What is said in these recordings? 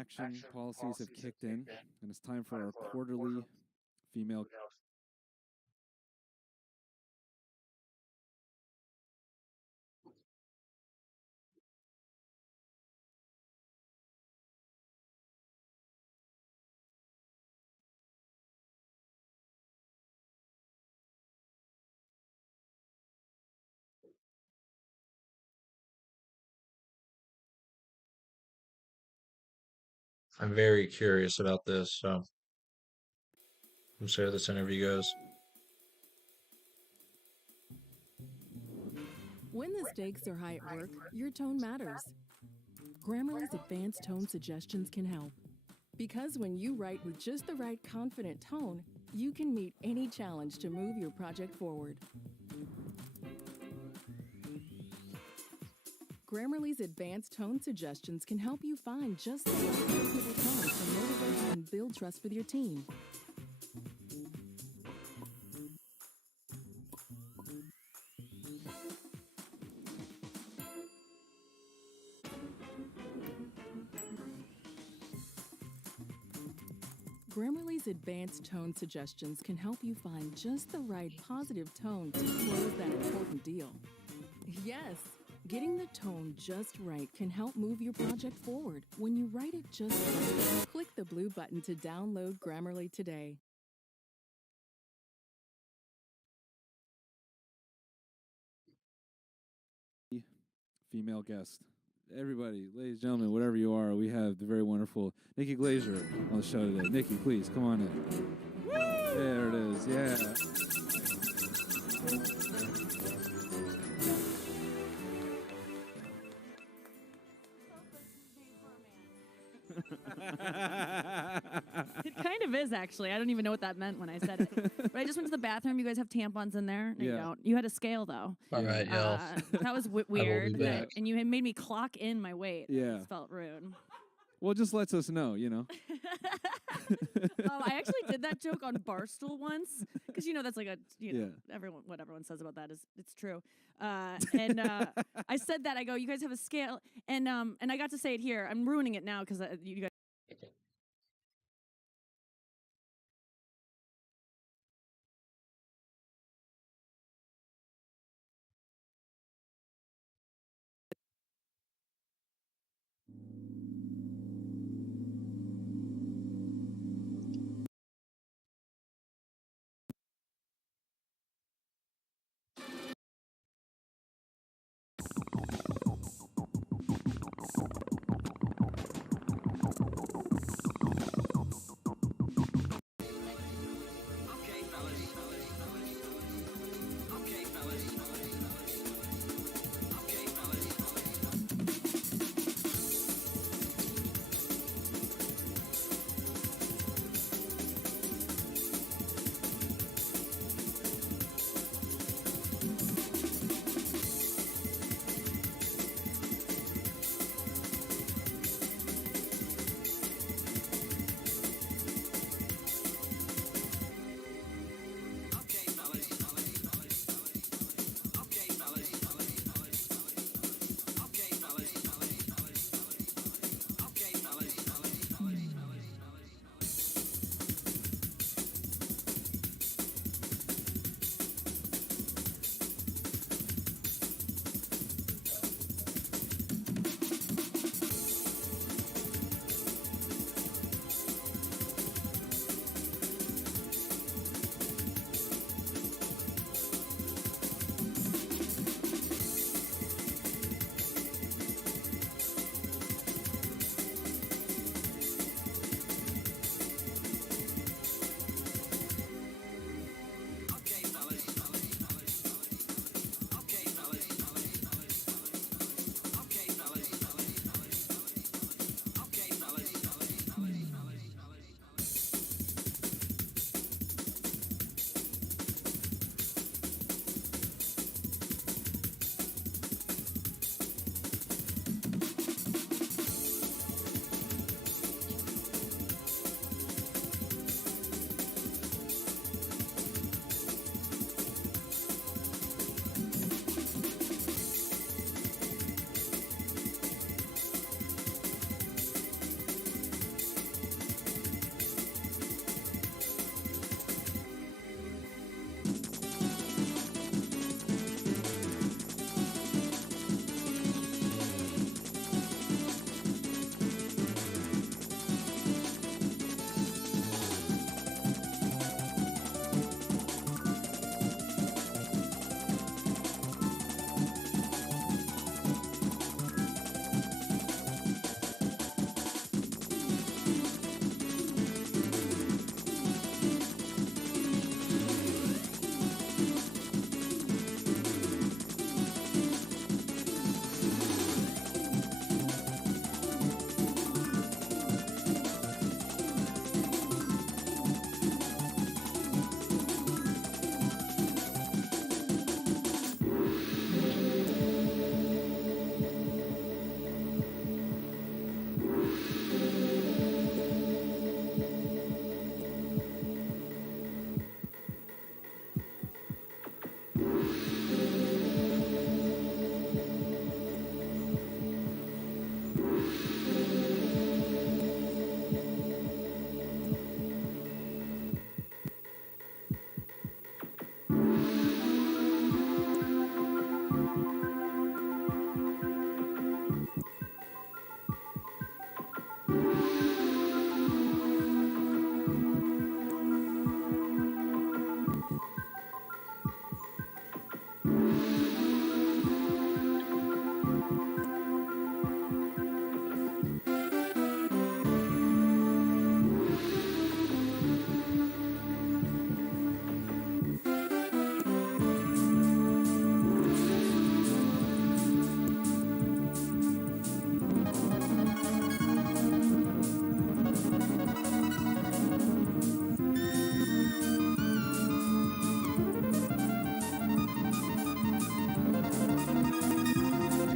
action policies have kicked in, and it's time for our quarterly female. I'm very curious about this, so let's see how this interview goes. When the stakes are high at work, your tone matters. Grammarly's advanced tone suggestions can help. Because when you write with just the right confident tone, you can meet any challenge to move your project forward. Grammarly's advanced tone suggestions can help you find just the right personable tone to motivate and build trust with your team. Grammarly's advanced tone suggestions can help you find just the right positive tone to close that important deal. Yes, getting the tone just right can help move your project forward. When you write it just right, click the blue button to download Grammarly today. Female guest. Everybody, ladies and gentlemen, whatever you are, we have the very wonderful Nikki Glazer on the show today. Nikki, please, come on in. Woo! There it is, yeah. It kind of is, actually. I don't even know what that meant when I said it. But I just went to the bathroom. You guys have tampons in there? No, you don't. You had a scale, though. All right, y'all. That was weird. And you had made me clock in my weight. Yeah. It felt rude. Well, it just lets us know, you know. I actually did that joke on Barstool once because that's like what everyone says about that is it's true. And I said that I go, you guys have a scale, and I got to say it here. I'm ruining it now because you guys.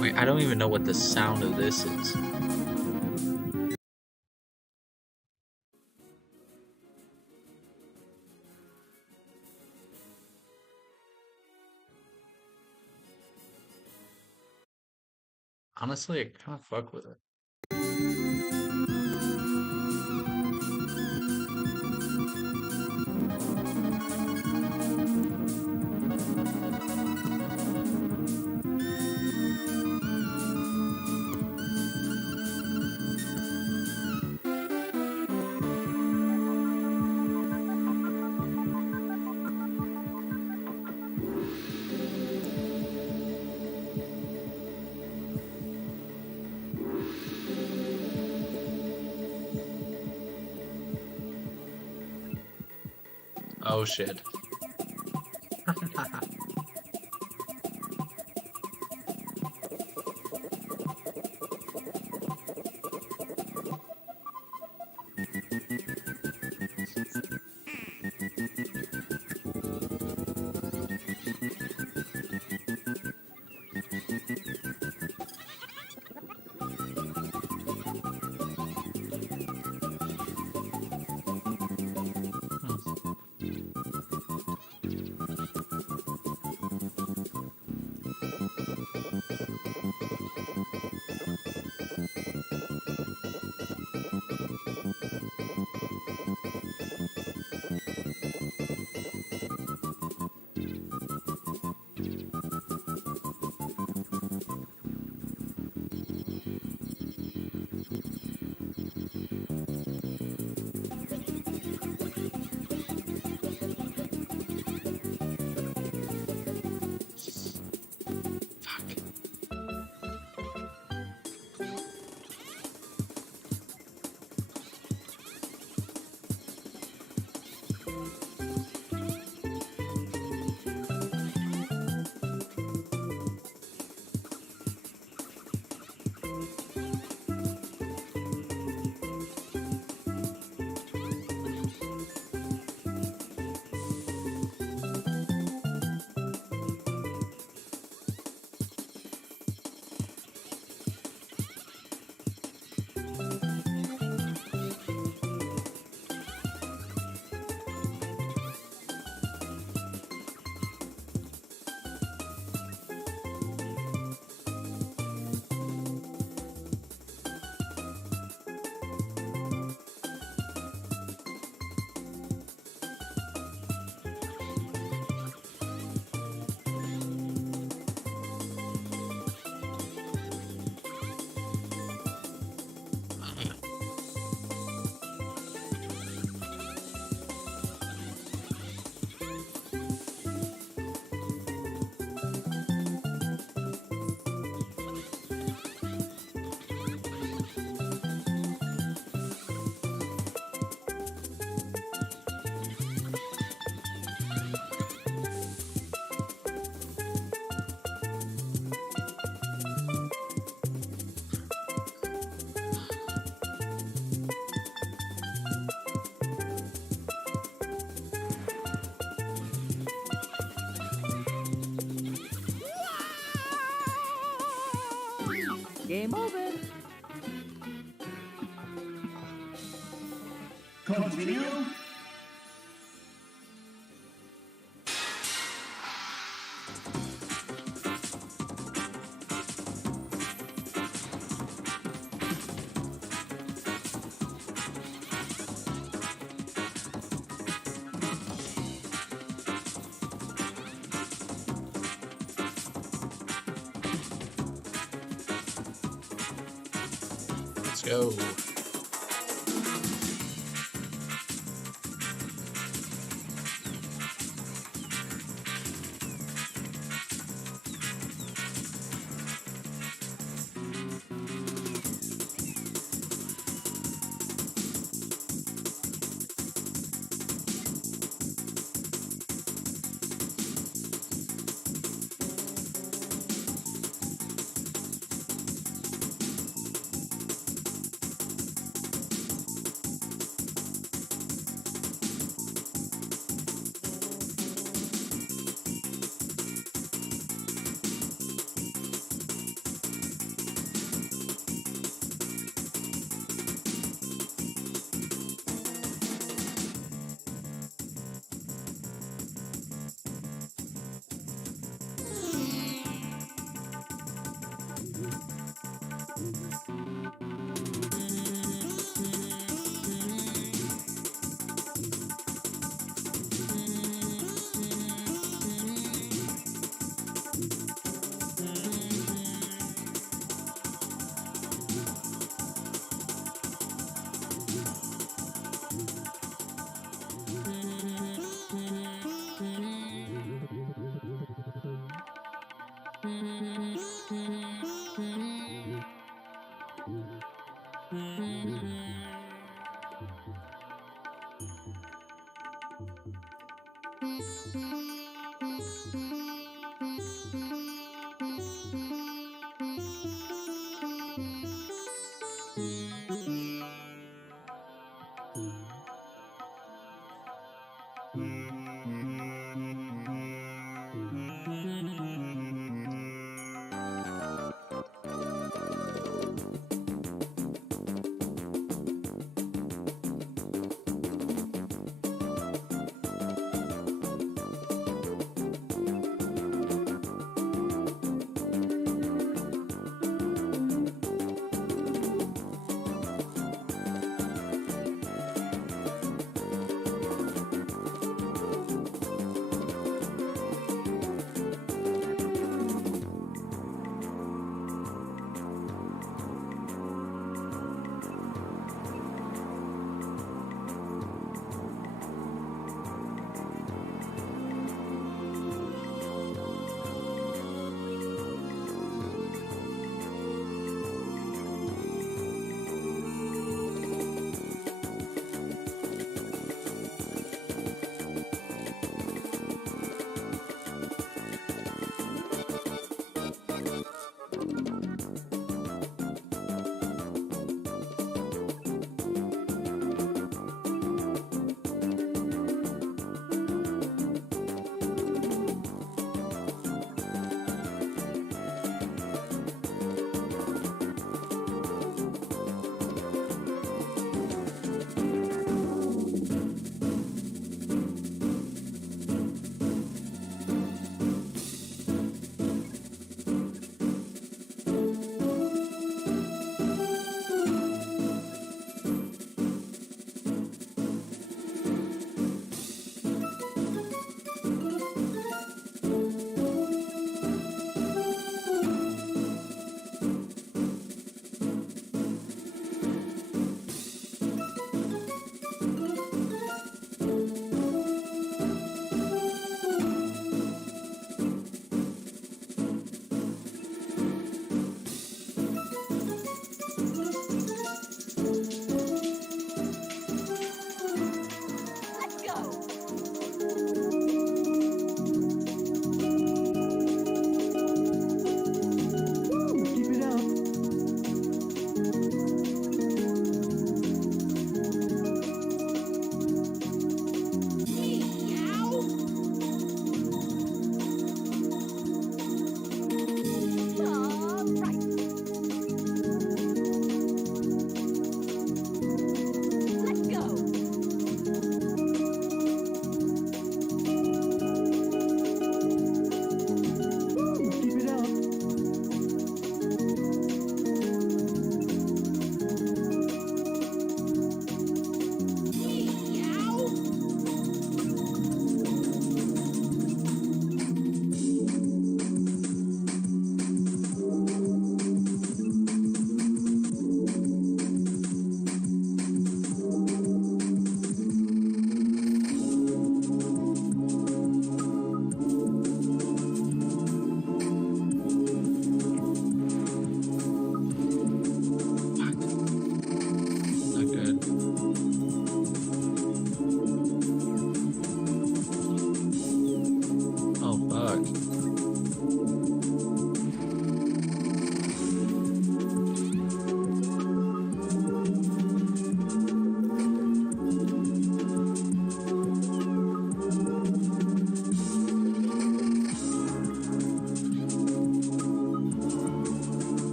Wait, I don't even know what the sound of this is. Honestly, I kind of fuck with it. Oh shit. Game over. Continue. Let's go.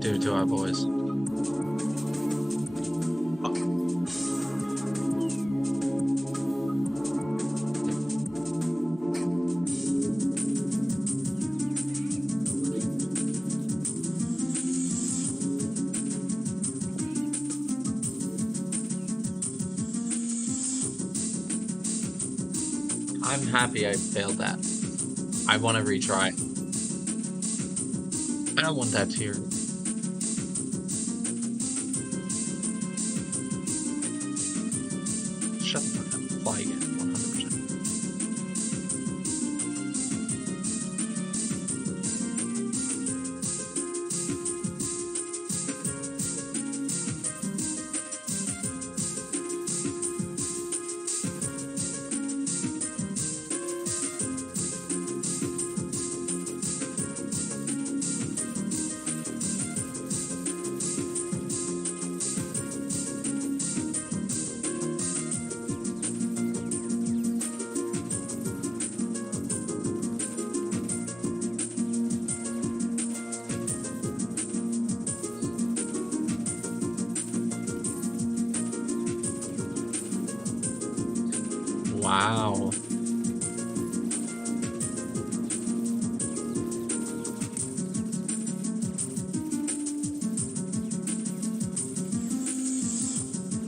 Do to our boys. I'm happy I failed that. I want to retry. I don't want that tear. Shut the fuck up. Fly again, 100%. Wow.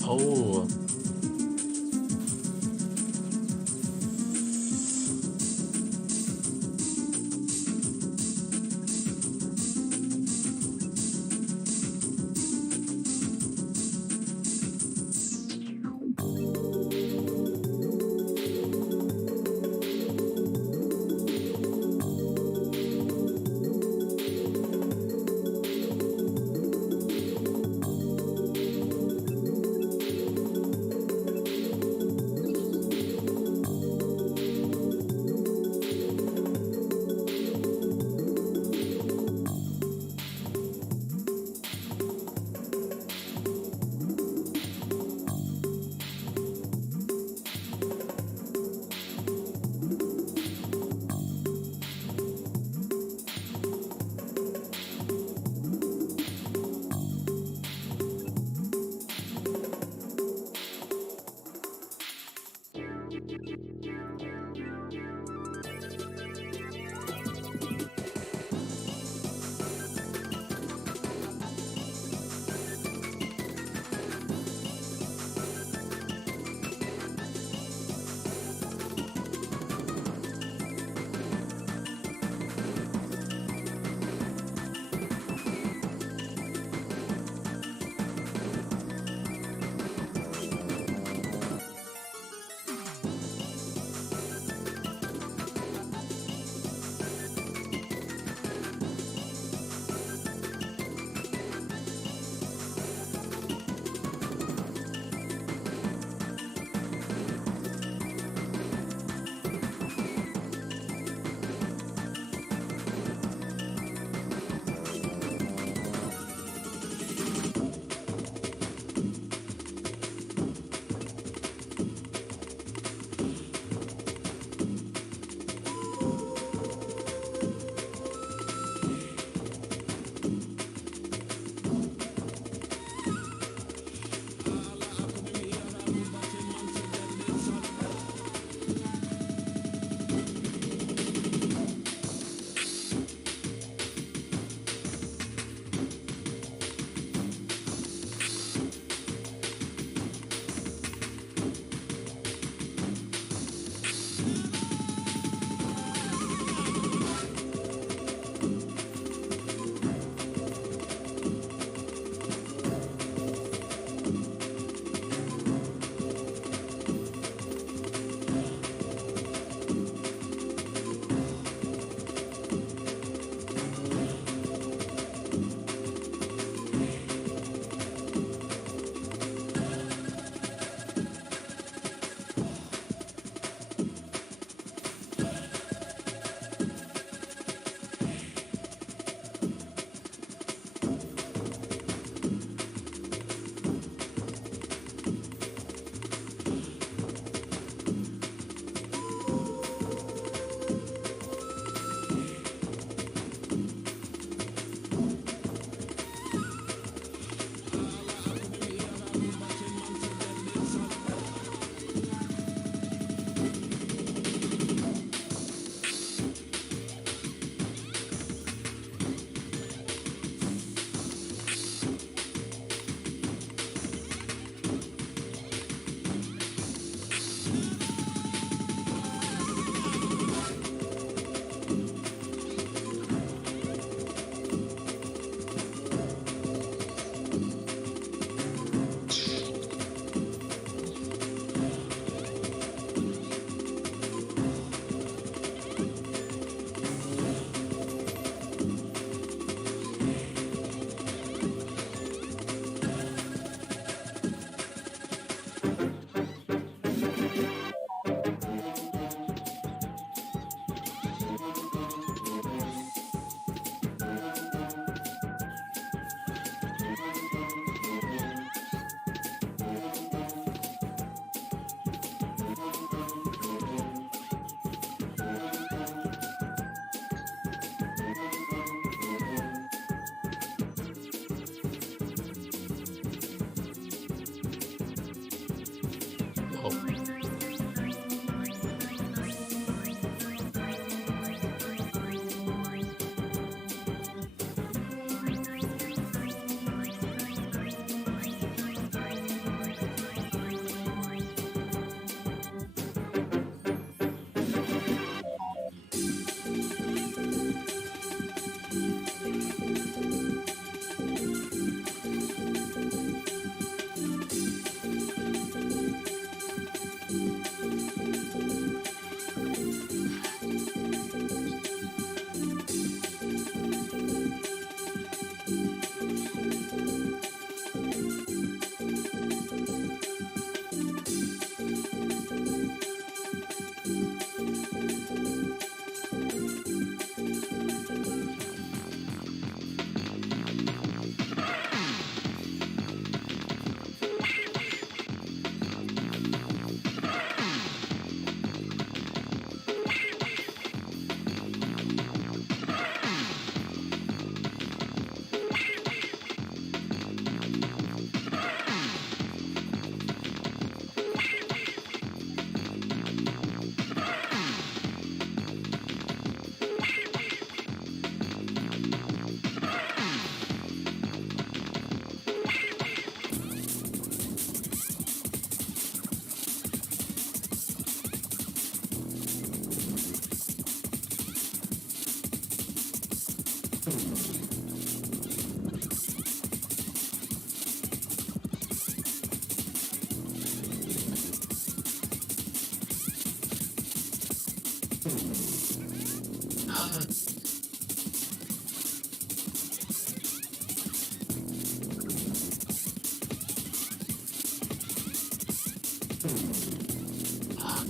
Oh.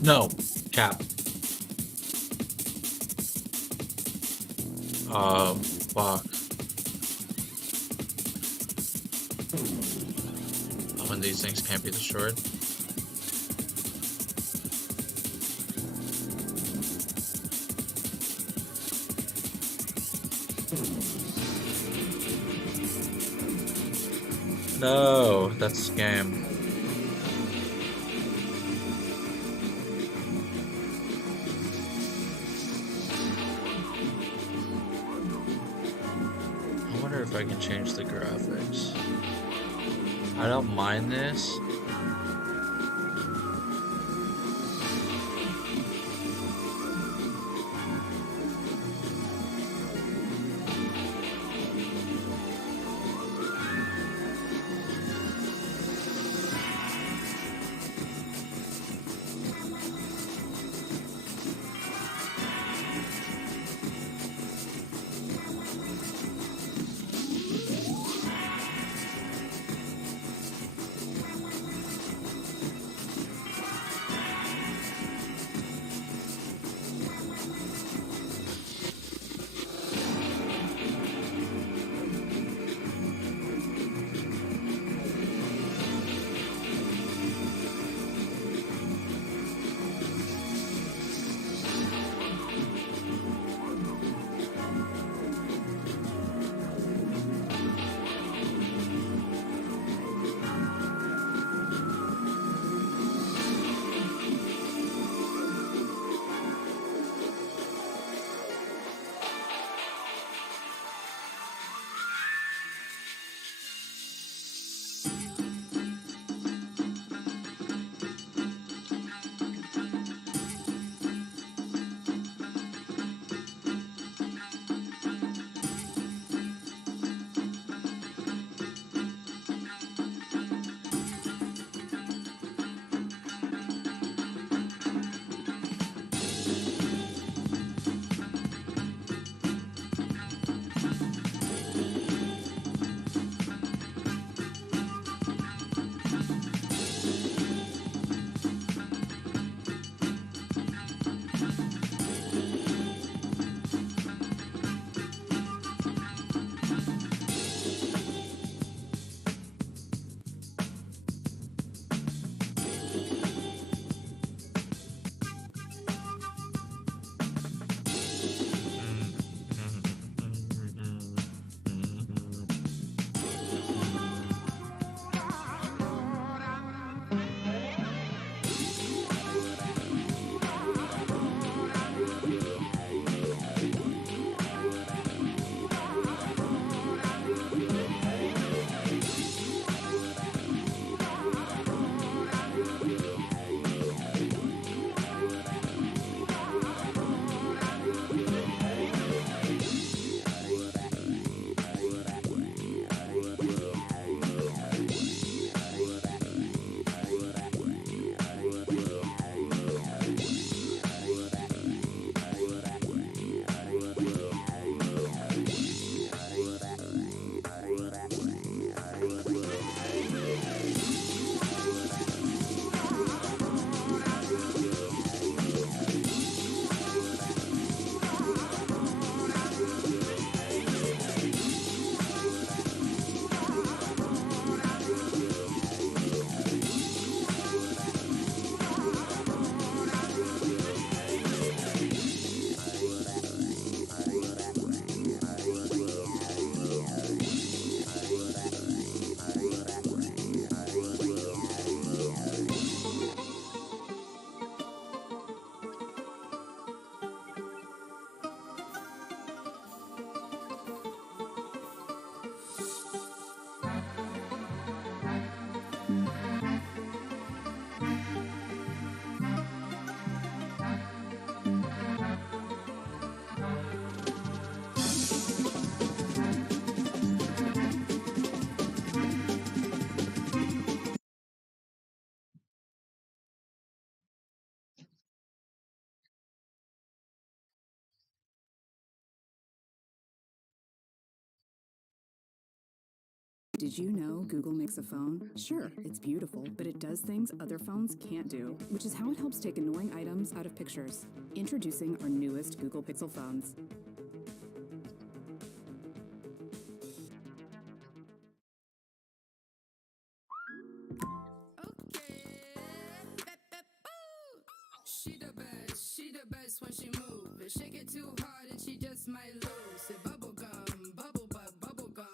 No, Cap. Fuck. When these things can't be destroyed. No, that's a scam. I wonder if I can change the graphics. I don't mind this. Did you know Google makes a phone? Sure, it's beautiful, but it does things other phones can't do, which is how it helps take annoying items out of pictures. Introducing our newest Google Pixel phones. She the best when she move. If shake it too hard and she just might lose. If bubble gum, bubble butt, bubble gum.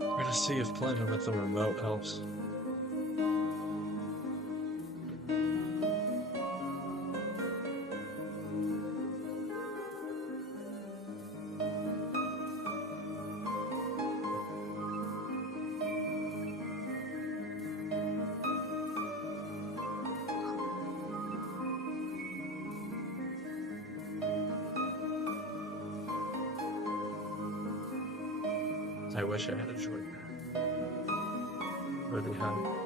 We're gonna see if playing with the remote helps. I wish I had a joint. Really have.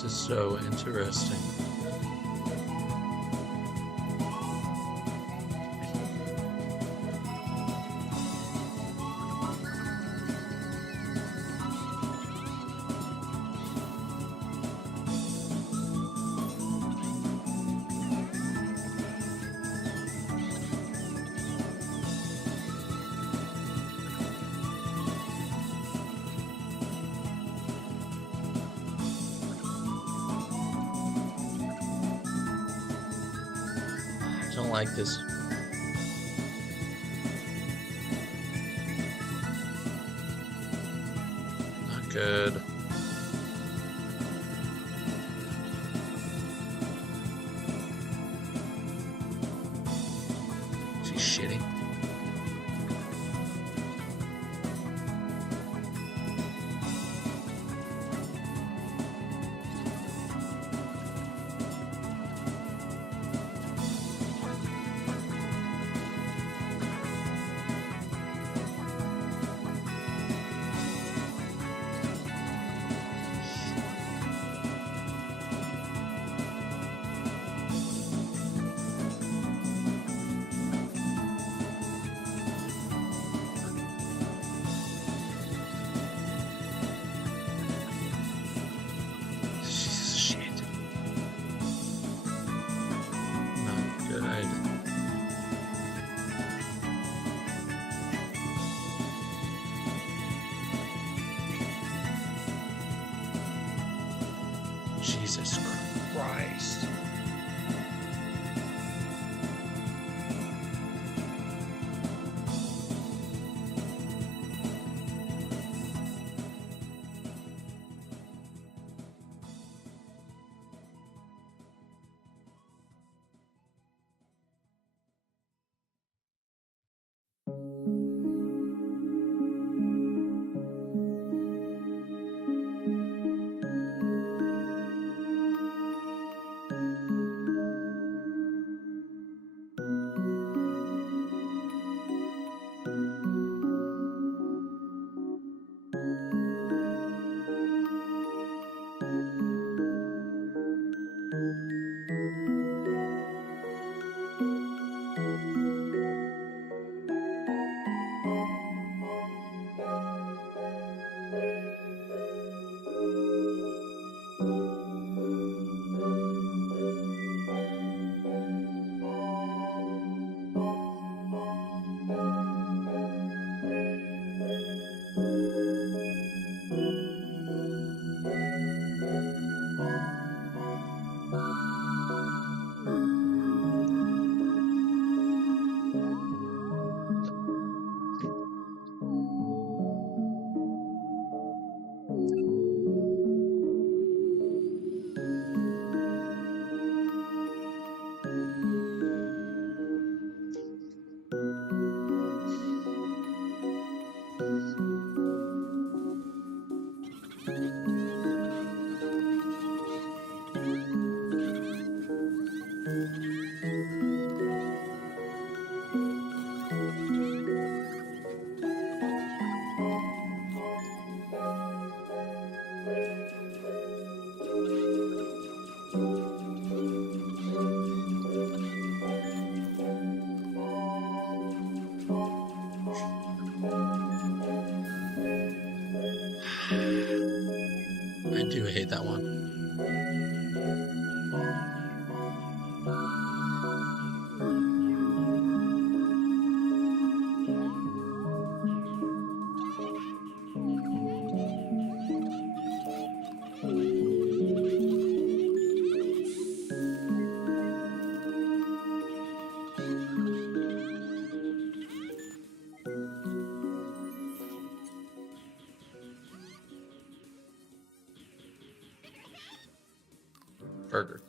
This is so interesting. I don't like this. Not good. Is he shitting? Shit. Not good. Jesus Christ. I do hate that one. Burger.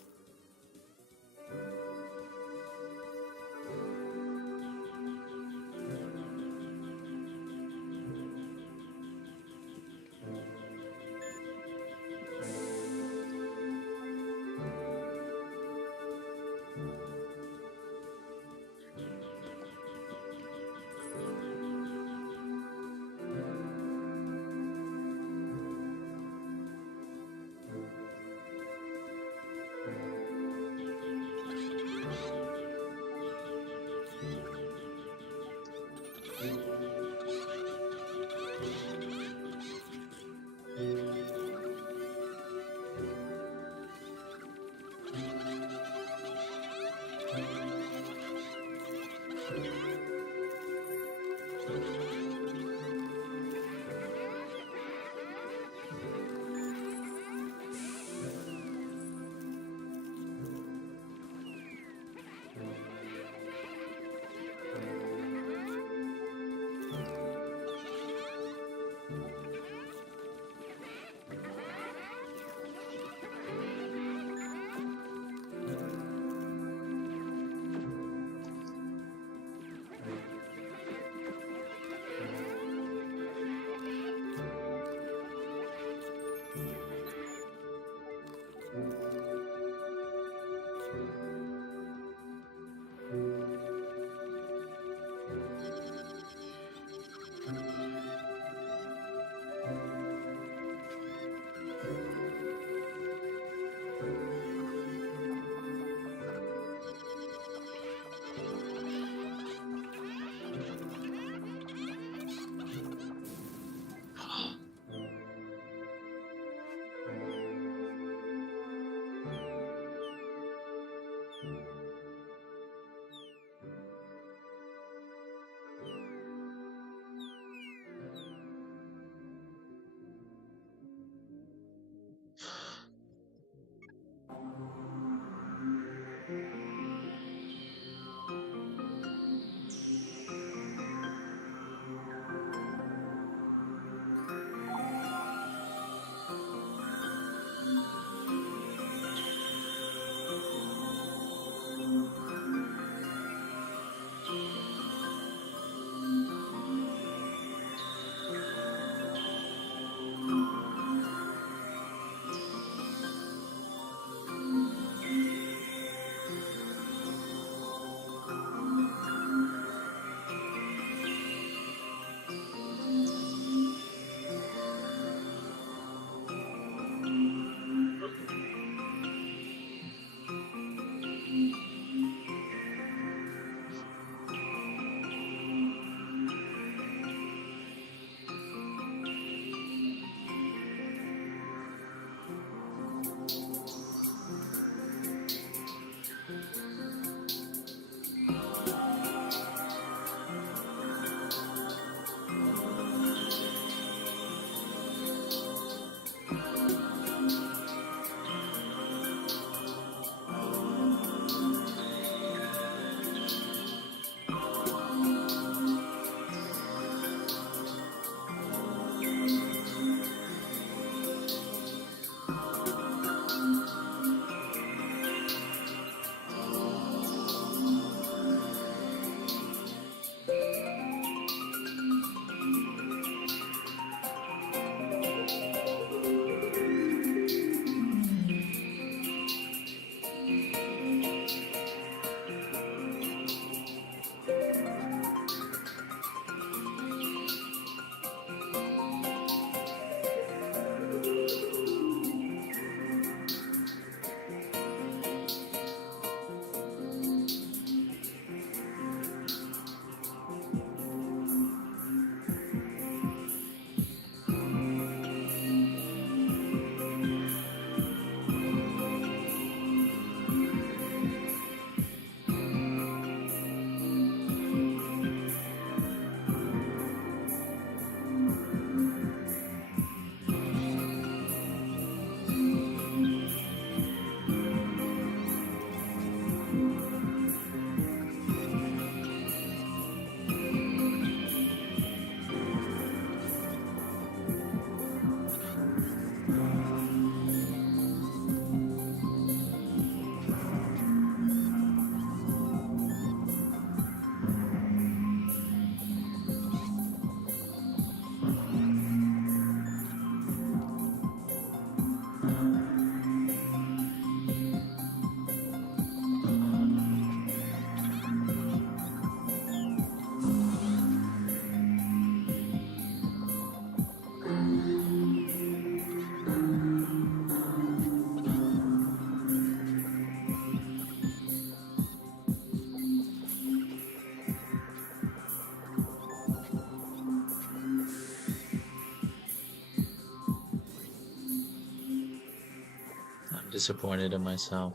I'm disappointed in myself.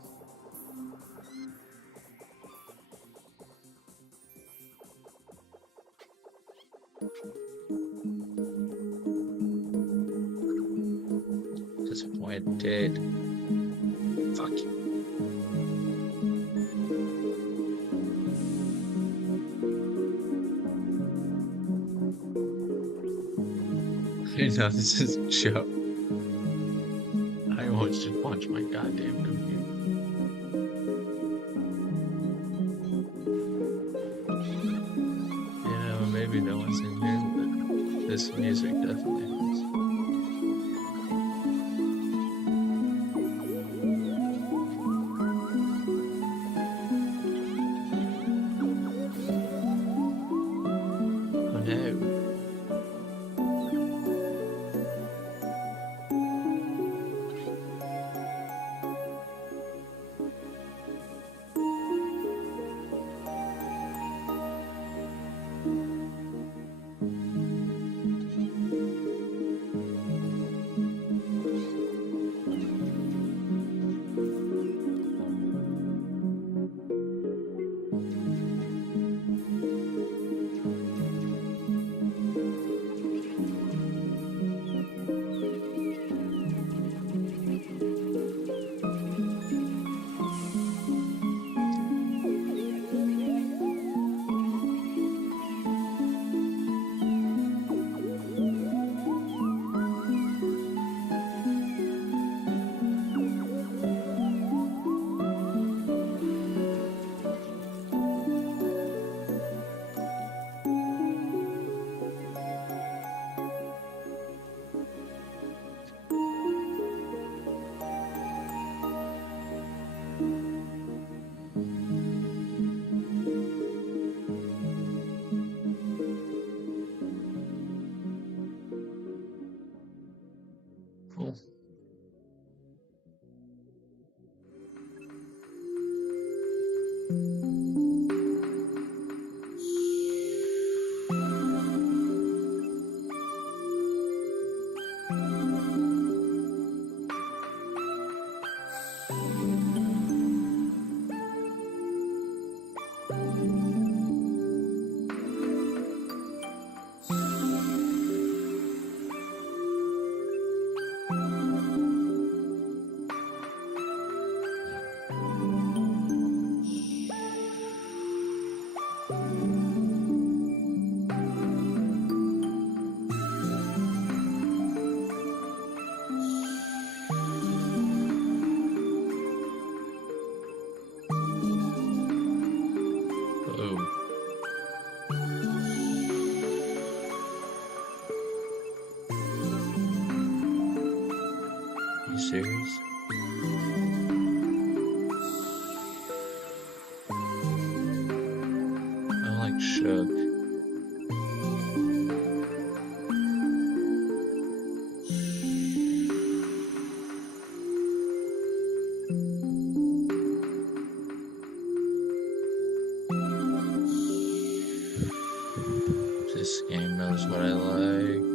Disappointed. Fuck you. I know this is a joke. I almost just punched my goddamn computer. You know, maybe no one's in here, but this music definitely is. serious? I like shook. This game knows what I like.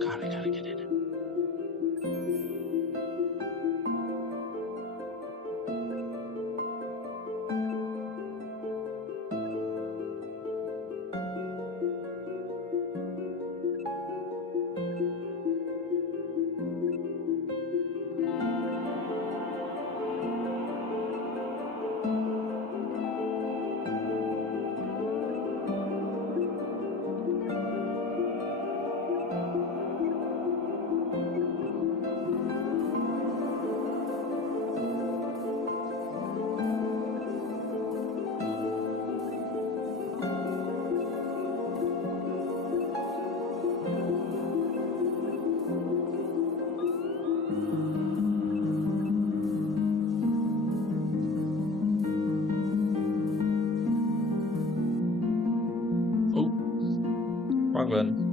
God, I gotta get in it. Oh, wrong button.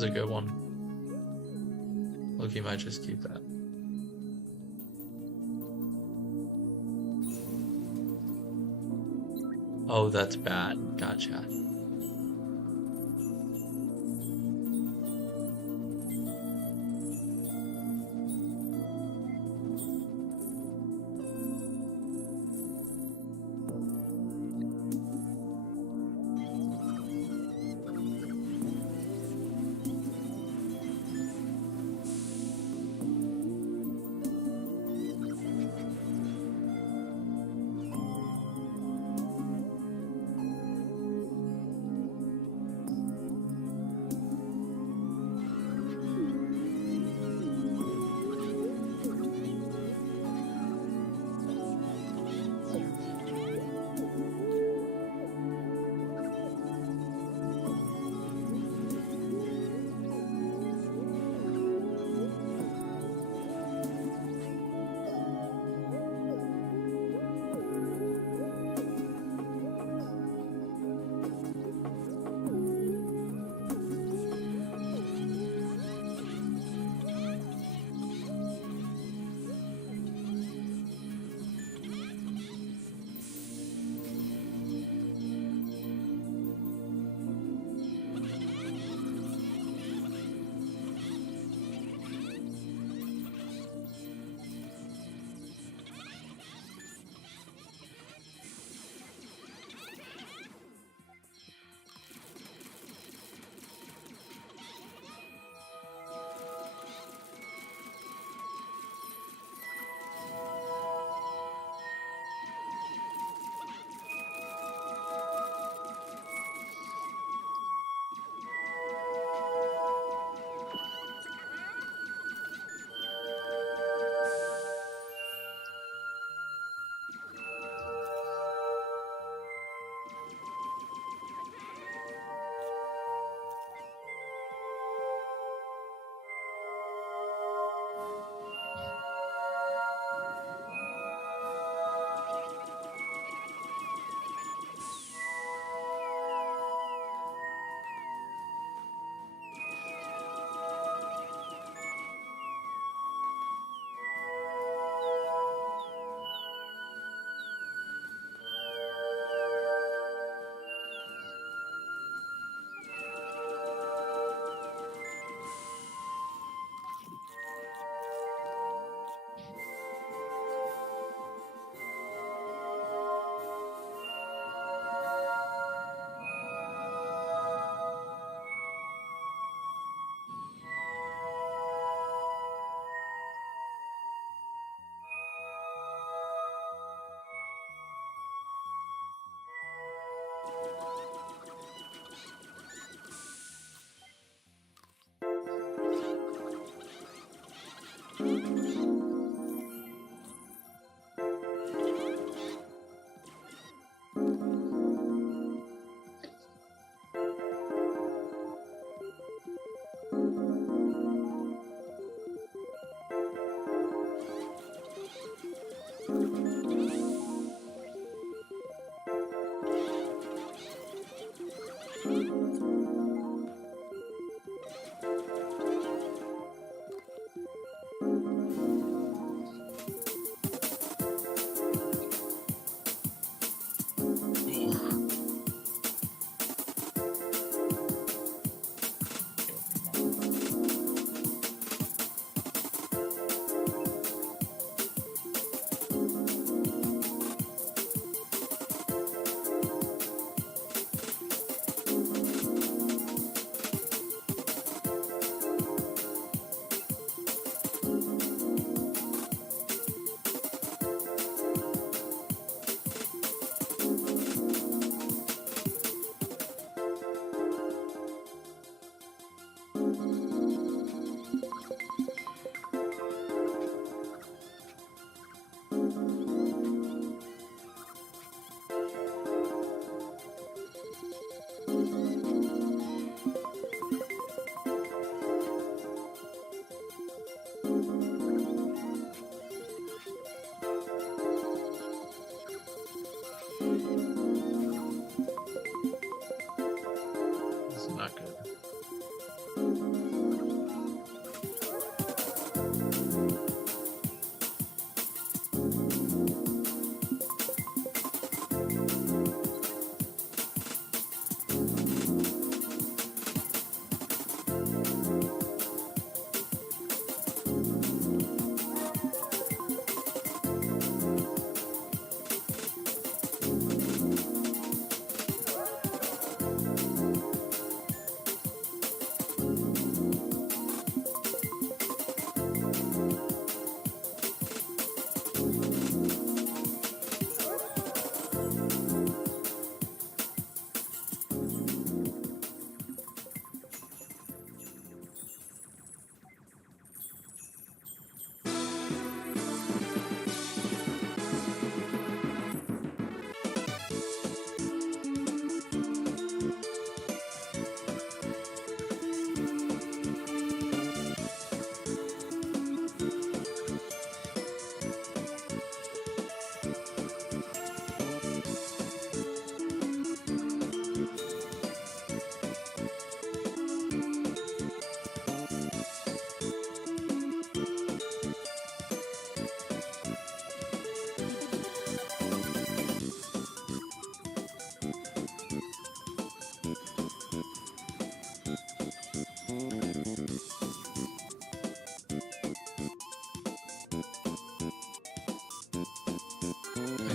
is a good one. Loki might just keep that. Oh, that's bad. Gotcha.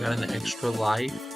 got an extra life.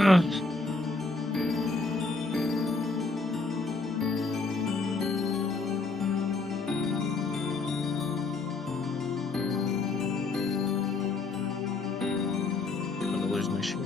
I'm gonna lose my shit.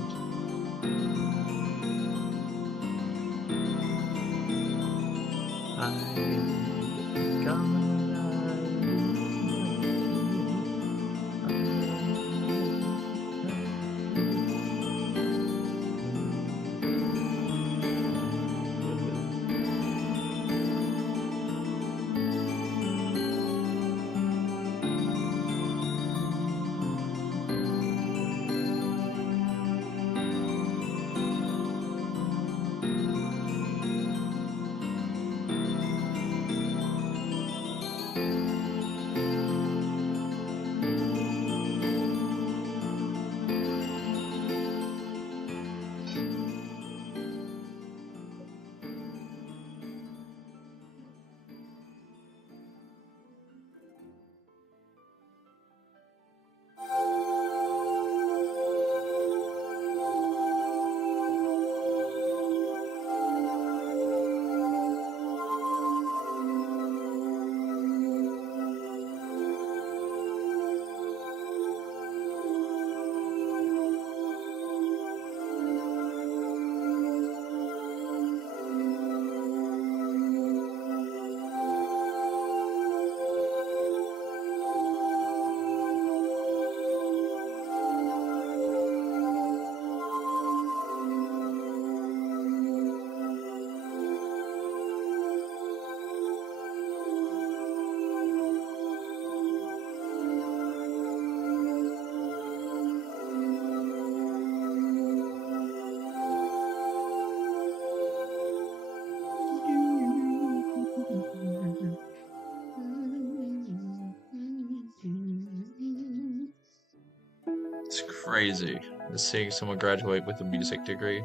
It's crazy seeing someone graduate with a music degree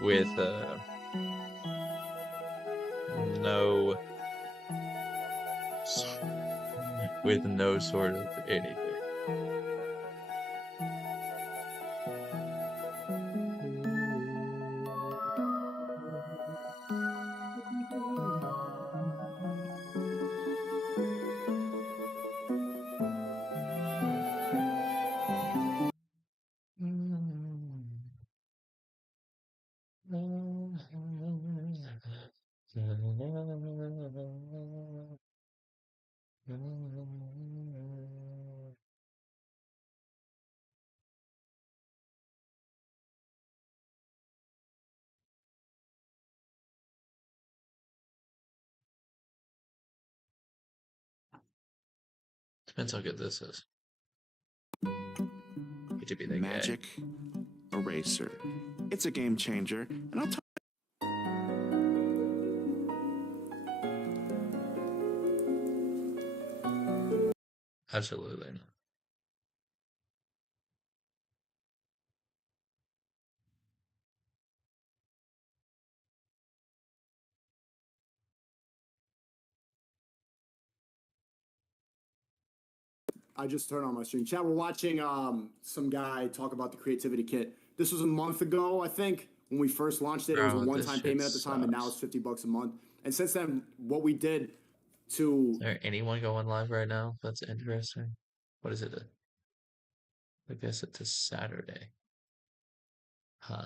with no with no sort of anything. Depends how good this is. Hate to be that Magic guy. Eraser. It's a game changer, and I'll tell Absolutely not. I just turned on my stream chat. We're watching some guy talk about the creativity kit. This was a month ago, I think, when we first launched it. It was a Bro, this one-time shit payment at the time, and now it's sucks. $50 a month. And since then, what we did to Is there anyone going live right now? That's interesting. What is it? I guess it's a Saturday. Huh.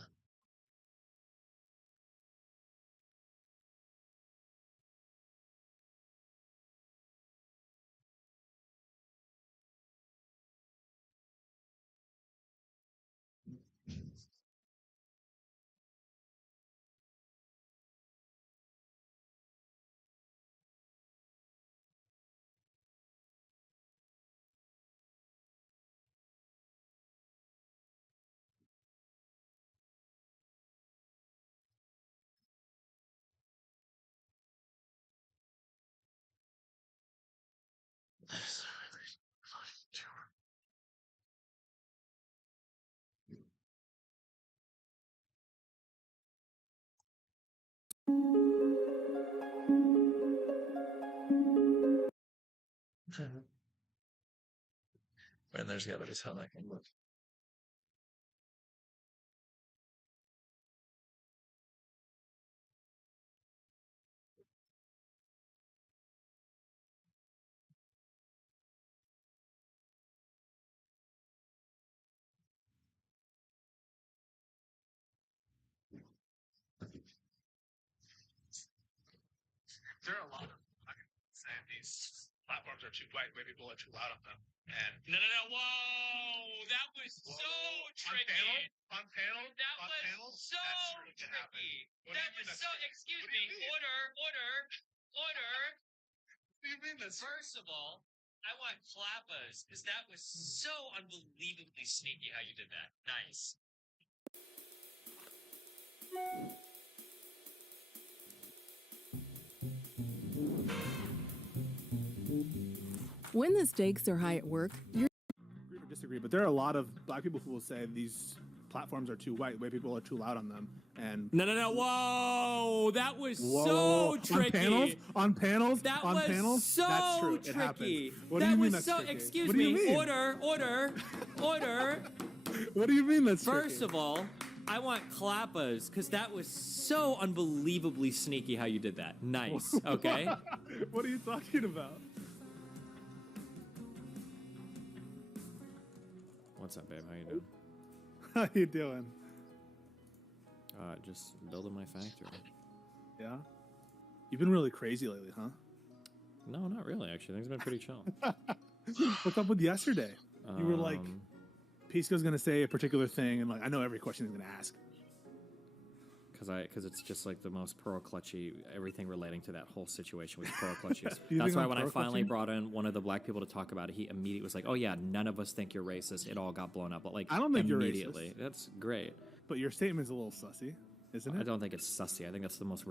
And there's gotta be something I can look. There are a lot of saying these platforms are too white, white people are too loud on them. And no, whoa, that was so tricky. On panel, that was so tricky. That was so. Excuse me. Order. What do you mean that's? First of all, I want clappers because that was so unbelievably sneaky how you did that. Nice. When the stakes are high at work, you're Agree or disagree, but there are a lot of black people who will say these platforms are too white people are too loud on them. And no, whoa, that was so tricky. On panels, that on was panels, so that's true. tricky. It happens. What that do you mean was that's so. tricky? Excuse What do you me. mean? Order. What do you mean that's tricky? First of all, I want clappers because that was so unbelievably sneaky how you did that. Nice. Okay. What are you talking about? What's up, babe? How you doing? How you doing? Just building my factory. Yeah? You've been really crazy lately, huh? No, not really, actually. Things have been pretty chill. What's up with yesterday? You were like, Pisco's going to say a particular thing, and like, I know every question he's going to ask. Because it's just like the most pearl clutchy, everything relating to that whole situation was pearl clutches. You That's think why I'm when I pearl finally clutching? brought in one of the black people to talk about it, he immediately was like, oh yeah, none of us think you're racist. It all got blown up. But like, I don't think you're immediately. racist. That's great. But your statement's a little sussy, isn't it? I don't think it's sussy. I think that's the most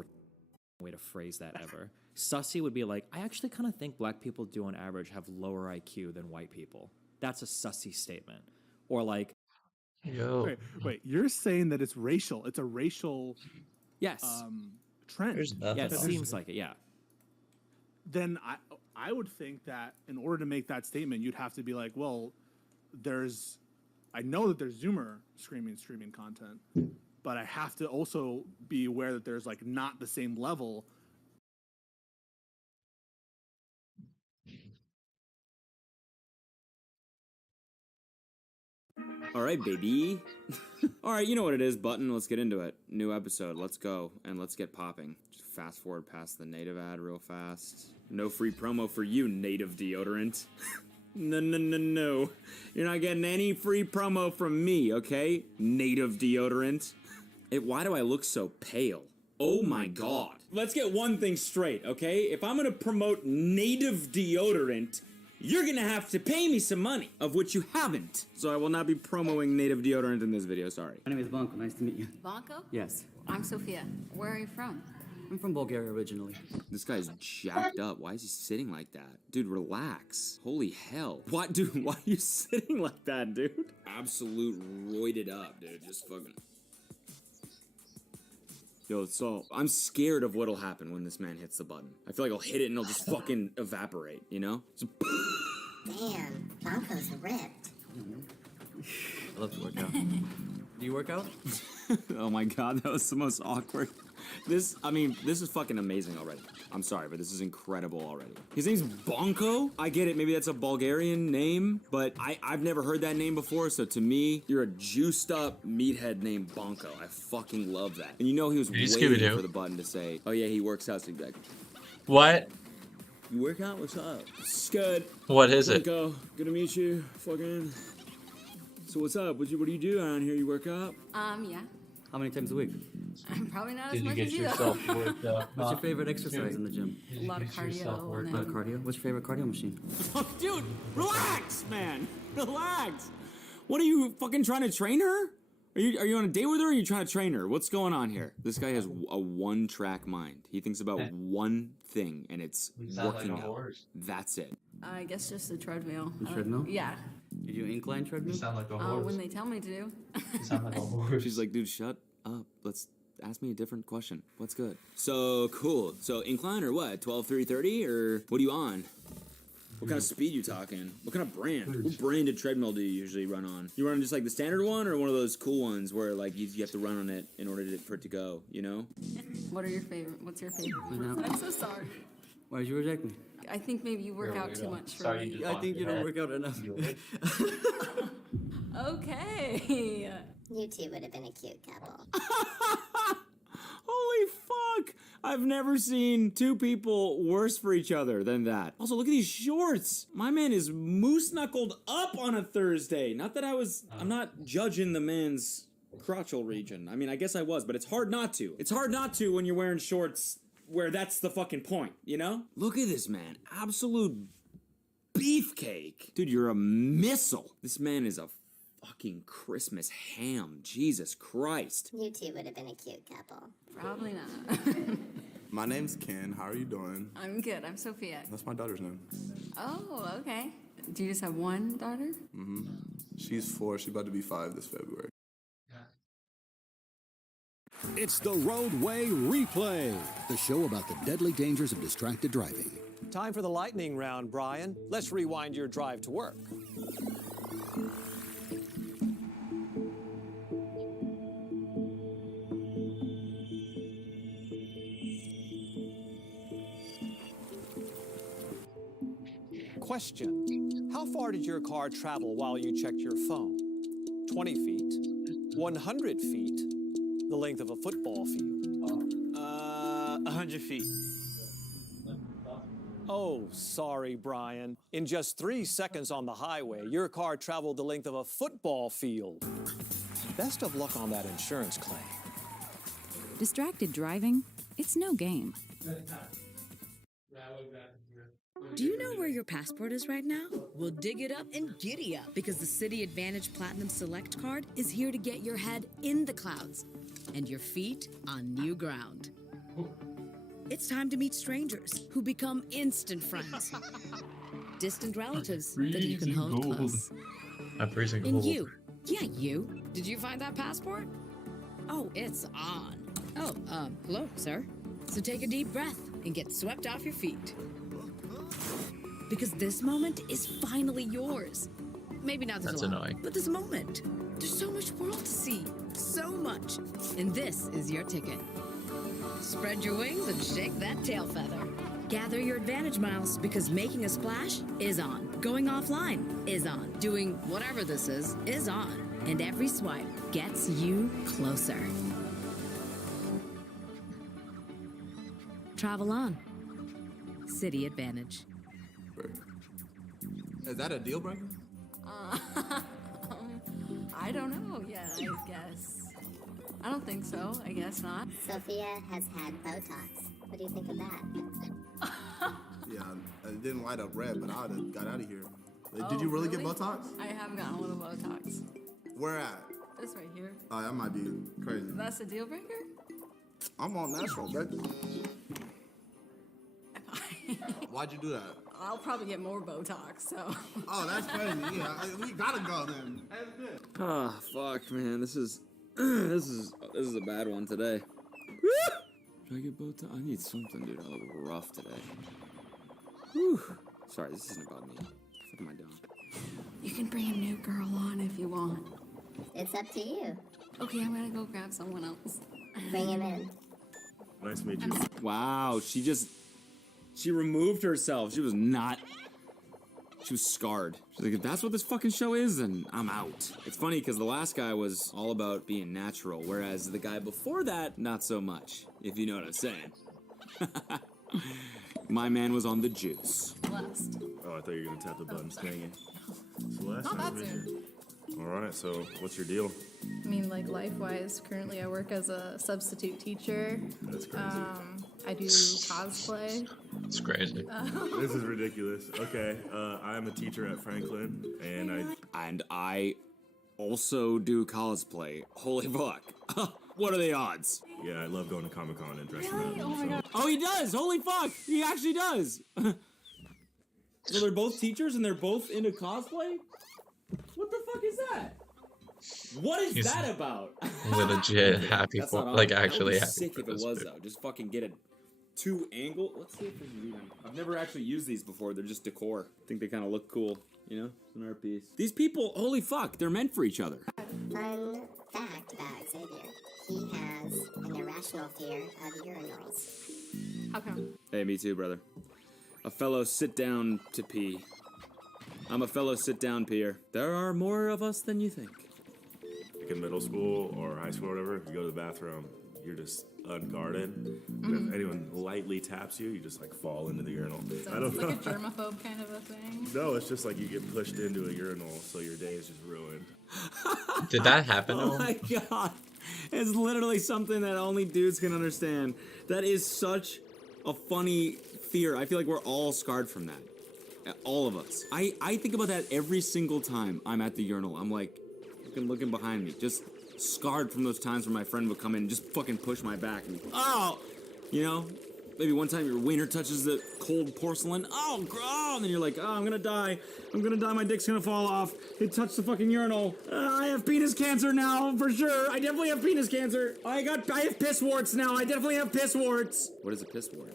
way to phrase that ever. Sussy would be like, I actually kind of think black people do on average have lower IQ than white people. That's a sussy statement. Or like, Yo. Wait, you're saying that it's racial. It's a racial yes. Trend. There's nothing. Yeah, it else. seems like it, yeah. Then I would think that in order to make that statement, you'd have to be like, well, I know that there's Zoomer streaming content, but I have to also be aware that there's like not the same level. All right, baby. All right, you know what it is, Button. Let's get into it. New episode. Let's go, and let's get popping. Just fast forward past the native ad real fast. No free promo for you, native deodorant. No. You're not getting any free promo from me, okay? Native deodorant. Why do I look so pale? Oh my god. Let's get one thing straight, okay? If I'm gonna promote native deodorant, you're gonna have to pay me some money, of which you haven't. So I will not be promoting native deodorant in this video, sorry. My name is Banco. Nice to meet you. Banco? Yes. I'm Sophia. Where are you from? I'm from Bulgaria originally. This guy's jacked up. Why is he sitting like that? Dude, relax. Holy hell. What, dude? Why are you sitting like that, dude? Absolute roided up, dude. Just fucking... Yo, so I'm scared of what'll happen when this man hits the button. I feel like I'll hit it and it'll just fucking evaporate, you know? So, Damn, Banco's ripped. I love to work out. Do you work out? oh my god, that was the most awkward. This is fucking amazing already. I'm sorry, but this is incredible already. His name's Banco? I get it, maybe that's a Bulgarian name, but I've never heard that name before, so to me, you're a juiced up meathead named Banco. I fucking love that. And you know he was waiting for the button to say, oh yeah, he works out, so he'd be like, What? you work out? What's up? Scud. What is it? Banco, good to meet you. Fucking. So what's up? What do you do around here? You work out? Yeah. How many times a week? I'm probably not Did as you much get as you. yourself worked up? What's your favorite exercise in the gym? A lot of cardio. A lot of cardio? What's your favorite cardio machine? Oh, dude, relax, man. Relax. What are you fucking trying to train her? Are you on a date with her or are you trying to train her? What's going on here? This guy has a one-track mind. He thinks about one thing and it's working out. That's it. I guess just a treadmill. A treadmill? Yeah. You do incline treadmill? You sound like a horse. When they tell me to. You sound like a horse. She's like, dude, shut up. Let's ask me a different question. What's good? So, cool. So, incline or what? 12, 3, 30? Or what are you on? What kind of speed you talking? What kind of brand? What branded treadmill do you usually run on? You run just like the standard one or one of those cool ones where like you have to run on it in order for it to go, you know? What are your favorite? What's your favorite? know. I'm so sorry. Why did you reject me? I think maybe you work out too much for me. I think you don't work out enough. Okay. You two would have been a cute couple. Holy fuck! I've never seen two people worse for each other than that. Also, look at these shorts. My man is moose-knuckled up on a Thursday. Not that I'm not judging the man's crotchal region. I mean, I guess I was, but it's hard not to. It's hard not to when you're wearing shorts where that's the fucking point, you know? Look at this man. Absolute beefcake. Dude, you're a missile. This man is a fucking Christmas ham. Jesus Christ. You two would have been a cute couple. Probably not. My name's Ken. How are you doing? I'm good. I'm Sophia. That's my daughter's name. Oh, okay. Do you just have one daughter? Mm-hmm. She's 4. She's about to be 5 this February. It's the Roadway Replay, the show about the deadly dangers of distracted driving. Time for the lightning round, Brian. Let's rewind your drive to work. Question: how far did your car travel while you checked your phone? 20 feet? 100 feet? The length of a football field? 100 feet. Oh, sorry, Brian. In just 3 seconds on the highway, your car traveled the length of a football field. Best of luck on that insurance claim. Distracted driving? It's no game. Do you know where your passport is right now? Well, dig it up and giddy up, because the City Advantage Platinum Select card is here to get your head in the clouds and your feet on new ground. It's time to meet strangers who become instant friends. Distant relatives that you can hold close. I'm freezing And cold. you. Did you find that passport? Oh, it's on. Oh, hello, sir. So take a deep breath and get swept off your feet. Because this moment is finally yours. Maybe not this That's long, annoying. but this moment. There's so much world to see. So much. And this is your ticket. Spread your wings and shake that tail feather. Gather your Advantage miles, because making a splash is on. Going offline is on. Doing whatever this is on. And every swipe gets you closer. Travel on. City Advantage. Is that a deal breaker? I don't know yet, I guess. I don't think so. I guess not. Sophia has had Botox. What do you think of that? Yeah, it didn't light up red, but I would have got out of here. Did you really get Botox? I have gotten a little Botox. Where at? This right here. Oh, that might be crazy. That's a deal breaker? I'm all natural, baby. Why'd you do that? I'll probably get more Botox, so. Oh, that's crazy. Yeah, we gotta go then. That's good. Ah, fuck, man. This is a bad one today. Should I get Botox? I need something, dude. I look rough today. Whew. Sorry, this isn't about me. What am I doing? You can bring a new girl on if you want. It's up to you. Okay, I'm gonna go grab someone else. Bring him in. Nice to meet you. Wow, she removed herself. She was scarred. She's like, if that's what this fucking show is, then I'm out. It's funny because the last guy was all about being natural, whereas the guy before that, not so much, if you know what I'm saying. My man was on the juice. Blessed. Oh, I thought you were gonna tap the button. Dang it. So last Not time that we soon. did- All right, so what's your deal? I mean, like life-wise, currently I work as a substitute teacher. That's crazy. I do cosplay. It's crazy. This is ridiculous. Okay, I'm a teacher at Franklin, and I also do cosplay. Holy fuck. What are the odds? Yeah, I love going to Comic-Con and dressing up. Oh, he does! Holy fuck! He actually does! So they're both teachers and they're both into cosplay? What the fuck is that? What is He's that about? legit happy That's for, not like on. That actually would be happy sick for if it this was dude. though. Just fucking get a 2-angle. Let's see if this is even. I've never actually used these before. They're just decor. I think they kind of look cool. You know, it's an art piece. These people, holy fuck, they're meant for each other. Fun fact about Xavier. He has an irrational fear of urinals. How come? Hey, me too, brother. A fellow sit down to pee. I'm a fellow sit down peer. There are more of us than you think. Like in middle school or high school or whatever, you go to the bathroom, you're just unguarded. And if anyone lightly taps you, you just like fall into the urinal. So I don't it's know. like a germaphobe kind of a thing. No, it's just like you get pushed into a urinal, so your day is just ruined. Did that happen? Oh my god. It's literally something that only dudes can understand. That is such a funny fear. I feel like we're all scarred from that. All of us. I think about that every single time I'm at the urinal. I'm like, looking behind me. Just scarred from those times where my friend would come in and just fucking push my back. And, oh! You know? Maybe one time your wiener touches the cold porcelain. Oh, and then you're like, oh, I'm gonna die. I'm gonna die. My dick's gonna fall off. It touched the fucking urinal. I have penis cancer now, for sure. I definitely have penis cancer. I have piss warts now. I definitely have piss warts. What is a piss wart?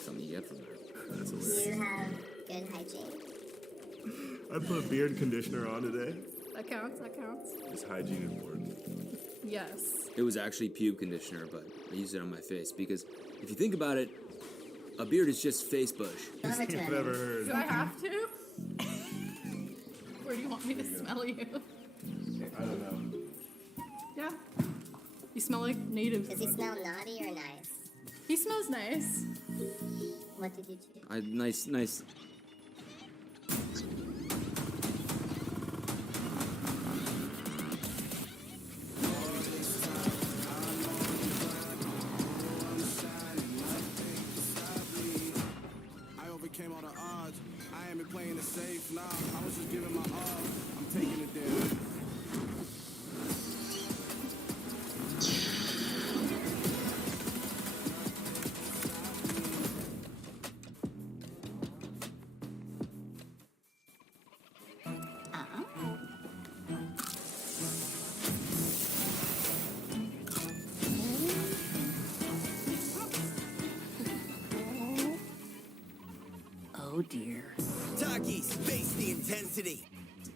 Something you get from that. That's Do hilarious. you have good hygiene? I put beard conditioner on today. That counts. That counts. Is hygiene important? Yes. It was actually pube conditioner, but I used it on my face because if you think about it, a beard is just face bush. I've never heard. Do I have to? Or do you want me to smell you? I don't know. Yeah. You smell like native. Does he smell naughty or nice? He smells nice. What did you choose? Nice. I overcame all the odds. I ain't been playing it safe, nah. I was just giving my all. I'm taking it there. Oh dear. Takis, face the intensity.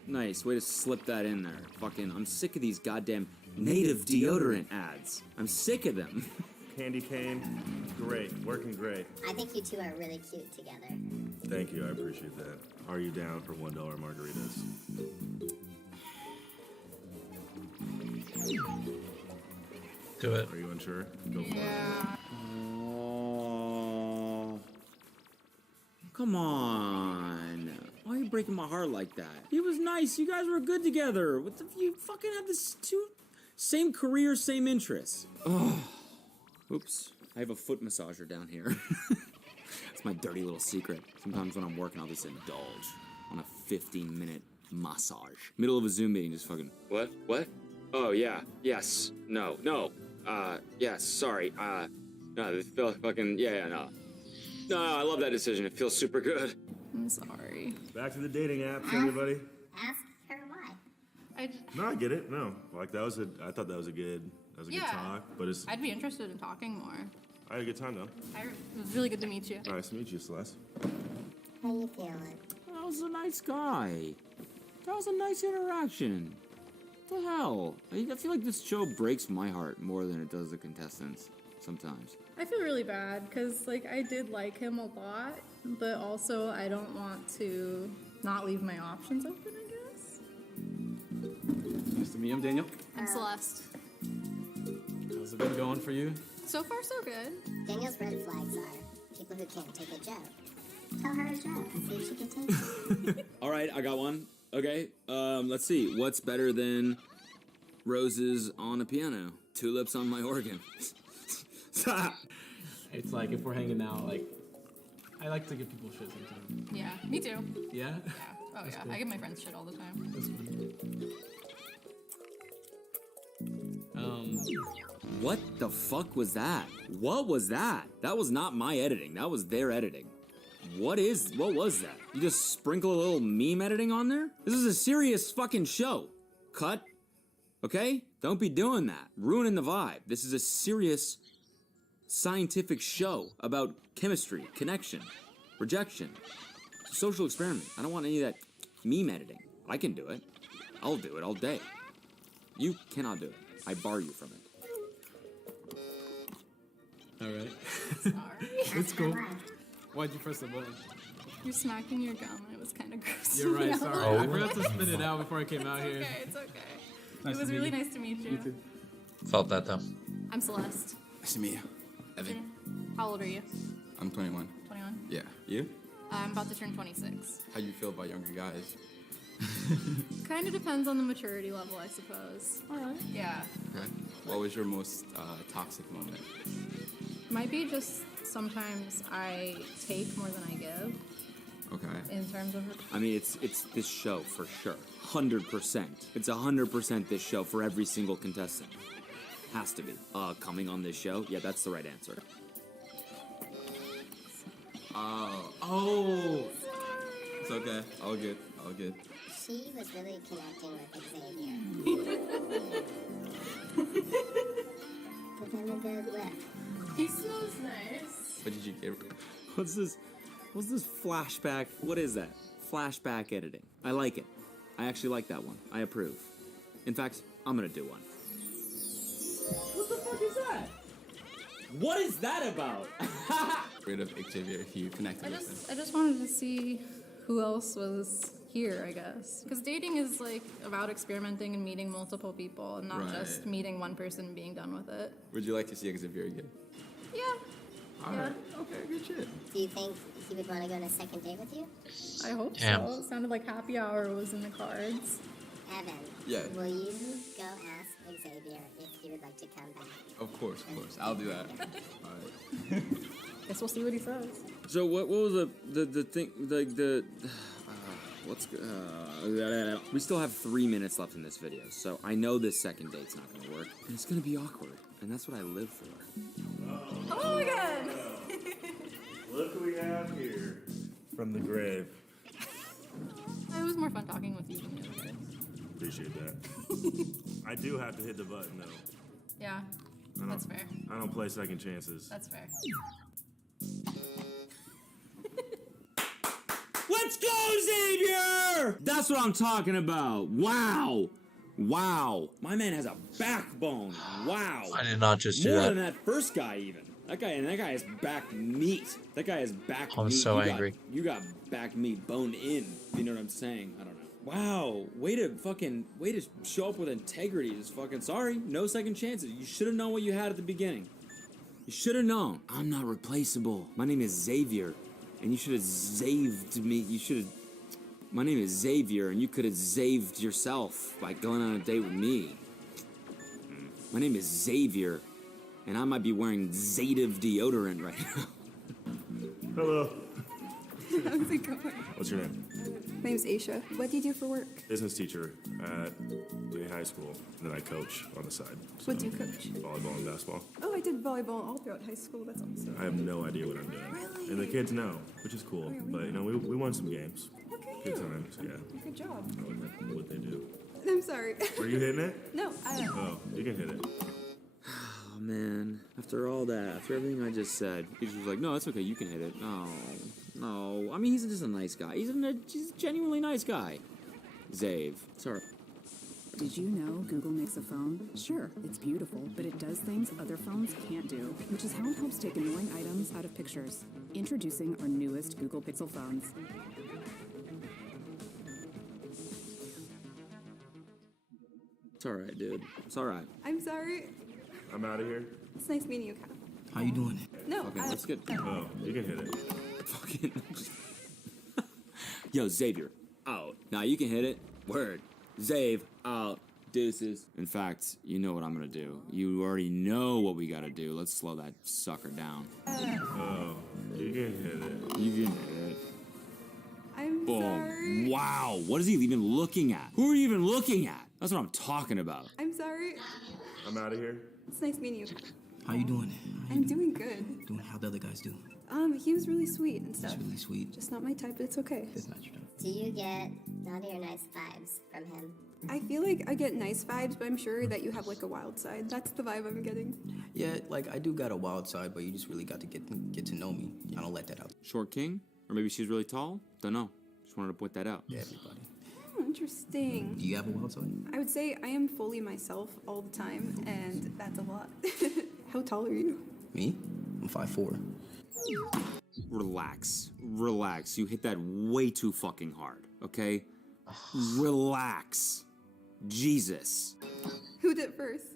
Nice way to slip that in there. Fucking, I'm sick of these goddamn native deodorant ads. I'm sick of them. Candy cane, great, working great. I think you two are really cute together. Thank you, I appreciate that. Are you down for $1 margaritas? Do it. Are you unsure? Go for Yeah. Oh, come on. Why are you breaking my heart like that? He was nice. You guys were good together. What the, you fucking have this same career, same interests. Oh, oops. I have a foot massager down here. It's my dirty little secret. Sometimes when I'm working, I'll just indulge on a 15-minute massage. Middle of a Zoom meeting, just fucking. What? Oh yeah. Yes. No. Yes. Sorry. No. This feel fucking. Yeah. No. No. I love that decision. It feels super good. I'm sorry. Back to the dating apps, everybody. Ask her why. No, I get it. No, like I thought that was a good talk. But it's. I'd be interested in talking more. I had a good time though. It was really good to meet you. Nice to meet you, Celeste. How you feeling? That was a nice guy. That was a nice interaction. What the hell? I feel like this show breaks my heart more than it does the contestants sometimes. I feel really bad because, like, I did like him a lot, but also I don't want to not leave my options open, I guess. Nice to meet you. I'm Daniel. I'm Celeste. How's it been going for you? So far, so good. Daniel's red flags are people who can't take a joke. Tell her a joke and see if she can take it. All right, I got one. Okay, let's see. What's better than roses on a piano? Tulips on my organ. It's like if we're hanging out, like I like to give people shit sometimes. Yeah, me too. Yeah? Yeah. Oh, That's yeah. cool. I give my friends shit all the time. That's What the fuck was that? What was that? That was not my editing. That was their editing. What was that? You just sprinkle a little meme editing on there? This is a serious fucking show. Cut. Okay? Don't be doing that. Ruining the vibe. This is a serious scientific show about chemistry, connection, rejection, social experiment. I don't want any of that meme editing. I can do it. I'll do it all day. You cannot do it. I bar you from it. All right. Sorry. It's cool. Why'd you press the button? You're smacking your gum and it was kind of gross. You're right. No. Sorry. I forgot to spit it out before I came out here. It's okay. Nice It was to meet really you. nice to meet you. You too. Felt that though. I'm Celeste. Nice to meet you. Evan. How old are you? I'm 21. 21. Yeah. You? I'm about to turn 26. How do you feel about younger guys? Kind of depends on the maturity level, I suppose. Alright. Yeah. Okay. What was your most toxic moment? Might be just sometimes I take more than I give Okay. in terms of. I mean, it's this show for sure. 100%. It's 100% this show for every single contestant. Has to be. Coming on this show? Yeah, that's the right answer. Oh. It's okay. All good. All good. She was really connecting with Xavier. Give him a good whip. He smells nice. What did you get? What's this flashback? What is that? Flashback editing. I like it. I actually like that one. I approve. In fact, I'm gonna do one. What the fuck is that? What is that about? Rid of Xavier if you connected with him. I just wanted to see who else was here, I guess. Because dating is like about experimenting and meeting multiple people and not just meeting one person and being done with it. Would you like to see Xavier again? Yeah. Alright. Okay, good shit. Do you think he would want to go on a second date with you? I hope Damn. so. It sounded like happy hour was in the cards. Evan. Yeah. Will you go ask Xavier if he would like to come back? Of course. I'll do that. Alright. Guess we'll see what he says. So what was the thing, like we still have 3 minutes left in this video, so I know this second date's not gonna work, and it's gonna be awkward, and that's what I live for. Oh my god! Look who we have here from the grave. It was more fun talking with you than the other guys. Appreciate that. I do have to hit the button though. Yeah, that's fair. I don't play second chances. That's fair. Let's go, Xavier! That's what I'm talking about. Wow. My man has a backbone. Wow. I did not just do More that. than that first guy even. That guy has back meat. That guy has back meat. I'm so angry. You got back meat boned in. You know what I'm saying? I don't know. Wow. Way to show up with integrity. Just fucking sorry. No second chances. You should have known what you had at the beginning. You should have known. I'm not replaceable. My name is Xavier. And you should have zaved me. My name is Xavier, and you could have zaved yourself by going on a date with me. My name is Xavier, and I might be wearing Zative deodorant right now. Hello. How's it going? What's your name? My name's Aisha. What do you do for work? Business teacher at the high school. And then I coach on the side. What do you coach? Volleyball and basketball. Oh, I did volleyball all throughout high school. That's awesome. I have no idea what I'm doing. Really? And the kids know, which is cool. But, you know, we won some games. Okay. Good times, yeah. Good job. What they do. I'm sorry. Were you hitting it? No, I don't. Oh, you can hit it. Oh, man. After all that, after everything I just said, he just was like, no, it's okay, you can hit it. No. I mean, he's just a nice guy. He's a genuinely nice guy. Zave. Sorry. Did you know Google makes a phone? Sure, it's beautiful, but it does things other phones can't do, which is how it helps take annoying items out of pictures. Introducing our newest Google Pixel phones. It's alright, dude. It's alright. I'm sorry. I'm out of here. It's nice meeting you, Kat. How you doing? No, Okay, let's get... Oh, you can hit it. Fucking... Yo, Xavier, out. Now you can hit it. Word. Zave, out. Deuces. In fact, you know what I'm gonna do. You already know what we gotta do. Let's slow that sucker down. Oh, you can hit it. You can hit it. I'm Boom. sorry. Wow. What is he even looking at? Who are you even looking at? That's what I'm talking about. I'm sorry. I'm out of here. It's nice meeting you. How you doing? I'm doing good. Doing how the other guys do. He was really sweet and stuff. He's really sweet. Just not my type, but it's okay. It's not your type. Do you get naughty or nice vibes from him? I feel like I get nice vibes, but I'm sure that you have like a wild side. That's the vibe I'm getting. Yeah, like I do got a wild side, but you just really got to get to know me. I don't let that out. Short king? Or maybe she's really tall? Don't know. Just wanted to point that out. Yeah, everybody. Oh, interesting. Do you have a wild side? I would say I am fully myself all the time, and that's a lot. How tall are you? Me? I'm 5'4". Relax. Relax. You hit that way too fucking hard, okay? Relax. Jesus. Who did first?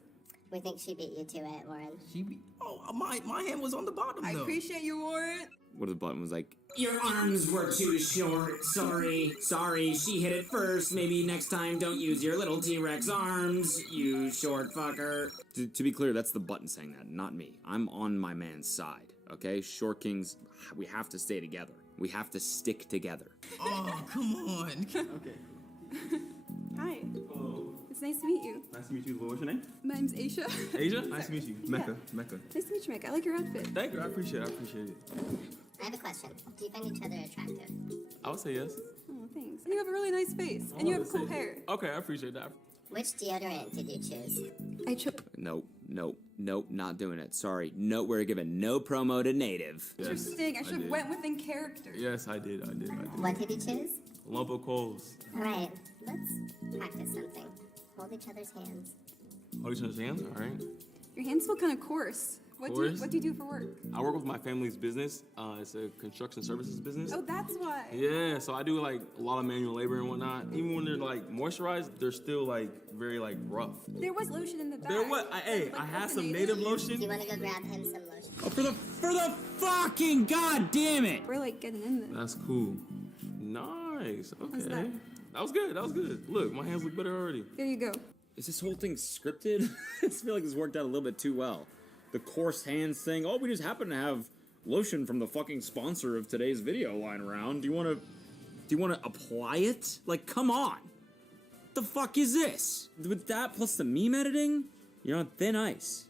We think she beat you to it, Warren. My hand was on the bottom, I though. appreciate you, Warren. What if the button was like, Your arms were too short. Sorry, she hit it first. Maybe next time don't use your little T-Rex arms, you short fucker. to be clear, that's the button saying that, not me. I'm on my man's side, okay? Short Kings, we have to stay together. We have to stick together. Oh, come on. Okay. Hi. Hello. It's nice to meet you. Nice to meet you. What's your name? My name's Aisha. Asia? Nice to meet you. Mecca. Mecca. Nice to meet you, Mecca. I like your outfit. Thank you. I appreciate it. I have a question. Do you find each other attractive? I would say yes. Oh, thanks. And you have a really nice face. And you have cool hair. Okay, I appreciate that. Which deodorant did you choose? I chose. Nope, not doing it. Sorry. Nope, we're giving no promo to Native. Interesting. I should have went within character. Yes, I did. What did you choose? Lump of coals. All right, let's practice something. Hold each other's hands. Hold each other's hands? All right. Your hands feel kind of coarse. What do you do for work? I work with my family's business. It's a construction services business. Oh, that's why. Yeah, so I do like a lot of manual labor and whatnot. Even when they're like moisturized, they're still like very like rough. There was lotion in the bag. There what? I had some native lotion. Do you want to go grab him some lotion? Oh, for the fucking god damn it! We're like getting in there. That's cool. Nice. Okay. How's that? That was good. Look, my hands look better already. There you go. Is this whole thing scripted? I feel like this worked out a little bit too well. The coarse hands thing. Oh, we just happen to have lotion from the fucking sponsor of today's video lying around. Do you want to apply it? Like, come on. The fuck is this? With that plus the meme editing, you're on thin ice.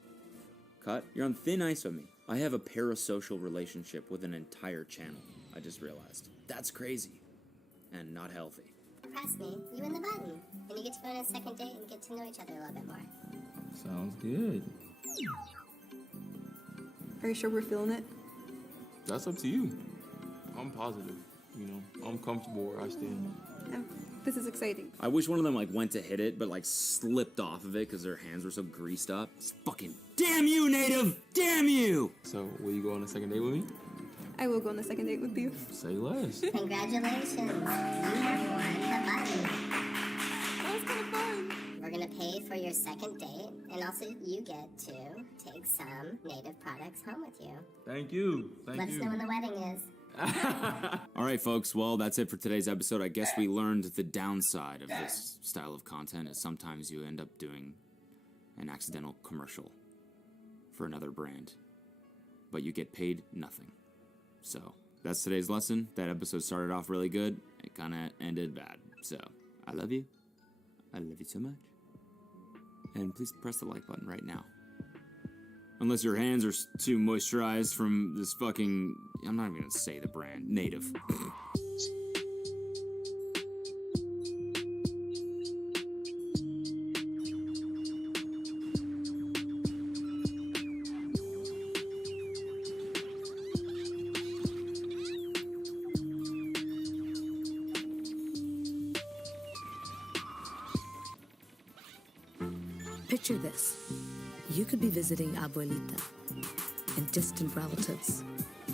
Cut. You're on thin ice with me. I have a parasocial relationship with an entire channel. I just realized. That's crazy. And not healthy. Press me, you and the button. And you get to go on a second date and get to know each other a little bit more. Sounds good. Are you sure we're feeling it? That's up to you. I'm positive. You know, I'm comfortable where I stand. Oh, this is exciting. I wish one of them like went to hit it, but like slipped off of it because their hands were so greased up. It's fucking damn you, Native! Damn you! So, will you go on a second date with me? I will go on the second date with you. Say less. Congratulations. You have won the button. That was kind of fun. We're gonna pay for your second date, and also you get to take some native products home with you. Thank you. Let us know when the wedding is. All right, folks. Well, that's it for today's episode. I guess we learned the downside of this style of content is sometimes you end up doing an accidental commercial for another brand, but you get paid nothing. So that's today's lesson. That episode started off really good. It kind of ended bad. So I love you. I love you so much. And please press the like button right now. Unless your hands are too moisturized from this fucking... I'm not even going to say the brand. Native. Picture this. You could be visiting Abuelita and distant relatives.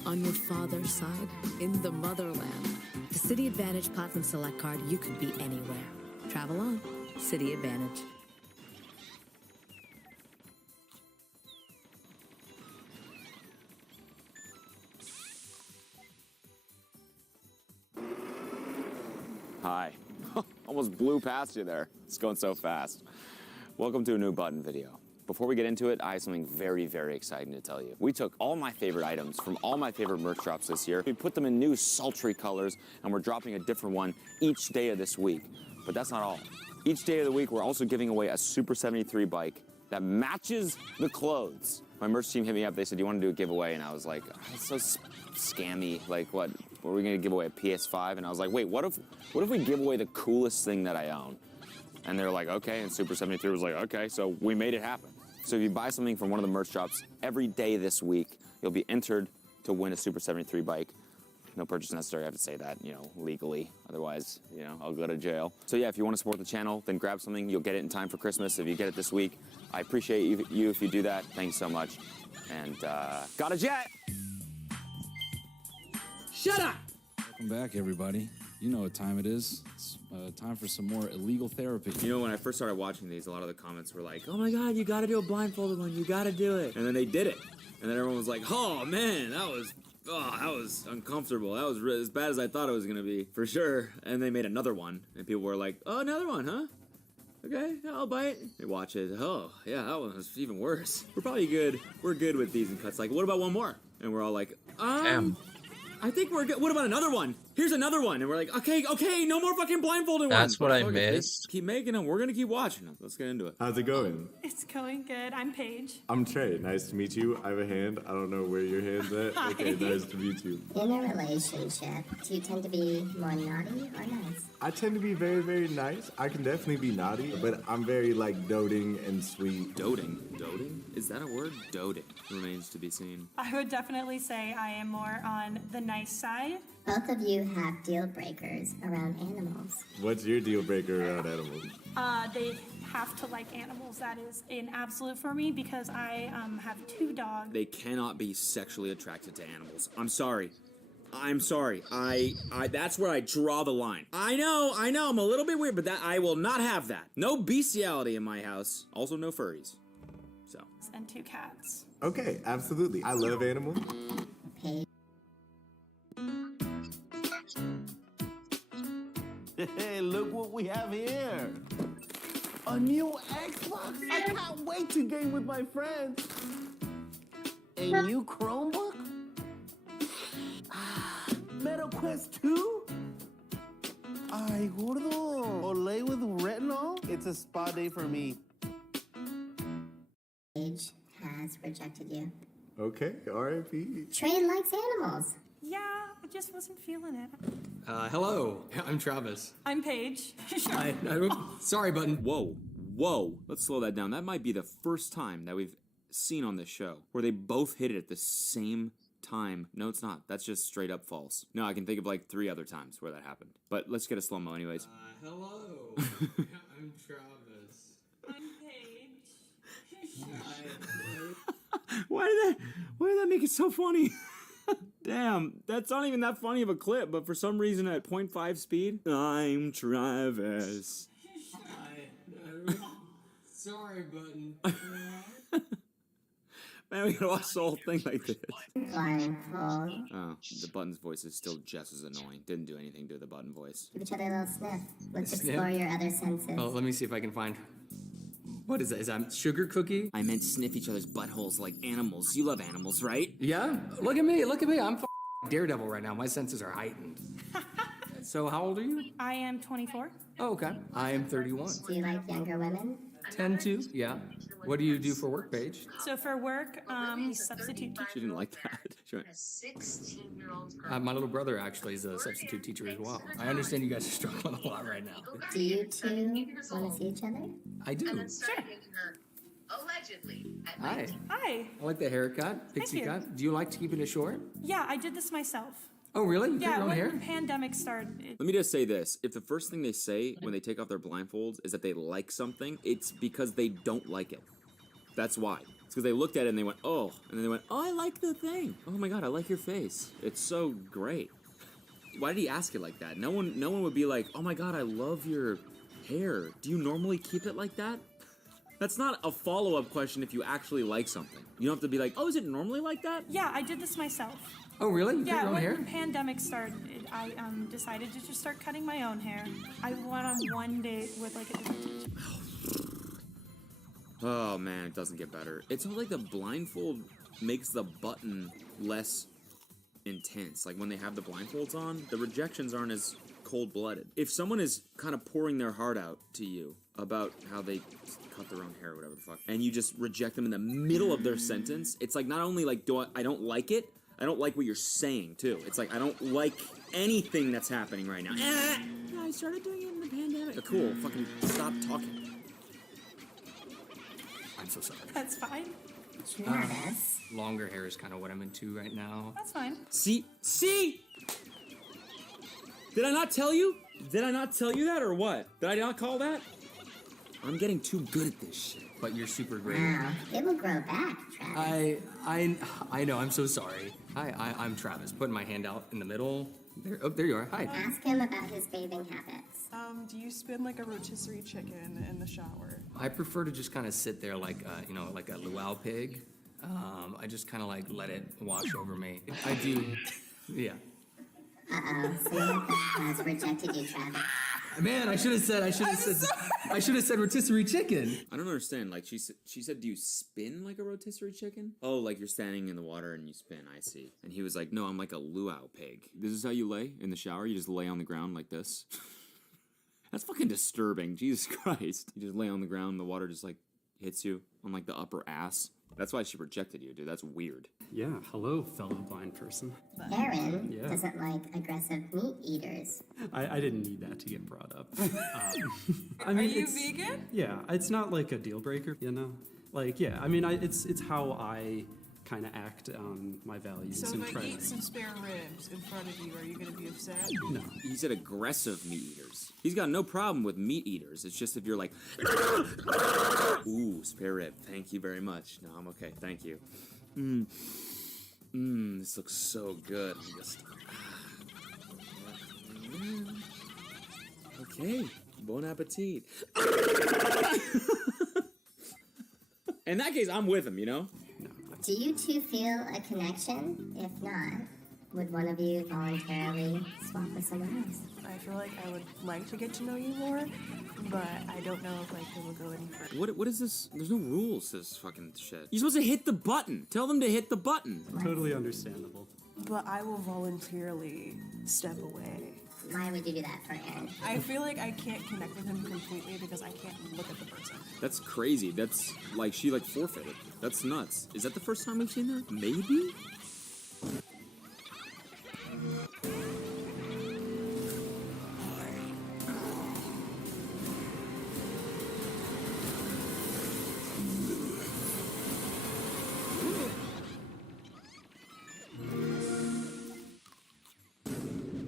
On your father's side, in the motherland. The City Advantage Platinum Select card, you could be anywhere. Travel on. City Advantage. Hi. Almost blew past you there. It's going so fast. Welcome to a new button video. Before we get into it, I have something very, very exciting to tell you. We took all my favorite items from all my favorite merch drops this year. We put them in new sultry colors, and we're dropping a different one each day of this week. But that's not all. Each day of the week, we're also giving away a Super 73 bike that matches the clothes. My merch team hit me up. They said, "Do you want to do a giveaway?" And I was like, oh, "It's so scammy. Like, what? Are we gonna give away a PS5?" And I was like, "Wait, what if we give away the coolest thing that I own?" And they're like, "Okay." And Super 73 was like, "Okay." So we made it happen. So if you buy something from one of the merch shops every day this week, you'll be entered to win a Super 73 bike. No purchase necessary, I have to say that, legally. Otherwise, I'll go to jail. So yeah, if you want to support the channel, then grab something. You'll get it in time for Christmas if you get it this week. I appreciate you if you do that. Thanks so much. And got a jet! Shut up! Welcome back, everybody. You know what time it is. It's time for some more illegal therapy. You know, when I first started watching these, a lot of the comments were like, oh my god, you gotta do a blindfolded one, you gotta do it. And then they did it. And then everyone was like, oh man, that was uncomfortable. That was as bad as I thought it was gonna be, for sure. And they made another one, and people were like, oh, another one, huh? Okay, I'll buy it. They watch it. Oh, yeah, that one was even worse. We're probably good. We're good with these and cuts. Like, what about one more? And we're all like, I think we're good. What about another one? Here's another one. And we're like, okay, no more fucking blindfolded ones. That's what I Okay, missed. Keep making them. We're gonna keep watching them. Let's get into it. How's it going? It's going good. I'm Paige. I'm Trey. Nice to meet you. I have a hand. I don't know where your hand's at. Okay, nice to meet you. In a relationship, do you tend to be more naughty or nice? I tend to be very, very nice. I can definitely be naughty, but I'm very, like, doting and sweet. Doting? Doting? Is that a word? Doting remains to be seen. I would definitely say I am more on the nice side. Both of you have deal breakers around animals. What's your deal breaker around animals? They have to like animals. That is an absolute for me because I have 2 dogs. They cannot be sexually attracted to animals. I'm sorry. I'm sorry. I that's where I draw the line. I know, I'm a little bit weird, but that I will not have that. No bestiality in my house. Also no furries. So. And 2 cats. Okay, absolutely. I love animals. Okay. Hey, look what we have here. A new Xbox. I can't wait to game with my friends. A new Chromebook. Metal Quest 2? Ay, gordo. Olay with retinol? It's a spa day for me. Paige has rejected you. Okay, R.I.P. Trey likes animals. Yeah, I just wasn't feeling it. Hello, I'm Travis. I'm Paige. Sorry, button. Whoa. Let's slow that down. That might be the first time that we've seen on this show where they both hit it at the same time. No, it's not. That's just straight up false. No, I can think of like 3 other times where that happened. But let's get a slow-mo anyways. Hello, I'm Travis. I'm Paige. Why did that make it so funny? Damn, that's not even that funny of a clip, but for some reason at 0.5 speed, I'm Travis. Sorry, button. Man, we gotta watch the whole thing like this. Blindfold. Oh, the button's voice is still just as annoying. Didn't do anything to the button voice. Give each other a little sniff. Let's Sniff? explore your other senses. Oh, let me see if I can find. What is that? Is that sugar cookie? I meant sniff each other's buttholes like animals. You love animals, right? Yeah. Look at me. I'm Daredevil right now. My senses are heightened. So how old are you? I am 24. Oh, okay. I am 31. Do you like younger women? Tend to, yeah. What do you do for work, Paige? So for work, substitute teacher. She didn't like that. Sure. My little brother actually is a substitute teacher as well. I understand you guys are struggling a lot right now. Do you 2 want to see each other? I do. Sure. Allegedly. Hi. Hi. I like the haircut, pixie you. cut. Do you like to keep it short? Yeah, I did this myself. Oh, really? You cut Yeah, your own when hair? the pandemic started. Let me just say this. If the first thing they say when they take off their blindfolds is that they like something, it's because they don't like it. That's why. It's because they looked at it and they went, oh. And then they went, oh, I like the thing. Oh my god, I like your face. It's so great. Why did he ask it like that? No one would be like, oh my god, I love your hair. Do you normally keep it like that? That's not a follow-up question if you actually like something. You don't have to be like, oh, is it normally like that? Yeah, I did this myself. Oh, really? You cut Yeah, your own when hair? the pandemic started, I decided to just start cutting my own hair. I went on one date with like a different teacher. Oh man, it doesn't get better. It's not like the blindfold makes the button less intense. Like when they have the blindfolds on, the rejections aren't as cold-blooded. If someone is kind of pouring their heart out to you about how they cut their own hair or whatever the fuck, and you just reject them in the middle of their sentence, it's like not only like I don't like it, I don't like what you're saying too. It's like I don't like anything that's happening right now. Yeah, I started doing it in the pandemic. Cool, fucking stop talking. I'm so sorry. That's fine. Longer hair is kind of what I'm into right now. That's fine. See? Did I not tell you? Did I not tell you that or what? Did I not call that? I'm getting too good at this shit. But you're super great. Wow, it will grow back, Travis. I know. I'm so sorry. I'm Travis. Putting my hand out in the middle. There you are. Hi. Ask him about his bathing habits. Do you spin like a rotisserie chicken in the shower? I prefer to just kind of sit there like, like a luau pig. I just kind of like let it wash over me. I do, yeah. Uh-oh, Samantha has rejected you, Travis. Man, I should have said rotisserie chicken. I don't understand. Like she said, do you spin like a rotisserie chicken? Oh, like you're standing in the water and you spin. I see. And he was like, no, I'm like a luau pig. This is how you lay in the shower? You just lay on the ground like this? That's fucking disturbing. Jesus Christ. You just lay on the ground, the water just like hits you on like the upper ass. That's why she rejected you, dude. That's weird. Yeah, hello, fellow blind person. Aaron Yeah. doesn't like aggressive meat eaters. I didn't need that to get brought up. I Are mean, you it's- vegan? Yeah, it's not like a deal breaker, you know? Like, yeah, I mean, it's how I kind of act on my values So and if I try eat to... some spare ribs in front of you, are you going to be upset? No. He said aggressive meat eaters. He's got no problem with meat eaters. It's just if you're like, ooh, spare rib. Thank you very much. No, I'm okay. Thank you. This looks so good. I'm just, okay. Bon appetit. In that case, I'm with him, you know? Do you two feel a connection? If not, would one of you voluntarily swap with someone else? I feel like I would like to get to know you more, but I don't know if like it will go any further. What is this? There's no rules to this fucking shit. You're supposed to hit the button. Tell them to hit the button. Totally understandable. But I will voluntarily step away. Why would you do that for Aaron? I feel like I can't connect with him completely because I can't look at the person. That's crazy. That's like she like forfeited. That's nuts. Is that the first time we've seen her? Maybe?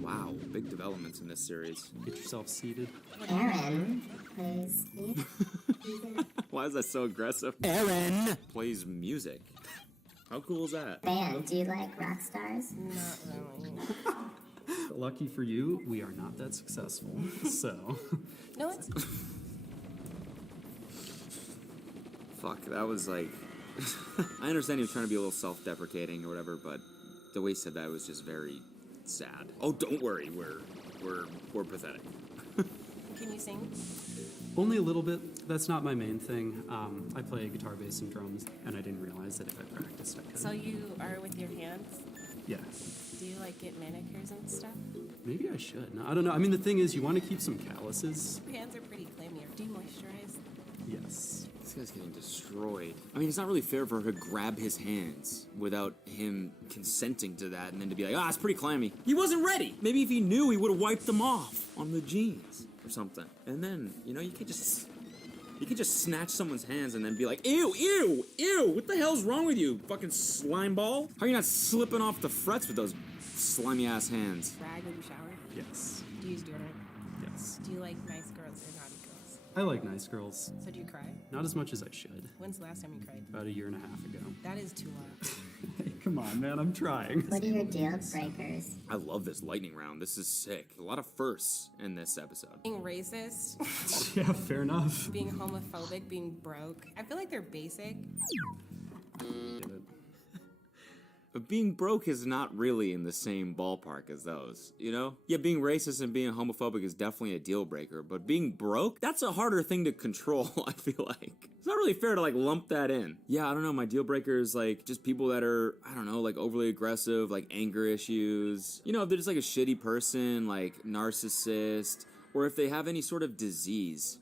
Wow, big developments in this series. Get yourself seated. Aaron plays music. Why is that so aggressive? Aaron plays music. How cool is that? Band, do you like rock stars? Not really. Lucky for you, we are not that successful, so... No, it's... Fuck, that was like... I understand he was trying to be a little self-deprecating or whatever, but the way he said that was just very sad. Oh, don't worry, we're pathetic. Can you sing? Only a little bit. That's not my main thing. I play guitar, bass, and drums, and I didn't realize that if I practiced, I could. So you are with your hands? Yeah. Do you like get manicures and stuff? Maybe I should. No, I don't know. I mean, the thing is, you want to keep some calluses. Your hands are pretty clammy. Do you moisturize? Yes. This guy's getting destroyed. I mean, it's not really fair for her to grab his hands without him consenting to that and then to be like, it's pretty clammy. He wasn't ready. Maybe if he knew, he would have wiped them off on the jeans or something. And then, you know, you could just snatch someone's hands and then be like, ew, ew, ew, what the hell's wrong with you, fucking slime ball? How are you not slipping off the frets with those slimy ass hands? Rag when you shower? Yes. Do you use deodorant? Yes. Do you like nice girls or naughty girls? I like nice girls. So do you cry? Not as much as I should. When's the last time you cried? About a year and a half ago. That is too long. Hey, come on, man. I'm trying. What are your deal breakers? I love this lightning round. This is sick. A lot of firsts in this episode. Being racist, Yeah, fair enough. being homophobic, being broke. I feel like they're basic. But being broke is not really in the same ballpark as those, you know? Yeah, being racist and being homophobic is definitely a deal breaker, but being broke, that's a harder thing to control, I feel like. It's not really fair to, like, lump that in. Yeah, I don't know, my deal breaker is, like, just people that are, I don't know, like, overly aggressive, like, anger issues. You know, if they're just, like, a shitty person, like, narcissist, or if they have any sort of disease.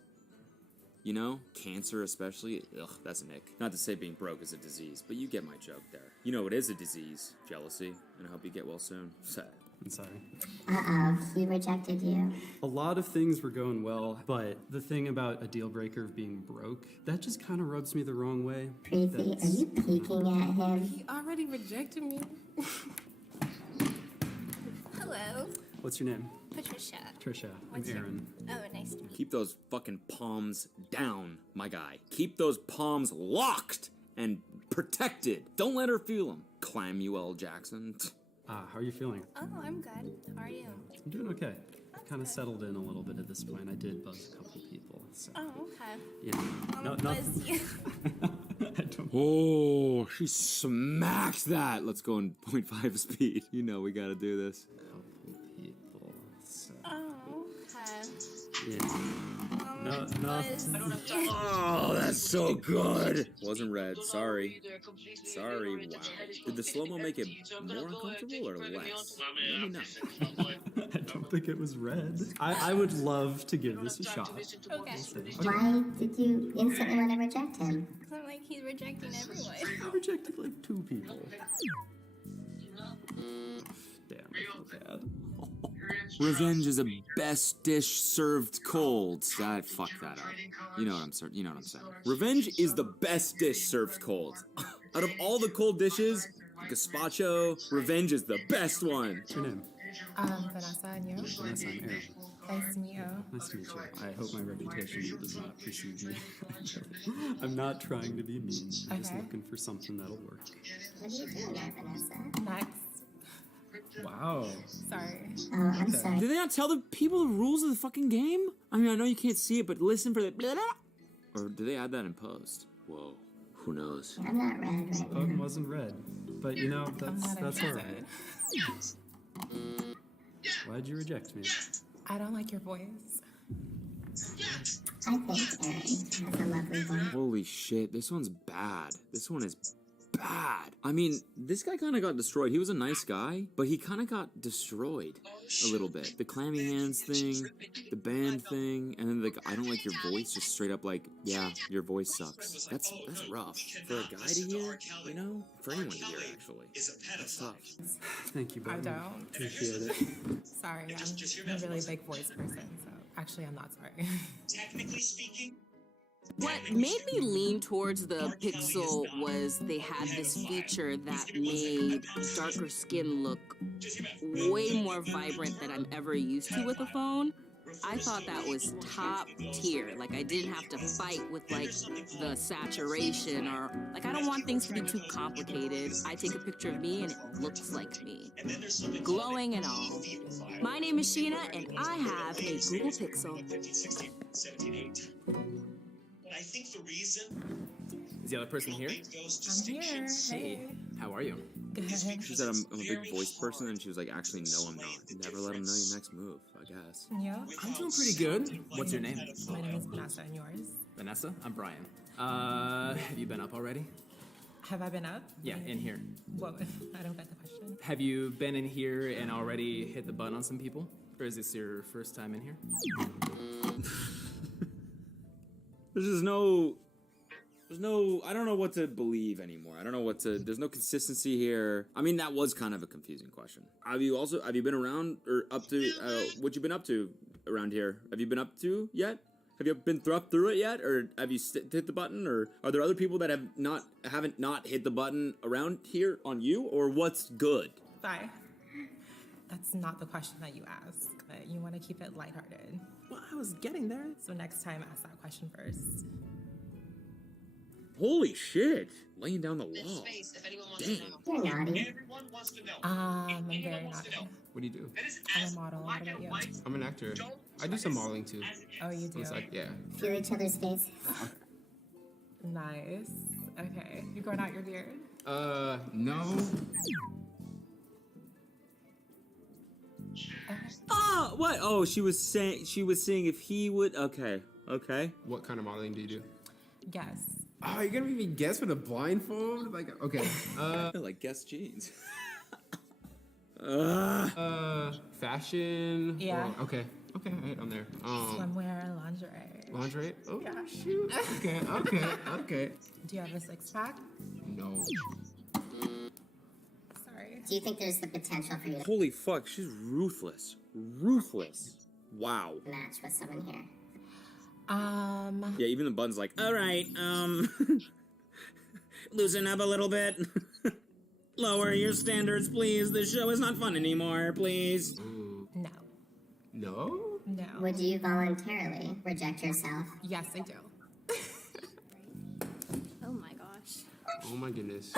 You know? Cancer especially. Ugh, that's an ick. Not to say being broke is a disease, but you get my joke there. You know what is a disease? Jealousy. And I hope you get well soon. Sad. I'm sorry. Uh-oh, he rejected you. A lot of things were going well, but the thing about a deal breaker of being broke, that just kind of rubs me the wrong way. Preeti, are you peeking at him? He already rejected me. Hello, What's your name? Patricia. Trisha. I'm What's your- Aaron. Oh, nice to meet you. Keep those fucking palms down, my guy. Keep those palms locked and protected. Don't let her feel them. Clamuel Jackson. How are you feeling? Oh, I'm good. How are you? I'm doing okay. I've kind of settled in a little bit at this point. I did buzz a couple people, so. Oh, okay. Yeah. No, Buzz you. Oh, she smacks that. Let's go in 0.5 speed. You know we gotta do this. Couple people, so. Oh, okay. Yeah. No, Buzz you. Oh, that's so good. Wasn't red. Sorry. Sorry. Wow. Did the slow-mo make it more uncomfortable or less? Let me know. I don't think it was red. I would love to give this a shot. Okay. Why did you instantly want to reject him? Because I'm like, he's rejecting everyone. I rejected like 2 people. Damn, I feel bad. Revenge is the best dish served cold. Fuck that up. You know what I'm saying. Revenge is the best dish served cold. Out of all the cold dishes, gazpacho, revenge is the best one. What's your name? Vanessa, and you? Vanessa, I'm Aaron. Nice to meet you. Nice to meet you. I hope my reputation does not precede me. I'm not trying to be mean. I'm just Okay. looking for something that'll work. What are you doing there, Vanessa? Next. Wow. Sorry. Oh, I'm sorry. Did they not tell the people the rules of the fucking game? I mean, I know you can't see it, but listen for the blah, blah. Or did they add that in post? Whoa. Who knows? I'm not red right Bug now. wasn't red. But you know, that's alright. Why'd you reject me? I don't like your voice. I think Aaron has a lovely voice. Holy shit, this one's bad. This one is bad. I mean, this guy kind of got destroyed. He was a nice guy, but he kind of got destroyed a little bit. The clammy hands thing, the band thing, and then the I don't like your voice, just straight up like, yeah, your voice sucks. That's rough. For a guy to hear, you know? For anyone to hear, actually. That's tough. Thank you, I buddy. don't. Appreciate it. Sorry, I'm a really big voice person, so actually I'm not sorry. Technically speaking, What made me lean towards the Pixel was they had this feature that made darker skin look way more vibrant than I'm ever used to with a phone. I thought that was top tier. Like, I didn't have to fight with, like, the saturation or, like, I don't want things to be too complicated. I take a picture of me and it looks like me. Glowing and all. My name is Sheena and I have a Google Pixel. 15, 16, 17, 18. But I think the reason Is the other person here? I'm here. Hey. How are you? Good. She said I'm a big voice person, and she was like, actually, no, I'm not. Never let him know your next move, I guess. You? I'm doing pretty good. What's your name? My name is Vanessa, and yours? Vanessa? I'm Brian. Have you been up already? Have I been up? Yeah, in here. What? I don't get the question. Have you been in here and already hit the button on some people? Or is this your first time in here? There's no, I don't know what to believe anymore. I don't know there's no consistency here. I mean, that was kind of a confusing question. Have you been around or up to, what you been up to around here? Have you been up to yet? Have you been up through it yet? Or have you hit the button? Or are there other people that haven't not hit the button around here on you? Or what's good? Bye. That's not the question that you ask. But you want to keep it lighthearted. Well, I was getting there. So next time, ask that question first. Holy shit. Laying down the law. Damn. You're naughty. I'm very naughty. What do you do? I'm a model. What about you? I'm an actor. I do some modeling too. Oh, you do? It's like, yeah. Feel each other's faces. Nice. Okay. You growing out your beard? No. Oh, what? Oh, she was saying if he would, okay. What kind of modeling do you do? Yes. Oh, you're gonna make me guess with a blindfold? Like, okay. Like guess jeans. Fashion. Yeah. Or, okay, right, I'm there. Swimwear, lingerie. Lingerie? Oh, Yeah. shoot. Okay. Do you have a six-pack? No. Sorry. Do you think there's the potential for you to Holy fuck, she's ruthless. Wow. match with someone here? Yeah, even the button's like, all right, loosen up a little bit. Lower your standards, please. This show is not fun anymore, please. No. No? No. Would you voluntarily reject yourself? Yes, I do. Oh my gosh. Oh my goodness.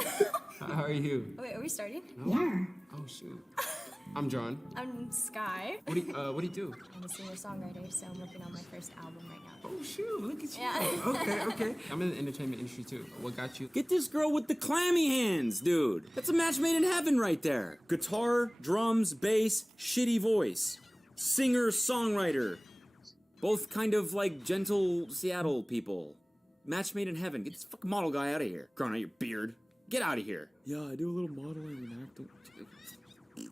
How are you? Wait, are we starting? No? Yeah. Oh shoot. I'm John. I'm Sky. What do you do? I'm a singer-songwriter, so I'm working on my first album right now. Oh shoot, look at you. Yeah. Okay. I'm in the entertainment industry too. What got you? Get this girl with the clammy hands, dude. That's a match made in heaven right there. Guitar, drums, bass, shitty voice. Singer, songwriter. Both kind of like gentle Seattle people. Match made in heaven. Get this fucking model guy out of here. Growing out your beard. Get out of here. Yeah, I do a little modeling and acting.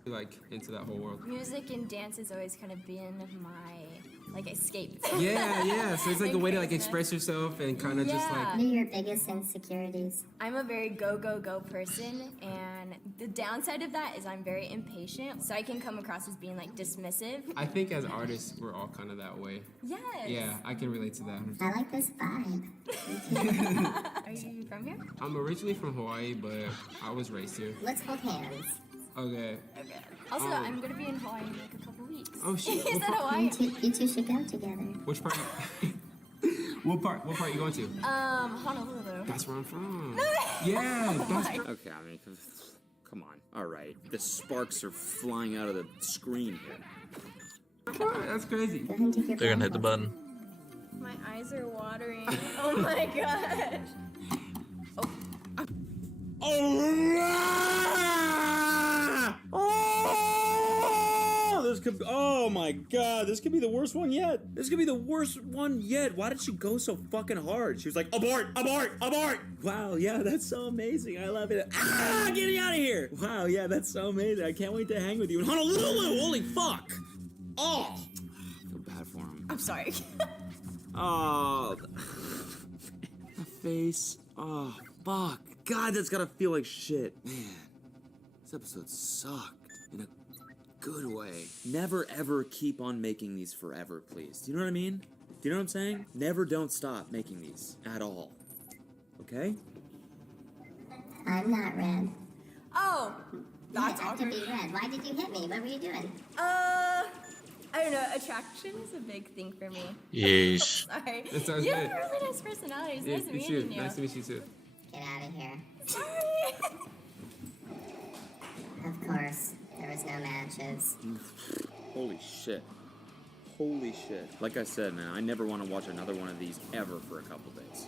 Like into that whole world. Music and dance has always kind of been my like escape. Yeah. So it's like a way to like express yourself and kind of just like. What are your biggest insecurities? I'm a very go person, and the downside of that is I'm very impatient, so I can come across as being like dismissive. I think as artists, we're all kind of that way. Yes. Yeah, I can relate to that. I like this vibe. Are you from here? I'm originally from Hawaii, but I was raised here. Let's hold hands. Okay. Also, I'm gonna be in Hawaii in like a couple weeks. Oh shit. Is that Hawaii? You two should go together. Which part? What part are you going to? Honolulu. That's where I'm from. Yeah. Okay, I mean, come on. All right. The sparks are flying out of the screen here. That's crazy. They're gonna hit the button. My eyes are watering. Oh my gosh. Oh my god, this could be the worst one yet. This could be the worst one yet. Why did she go so fucking hard? She was like, abort. Wow, yeah, that's so amazing. I love it. Ah, get me out of here. Wow, yeah, that's so amazing. I can't wait to hang with you in Honolulu. Holy fuck. Oh, I feel bad for him. I'm sorry. Oh, the face. Oh, fuck. God, that's gotta feel like shit. Man, this episode sucked in a good way. Never ever keep on making these forever, please. Do you know what I mean? Do you know what I'm saying? Never don't stop making these at all. Okay? I'm not red. Oh, that's You have to awkward. be red. Why did you hit me? What were you doing? I don't know. Attraction is a big thing for me. Yeesh. Sorry. That sounds You good. have a really nice personality. It's nice You meeting too. you. Nice to meet you too. Get out of here. Sorry. Of course, there was no matches. Holy shit. Holy shit. Like I said, man, I never want to watch another one of these ever for a couple days.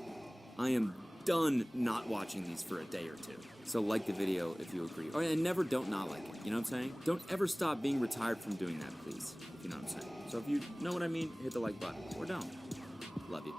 I am done not watching these for a day or two. So like the video if you agree. Oh, and never don't not like it. You know what I'm saying? Don't ever stop being retired from doing that, please. If you know what I'm saying. So if you know what I mean, hit the like button. Or don't. Love you.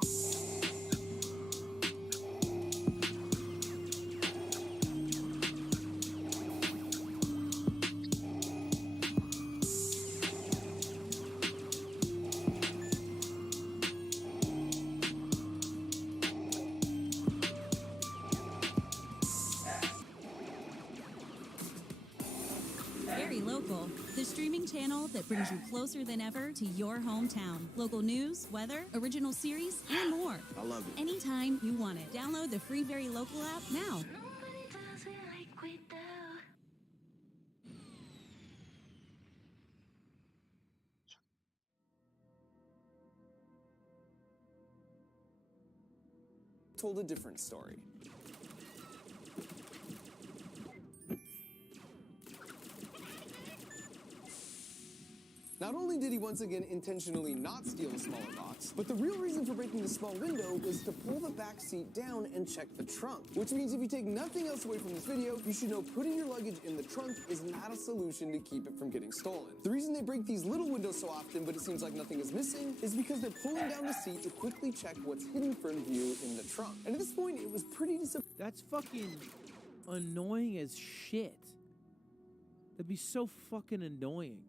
Very Local, the streaming channel that brings you closer than ever to your hometown. Local news, weather, original series, and more. I love it. Anytime you want it. Download the free Very Local app now. Told a different story. Not only did he once again intentionally not steal a smaller box, but the real reason for breaking the small window was to pull the back seat down and check the trunk. Which means if you take nothing else away from this video, you should know putting your luggage in the trunk is not a solution to keep it from getting stolen. The reason they break these little windows so often, but it seems like nothing is missing, is because they're pulling down the seat to quickly check what's hidden from view in the trunk. And at this point, it was pretty disappointing. That's fucking annoying as shit. That'd be so fucking annoying.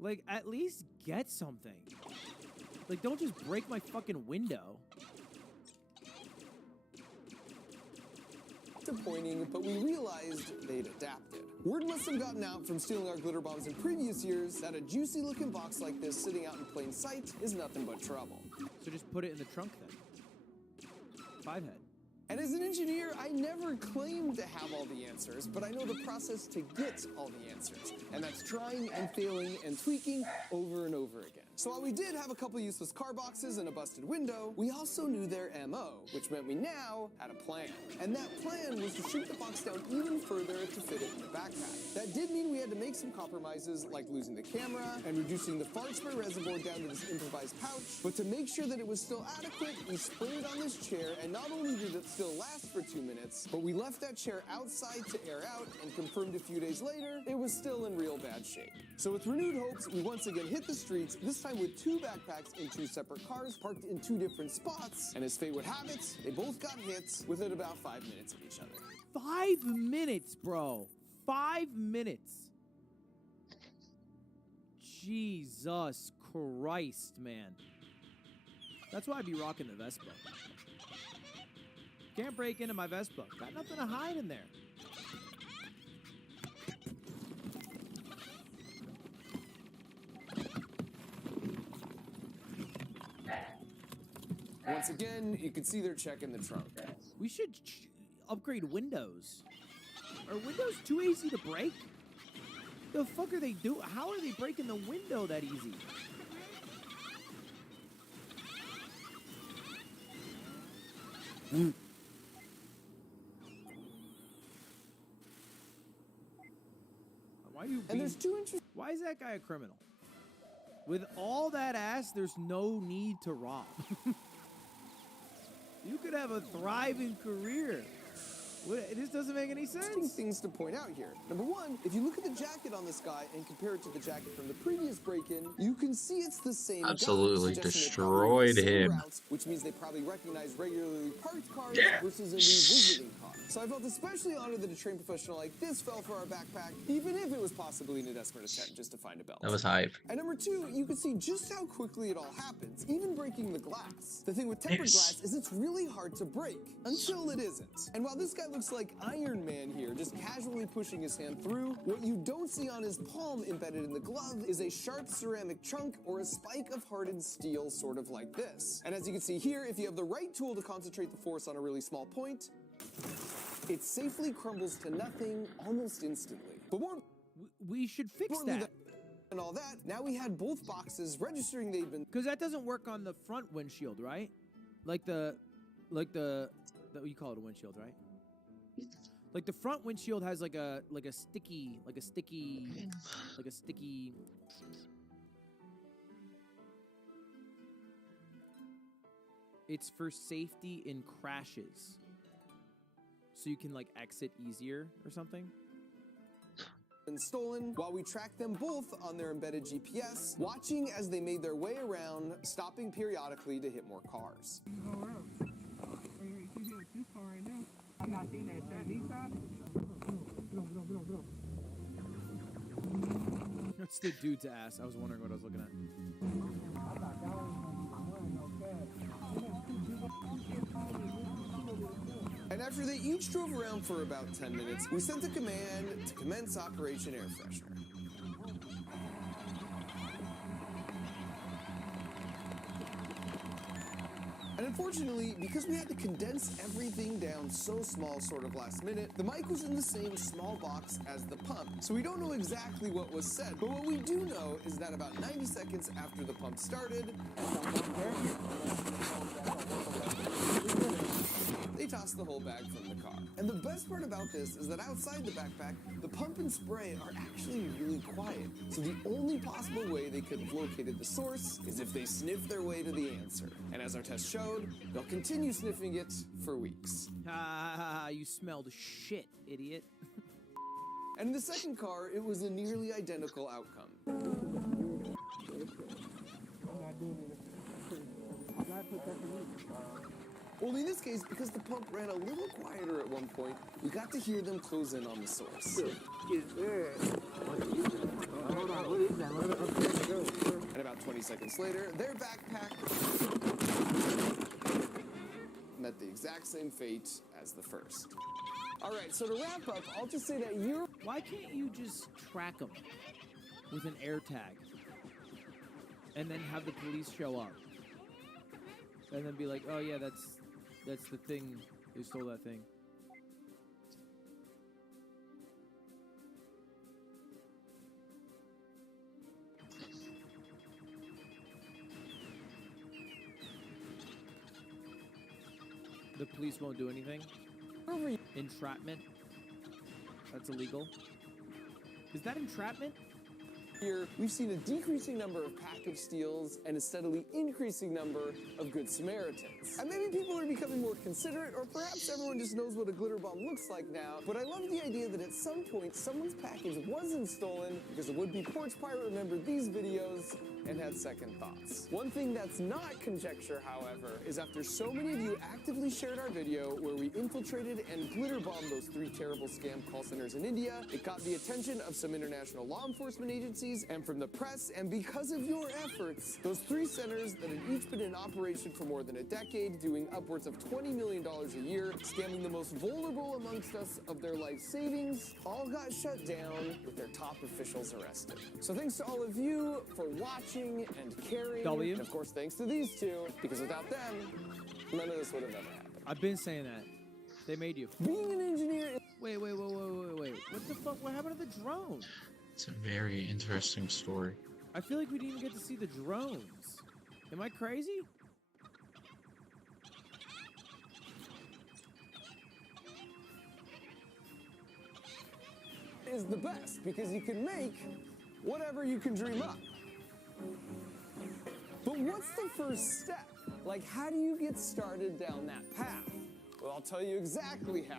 Like, at least get something. Like, don't just break my fucking window. Disappointing, but we realized they'd adapted. Word must have gotten out from stealing our glitter bombs in previous years that a juicy looking box like this sitting out in plain sight is nothing but trouble. So just put it in the trunk then. 5 head. And as an engineer, I never claim to have all the answers, but I know the process to get all the answers. And that's trying and failing and tweaking over and over again. So while we did have a couple useless car boxes and a busted window, we also knew their MO, which meant we now had a plan. And that plan was to shrink the box down even further to fit it in the backpack. That did mean we had to make some compromises, like losing the camera and reducing the fart spray reservoir down to this improvised pouch. But to make sure that it was still adequate, we sprayed it on this chair, and not only did it still last for 2 minutes, but we left that chair outside to air out and confirmed a few days later it was still in real bad shape. So with renewed hopes, we once again hit the streets, this time with 2 backpacks in 2 separate cars parked in 2 different spots, and as fate would have it, they both got hits within about 5 minutes of each other. 5 minutes, bro. 5 minutes. Jesus Christ, man. That's why I be rocking the Vespa. Can't break into my Vespa. Got nothing to hide in there. Once again, you can see their check in the trunk. We should upgrade windows. Are windows too easy to break? The fuck are they doing? How are they breaking the window that easy? Why are you being, why is that guy a criminal? With all that ass, there's no need to rob. You could have a thriving career. This doesn't make any sense. Interesting things to point out here. Number one, if you look at the jacket on this guy and compare it to the jacket from the previous break-in, you can see it's the same Absolutely guy, destroyed him. Routes, which means they probably recognize regularly parked cars versus a new visiting car. So I felt especially honored that a trained professional like this fell for our backpack, even if it was possibly in a desperate attempt just to find a belt. That was hype. And number two, you can see just how quickly it all happens, even breaking the glass. The thing with tempered glass is it's really hard to break, until it isn't. And while this guy looks like Iron Man here, just casually pushing his hand through, what you don't see on his palm embedded in the glove is a sharp ceramic chunk or a spike of hardened steel, sort of like this. And as you can see here, if you have the right tool to concentrate the force on a really small point, it safely crumbles to nothing almost instantly. But more, we should fix that. And all that, now we had both boxes registering they'd been... Because that doesn't work on the front windshield, right? Like the you call it a windshield, right? Like the front windshield has like a sticky. It's for safety in crashes. So you can like exit easier or something. And stolen while we tracked them both on their embedded GPS, watching as they made their way around, stopping periodically to hit more cars. That's the dude's ass. I was wondering what I was looking at. And after they each drove around for about 10 minutes, we sent a command to commence Operation Air Freshener. And unfortunately, because we had to condense everything down so small sort of last minute, the mic was in the same small box as the pump. So we don't know exactly what was said, but what we do know is that about 90 seconds after the pump started, they tossed the whole bag from the car. And the best part about this is that outside the backpack, the pump and spray are actually really quiet. So the only possible way they could have located the source is if they sniffed their way to the answer. And as our test showed, they'll continue sniffing it for weeks. Ah, you smelled shit, idiot. And in the second car, it was a nearly identical outcome. Only in this case, because the pump ran a little quieter at one point, we got to hear them close in on the source. And about 20 seconds later, their backpack met the exact same fate as the first. All right, so to wrap up, I'll just say that you're... Why can't you just track them with an air tag and then have the police show up and then be like, oh yeah, that's the thing They stole that thing. The police won't do anything. Entrapment. That's illegal. Is that entrapment? Here, we've seen a decreasing number of package steals and a steadily increasing number of Good Samaritans. And maybe people are becoming more considerate, or perhaps everyone just knows what a glitter bomb looks like now, but I love the idea that at some point, someone's package wasn't stolen because a would-be porch pirate remembered these videos and had second thoughts. One thing that's not conjecture, however, is after so many of you actively shared our video where we infiltrated and glitter bombed those 3 terrible scam call centers in India, it got the attention of some international law enforcement agencies and from the press, and because of your efforts, those 3 centers that had each been in operation for more than a decade, doing upwards of $20 million a year, scamming the most vulnerable amongst us of their life savings, all got shut down with their top officials arrested. So thanks to all of you for watching and caring. W. And of course, thanks to these 2, because without them, none of this would have ever happened. I've been saying that. They made you. Being an engineer. Wait. What the fuck? What happened to the drone? It's a very interesting story. I feel like we didn't even get to see the drones. Am I crazy? Is the best because you can make whatever you can dream up. But what's the first step? Like, how do you get started down that path? Well, I'll tell you exactly how.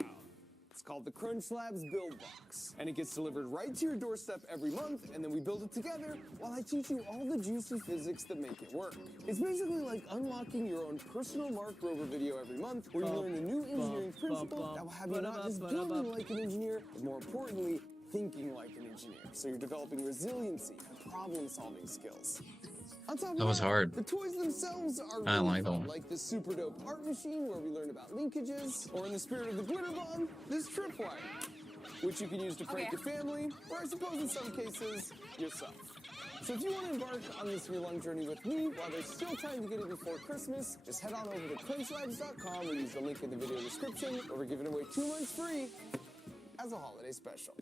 It's called the Crunch Labs Build Box, and it gets delivered right to your doorstep every month, and then we build it together while I teach you all the juicy physics that make it work. It's basically like unlocking your own personal Mark Rover video every month, where you learn a new engineering principle that will have you not just building like an engineer, but more importantly, thinking like an engineer. So you're developing resiliency and problem-solving skills. On top of That was hard. The toys themselves are I really like that fun, one. like this super dope art machine where we learn about linkages, or in the spirit of the glitter bomb, this tripwire, which you can use to prank your family, or I suppose in some cases, yourself. So if you want to embark on this year-long journey with me, while there's still time to get it before Christmas, just head on over to crunchlabs.com or use the link in the video description, where we're giving away 2 months free as a holiday special.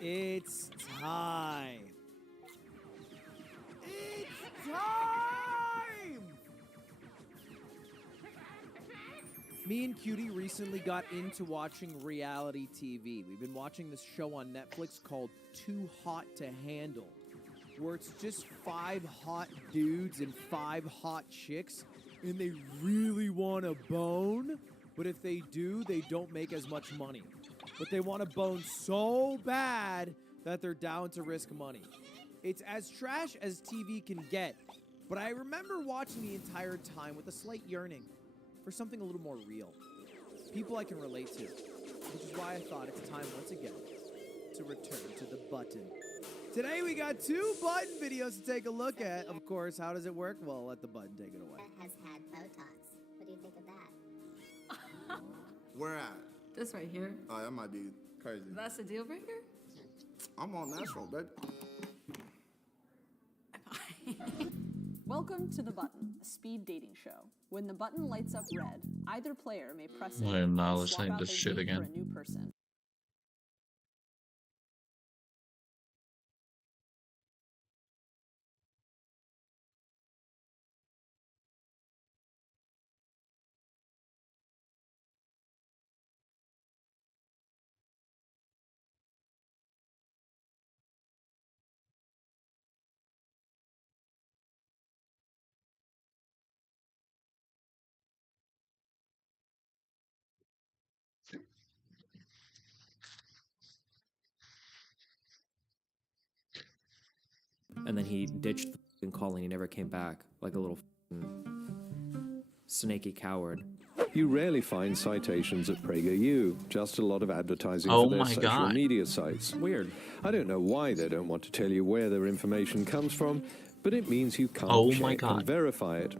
It's time. It's time! Me and Cutie recently got into watching reality TV. We've been watching this show on Netflix called Too Hot to Handle, where it's just 5 hot dudes and 5 hot chicks, and they really want to bone, but if they do, they don't make as much money. But they want to bone so bad that they're down to risk money. It's as trash as TV can get, but I remember watching the entire time with a slight yearning for something a little more real. People I can relate to, which is why I thought it's time once again to return to the button. Today we got 2 button videos to take a look at. Of course, how does it work? Well, let the button take it away. Has had Botox. What do you think of that? Where at? This right here. Oh, that might be crazy. That's a deal breaker? I'm all natural, baby. Welcome to The Button, a speed dating show. When the button lights up red, either player may press it I am not and listening swap to out their shit date again. for a new person. And then he ditched the f***ing call and he never came back, like a little f***ing snaky coward. You rarely find citations at PragerU, just a lot of advertising Oh for their my social God. media sites. Weird. I don't know why they don't want to tell you where their information comes from, but it means you can't Oh check my and God. verify it.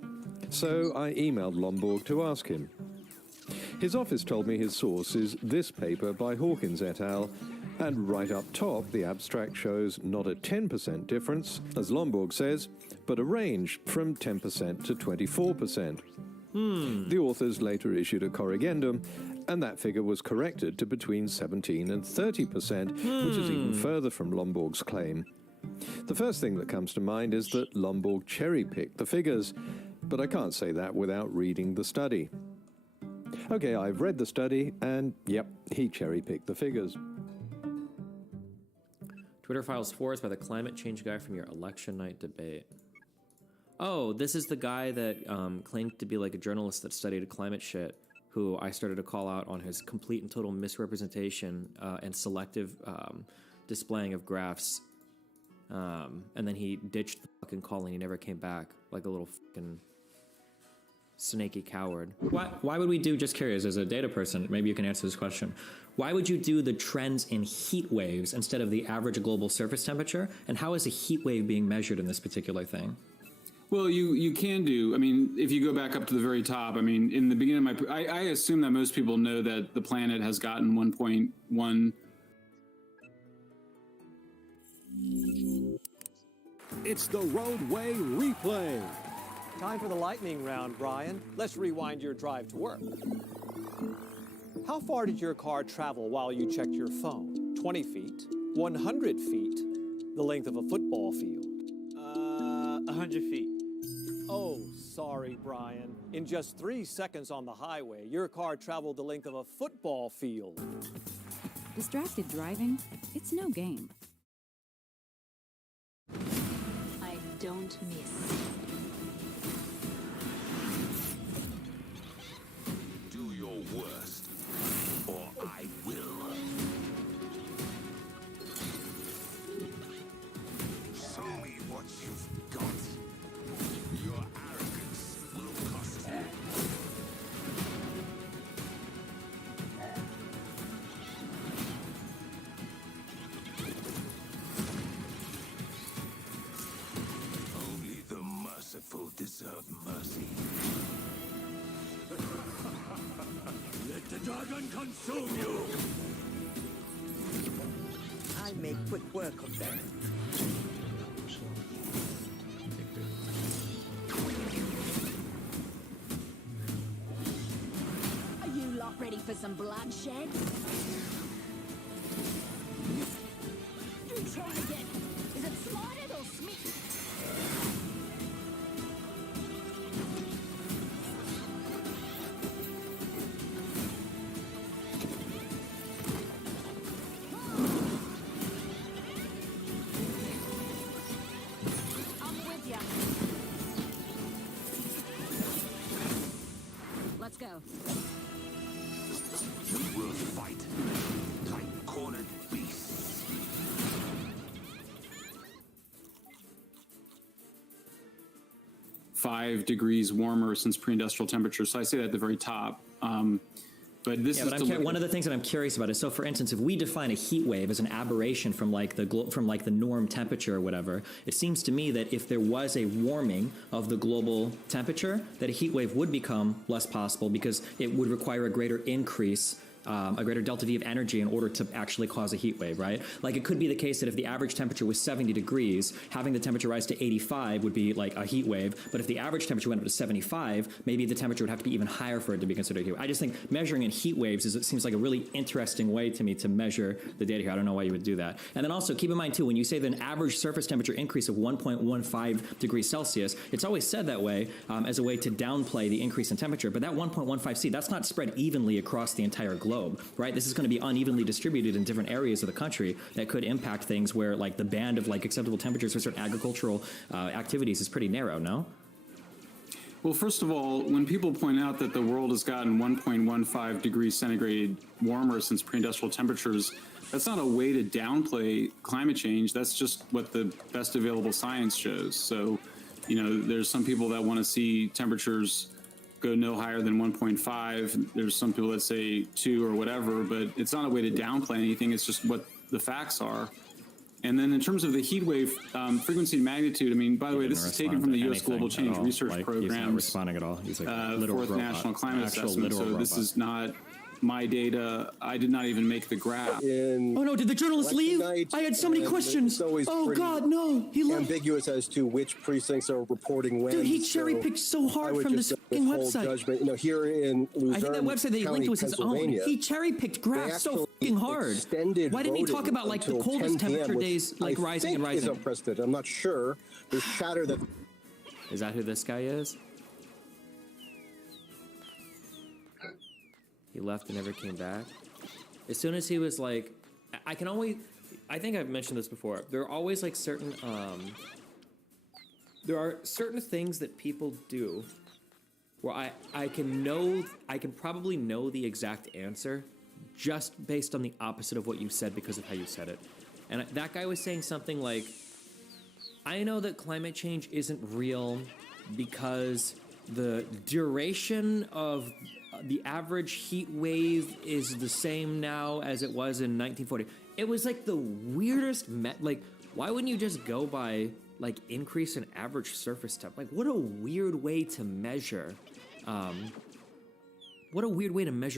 So I emailed Lomborg to ask him. His office told me his source is this paper by Hawkins et al., and right up top, the abstract shows not a 10% difference, as Lomborg says, but a range from 10% to 24%. The authors later issued a corrigendum, and that figure was corrected to between 17 and 30%, which is even further from Lomborg's claim. The first thing that comes to mind is that Lomborg cherry-picked the figures, but I can't say that without reading the study. Okay, I've read the study, and yep, he cherry-picked the figures. Twitter files forwards by the climate change guy from your election night debate. Oh, this is the guy that claimed to be like a journalist that studied climate shit, who I started to call out on his complete and total misrepresentation and selective displaying of graphs. And then he ditched the fucking call and he never came back, like a little fucking snaky coward. Why would we do, just curious, as a data person, maybe you can answer this question. Why would you do the trends in heat waves instead of the average global surface temperature? And how is a heat wave being measured in this particular thing? Well, you can do. I mean, if you go back up to the very top, I mean, in the beginning of I assume that most people know that the planet has gotten 1.1. It's the roadway replay. Time for the lightning round, Brian. Let's rewind your drive to work. How far did your car travel while you checked your phone? 20 feet, 100 feet, the length of a football field. 100 feet. Oh, sorry, Brian. In just 3 seconds on the highway, your car traveled the length of a football field. Distracted driving? It's no game. I don't miss. Do your worst, or I will. Show me what you've got. Your arrogance will cost you. Only the merciful deserve mercy. Let the dragon consume you! I'll make quick work of that. Are you lot ready for some bloodshed? You trying to get... Is it slotted or smitten? Let's go. We will fight like cornered beasts. 5 degrees warmer since pre-industrial temperatures. So I say that at the very top. But this is one of the things that I'm curious about is, so for instance, if we define a heat wave as an aberration from like the norm temperature or whatever, it seems to me that if there was a warming of the global temperature, that a heat wave would become less possible because it would require a greater increase, a greater delta V of energy in order to actually cause a heat wave, right? Like it could be the case that if the average temperature was 70 degrees, having the temperature rise to 85 would be like a heat wave. But if the average temperature went up to 75, maybe the temperature would have to be even higher for it to be considered a heat wave. I just think measuring in heat waves it seems like a really interesting way to me to measure the data here. I don't know why you would do that. And then also keep in mind too, when you say that an average surface temperature increase of 1.15 degrees Celsius, it's always said that way as a way to downplay the increase in temperature. But that 1.15 C, that's not spread evenly across the entire globe. Right? This is going to be unevenly distributed in different areas of the country that could impact things where like the band of like acceptable temperatures for certain agricultural activities is pretty narrow, no? Well, first of all, when people point out that the world has gotten 1.15 degrees centigrade warmer since pre-industrial temperatures, that's not a way to downplay climate change. That's just what the best available science shows. So, you know, there's some people that want to see temperatures go no higher than 1.5. There's some people that say 2 or whatever, but it's not a way to downplay anything. It's just what the facts are. And then in terms of the heat wave frequency and magnitude, I mean, by the way, this is taken from the U.S. Global Change Research Program's responding at all. He's like fourth robot. National Climate Assessment. So this is not my data. I did not even make the graph. Oh no, did the journalist leave? I had so many questions. Oh God, no. He left. Ambiguous as to which precincts are reporting when. Dude, he cherry-picked so hard from this fucking website. Judgment. You know, here in Luzerne, I think that website that he linked was his own. He cherry-picked graphs so fucking hard. Why didn't he talk about like the coldest temperature days, like rising and rising? Is unprecedented. I'm not sure. There's chatter that. Is that who this guy is? He left and never came back. As soon as he was like, I think I've mentioned this before. There are always like certain, there are certain things that people do where I can probably know the exact answer just based on the opposite of what you said because of how you said it. And that guy was saying something like, I know that climate change isn't real because the duration of the average heat wave is the same now as it was in 1940. It was like the weirdest, like, why wouldn't you just go by like increase in average surface temp? Like, what a weird way to measure,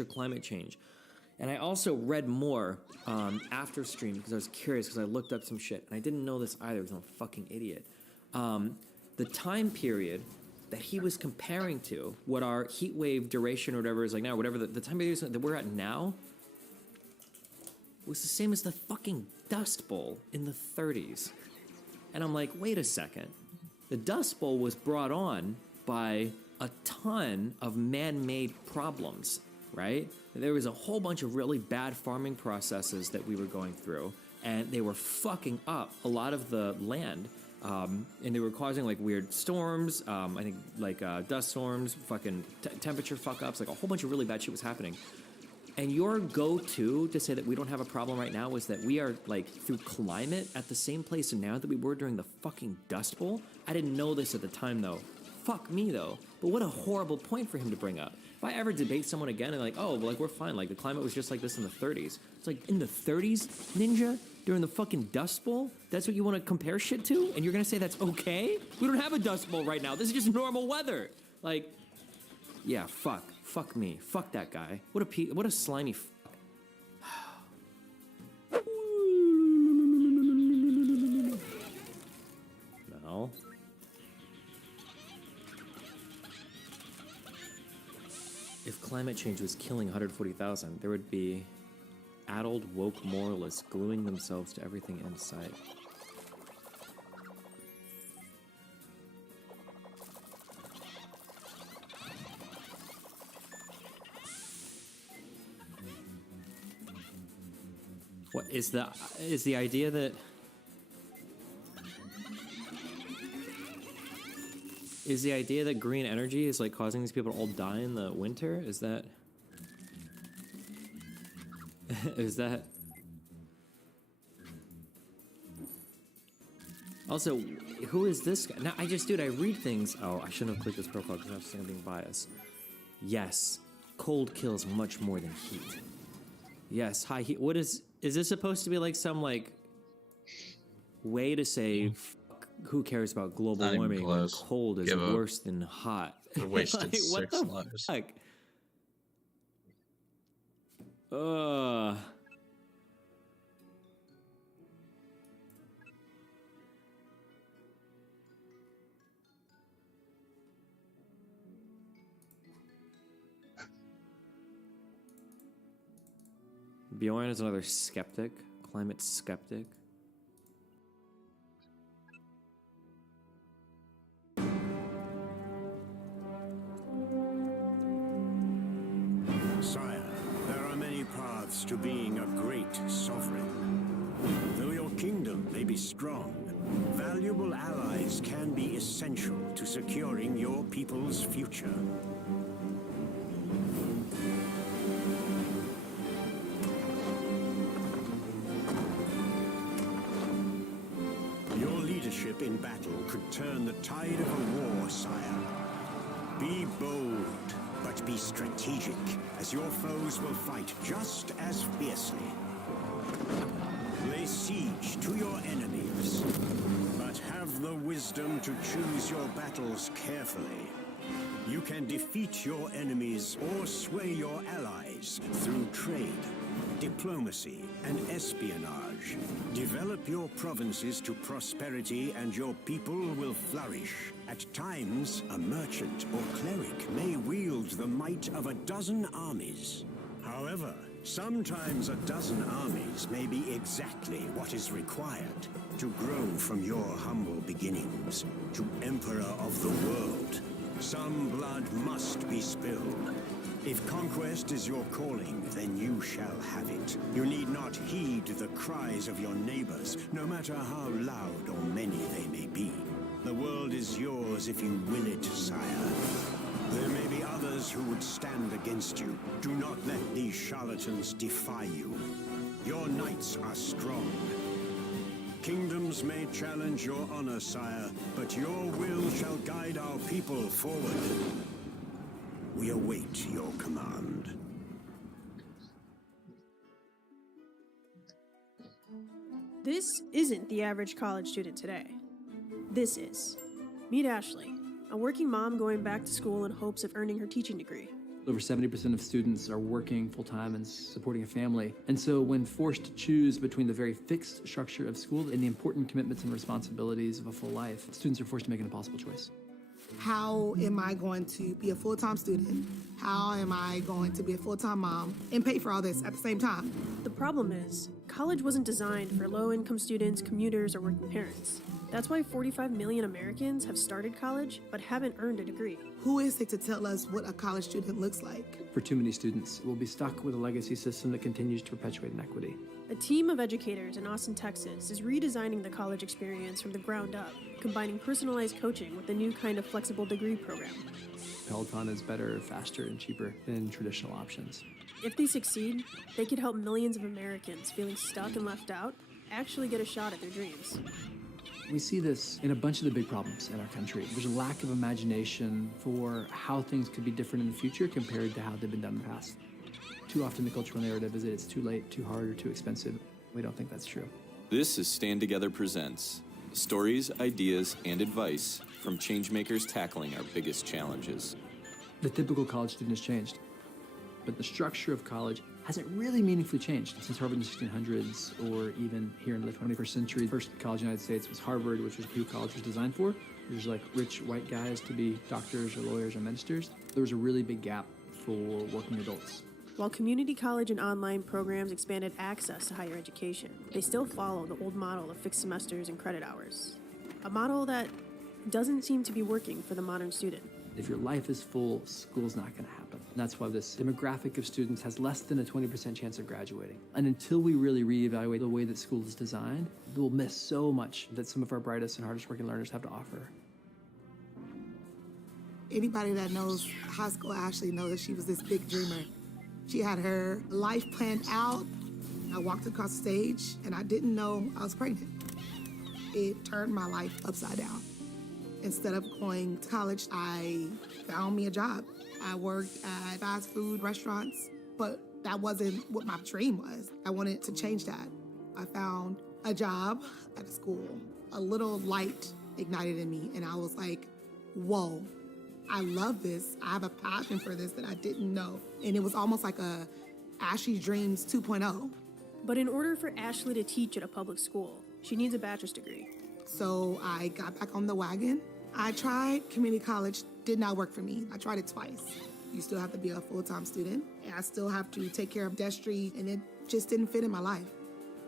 climate change. And I also read more after stream because I was curious because I looked up some shit and I didn't know this either because I'm a fucking idiot. The time period that he was comparing to, what our heat wave duration or whatever is like now, whatever the time period that we're at now, was the same as the fucking Dust Bowl in the 30s. And I'm like, wait a second. The Dust Bowl was brought on by a ton of man-made problems, right? There was a whole bunch of really bad farming processes that we were going through, and they were fucking up a lot of the land. And they were causing like weird storms, I think like dust storms, fucking temperature fuck-ups, like a whole bunch of really bad shit was happening. And your go-to to say that we don't have a problem right now was that we are like through climate at the same place now that we were during the fucking Dust Bowl? I didn't know this at the time though. Fuck me though. But what a horrible point for him to bring up. If I ever debate someone again and like, oh, well, like we're fine, like the climate was just like this in the 30s. It's like, in the 30s, Ninja? During the fucking Dust Bowl? That's what you want to compare shit to? And you're gonna say that's okay? We don't have a Dust Bowl right now. This is just normal weather. Like, yeah, fuck. Fuck me. Fuck that guy. What a slimy fuck. No. If climate change was killing 140,000, there would be addled woke moralists gluing themselves to everything in sight. What is the idea that green energy is like causing these people to all die in the winter? Is that also, who is this guy? Now, I read things. Oh, I shouldn't have clicked this profile because I was thinking I'm being biased. Yes, cold kills much more than heat. Yes, high heat. What is this supposed to be like some like way to say who cares about global warming when cold is worse than hot? Wasted like, what 6 the lives. Fuck? Bjorn is another skeptic, climate skeptic. Sire, there are many paths to being a great sovereign. Though your kingdom may be strong, valuable allies can be essential to securing your people's future. Your leadership in battle could turn the tide of a war, sire. Be bold, but be strategic, as your foes will fight just as fiercely. Lay siege to your enemies, but have the wisdom to choose your battles carefully. You can defeat your enemies or sway your allies through trade, diplomacy, and espionage. Develop your provinces to prosperity and your people will flourish. At times, a merchant or cleric may wield the might of a dozen armies. However, sometimes a dozen armies may be exactly what is required to grow from your humble beginnings to Emperor of the World. Some blood must be spilled. If conquest is your calling, then you shall have it. You need not heed the cries of your neighbors, no matter how loud or many they may be. The world is yours if you will it, sire. There may be others who would stand against you. Do not let these charlatans defy you. Your knights are strong. Kingdoms may challenge your honor, sire, but your will shall guide our people forward. We await your command. This isn't the average college student today. This is. Meet Ashley, a working mom going back to school in hopes of earning her teaching degree. Over 70% of students are working full-time and supporting a family. And so when forced to choose between the very fixed structure of school and the important commitments and responsibilities of a full life, students are forced to make an impossible choice. How am I going to be a full-time student? How am I going to be a full-time mom and pay for all this at the same time? The problem is, college wasn't designed for low-income students, commuters, or working parents. That's why 45 million Americans have started college but haven't earned a degree. Who is it to tell us what a college student looks like? For too many students, we'll be stuck with a legacy system that continues to perpetuate inequity. A team of educators in Austin, Texas is redesigning the college experience from the ground up, combining personalized coaching with a new kind of flexible degree program. Peloton is better, faster, and cheaper than traditional options. If they succeed, they could help millions of Americans feeling stuck and left out actually get a shot at their dreams. We see this in a bunch of the big problems in our country. There's a lack of imagination for how things could be different in the future compared to how they've been done in the past. Too often the cultural narrative is that it's too late, too hard, or too expensive. We don't think that's true. This is Stand Together Presents. Stories, ideas, and advice from changemakers tackling our biggest challenges. The typical college student has changed, but the structure of college hasn't really meaningfully changed since Harvard in the 1600s, or even here in the 21st century. The first college in the United States was Harvard, which was who college was designed for. There's like rich white guys to be doctors or lawyers or ministers. There was a really big gap for working adults. While community college and online programs expanded access to higher education, they still follow the old model of fixed semesters and credit hours. A model that doesn't seem to be working for the modern student. If your life is full, school's not going to happen. And that's why this demographic of students has less than a 20% chance of graduating. And until we really reevaluate the way that school is designed, we'll miss so much that some of our brightest and hardest working learners have to offer. Anybody that knows high school Ashley knows that she was this big dreamer. She had her life planned out. I walked across the stage and I didn't know I was pregnant. It turned my life upside down. Instead of going to college, I found me a job. I worked at fast food restaurants, but that wasn't what my dream was. I wanted to change that. I found a job at a school. A little light ignited in me, and I was like, whoa, I love this. I have a passion for this that I didn't know. And it was almost like a Ashley's Dreams 2.0. But in order for Ashley to teach at a public school, she needs a bachelor's degree. So I got back on the wagon. I tried community college, did not work for me. I tried it twice. You still have to be a full-time student, and I still have to take care of dentistry, and it just didn't fit in my life.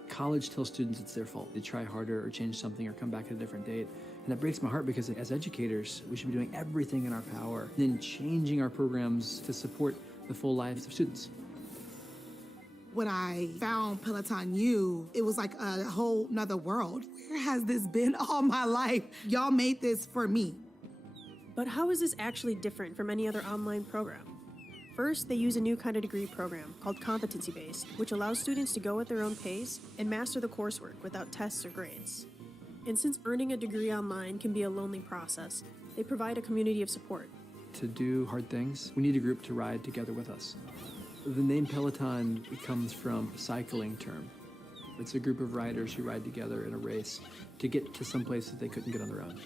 College tells students it's their fault. They try harder or change something or come back at a different date. And that breaks my heart because as educators, we should be doing everything in our power, then changing our programs to support the full lives of students. When I found Peloton U, it was like a whole nother world. Where has this been all my life? Y'all made this for me. But how is this actually different from any other online program? First, they use a new kind of degree program called competency-based, which allows students to go at their own pace and master the coursework without tests or grades. And since earning a degree online can be a lonely process, they provide a community of support. To do hard things, we need a group to ride together with us. The name Peloton comes from a cycling term. It's a group of riders who ride together in a race to get to some place that they couldn't get on their own.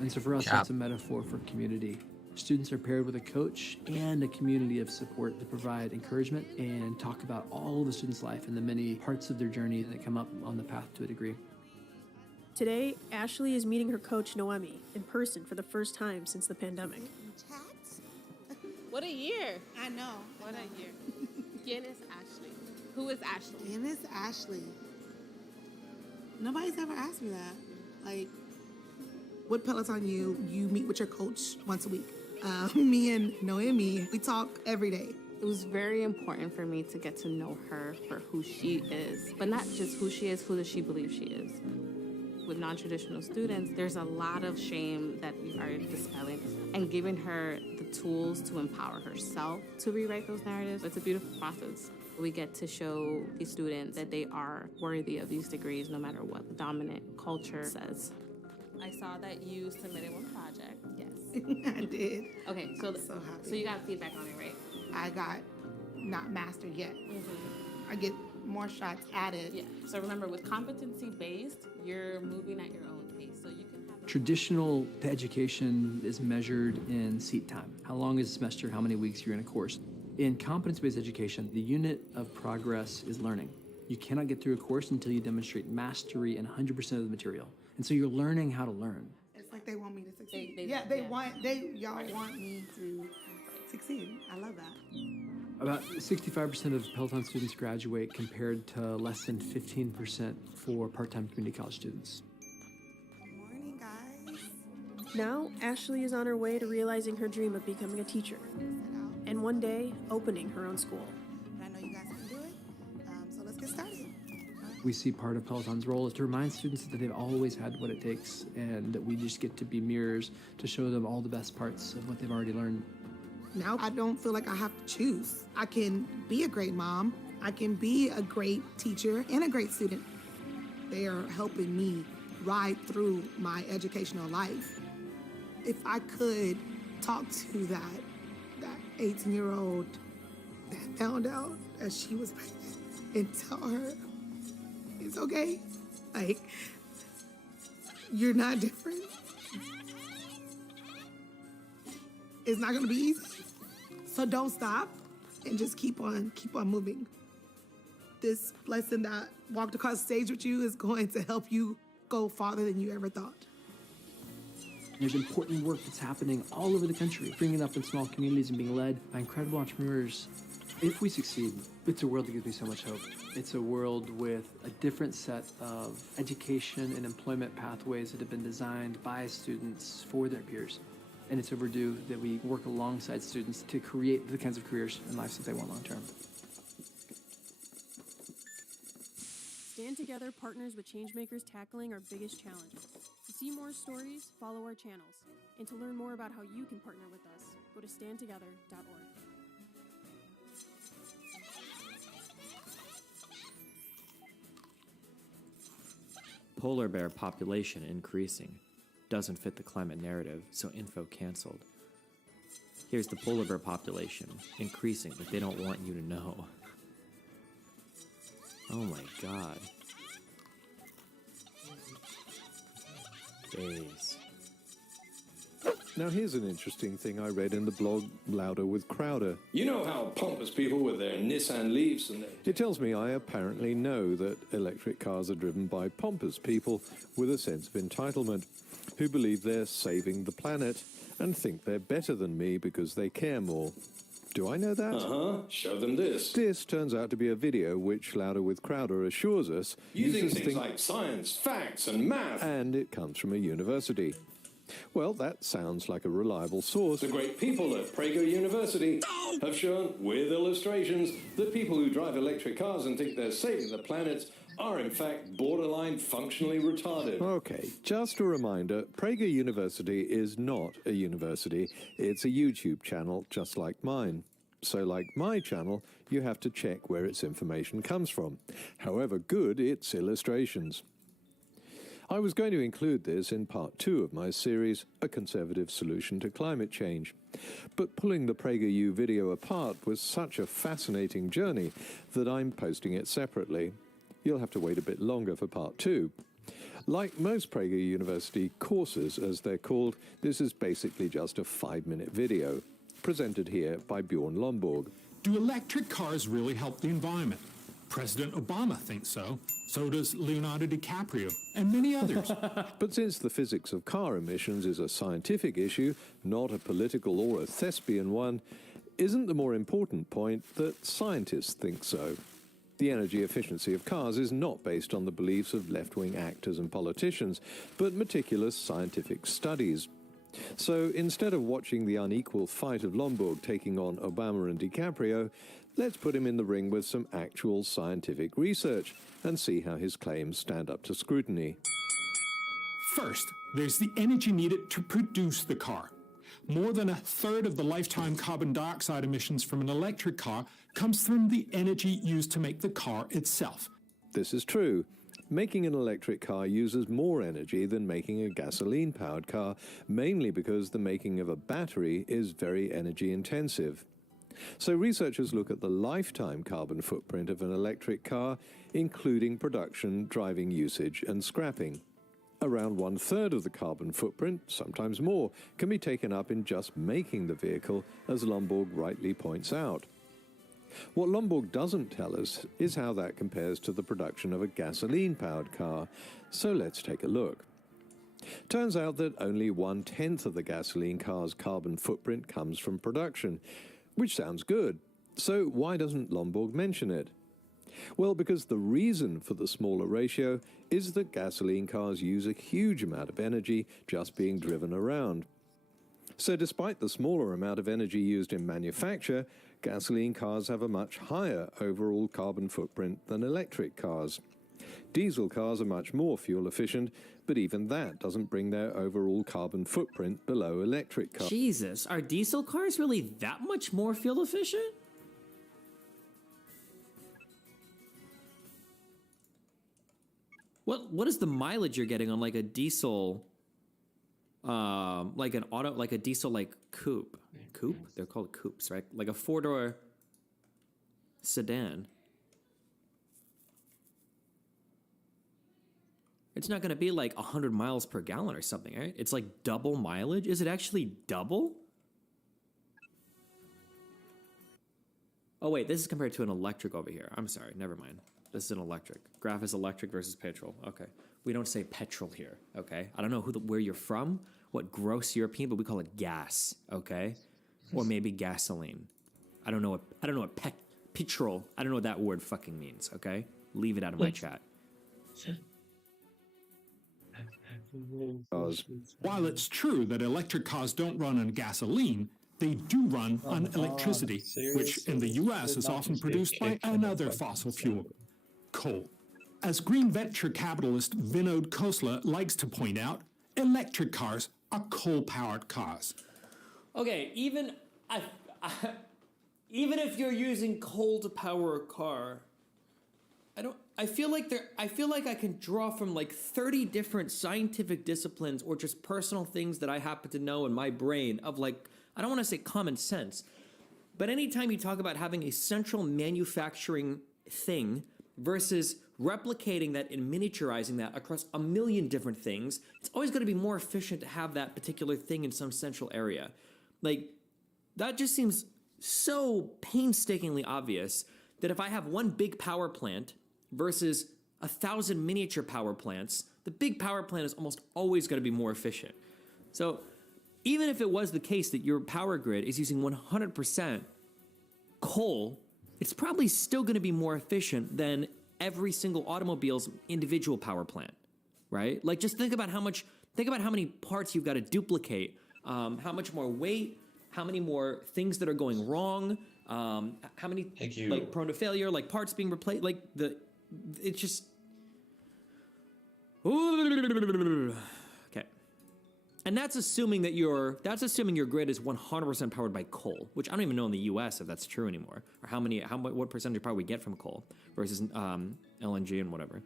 And so for us, that's a metaphor for community. Students are paired with a coach and a community of support to provide encouragement and talk about all of the students' life and the many parts of their journey that come up on the path to a degree. Today, Ashley is meeting her coach, Noemi, in person for the first time since the pandemic. What a year. I know. What a year. ¿Quién es Ashley? Who is Ashley? ¿Quién es Ashley? Nobody's ever asked me that. Like, with Peloton you meet with your coach once a week. Me and Noemi, we talk every day. It was very important for me to get to know her for who she is, but not just who she is, who does she believe she is. With non-traditional students, there's a lot of shame that we are dispelling and giving her the tools to empower herself to rewrite those narratives. It's a beautiful process. We get to show these students that they are worthy of these degrees no matter what the dominant culture says. I saw that you submitted one project. Yes. I did. Okay, so happy. So you got feedback on it, right? I got not mastered yet. I get more shots added. Yeah. So remember, with competency-based, you're moving at your own pace. So you can have Traditional education is measured in seat time. How long is a semester? How many weeks you're in a course? In competence-based education, the unit of progress is learning. You cannot get through a course until you demonstrate mastery in 100% of the material. And so you're learning how to learn. It's like they want me to succeed. They y'all want me to succeed. I love that. About 65% of Peloton students graduate compared to less than 15% for part-time community college students. Morning, guys. Now, Ashley is on her way to realizing her dream of becoming a teacher, and one day, opening her own school. I know you guys can do it, so let's get started. We see part of Peloton's role is to remind students that they've always had what it takes and that we just get to be mirrors to show them all the best parts of what they've already learned. Now I don't feel like I have to choose. I can be a great mom, I can be a great teacher and a great student. They are helping me ride through my educational life. If I could talk to that 18-year-old that found out that she was pregnant and tell her, it's okay. Like, you're not different. It's not gonna be easy. So don't stop and just keep on moving. This lesson that walked across the stage with you is going to help you go farther than you ever thought. There's important work that's happening all over the country, bringing up in small communities and being led by incredible entrepreneurs. If we succeed, it's a world that gives me so much hope. It's a world with a different set of education and employment pathways that have been designed by students for their peers. And it's overdue that we work alongside students to create the kinds of careers and lives that they want long term. Stand Together partners with changemakers tackling our biggest challenges. To see more stories, follow our channels. And to learn more about how you can partner with us, go to standtogether.org. Polar bear population increasing. Doesn't fit the climate narrative, so info canceled. Here's the polar bear population increasing, but they don't want you to know. Oh my god. Days. Now here's an interesting thing I read in the blog Louder with Crowder. You know how pompous people with their Nissan Leafs and their... It tells me I apparently know that electric cars are driven by pompous people with a sense of entitlement, who believe they're saving the planet and think they're better than me because they care more. Do I know that? Uh-huh. Show them this. This turns out to be a video which Louder with Crowder assures us Using uses things like science, facts, and math. And it comes from a university. Well, that sounds like a reliable source. The great people at Prager University have shown, with illustrations, that people who drive electric cars and think they're saving the planet are in fact borderline functionally retarded. Okay, just a reminder, Prager University is not a university. It's a YouTube channel just like mine. So like my channel, you have to check where its information comes from, however good its illustrations. I was going to include this in part 2 of my series, A Conservative Solution to Climate Change. But pulling the PragerU video apart was such a fascinating journey that I'm posting it separately. You'll have to wait a bit longer for part 2. Like most Prager University courses, as they're called, this is basically just a 5-minute video, presented here by Bjorn Lomborg. Do electric cars really help the environment? President Obama thinks so. So does Leonardo DiCaprio and many others. But since the physics of car emissions is a scientific issue, not a political or a thespian one, isn't the more important point that scientists think so? The energy efficiency of cars is not based on the beliefs of left-wing actors and politicians, but meticulous scientific studies. So instead of watching the unequal fight of Lomborg taking on Obama and DiCaprio, let's put him in the ring with some actual scientific research and see how his claims stand up to scrutiny. First, there's the energy needed to produce the car. More than a third of the lifetime carbon dioxide emissions from an electric car comes from the energy used to make the car itself. This is true. Making an electric car uses more energy than making a gasoline-powered car, mainly because the making of a battery is very energy intensive. So researchers look at the lifetime carbon footprint of an electric car, including production, driving usage, and scrapping. Around 1/3 of the carbon footprint, sometimes more, can be taken up in just making the vehicle, as Lomborg rightly points out. What Lomborg doesn't tell us is how that compares to the production of a gasoline-powered car, so let's take a look. Turns out that only 1/10 of the gasoline car's carbon footprint comes from production, which sounds good. So why doesn't Lomborg mention it? Well, because the reason for the smaller ratio is that gasoline cars use a huge amount of energy just being driven around. So despite the smaller amount of energy used in manufacture, gasoline cars have a much higher overall carbon footprint than electric cars. Diesel cars are much more fuel efficient, but even that doesn't bring their overall carbon footprint below electric cars. Jesus, are diesel cars really that much more fuel efficient? What is the mileage you're getting on like a diesel, like a diesel like coupe? Coupe? They're called coupes, right? Like a 4-door sedan. It's not going to be like 100 miles per gallon or something, right? It's like double mileage. Is it actually double? Oh wait, this is compared to an electric over here. I'm sorry, never mind. This is an electric. Graph is electric versus petrol. Okay. We don't say petrol here, okay? I don't know where you're from, what gross European, but we call it gas, okay? Or maybe gasoline. I don't know what petrol, I don't know what that word fucking means, okay? Leave it out of my chat. While it's true that electric cars don't run on gasoline, they do run on electricity, which in the US is often produced by another fossil fuel, coal. As green venture capitalist Vinod Khosla likes to point out, electric cars are coal-powered cars. Okay, even if you're using coal to power a car, I feel like I can draw from like 30 different scientific disciplines or just personal things that I happen to know in my brain of like, I don't want to say common sense, but anytime you talk about having a central manufacturing thing versus replicating that and miniaturizing that across a million different things, it's always going to be more efficient to have that particular thing in some central area. Like, that just seems so painstakingly obvious that if I have one big power plant versus 1,000 miniature power plants, the big power plant is almost always going to be more efficient. So even if it was the case that your power grid is using 100% coal, it's probably still going to be more efficient than every single automobile's individual power plant, right? Like, just think about how many parts you've got to duplicate, how much more weight, how many more things that are going wrong, how many like prone to failure, like parts being replaced, like it's just okay. And that's assuming that your grid is 100% powered by coal, which I don't even know in the U.S. if that's true anymore, or what percentage of power we get from coal versus LNG and whatever.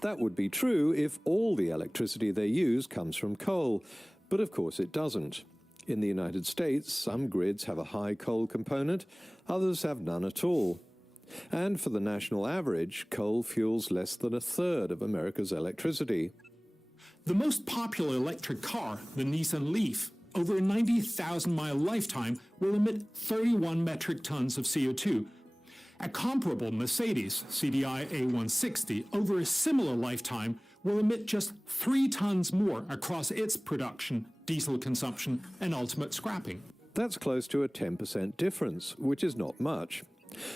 That would be true if all the electricity they use comes from coal, but of course it doesn't. In the United States, some grids have a high coal component, others have none at all. And for the national average, coal fuels less than a third of America's electricity. The most popular electric car, the Nissan Leaf, over a 90,000-mile lifetime, will emit 31 metric tons of CO2. A comparable Mercedes CDI A160, over a similar lifetime, will emit just 3 tons more across its production, diesel consumption, and ultimate scrapping. That's close to a 10% difference, which is not much.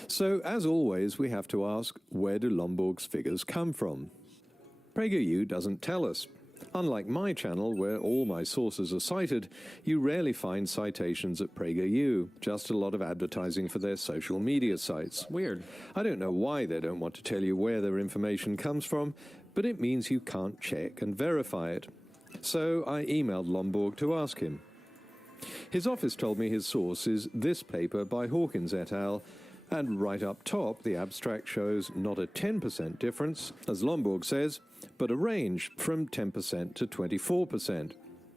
So, as always, we have to ask, where do Lomborg's figures come from? PragerU doesn't tell us. Unlike my channel, where all my sources are cited, you rarely find citations at PragerU, just a lot of advertising for their social media sites. Weird. I don't know why they don't want to tell you where their information comes from, but it means you can't check and verify it. So I emailed Lomborg to ask him. His office told me his source is this paper by Hawkins et al., and right up top, the abstract shows not a 10% difference, as Lomborg says, but a range from 10% to 24%.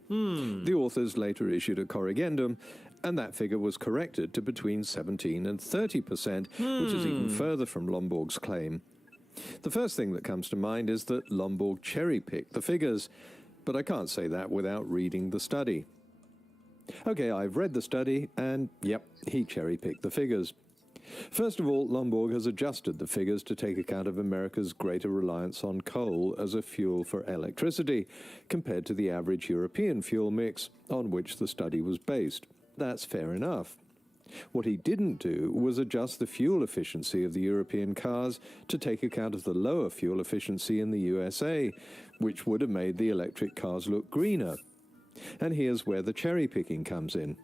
The authors later issued a corrigendum, and that figure was corrected to between 17 and 30%, which is even further from Lomborg's claim. The first thing that comes to mind is that Lomborg cherry-picked the figures, but I can't say that without reading the study. Okay, I've read the study, and yep, he cherry-picked the figures. First of all, Lomborg has adjusted the figures to take account of America's greater reliance on coal as a fuel for electricity, compared to the average European fuel mix on which the study was based. That's fair enough. What he didn't do was adjust the fuel efficiency of the European cars to take account of the lower fuel efficiency in the USA, which would have made the electric cars look greener. And here's where the cherry-picking comes in.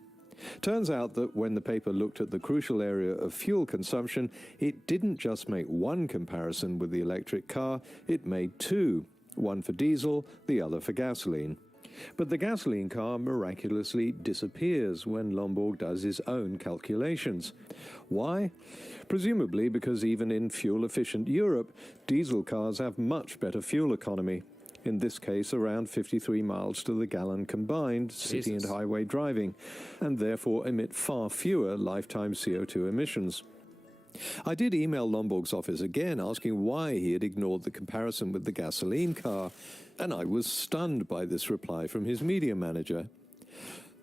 Turns out that when the paper looked at the crucial area of fuel consumption, it didn't just make one comparison with the electric car, it made two, one for diesel, the other for gasoline. But the gasoline car miraculously disappears when Lomborg does his own calculations. Why? Presumably because even in fuel-efficient Europe, diesel cars have much better fuel economy. In this case, around 53 miles to the gallon combined, city and highway driving, and therefore emit far fewer lifetime CO2 emissions. I did email Lomborg's office again asking why he had ignored the comparison with the gasoline car, and I was stunned by this reply from his media manager.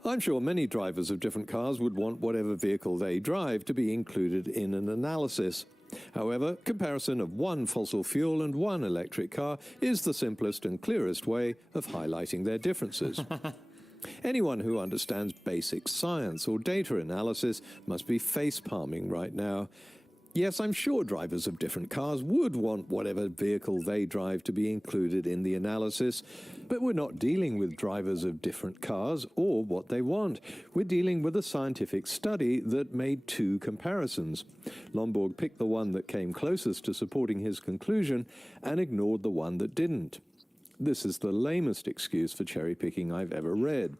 I'm sure many drivers of different cars would want whatever vehicle they drive to be included in an analysis. However, comparison of one fossil fuel and one electric car is the simplest and clearest way of highlighting their differences. Anyone who understands basic science or data analysis must be face-palming right now. Yes, I'm sure drivers of different cars would want whatever vehicle they drive to be included in the analysis, but we're not dealing with drivers of different cars or what they want. We're dealing with a scientific study that made two comparisons. Lomborg picked the one that came closest to supporting his conclusion and ignored the one that didn't. This is the lamest excuse for cherry-picking I've ever read.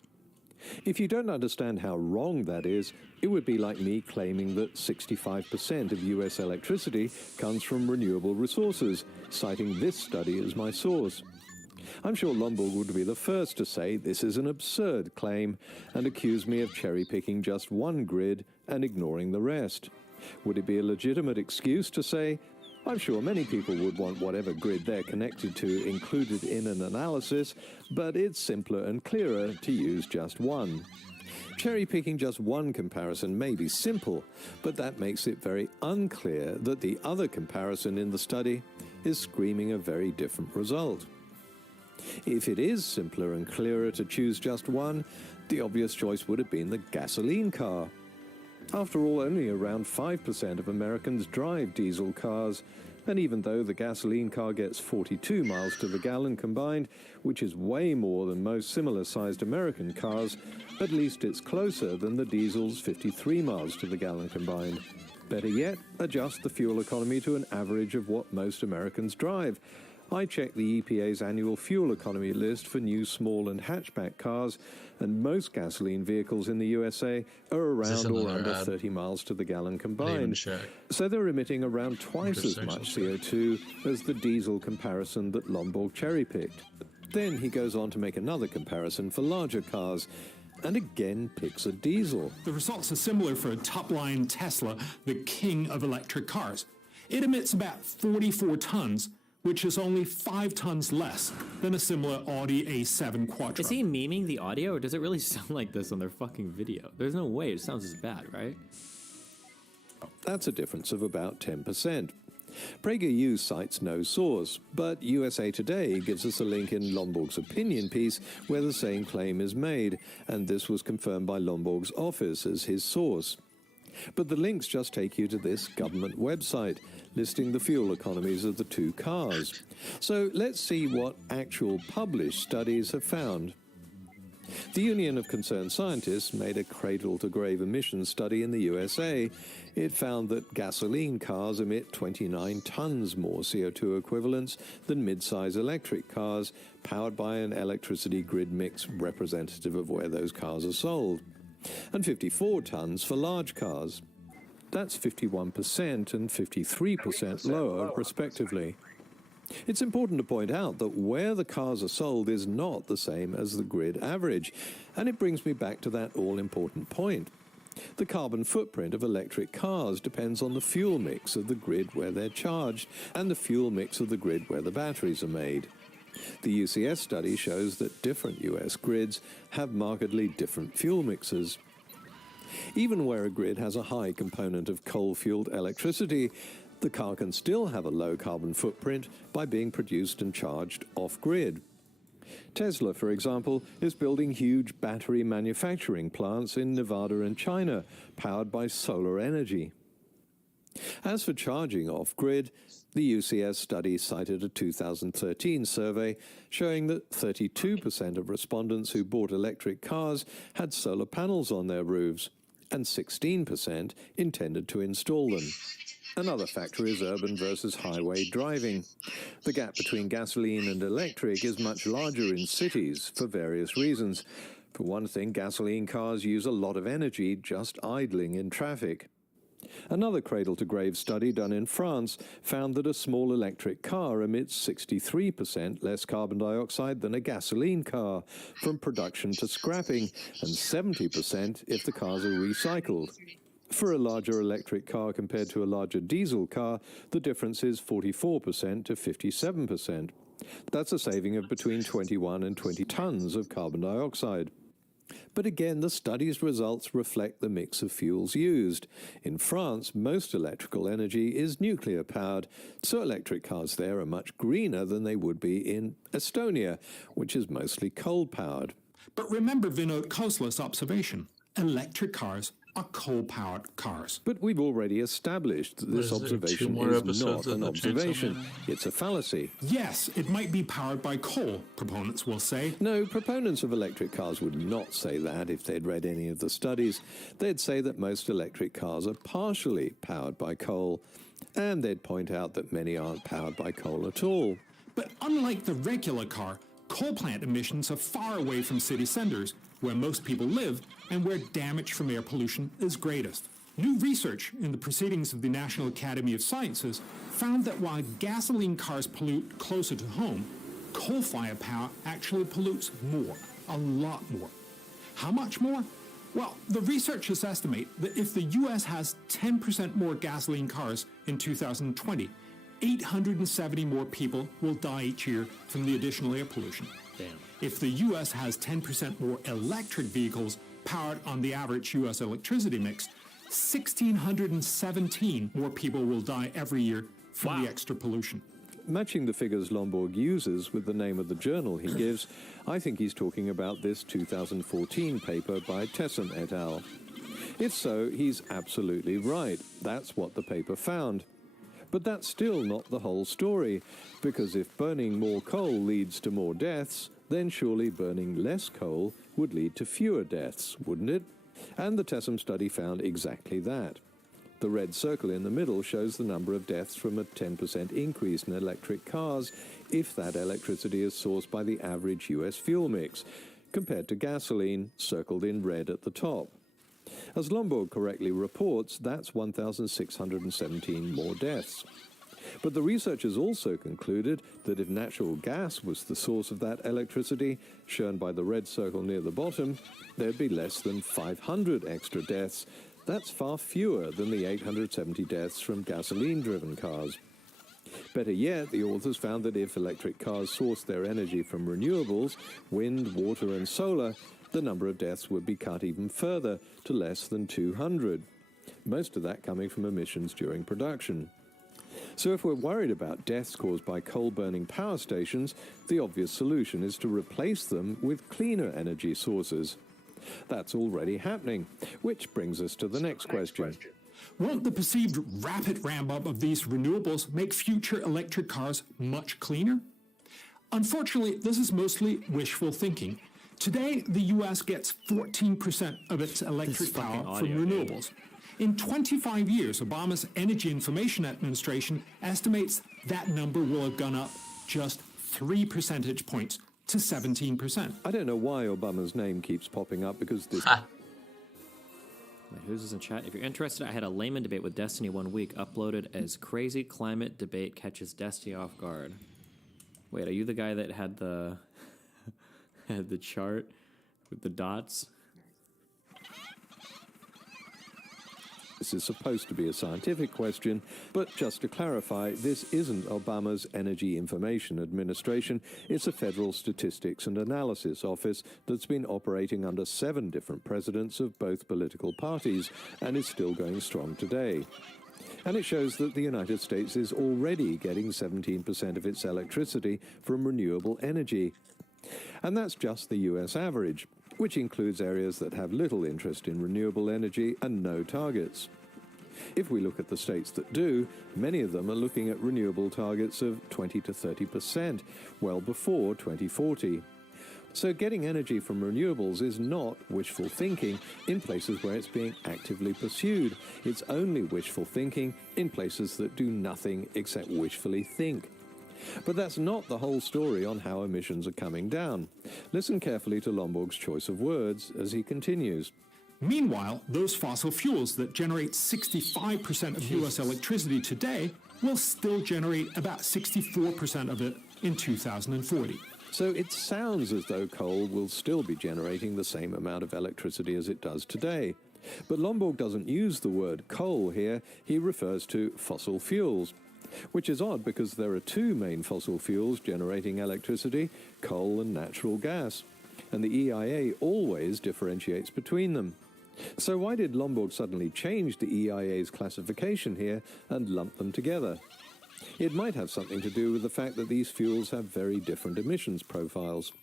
If you don't understand how wrong that is, it would be like me claiming that 65% of US electricity comes from renewable resources, citing this study as my source. I'm sure Lomborg would be the first to say this is an absurd claim and accuse me of cherry-picking just one grid and ignoring the rest. Would it be a legitimate excuse to say, I'm sure many people would want whatever grid they're connected to included in an analysis, but it's simpler and clearer to use just one. Cherry-picking just one comparison may be simple, but that makes it very unclear that the other comparison in the study is screaming a very different result. If it is simpler and clearer to choose just one, the obvious choice would have been the gasoline car. After all, only around 5% of Americans drive diesel cars, and even though the gasoline car gets 42 miles to the gallon combined, which is way more than most similar-sized American cars, at least it's closer than the diesel's 53 miles to the gallon combined. Better yet, adjust the fuel economy to an average of what most Americans drive. I checked the EPA's annual fuel economy list for new small and hatchback cars, and most gasoline vehicles in the USA are around or under 30 miles to the gallon combined. So they're emitting around twice as much CO2 as the diesel comparison that Lomborg cherry-picked. Then he goes on to make another comparison for larger cars, and again picks a diesel. The results are similar for a top-line Tesla, the king of electric cars. It emits about 44 tons, which is only 5 tons less than a similar Audi A7 Quattro. Is he memeing the audio, or does it really sound like this on their fucking video? There's no way it sounds as bad, right? That's a difference of about 10%. PragerU cites no source, but USA Today gives us a link in Lomborg's opinion piece where the same claim is made, and this was confirmed by Lomborg's office as his source. But the links just take you to this government website, listing the fuel economies of the two cars. So let's see what actual published studies have found. The Union of Concerned Scientists made a cradle-to-grave emissions study in the USA. It found that gasoline cars emit 29 tons more CO2 equivalents than mid-size electric cars powered by an electricity grid mix representative of where those cars are sold, and 54 tons for large cars. That's 51% and 53% lower, respectively. It's important to point out that where the cars are sold is not the same as the grid average, and it brings me back to that all-important point. The carbon footprint of electric cars depends on the fuel mix of the grid where they're charged and the fuel mix of the grid where the batteries are made. The UCS study shows that different US grids have markedly different fuel mixes. Even where a grid has a high component of coal-fueled electricity, the car can still have a low carbon footprint by being produced and charged off-grid. Tesla, for example, is building huge battery manufacturing plants in Nevada and China, powered by solar energy. As for charging off-grid, the UCS study cited a 2013 survey showing that 32% of respondents who bought electric cars had solar panels on their roofs, and 16% intended to install them. Another factor is urban versus highway driving. The gap between gasoline and electric is much larger in cities for various reasons. For one thing, gasoline cars use a lot of energy just idling in traffic. Another cradle-to-grave study done in France found that a small electric car emits 63% less carbon dioxide than a gasoline car from production to scrapping, and 70% if the cars are recycled. For a larger electric car compared to a larger diesel car, the difference is 44% to 57%. That's a saving of between 21 and 20 tons of carbon dioxide. But again, the study's results reflect the mix of fuels used. In France, most electrical energy is nuclear-powered, so electric cars there are much greener than they would be in Estonia, which is mostly coal-powered. But remember Vinod Khosla's observation. Electric cars are coal-powered cars. But we've already established that this observation is not an observation. It's a fallacy. Yes, it might be powered by coal, proponents will say. No, proponents of electric cars would not say that if they'd read any of the studies. They'd say that most electric cars are partially powered by coal, and they'd point out that many aren't powered by coal at all. But unlike the regular car, coal plant emissions are far away from city centers, where most people live and where damage from air pollution is greatest. New research in the Proceedings of the National Academy of Sciences found that while gasoline cars pollute closer to home, coal-fired power actually pollutes more, a lot more. How much more? Well, the researchers estimate that if the US has 10% more gasoline cars in 2020, 870 more people will die each year from the additional air pollution. Damn. If the US has 10% more electric vehicles powered on the average US electricity mix, 1,617 more people will die every year from the extra pollution. Matching the figures Lomborg uses with the name of the journal he gives, I think he's talking about this 2014 paper by Tesson et al. If so, he's absolutely right. That's what the paper found. But that's still not the whole story, because if burning more coal leads to more deaths, then surely burning less coal would lead to fewer deaths, wouldn't it? And the Tesson study found exactly that. The red circle in the middle shows the number of deaths from a 10% increase in electric cars if that electricity is sourced by the average US fuel mix, compared to gasoline, circled in red at the top. As Lomborg correctly reports, that's 1,617 more deaths. But the researchers also concluded that if natural gas was the source of that electricity, shown by the red circle near the bottom, there'd be less than 500 extra deaths, That's far fewer than the 870 deaths from gasoline-driven cars. Better yet, the authors found that if electric cars sourced their energy from renewables, wind, water and solar, the number of deaths would be cut even further to less than 200. Most of that coming from emissions during production. So if we're worried about deaths caused by coal-burning power stations, the obvious solution is to replace them with cleaner energy sources. That's already happening, which brings us to the next question. Won't the perceived rapid ramp-up of these renewables make future electric cars much cleaner? Unfortunately, this is mostly wishful thinking. Today, the US gets 14% of its electric power from renewables. In 25 years, Obama's Energy Information Administration estimates that number will have gone up just 3 percentage points to 17%. I don't know why Obama's name keeps popping up because this... Wait, who's this in chat? If you're interested, I had a layman debate with Destiny 1 week, uploaded as crazy climate debate catches Destiny off guard. Wait, are you the guy that had the had the chart with the dots? This is supposed to be a scientific question, but just to clarify, this isn't Obama's Energy Information Administration. It's a federal statistics and analysis office that's been operating under 7 different presidents of both political parties and is still going strong today. And it shows that the United States is already getting 17% of its electricity from renewable energy. And that's just the US average, which includes areas that have little interest in renewable energy and no targets. If we look at the states that do, many of them are looking at renewable targets of 20 to 30%, well before 2040. So getting energy from renewables is not wishful thinking in places where it's being actively pursued. It's only wishful thinking in places that do nothing except wishfully think. But that's not the whole story on how emissions are coming down. Listen carefully to Lomborg's choice of words as he continues. Meanwhile, those fossil fuels that generate 65% of US electricity today will still generate about 64% of it in 2040. So it sounds as though coal will still be generating the same amount of electricity as it does today. But Lomborg doesn't use the word coal here, he refers to fossil fuels. Which is odd because there are 2 main fossil fuels generating electricity, coal and natural gas. And the EIA always differentiates between them. So why did Lomborg suddenly change the EIA's classification here and lump them together? It might have something to do with the fact that these fuels have very different emissions profiles.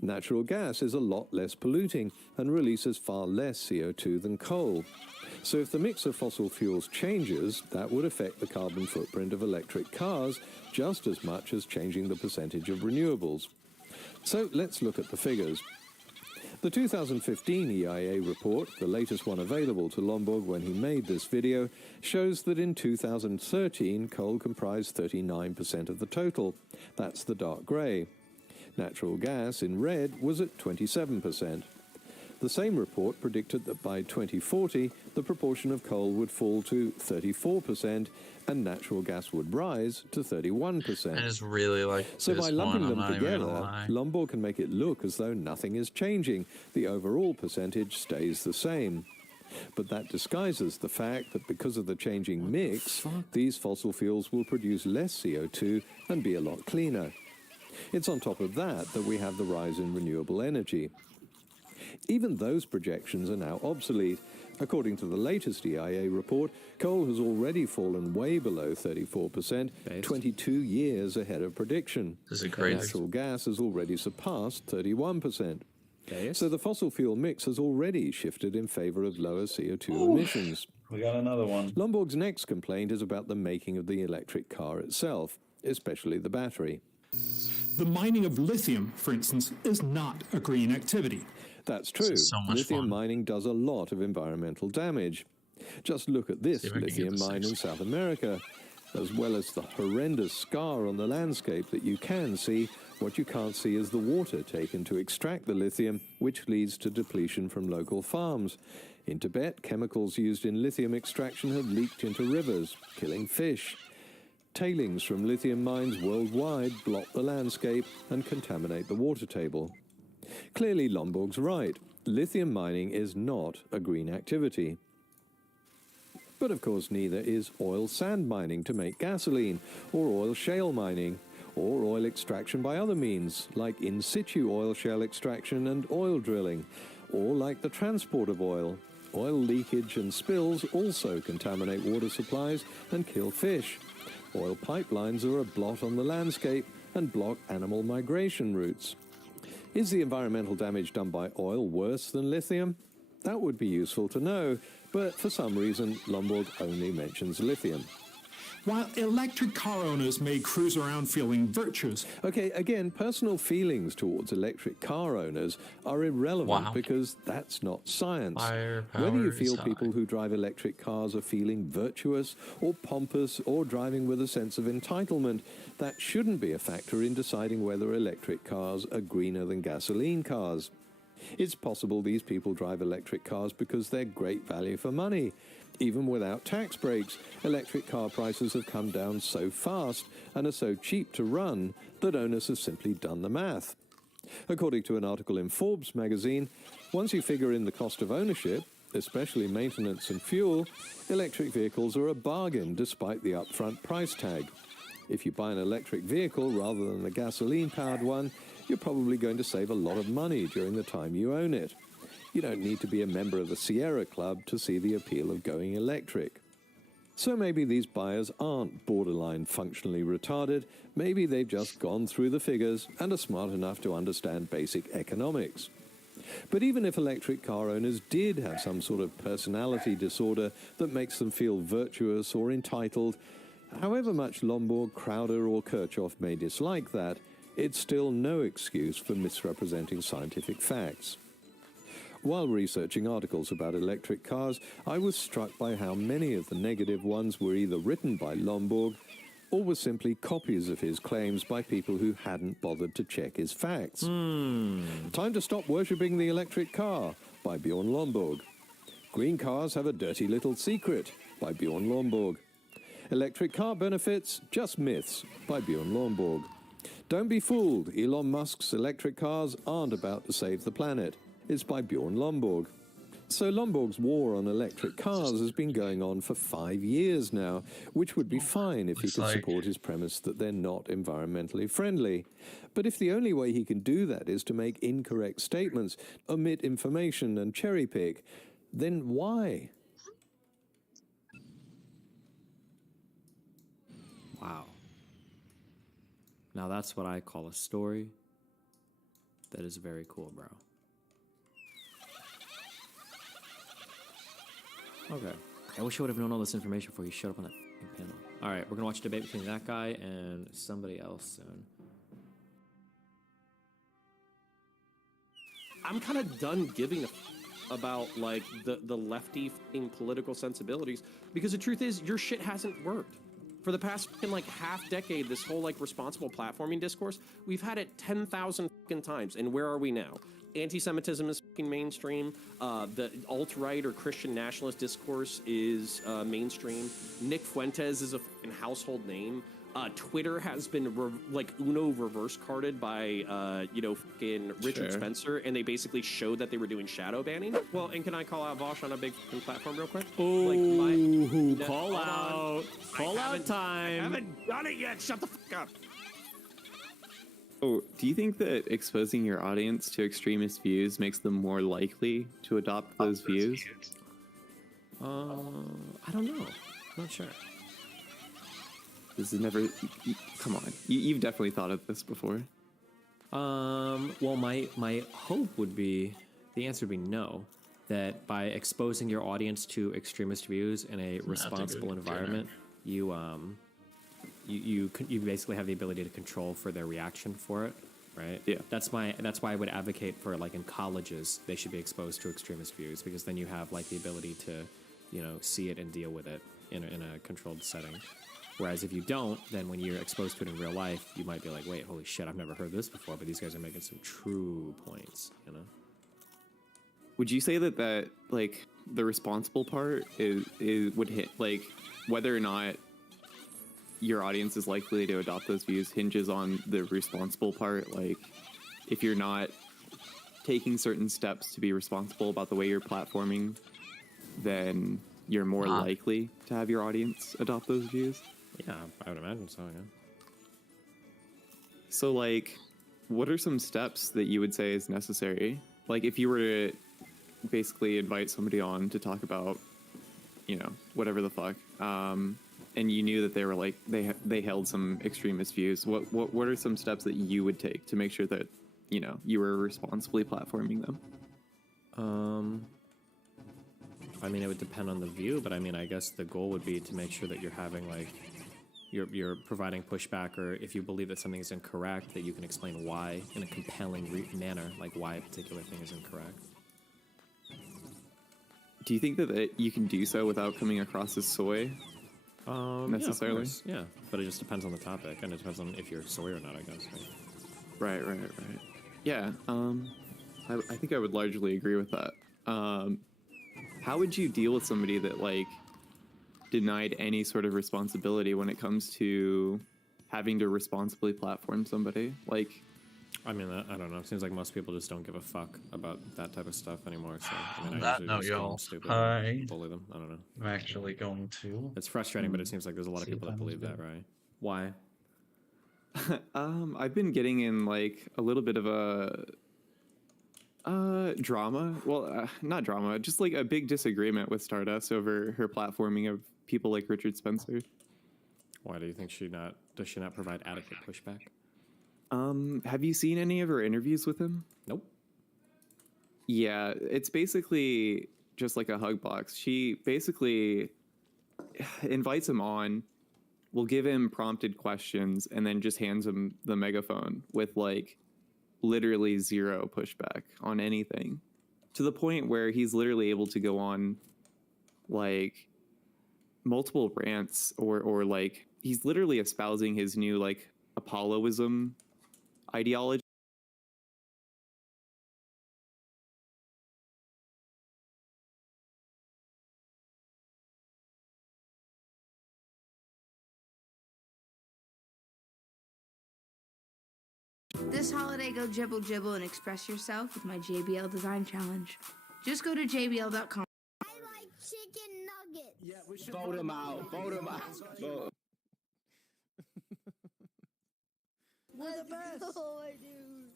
Natural gas is a lot less polluting and releases far less CO2 than coal. So if the mix of fossil fuels changes, that would affect the carbon footprint of electric cars just as much as changing the percentage of renewables. So let's look at the figures. The 2015 EIA report, the latest one available to Lomborg when he made this video, shows that in 2013 coal comprised 39% of the total. That's the dark grey. Natural gas in red was at 27%. The same report predicted that by 2040, the proportion of coal would fall to 34% and natural gas would rise to 31%. I just really like So this by lumping one, them I'm not even gonna together, lie. Lomborg can make it look as though nothing is changing. The overall percentage stays the same. But that disguises the fact that because of the changing mix, these fossil fuels will produce less CO2 and be a lot cleaner. It's on top of that we have the rise in renewable energy. Even those projections are now obsolete. According to the latest EIA report, coal has already fallen way below 34%, 22 years ahead of prediction. This is crazy. Natural gas has already surpassed 31%. So the fossil fuel mix has already shifted in favor of lower CO2 emissions. We got another one. Lomborg's next complaint is about the making of the electric car itself, especially the battery. The mining of lithium, for instance, is not a green activity. That's true. Lithium mining does a lot of environmental damage. Just look at this lithium mine in South America. As well as the horrendous scar on the landscape that you can see, what you can't see is the water taken to extract the lithium, which leads to depletion from local farms. In Tibet, chemicals used in lithium extraction have leaked into rivers, killing fish. Tailings from lithium mines worldwide block the landscape and contaminate the water table. Clearly, Lomborg's right. Lithium mining is not a green activity. But of course neither is oil sand mining to make gasoline, or oil shale mining, or oil extraction by other means, like in situ oil shale extraction and oil drilling, or like the transport of oil. Oil leakage and spills also contaminate water supplies and kill fish. Oil pipelines are a blot on the landscape and block animal migration routes. Is the environmental damage done by oil worse than lithium? That would be useful to know, but for some reason, Lomborg only mentions lithium. While electric car owners may cruise around feeling virtuous. Okay, again, personal feelings towards electric car owners are irrelevant because that's not science. Whether you feel people who drive electric cars are feeling virtuous or pompous or driving with a sense of entitlement, that shouldn't be a factor in deciding whether electric cars are greener than gasoline cars. It's possible these people drive electric cars because they're great value for money. Even without tax breaks, electric car prices have come down so fast and are so cheap to run that owners have simply done the math. According to an article in Forbes magazine, once you figure in the cost of ownership, especially maintenance and fuel, electric vehicles are a bargain despite the upfront price tag. If you buy an electric vehicle rather than a gasoline-powered one, you're probably going to save a lot of money during the time you own it. You don't need to be a member of the Sierra Club to see the appeal of going electric. So maybe these buyers aren't borderline functionally retarded, maybe they've just gone through the figures and are smart enough to understand basic economics. But even if electric car owners did have some sort of personality disorder that makes them feel virtuous or entitled, however much Lomborg, Crowder or Kirchhoff may dislike that, it's still no excuse for misrepresenting scientific facts. While researching articles about electric cars, I was struck by how many of the negative ones were either written by Lomborg or were simply copies of his claims by people who hadn't bothered to check his facts. Time to Stop Worshipping the Electric Car by Bjorn Lomborg. Green Cars Have a Dirty Little Secret by Bjorn Lomborg. Electric Car Benefits, Just Myths by Bjorn Lomborg. Don't be fooled, Elon Musk's electric cars aren't about to save the planet. It's by Bjorn Lomborg. So Lomborg's war on electric cars has been going on for 5 years now, which would be fine if he could support his premise that they're not environmentally friendly. But if the only way he can do that is to make incorrect statements, omit information and cherry pick, then why? Wow. Now that's what I call a story that is very cool, bro. Okay. I wish I would have known all this information before he showed up on that panel. All right, we're going to watch a debate between that guy and somebody else soon. I'm kind of done giving a about, like, the lefty political sensibilities, because the truth is, your shit hasn't worked. For the past like half decade, this whole like responsible platforming discourse, we've had it 10,000 times, and where are we now? Anti-Semitism is mainstream. The alt-right or Christian nationalist discourse is mainstream. Nick Fuentes is a household name. Twitter has been like Uno reverse carded by Richard Spencer, and they basically showed that they were doing shadow banning. Well, and can I call out Vosh on a big platform real quick? Oh, call out! Call out time! I haven't done it yet. Shut the fuck up. Oh, do you think that exposing your audience to extremist views makes them more likely to adopt those views? I don't know. I'm not sure. This is never... Come on. You've definitely thought of this before. Well, my hope would be... The answer would be no. That by exposing your audience to extremist views in a responsible environment, you basically have the ability to control for their reaction for it, right? Yeah. That's why I would advocate for, like, in colleges, they should be exposed to extremist views, because then you have, like, the ability to, see it and deal with it in a controlled setting. Whereas if you don't, then when you're exposed to it in real life, you might be like, wait, holy shit, I've never heard this before, but these guys are making some true points, Would you say that like the responsible part is would hit, like, whether or not your audience is likely to adopt those views hinges on the responsible part? Like, if you're not taking certain steps to be responsible about the way you're platforming, then you're more likely to have your audience adopt those views? Yeah, I would imagine so, yeah. So, like, what are some steps that you would say is necessary? Like, if you were to basically invite somebody on to talk about, you know, whatever the fuck, and you knew that they were like they held some extremist views, what are some steps that you would take to make sure that, you know, you were responsibly platforming them? I mean, it would depend on the view, but I mean, I guess the goal would be to make sure that you're having like you're providing pushback, or if you believe that something is incorrect, that you can explain why in a compelling manner, like why a particular thing is incorrect. Do you think that you can do so without coming across as soy? Necessarily? Yeah, but it just depends on the topic, and it depends on if you're soy or not, I guess. Right. Yeah, I think I would largely agree with that. How would you deal with somebody that, like, denied any sort of responsibility when it comes to having to responsibly platform somebody? Like, I mean, I don't know. It seems like most people just don't give a fuck about that type of stuff anymore. So I mean, That usually note, just call y'all, them stupid, I bully them. I don't know. I'm actually going to. It's frustrating, but it seems like there's a lot of people that believe that, right? Why? I've been getting in, like, a little bit of a drama. Well, not drama, just like a big disagreement with Stardust over her platforming of people like Richard Spencer. Why do you think does she not provide adequate pushback? Have you seen any of her interviews with him? Nope. Yeah, it's basically just like a hug box. She basically invites him on, will give him prompted questions, and then just hands him the megaphone with, like, literally zero pushback on anything, to the point where he's literally able to go on, like, multiple rants, or like, he's literally espousing his new, like, Apolloism ideology. This holiday, go jibble jibble and express yourself with my JBL Design Challenge. Just go to jbl.com. I like chicken nuggets. Yeah, we should vote him out. Vote him out. Vote. We're the best. Go, dude.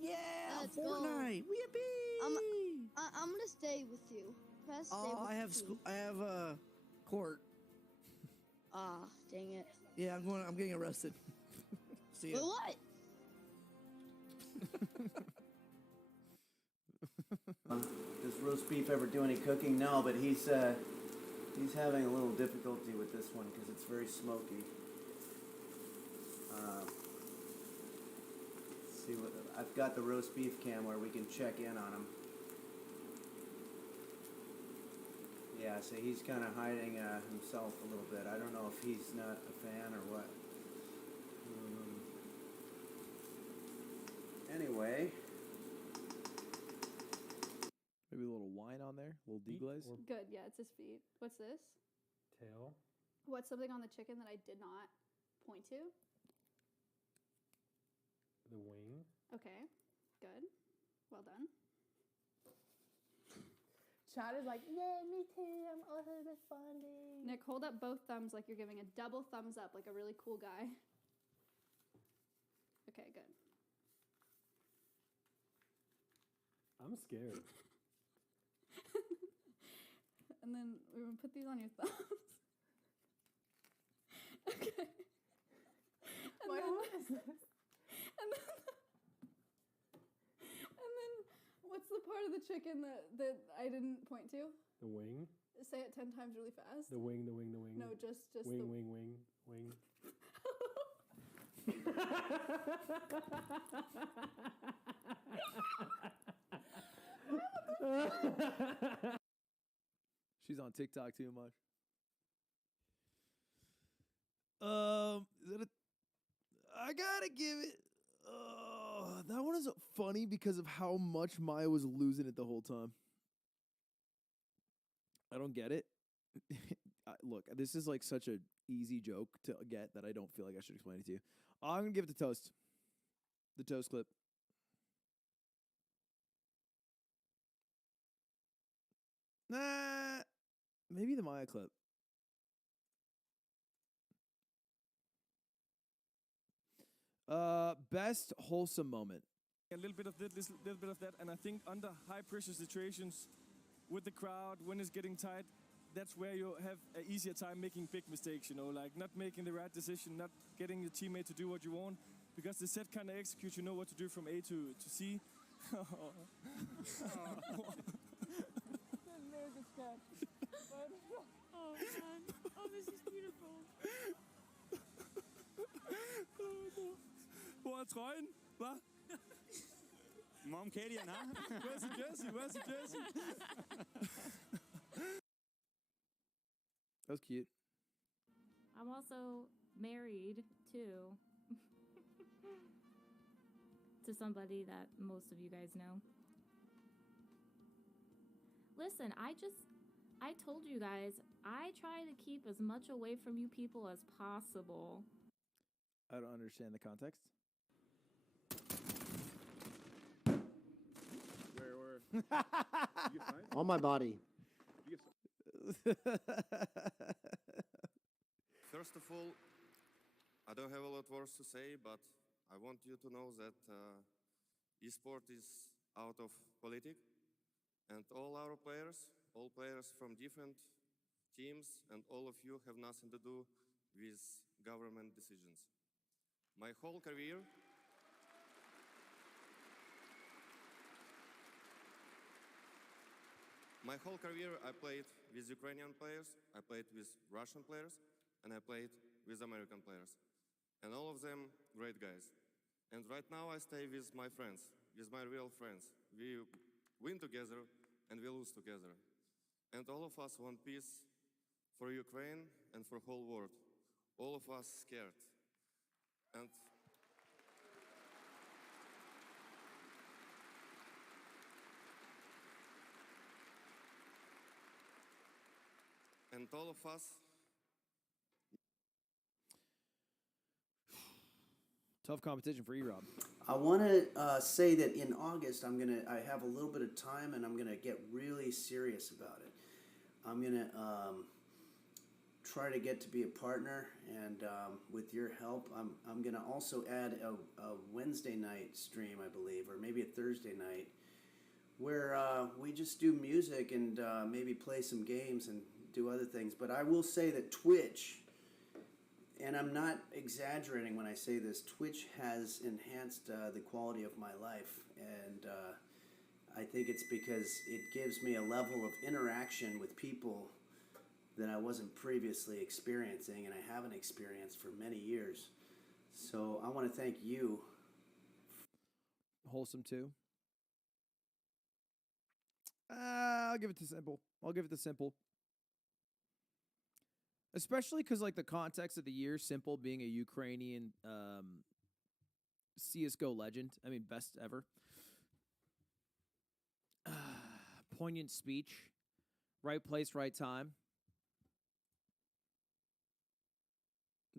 Yeah, Let's Fortnite. go. Weepee. I'm gonna stay with you. Press stay with I have you. school. I have court. Ah, dang it. Yeah, I'm getting arrested. See ya. But what? Does roast beef ever do any cooking? No, but he's having a little difficulty with this one because it's very smoky. See what I've got the roast beef cam where we can check in on him. Yeah, so he's kind of hiding himself a little bit. I don't know if he's not a fan or what. Anyway. Maybe a little wine on there, a little deglaze. Good, yeah, it's his feet. What's this? Tail. What's something on the chicken that I did not point to? The wing. Okay, good. Well done. Chad is like, yeah, me too. I'm also responding. Nick, hold up both thumbs like you're giving a double thumbs up, like a really cool guy. Okay, good. I'm scared. And then we're gonna put these on your thumbs. Okay. And Wait, then, what is this? And then what's the part of the chicken that I didn't point to? The wing. Say it 10 times really fast. The wing. The wing. The wing. No, just wing. the Wing. Wing. Wing. She's on TikTok too much. I gotta give it. That one is funny because of how much Maya was losing it the whole time. I don't get it. Look, this is like such an easy joke to get that I don't feel like I should explain it to you. I'm gonna give it to Toast. The Toast clip. Nah, Maybe the Maya clip. Best wholesome moment. A little bit of this, little bit of that, and I think under high pressure situations, with the crowd, when it's getting tight, that's where you have an easier time making big mistakes. You know, like not making the right decision, not getting your teammate to do what you want, because the set kind of executes. You know what to do from A to C. Very good catch. Oh man, oh this is beautiful. Hvor er trøjen? Hvad? Mom Katie and huh? Where's the jersey? Where's the jersey? That was cute. I'm also married too to somebody that most of you guys know. Listen, I told you guys, I try to keep as much away from you people as possible. I don't understand the context. Where? On my body. First of all, I don't have a lot of words to say, but I want you to know that esport is out of politics, and all our players, all players from different teams, and all of you have nothing to do with government decisions. My whole career, I played with Ukrainian players, I played with Russian players, and I played with American players. And all of them great guys. And right now I stay with my friends, with my real friends. We win together and we lose together. And all of us want peace for Ukraine and for whole world. All of us scared. And all of us. Tough competition for E-Rob. I want to say that in August, I have a little bit of time, and I'm gonna get really serious about it. I'm gonna try to get to be a partner, and with your help, I'm gonna also add a Wednesday night stream, I believe, or maybe a Thursday night, where we just do music and maybe play some games and do other things. But I will say that Twitch, and I'm not exaggerating when I say this, Twitch has enhanced the quality of my life, and I think it's because it gives me a level of interaction with people that I wasn't previously experiencing, and I haven't experienced for many years. So I want to thank you. Wholesome too. I'll give it to Simple. Especially because, like, the context of the year, Simple being a Ukrainian CSGO legend. I mean, best ever. Poignant speech. Right place, right time.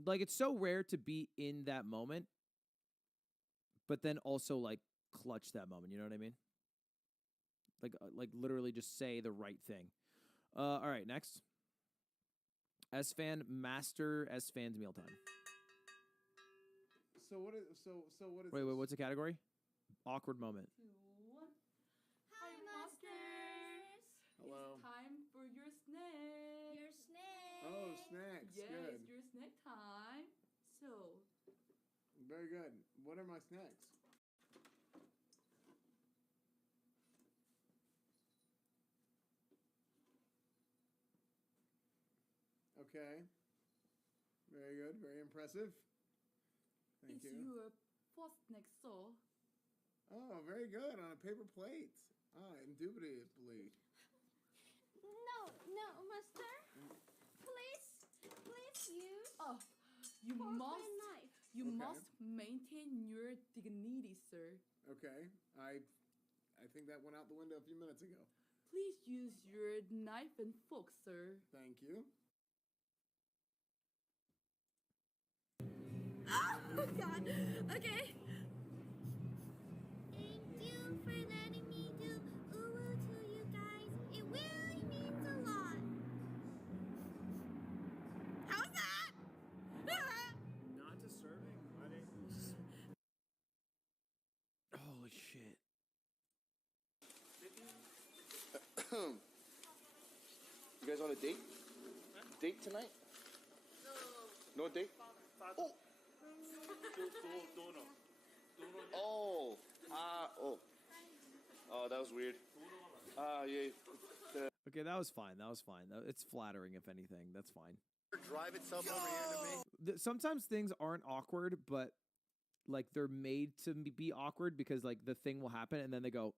Like, it's so rare to be in that moment, but then also, like, clutch that moment. You know what I mean? Like literally just say the right thing. All right, next. S-Fan Master S-Fan's Mealtime. So what is Wait, this? what's the category? Awkward moment. Hi, Masters. Hello. It's time for your snack. Your snack. Oh, snacks. Yes, Good. your snack time. So. Very good. What are my snacks? Okay. Very good. Very impressive. Thank It's you. your first snack, so. Oh, very good. On a paper plate. Ah, indubitably. No, master. Please use. Oh, you fork must. and knife. You Okay. must maintain your dignity, sir. Okay. I think that went out the window a few minutes ago. Please use your knife and fork, sir. Thank you. Oh God. Okay. Thank you for letting me do to you guys. It really means a lot. guys on a date? Date tonight? No date? Oh. Oh, that was weird. Yeah. Okay, that was fine. That was fine. It's flattering, if anything. That's fine. Drive itself over here to me. Sometimes things aren't awkward, but like they're made to be awkward because like the thing will happen and then they go,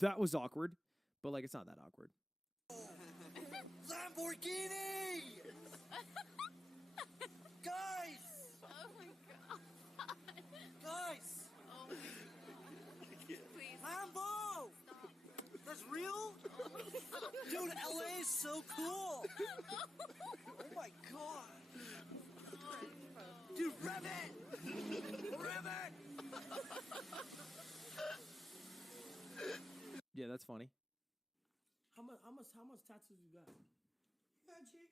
that was awkward, but like it's not that awkward. Lamborghini! Guys! Oh my god. Guys! Oh my god. Please. Lambo! Stop. That's real? Dude, LA is so cool! Oh my god! Dude, rev it! Rev it! Yeah, that's funny. How much tattoos you got? Yeah, chick.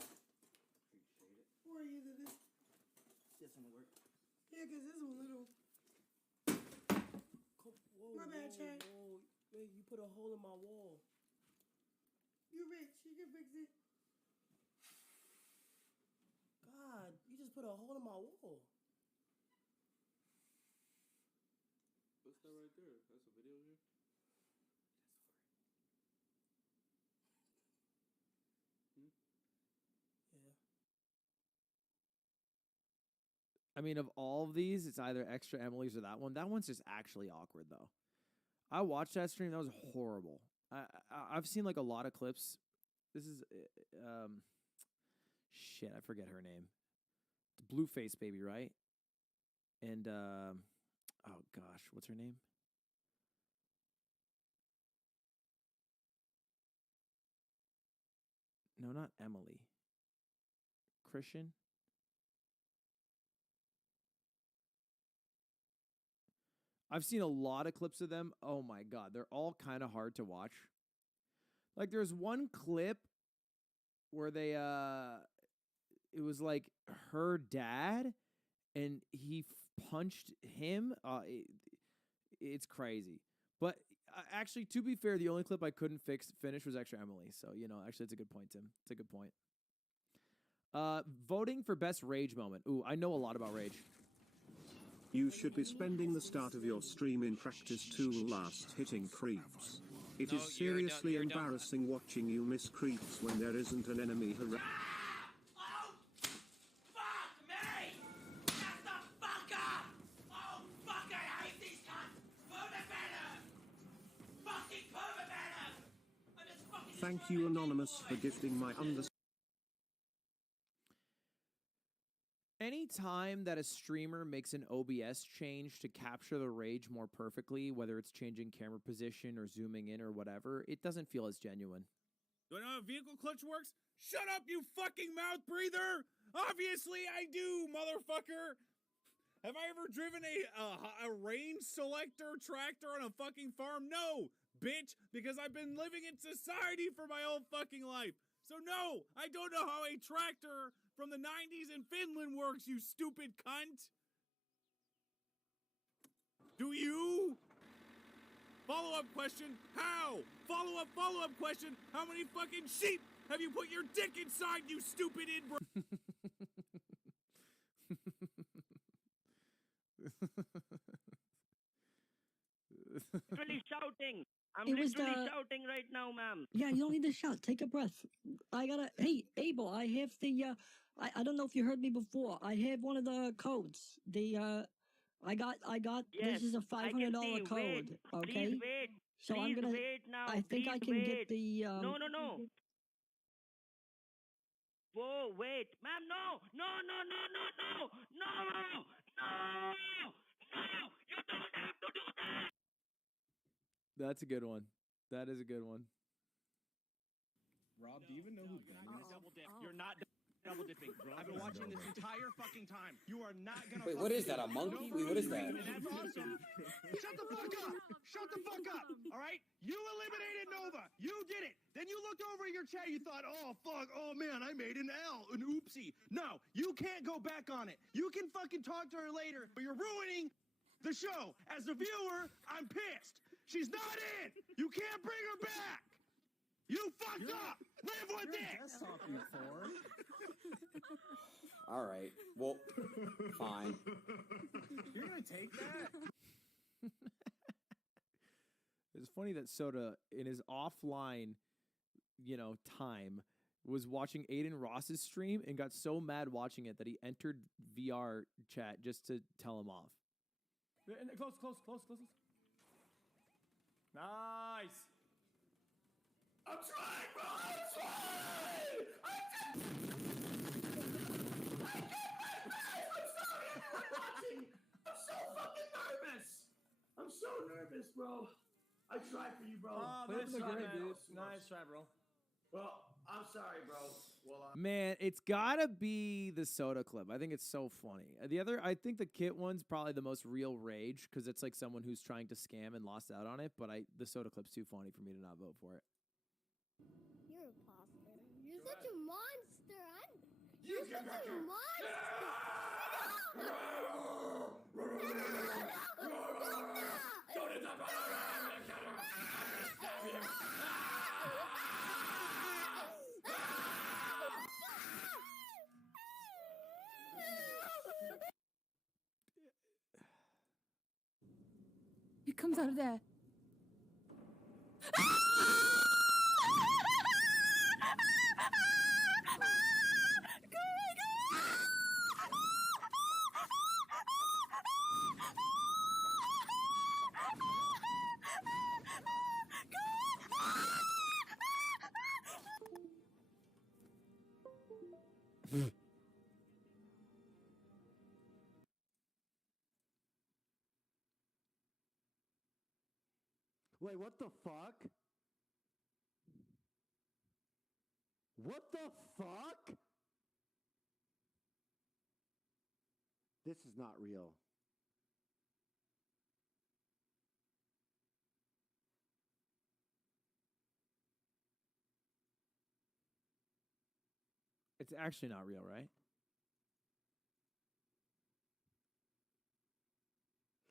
Appreciate it. Or either this. This one work. Yeah, cause this one little. Whoa, my bad, chick. Wait, you put a hole in my wall. You rich? You can fix it. God, you just put a hole in my wall. What's that right there? That's a video here? I mean, of all of these, it's either Extra Emily's or that one. That one's just actually awkward, though. I watched that stream. That was horrible. I've seen, like, a lot of clips. This is, shit, I forget her name. The Blueface baby, right? And, oh, gosh, what's her name? No, not Emily. Christian? I've seen a lot of clips of them. Oh my god, they're all kind of hard to watch. Like there's one clip where they it was like her dad and he punched him. It's crazy. But actually, to be fair, the only clip I couldn't finish was Extra Emily. So, you know, actually it's a good point, Tim. It's a good point. Voting for best rage moment. Ooh, I know a lot about rage. You should be spending the start of your stream in practice tool last hitting creeps. It is seriously embarrassing watching you miss creeps when there isn't an enemy harassing. Oh, fuck me! Shut the fuck up! Oh, fuck, I hate these cunts! Pervert better! Fucking pervert better! I'm just fucking... Thank you, Anonymous, for gifting my Any time that a streamer makes an OBS change to capture the rage more perfectly, whether it's changing camera position or zooming in or whatever, it doesn't feel as genuine. Do I know how vehicle clutch works? Shut up, you fucking mouth breather! Obviously I do, motherfucker! Have I ever driven a range selector tractor on a fucking farm? No, bitch, because I've been living in society for my whole fucking life. So no, I don't know how a tractor from the 90s in Finland works, you stupid cunt! Do you? Follow-up question, how? Follow-up question, how many fucking sheep have you put your dick inside, you stupid inbred? Literally shouting. I'm It was literally the- shouting right now, ma'am. Yeah, you don't need to shout. Take a breath. I gotta. Hey, Abel, I have the. I don't know if you heard me before. I have one of the codes. I got. Yes, This is a I $500 can see. code. Wait, Okay. Please wait. So please I'm gonna. wait now. I think I Please can wait. get the. No. Whoa, wait, ma'am, no. You don't have to do that. That's a good one. That is a good one. Rob, do you even know who Ben is? You're not double dipping. I've been watching this entire fucking time. You are not gonna. Wait, what is that? A monkey? Wait, what is that? That's awesome. Shut the fuck up! Shut the fuck up! All right, you eliminated Nova. You did it. Then you looked over at your chat. You thought, oh fuck, oh man, I made an L, an oopsie. No, you can't go back on it. You can fucking talk to her later, but you're ruining the show. As a viewer, I'm pissed. She's not in. You can't bring her back. You fucked up. Live with it. You four? All right. Well, fine. You're gonna take that? It's funny that Soda, in his offline, time, was watching Aiden Ross's stream and got so mad watching it that he entered VR chat just to tell him off. Close. Nice. I'm trying, bro! I'm trying! I'm sorry, everyone watching! I'm so fucking nervous! I'm so nervous, bro. I tried for you, bro. Oh, nice try, man. Nice try, bro. Well, I'm sorry, bro. Well, Man, it's gotta be the Soda clip. I think it's so funny. I think the Kit one's probably the most real rage because it's like someone who's trying to scam and lost out on it. But the Soda clip's too funny for me to not vote for it. You're a monster. You're such a monster. You You're such a monster. It comes out of there. Wait, what the fuck? What the fuck? This is not real. It's actually not real, right?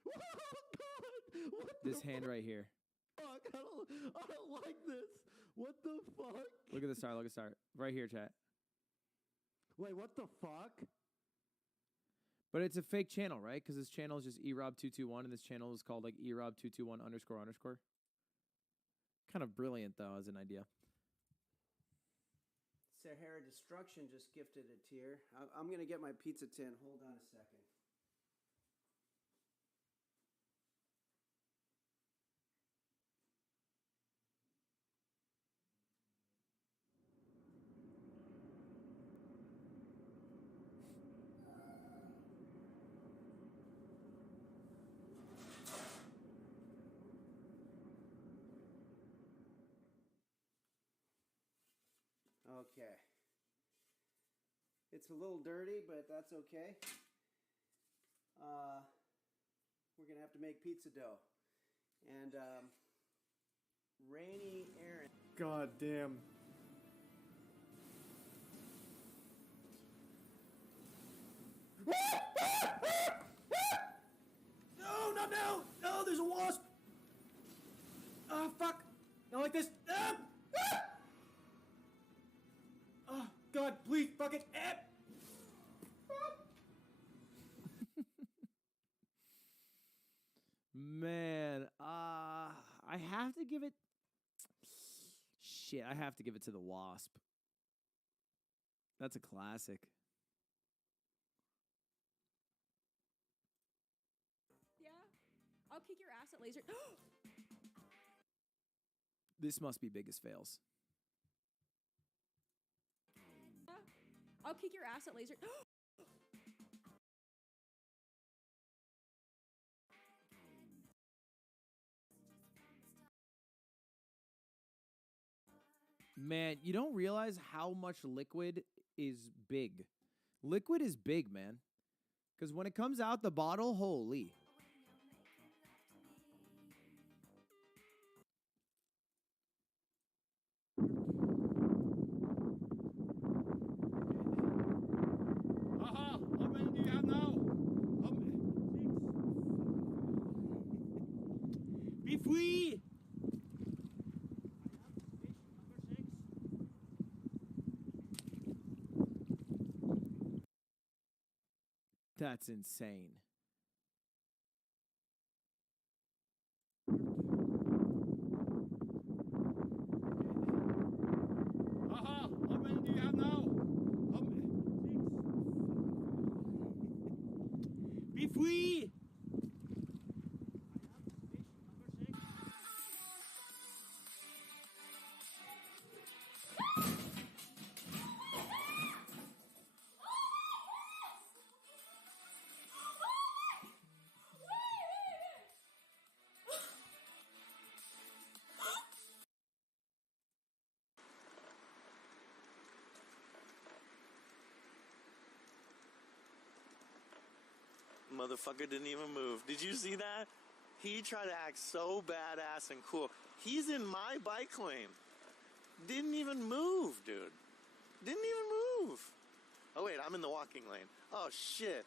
What This the hand right here. fuck? I don't like this. What the fuck? Look at the star. Look at the star. Right here, chat. Wait, what the fuck? But it's a fake channel, right? Because this channel is just erob221, and this channel is called like erob221 __. Kind of brilliant, though, as an idea. Sahara Destruction just gifted a tier. I'm going to get my pizza tin. Hold on a second. Okay. It's a little dirty, but that's okay. We're going to have to make pizza dough. And Rainy Aaron. God damn. No, not now! No, there's a wasp! Oh, fuck! Not like this! Ah! Ah! Oh, God, please, fuck it! Ah! Man, I have to give it... Shit, I have to give it to the Wasp. That's a classic. Yeah, I'll kick your ass at laser. This must be biggest fails. I'll kick your ass at laser. Man, you don't realize how much Liquid is big. Liquid is big, man. Because when it comes out the bottle, holy. Haha, how many do you have now? Be free! That's insane. How many do you have now? Be free! Motherfucker didn't even move. Did you see that? He tried to act so badass and cool. He's in my bike lane. Didn't even move, dude. Didn't even move. Oh, wait, I'm in the walking lane. Oh, shit.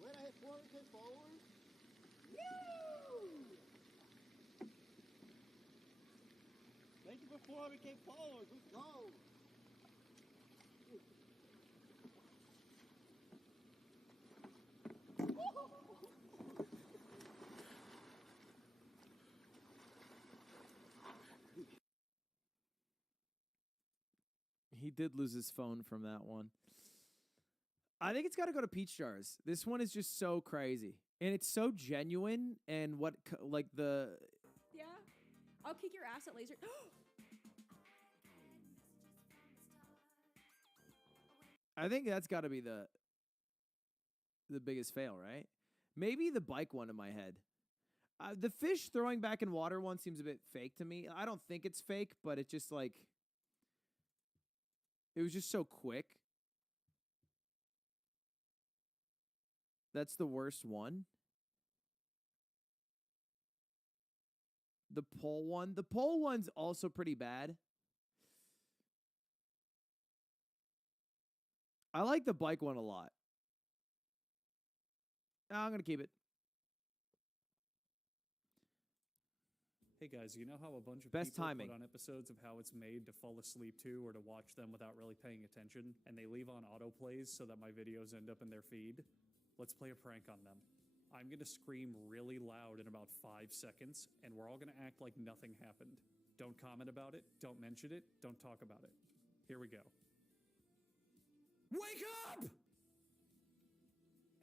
Wait, I hit 400K followers? Woo! Thank you for 400K followers. Let's go. He did lose his phone from that one. I think it's got to go to Peach Jars. This one is just so crazy. And it's so genuine. And what, like the... Yeah. I'll kick your ass at laser. I think that's got to be the biggest fail, right? Maybe the bike one in my head. The fish throwing back in water one seems a bit fake to me. I don't think it's fake, but it just like... It was just so quick. That's the worst one. The pole one. The pole one's also pretty bad. I like the bike one a lot. I'm going to keep it. Hey guys, you know how a bunch of Best people timing. put on episodes of how it's made to fall asleep to or to watch them without really paying attention, and they leave on autoplays so that my videos end up in their feed? Let's play a prank on them. I'm going to scream really loud in about 5 seconds, and we're all going to act like nothing happened. Don't comment about it, don't mention it, don't talk about it. Here we go. Wake up!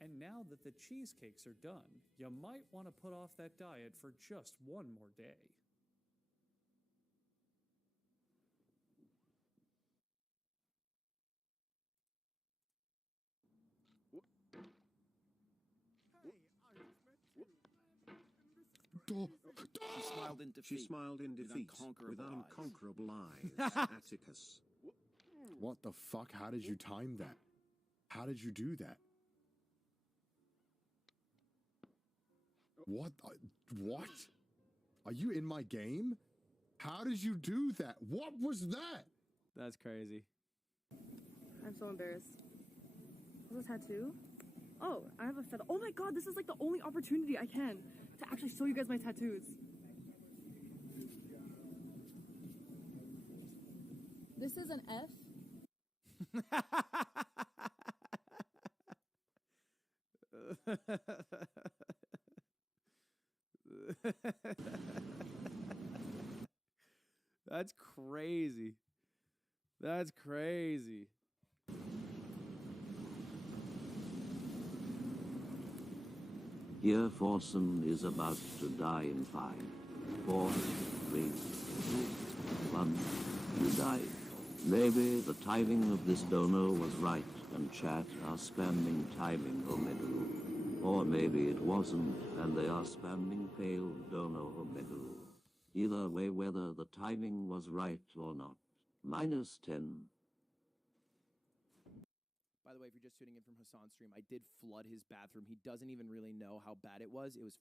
And now that the cheesecakes are done, you might want to put off that diet for just one more day. She smiled in defeat. She smiled in defeat with unconquerable eyes. Atticus. What the fuck? How did you time that? How did you do that? What? What? Are you in my game? How did you do that? What was that? That's crazy. I'm so embarrassed. Is this a tattoo? Oh, I have a feather. Oh my god, this is like the only opportunity I can to actually show you guys my tattoos. This is an F. That's crazy. That's crazy. Here Forsen is about to die in 5, 4, 3, 2, 1. You died. Maybe the timing of this dono was right and chat are spamming timing Omegaru. Or maybe it wasn't and they are spamming failed dono Omegaru. Either way, whether the timing was right or not. -10. By the way, if you're just tuning in from Hassan's stream, I did flood his bathroom. He doesn't even really know how bad it was. It was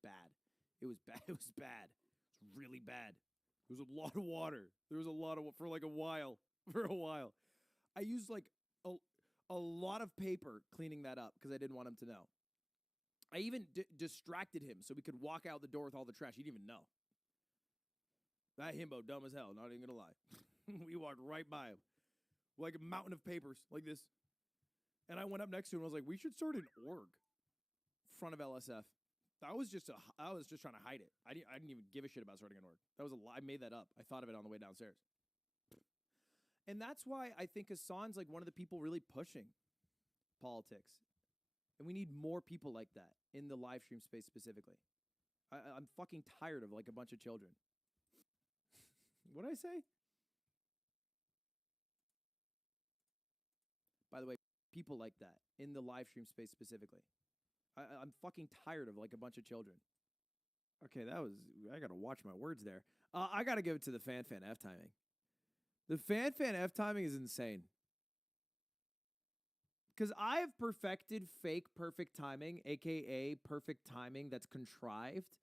bad. It was bad. It was bad. It was really bad. There was a lot of water. There was a lot of, for like a while. For a while. I used like a lot of paper cleaning that up because I didn't want him to know. I even distracted him so we could walk out the door with all the trash. He didn't even know. That himbo, dumb as hell, not even gonna lie. We walked right by him. Like a mountain of papers, like this. And I went up next to him and I was like, we should start an org. Front of LSF. I was just trying to hide it. I didn't even give a shit about starting an org. That was a lie. I made that up. I thought of it on the way downstairs. And that's why I think Hassan's like one of the people really pushing politics. And we need more people like that in the live stream space specifically. I'm fucking tired of like a bunch of children. What did I say? By the way, people like that in the live stream space specifically. I'm fucking tired of like a bunch of children. Okay, I gotta watch my words there. I gotta give it to the fan F timing. The fan F timing is insane. Because I have perfected fake perfect timing, aka perfect timing that's contrived.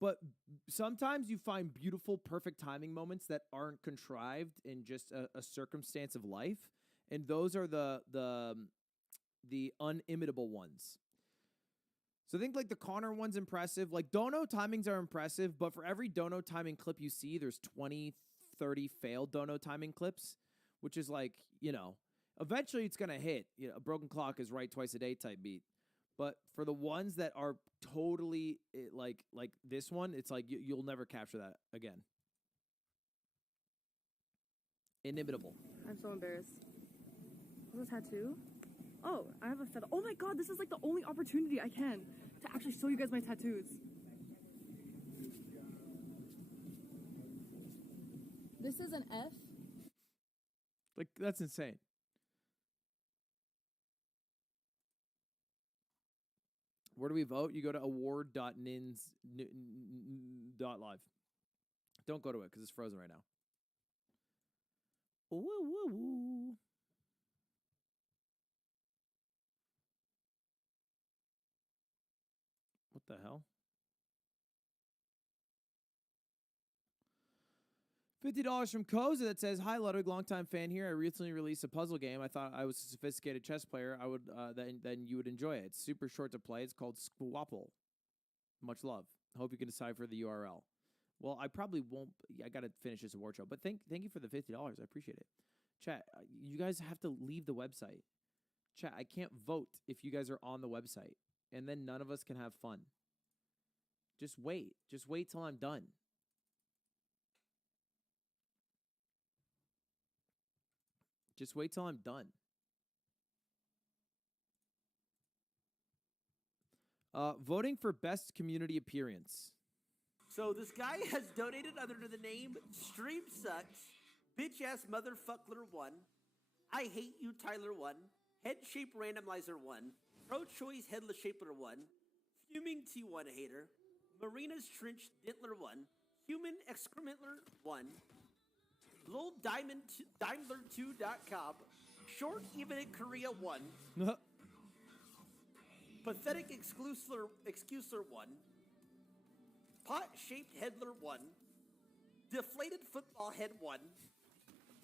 But sometimes you find beautiful perfect timing moments that aren't contrived in just a circumstance of life. And those are the unimitable ones. So I think like the Connor one's impressive. Like dono timings are impressive, but for every dono timing clip you see, there's 20, 30 failed dono timing clips, which is like, you know, eventually it's going to hit. You know, a broken clock is right twice a day type beat. But for the ones that are totally like this one, it's like you'll never capture that again. Inimitable. I'm so embarrassed. Is this a tattoo? Oh, I have a feather. Oh my god, this is like the only opportunity I can to actually show you guys my tattoos. This is an F? Like, that's insane. Where do we vote? You go to award.nins.live. Don't go to it because it's frozen right now. Woo, woo, woo. What the hell? $50 from Koza that says, "Hi Ludwig, longtime fan here. I recently released a puzzle game. I thought I was a sophisticated chess player. I would then you would enjoy it. It's super short to play. It's called Squapple. Much love. Hope you can decipher the URL." Well, I probably won't. I got to finish this award show. But thank you for the $50. I appreciate it. Chat, you guys have to leave the website. Chat, I can't vote if you guys are on the website. And then none of us can have fun. Just wait. Just wait till I'm done. Just wait till I'm done. Voting for best community appearance. So this guy has donated under the name Stream Sucks, Bitch Ass Motherfuckler 1, I Hate You Tyler 1, Head Shape Randomizer 1, Pro Choice Headless Shapler 1, Fuming T1 Hater, Marina's Trench Dintler 1, Human Excrementler 1, Lil Daimler2.com, Short Even in Korea 1, Pathetic Excuser 1, Pot-Shaped Headler 1, Deflated Football Head 1,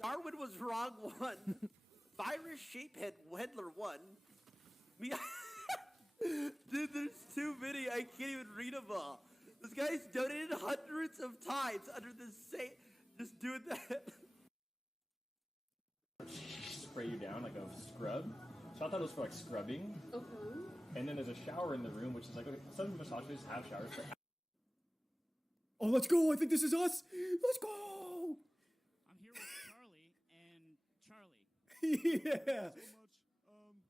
Darwin Was Wrong 1, Virus-Shaped Headler 1. Dude, there's too many. I can't even read them all. This guy's donated hundreds of times under the same... Just doing that. Spray you down like a scrub. So I thought it was for like scrubbing. Okay. And then there's a shower in the room, which is like, okay, some massages have showers for... Oh, let's go. I think this is us. Let's go. I'm here with Charlie and Charlie. Yeah.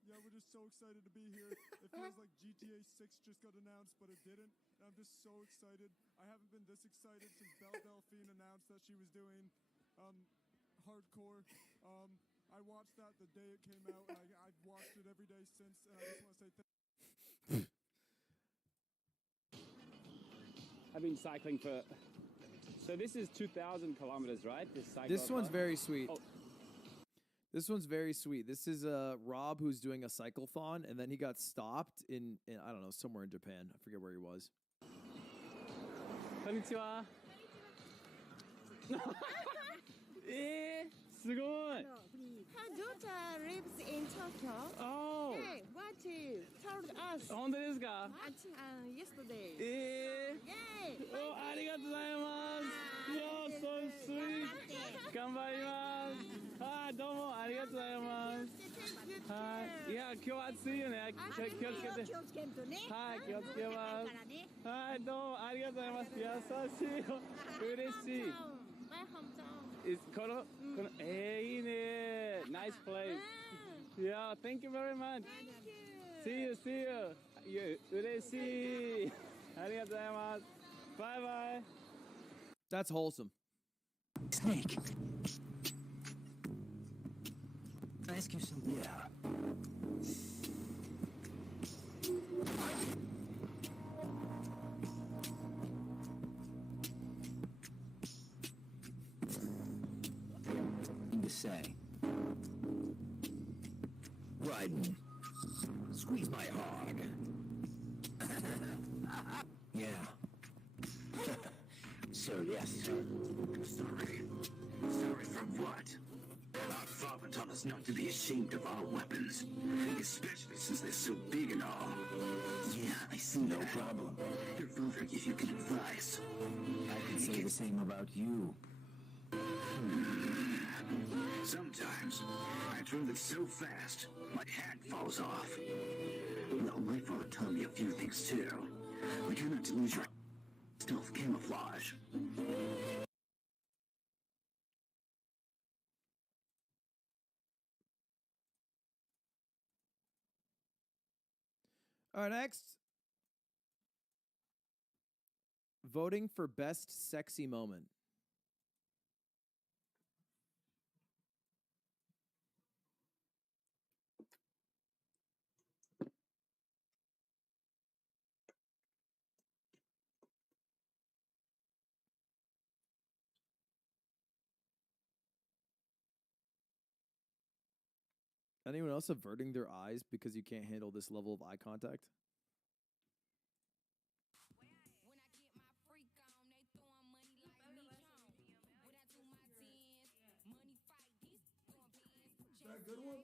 Yeah, we're just so excited to be here. It feels like GTA 6 just got announced, but it didn't. And I'm just so excited. I haven't been this excited since Belle Delphine announced that she was doing hardcore. I watched that the day it came out, and I've watched it every day since, and I just want to say I've been cycling for... So this is 2,000 kilometers, right? This one's very sweet. Oh. This one's very sweet. This is Rob who's doing a cycleathon, and then he got stopped in I don't know, somewhere in Japan. I forget where he was. Konnichiwa. すごい. Her daughter lives in Tokyo. Oh. Hey, what you told us? 本当ですか? Yesterday. えー Yay! お、ありがとうございます。いや、so see you ね。気をつけて。はい、気をつけます。はい、どうもありがとうございます。優しいよ。嬉しい。この、いいね。Nice place. Yeah, thank you very much. See you, see you. 嬉しい。ありがとうございます。Bye bye. That's wholesome. Snake. Can I ask you something? Yeah. Thing to say. Ryden, squeeze my hog. Yeah. Sir, yes, sir. Sorry. Sorry for what? Our father taught us not to be ashamed of our weapons, especially since they're so big and all. Yeah, I see. No problem. Your father gave you good advice. I can say the same about you. Sometimes I throw it so fast, my hat falls off. Well, my father taught me a few things too. But try not to lose your stealth camouflage. All right, next. Voting for best sexy moment. Anyone else averting their eyes because you can't handle this level of eye contact? Is that a good one?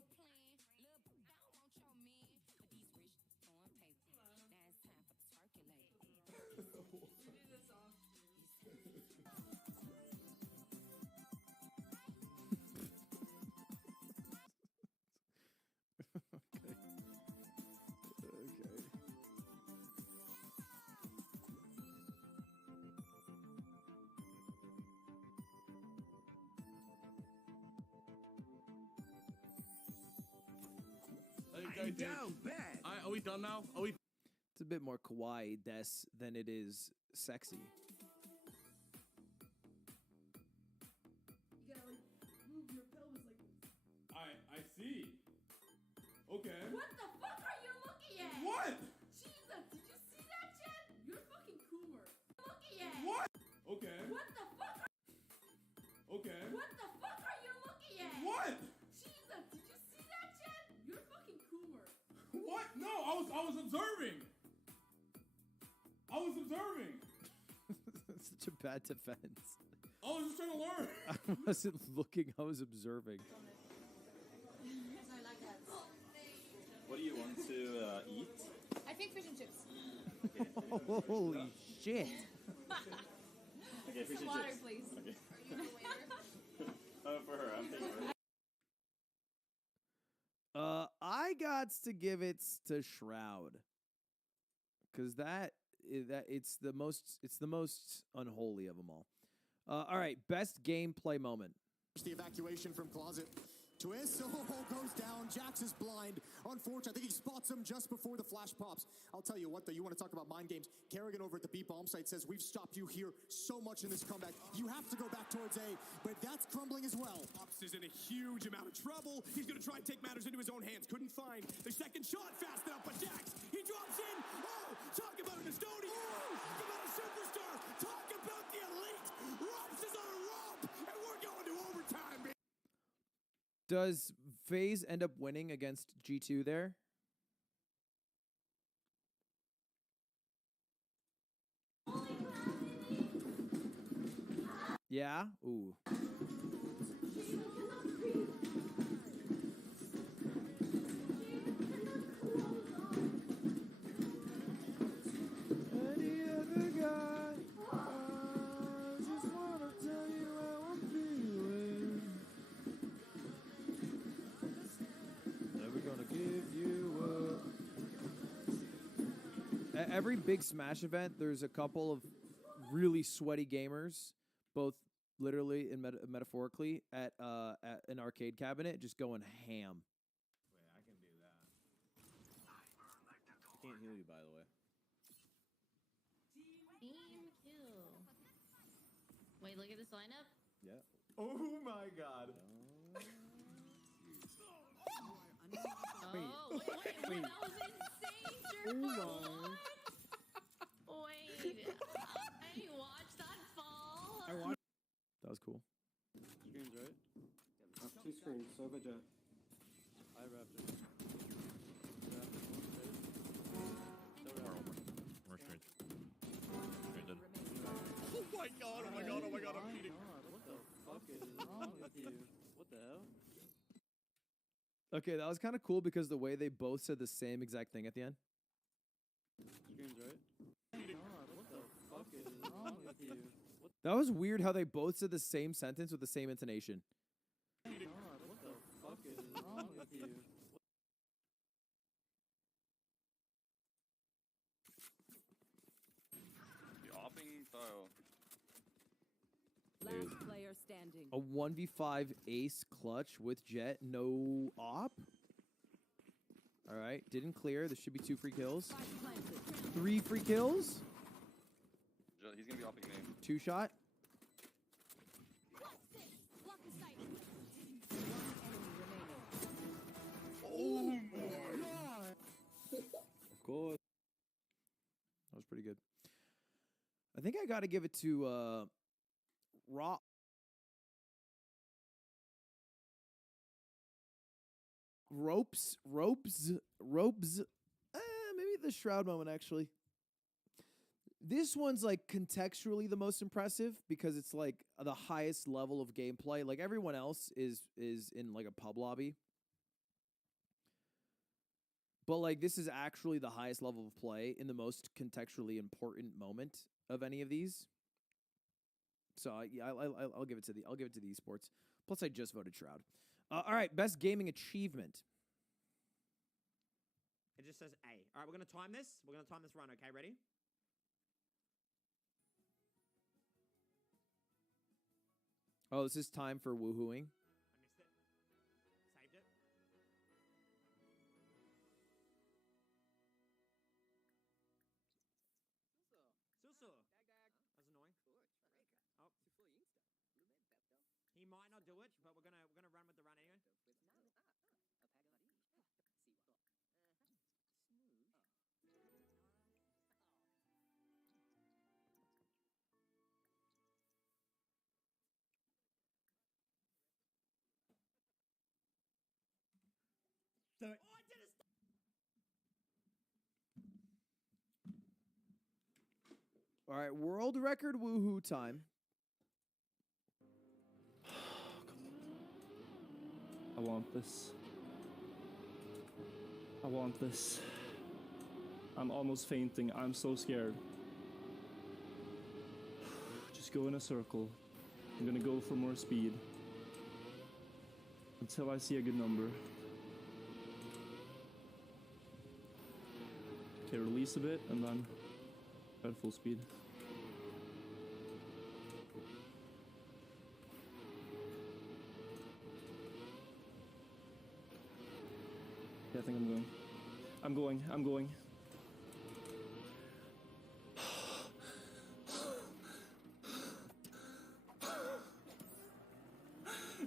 I'm down bad. Are we done now? Are we? It's a bit more kawaii des than it is sexy. You gotta move your pelvis like this. I see. Okay. What the fuck are you looking at? What? Jesus, did you see that, Jen? You're fucking Coomer. Looking at. What? Okay. What the fuck? Okay. What the fuck are you looking at? What? Jesus, did you see that, Jen? You're fucking Coomer. What? No, I was observing. I was observing. That's such a bad defense. I was just trying to learn. I wasn't looking, I was observing. What do you want to eat? I think fish and chips. Holy shit. Okay, fish and Water, chips. please. Okay. Are you the waiter? Oh, for her, I'm taking her. I got to give it to Shroud. Cause it's the most unholy of them all. All right, best gameplay moment. The evacuation from closet. Twist, goes down. Jax is blind. Unfortunately, I think he spots him just before the flash pops. I'll tell you what, though, you want to talk about mind games. Kerrigan over at the B-bomb site says, we've stopped you here so much in this comeback. You have to go back towards A, but that's crumbling as well. Ops is in a huge amount of trouble. He's going to try and take matters into his own hands. Couldn't find the second shot fast enough, but Jax, he drops in. Oh, talk about an Estonian. Oh, talk about a superstar. Talk about the elite. Rops is on a rope, and we're going to overtime, baby. Does FaZe end up winning against G2 there? Yeah? Ooh. Any other guy, I just wanna tell you how I'm feeling. Never gonna give you up. every big Smash event, there's a couple of really sweaty gamers, both literally and metaphorically, at an arcade cabinet, just going ham. Wait, I can do that. I can't heal you, by the way. Team kill. Wait, look at this lineup. Yeah. Oh my god. Oh, wait, that was insane, Jerk. What? Wait, I watched that fall. That was cool. Screens, right? Two screens, Sova Jet. I Raptor. More screens. Screens Oh my god, oh my god, oh my god, I'm cheating. What the fuck is wrong with you? What the hell? Okay, that was kind of cool because the way they both said the same exact thing at the end. Screens, right? What the fuck is wrong with you? That was weird how they both said the same sentence with the same intonation. What the fuck is wrong with you? The opping style. Last player standing. A 1v5 ace clutch with Jet, no op. All right, didn't clear. There should be 2 free kills. 3 free kills. He's gonna be opping name. 2 shot. Oh my god! Of course. That was pretty good. I think I got to give it to Raw. Ropes. Maybe the Shroud moment, actually. This one's like contextually the most impressive because it's like the highest level of gameplay. Like everyone else is in like a pub lobby. But like this is actually the highest level of play in the most contextually important moment of any of these. So I'll give it to the esports. Plus I just voted Shroud. All right, best gaming achievement. It just says A. All right, we're gonna time this. We're gonna time this run. Okay, ready? Oh, this is time for woohooing. I missed it. Saved it. Susu. That's annoying. Oh. He might not do it, but we're gonna run with the run anyway. Do it. Oh, I did it. All right, world record woohoo time. I want this. I want this. I'm almost fainting. I'm so scared. Just go in a circle. I'm gonna go for more speed. Until I see a good number. Okay, release a bit and then at full speed. Yeah, I think I'm going. I'm going.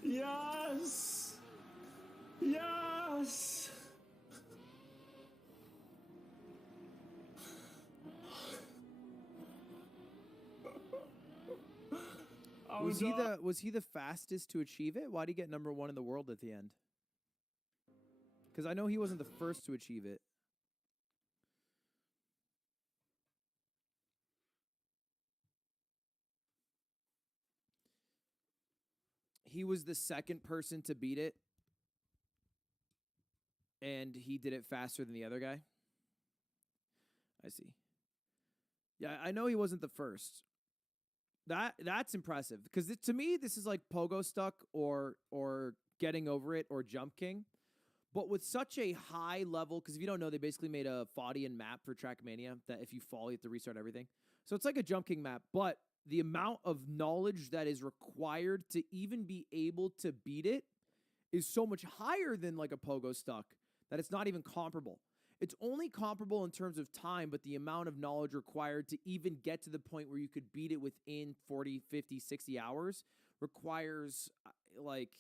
Yes! Yes! Was he the fastest to achieve it? Why'd he get #1 in the world at the end? Because I know he wasn't the first to achieve it. He was the second person to beat it. And he did it faster than the other guy. I see. Yeah, I know he wasn't the first. That's impressive. Because to me, this is like Pogo Stuck or Getting Over It or Jump King. but with such a high level, because if you don't know, they basically made a Faudian map for Trackmania that if you fall, you have to restart everything. So it's like a Jump King map, but the amount of knowledge that is required to even be able to beat it is so much higher than like a Pogo Stuck that it's not even comparable. It's only comparable in terms of time, but the amount of knowledge required to even get to the point where you could beat it within 40, 50, 60 hours requires like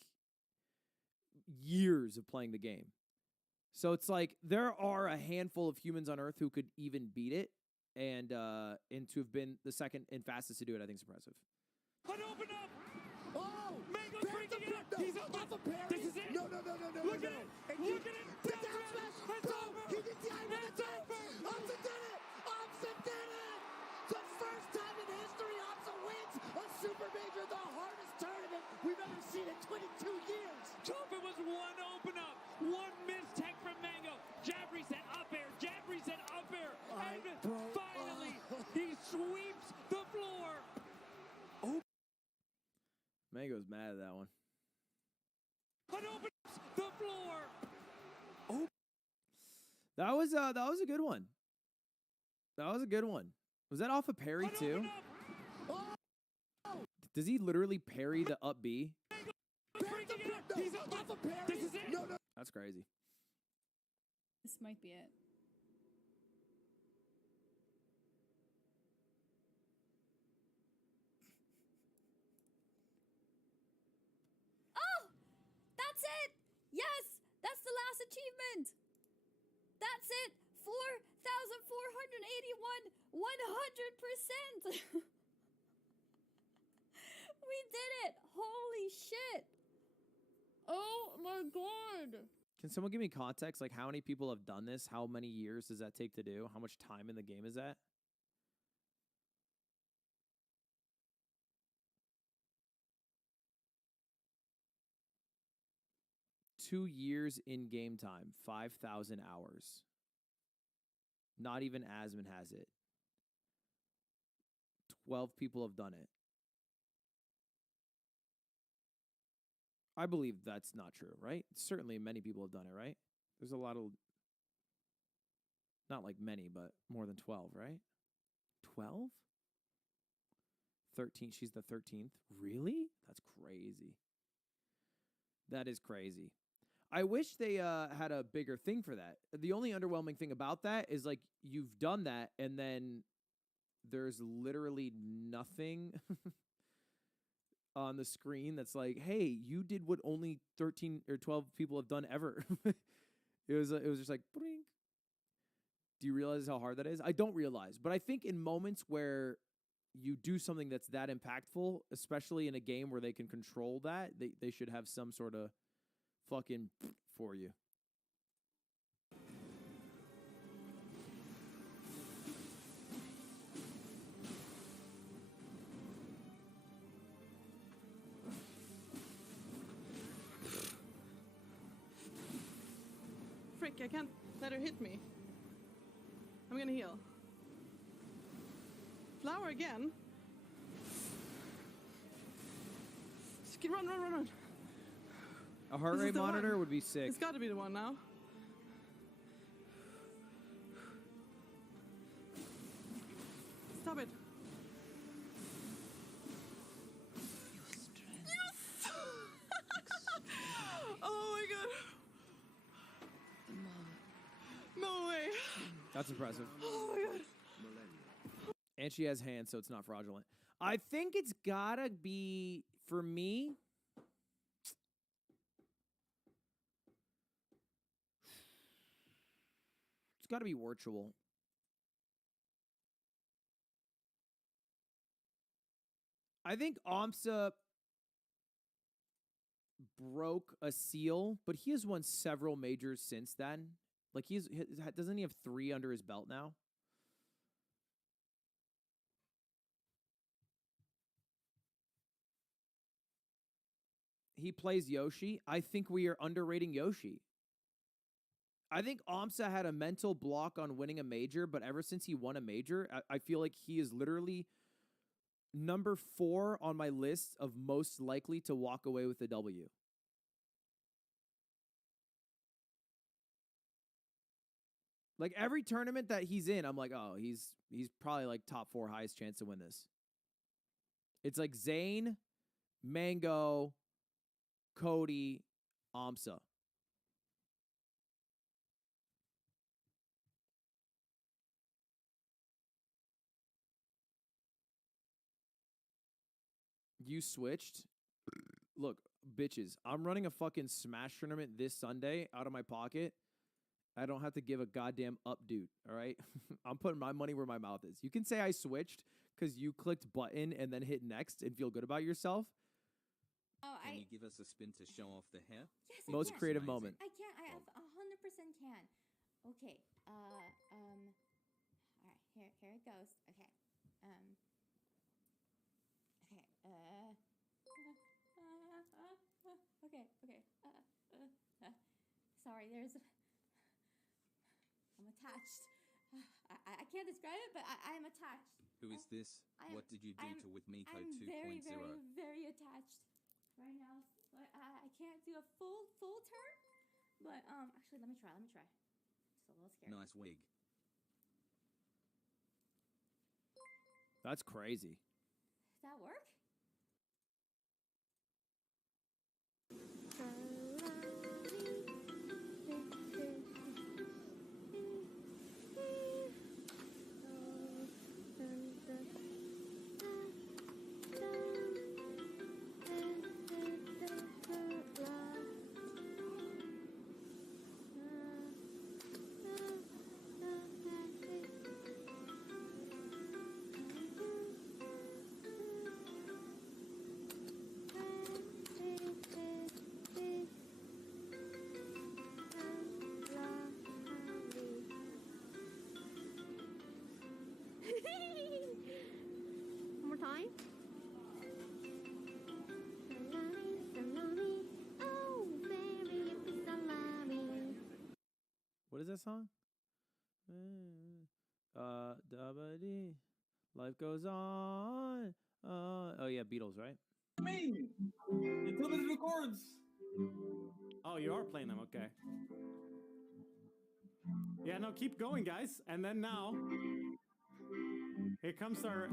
years of playing the game. So it's like there are a handful of humans on Earth who could even beat it, and to have been the second and fastest to do it, I think is impressive. But open up! Oh! Mango's breaking it! He's open! This is it! No. Look at it! Look at it! The down smash! Boom! He did the eye with the tech! Opsa did it! Opsa did it! The first time in history Opsa wins a Super Major, the hardest tournament we've ever seen in 22 years! It was one open up, one missed tech from Mango. Jab reset, up air, jab reset, up air. And finally, he sweeps the floor. Oh. Mango's mad at that one. But opens the floor. Oh. That was a good one. That was a good one. Was that off of parry too? Does he literally parry the up B? He's off a parry. This is it. That's crazy. This might be it. Oh! That's it! Yes! That's the last achievement! That's it! 4,481! 100%! We did it! Holy shit! Oh my god! Can someone give me context? Like, how many people have done this? How many years does that take to do? How much time in the game is that? Two years in game time, 5,000 hours. Not even Asmon has it. 12 people have done it. I believe that's not true, right? Certainly many people have done it, right? There's a lot of, not like many, but more than 12, right? 12? 13, she's the 13th. Really? That's crazy. That is crazy. I wish they had a bigger thing for that. The only underwhelming thing about that is like you've done that and then there's literally nothing on the screen that's like, hey, you did what only 13 or 12 people have done ever. It was just like, blink. Do you realize how hard that is? I don't realize, but I think in moments where you do something that's that impactful, especially in a game where they can control that, they should have some sort of fucking for you. Frick, I can't let her hit me. I'm gonna heal. Flower again. Run. A heart This is rate the monitor one. would be sick. It's gotta be the one now. Stop it. Yes! Oh my god. No way. That's impressive. Oh my god. And she has hands, so it's not fraudulent. I think it's gotta be, for me, it's gotta be virtual. I think Amsa broke a seal, but he has won several majors since then. Like doesn't he have 3 under his belt now? He plays Yoshi. I think we are underrating Yoshi. I think Amsa had a mental block on winning a major, but ever since he won a major, I feel like he is literally number 4 on my list of most likely to walk away with the W. Like every tournament that he's in, I'm like, oh, he's probably like top 4 highest chance to win this. It's like Zane, Mango, Cody, Amsa. You switched? Look, bitches, I'm running a fucking Smash tournament this Sunday out of my pocket. I don't have to give a goddamn up, dude, all right? I'm putting my money where my mouth is. You can say I switched because you clicked button and then hit next and feel good about yourself. Oh, Can you give us a spin to show off the hair? Yes, Most I can. creative moment. I can. I have 100% can. Okay. All right. Here it goes. Okay. Okay. Okay. Sorry. I'm attached. I can't describe it, but I am attached. Who is this? What did you do to with Miko 2.0? I'm very, very, very attached right now. I can't do a full turn, but actually, let me try. Just a little scared. Nice wig. That's crazy. Does that work? One more time. What is that song? Da-ba-dee. Life goes on. Oh yeah, Beatles, right? Me! You told me to do chords! Oh, you are playing them, okay. Yeah, no, keep going, guys. And then now, here comes our...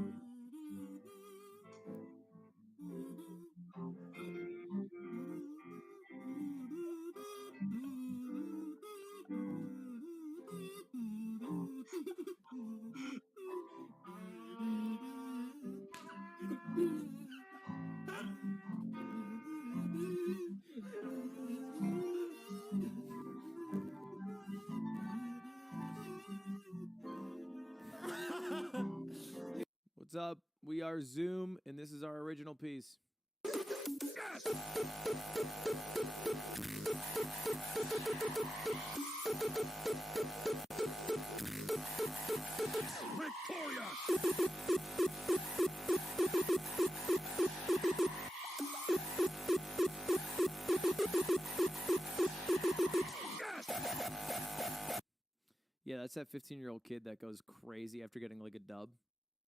What's up? We are Zoom, and this is our original piece. Yeah, that's that 15-year-old kid that goes crazy after getting like a dub.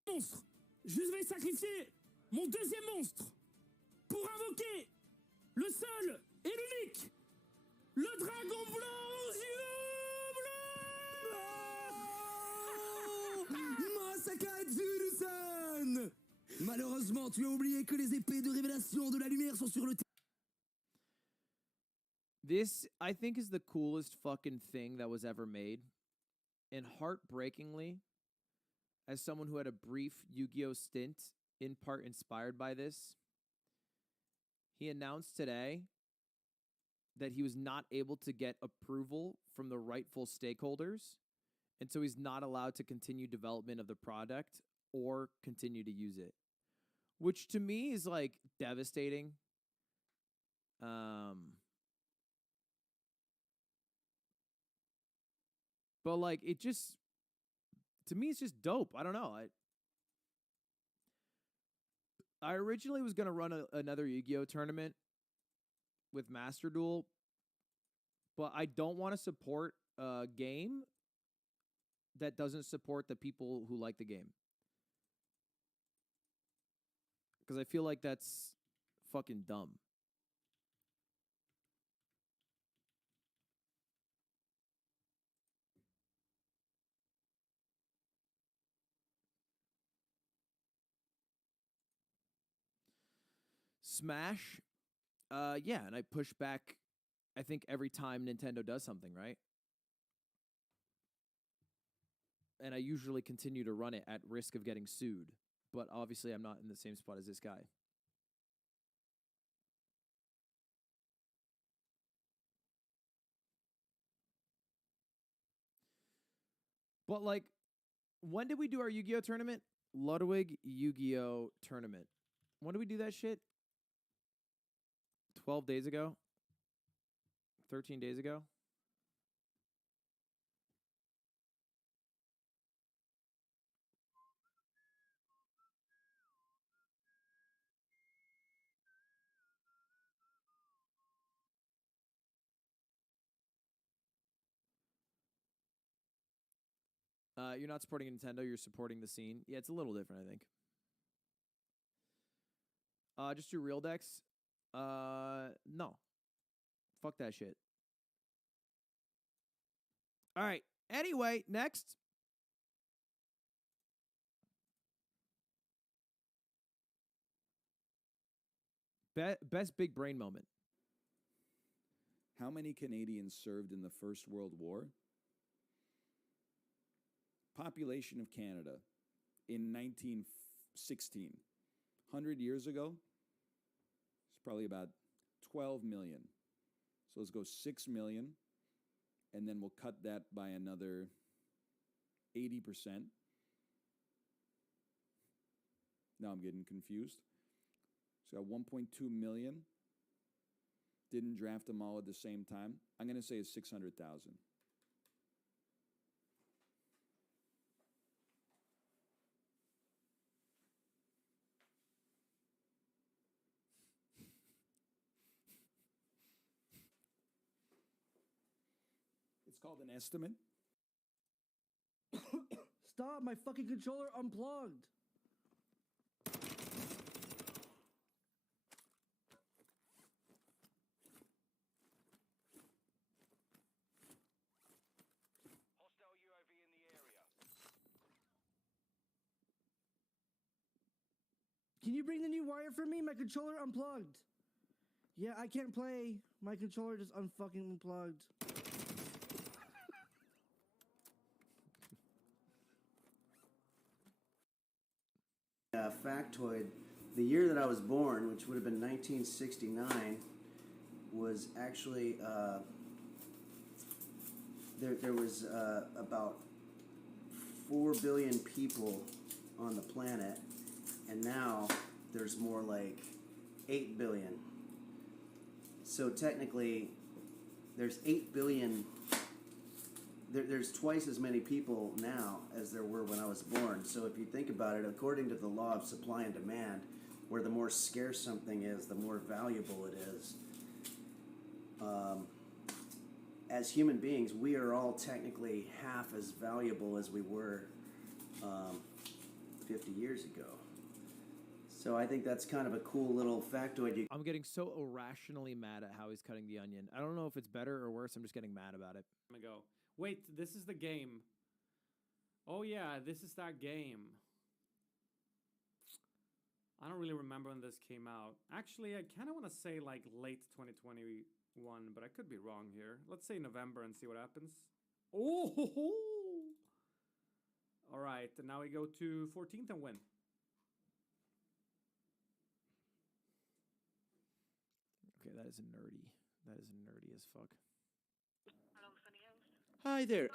Monstre, je vais sacrifier mon deuxième monstre pour invoquer le seul et l'unique, le dragon blanc aux yeux bleus. Masaka Zuru-san. Malheureusement, tu as oublié que les épées de révélation de la lumière sont sur le terrain. This, I think, is the coolest fucking thing that was ever made. And heartbreakingly, as someone who had a brief Yu-Gi-Oh! Stint, in part inspired by this, he announced today that he was not able to get approval from the rightful stakeholders, and so he's not allowed to continue development of the product or continue to use it. Which to me is like devastating. But like it just, to me, it's just dope. I don't know. I originally was gonna run another Yu-Gi-Oh tournament with Master Duel, but I don't want to support a game that doesn't support the people who like the game, because I feel like that's fucking dumb. Smash, yeah, and I push back, I think, every time Nintendo does something, right? And I usually continue to run it at risk of getting sued. But obviously I'm not in the same spot as this guy. But, like, when did we do our Yu-Gi-Oh tournament? Ludwig Yu-Gi-Oh tournament. When did we do that shit? 12 days ago? 13 days ago? You're not supporting Nintendo, you're supporting the scene. Yeah, it's a little different, I think. Just do real decks? No. Fuck that shit. All right. Anyway, next. Best big brain moment. How many Canadians served in the First World War? Population of Canada in 1916. 100 years ago, it's probably about 12 million. So let's go 6 million, and then we'll cut that by another 80%. Now I'm getting confused. So got 1.2 million. Didn't draft them all at the same time. I'm going to say it's 600,000. It's called an estimate. Stop, my fucking controller unplugged. Can you bring the new wire for me? My controller unplugged. Yeah, I can't play. My controller just unfucking unplugged. Factoid, the year that I was born, which would have been 1969, was actually, there was about 4 billion people on the planet, and now there's more like 8 billion. So technically, there's 8 billion. There's twice as many people now as there were when I was born. So if you think about it, according to the law of supply and demand, where the more scarce something is, the more valuable it is. As human beings, we are all technically half as valuable as we were 50 years ago. So I think that's kind of a cool little factoid. I'm getting so irrationally mad at how he's cutting the onion. I don't know if it's better or worse. I'm just getting mad about it. I'm gonna go. Wait, this is the game. Oh yeah, this is that game. I don't really remember when this came out. Actually, I kind of want to say like late 2021, but I could be wrong here. Let's say November and see what happens. Oh! Ho, ho. All right, and now we go to 14th and win. Okay, that is nerdy. That is nerdy as fuck. Hi there.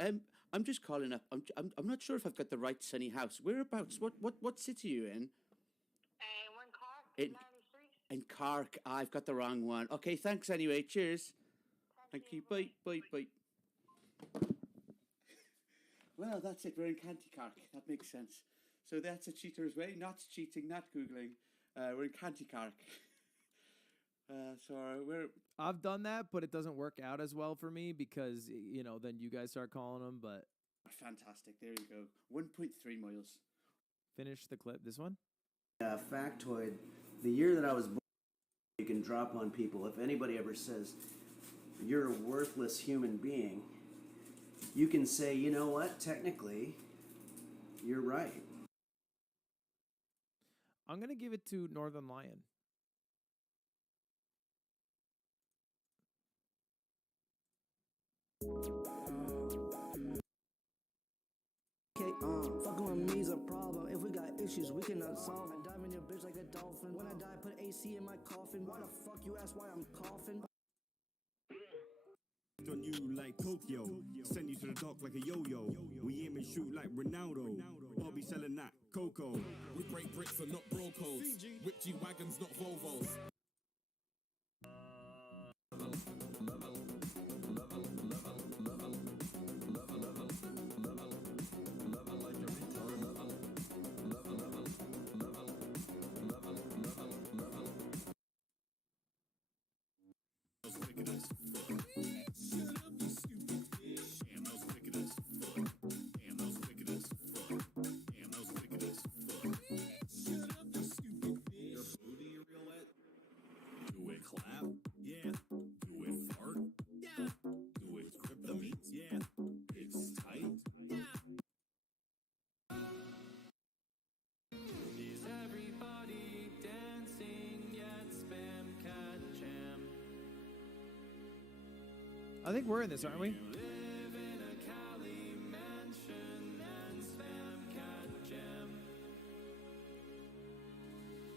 I'm just calling up. I'm not sure if I've got the right sunny house. Whereabouts? What city are you in? We're in Cork. In Cork. I've got the wrong one. Okay, thanks anyway. Cheers. Thank you. Bye. Bye. Bye. Well, that's it. We're in County Cork. That makes sense. So that's a cheater's way. Not cheating. Not googling. We're in County Cork. So we're. I've done that, but it doesn't work out as well for me because, you know, then you guys start calling them, but... Fantastic. There you go. 1.3 miles. Finish the clip. This one? Factoid, the year that I was born, you can drop on people. If anybody ever says, you're a worthless human being, you can say, you know what, technically, you're right. I'm going to give it to Northern Lion. Okay, fucking with me's a problem. If we got issues, we cannot solve it. Dive in your bitch like a dolphin. When I die, put AC in my coffin. Why the fuck you ask why I'm coughing? On you like Tokyo, send you to the dock like a yo-yo. We aim and shoot like Ronaldo. Bobby selling that cocoa. We break bricks and not brocos. Whip G wagons, not Volvos. Do it clap, yeah. Do it fart, yeah. Do it grip the meat, yeah. It's tight, yeah. Is everybody dancing yet? Spam cat jam. I think we're in this, aren't we? Live in a Cali mansion and spam cat jam.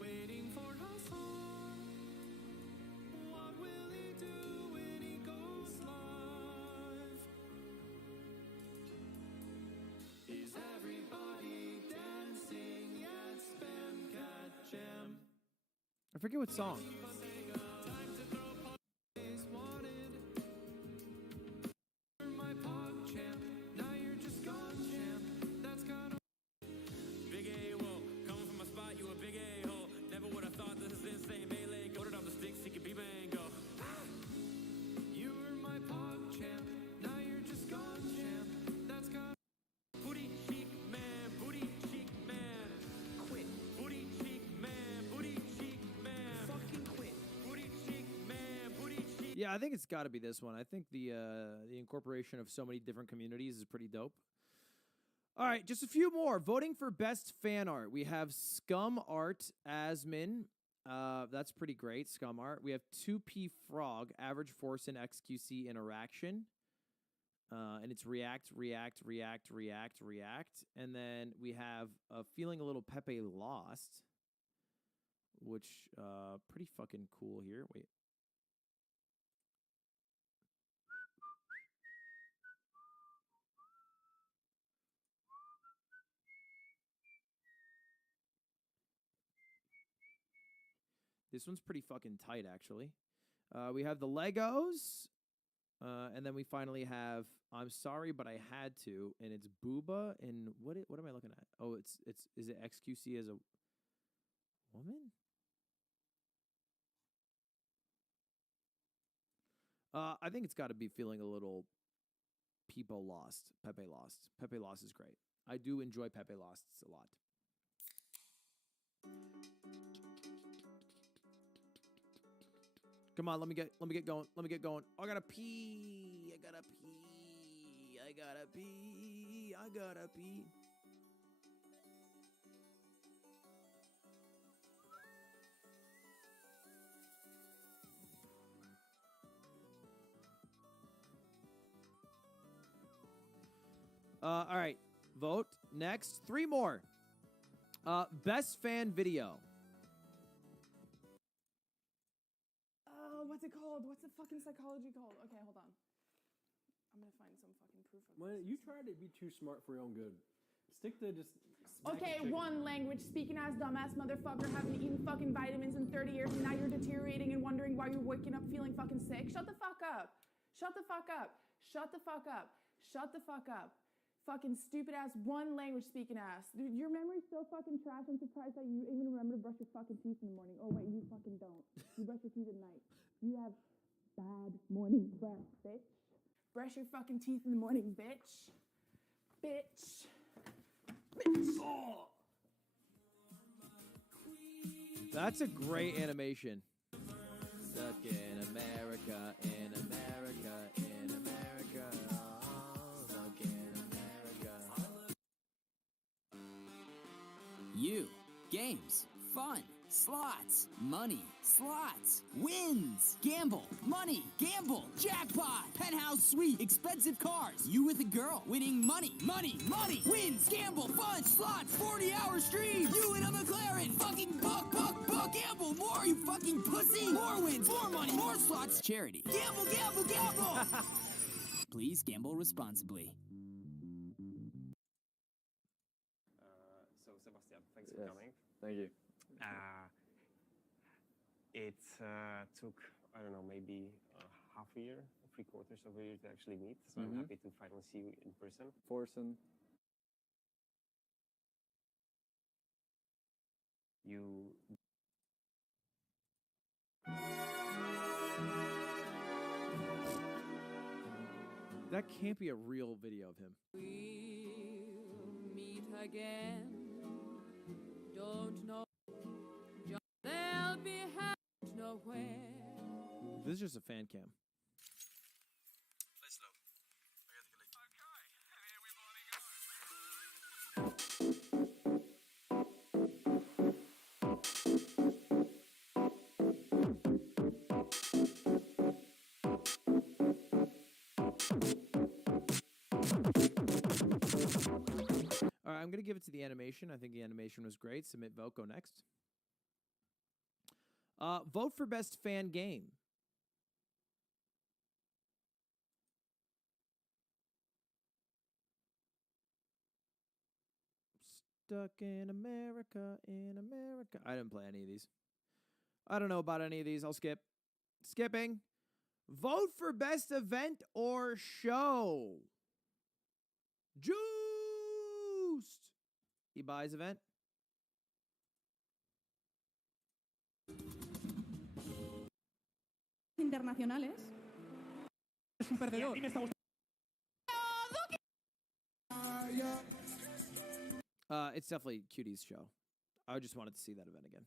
Waiting for a song. What will he do when he goes live? Is everybody dancing yet? Spam cat jam. I forget what song. Time to throw parties wanted. You're my pog champ. Now you're just gone champ. That's kind of big A-hole. Coming from a spot, you a big A-hole. Never would have thought this is insane melee. Go it on the sticks, he could be mango. You were my pog champ. Now you're just gone champ. That's kind of booty cheek man. Booty cheek man. Quit. Booty cheek man. Booty cheek man. Fucking quit. Booty cheek man. Booty cheek. Yeah, I think it's got to be this one. I think the incorporation of so many different communities is pretty dope. All right, just a few more. Voting for best fan art. We have Scum Art Asmin. That's pretty great, Scum Art. We have 2P Frog, Average Force and XQC Interaction. And it's React. And then we have Feeling a Little Pepe Lost, which pretty fucking cool here. Wait. This one's pretty fucking tight, actually. We have the Legos, and then we finally have I'm Sorry But I Had To, and it's Booba, and what am I looking at? Oh, is it XQC as a woman? I think it's got to be Feeling a Little Pepe Lost. Pepe Lost is great. I do enjoy Pepe Lost a lot. Come on, let me get going. I gotta pee. I gotta pee. All right, vote next. 3 more. Best fan video. What's it called? What's the fucking psychology called? Okay, hold on. I'm gonna find some fucking proof of Well, this. you try to be too smart for your own good. Stick to just. Okay, one language, speaking ass dumbass motherfucker, haven't eaten fucking vitamins in 30 years, and now you're deteriorating and wondering why you're waking up feeling fucking sick. Shut the fuck up. Shut the fuck up. Shut the fuck up. Shut the fuck up. Fucking stupid ass one language speaking ass. Dude, your memory's so fucking trash. I'm surprised that you even remember to brush your fucking teeth in the morning. Oh wait, you fucking don't. You brush your teeth at night. You have bad morning breath, bitch. Brush your fucking teeth in the morning, bitch. Bitch. Oh. That's a great animation. Stuck in America, in America, in America. Oh, stuck in America. You, games, fun. Slots. Money. Slots. Wins. Gamble. Money. Gamble. Jackpot. Penthouse suite. Expensive cars. You with a girl. Winning money. Money. Money. Wins. Gamble. Fun. Slots. 40-hour streams. You in a McLaren. Fucking buck. Gamble. More, you fucking pussy. More wins. More money. More slots. Charity. Gamble. Please gamble responsibly. So Sebastian, thanks for coming. Thank you. It took, I don't know, maybe half a year, 3/4 of a year to actually meet. So I'm happy to finally see you in person. Forsen. You. That can't be a real video of him. We'll meet again. Don't know. There'll be nowhere. This is just a fan cam. All right, I'm going to give it to the animation. I think the animation was great. Submit vote. Go next. Vote for best fan game. Stuck in America, in America. I didn't play any of these. I don't know about any of these. I'll skip. Skipping. Vote for best event or show. Juiced. He buys event. Internacionales. Es un perdedor. It's definitely Cutie's show. I just wanted to see that event again.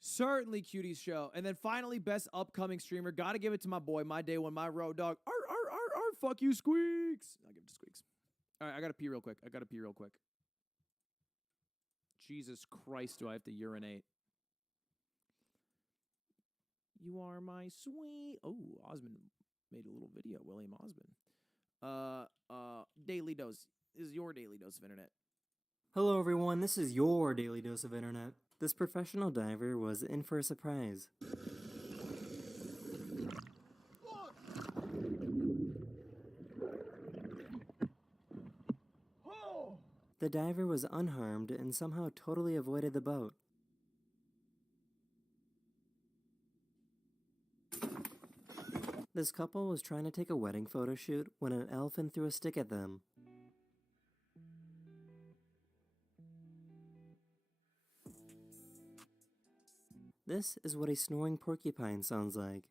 Certainly Cutie's show. And then finally, best upcoming streamer. Gotta give it to my boy, my day one, my road dog. Fuck you, Squeaks. I'll give it to Squeaks. All right, I gotta pee real quick. Jesus Christ, do I have to urinate? You are my sweet. Oh, Osmond made a little video. William Osmond. Daily dose. This is your daily dose of internet. Hello everyone, this is your daily dose of internet. This professional diver was in for a surprise. The diver was unharmed and somehow totally avoided the boat. This couple was trying to take a wedding photo shoot when an elephant threw a stick at them. This is what a snoring porcupine sounds like.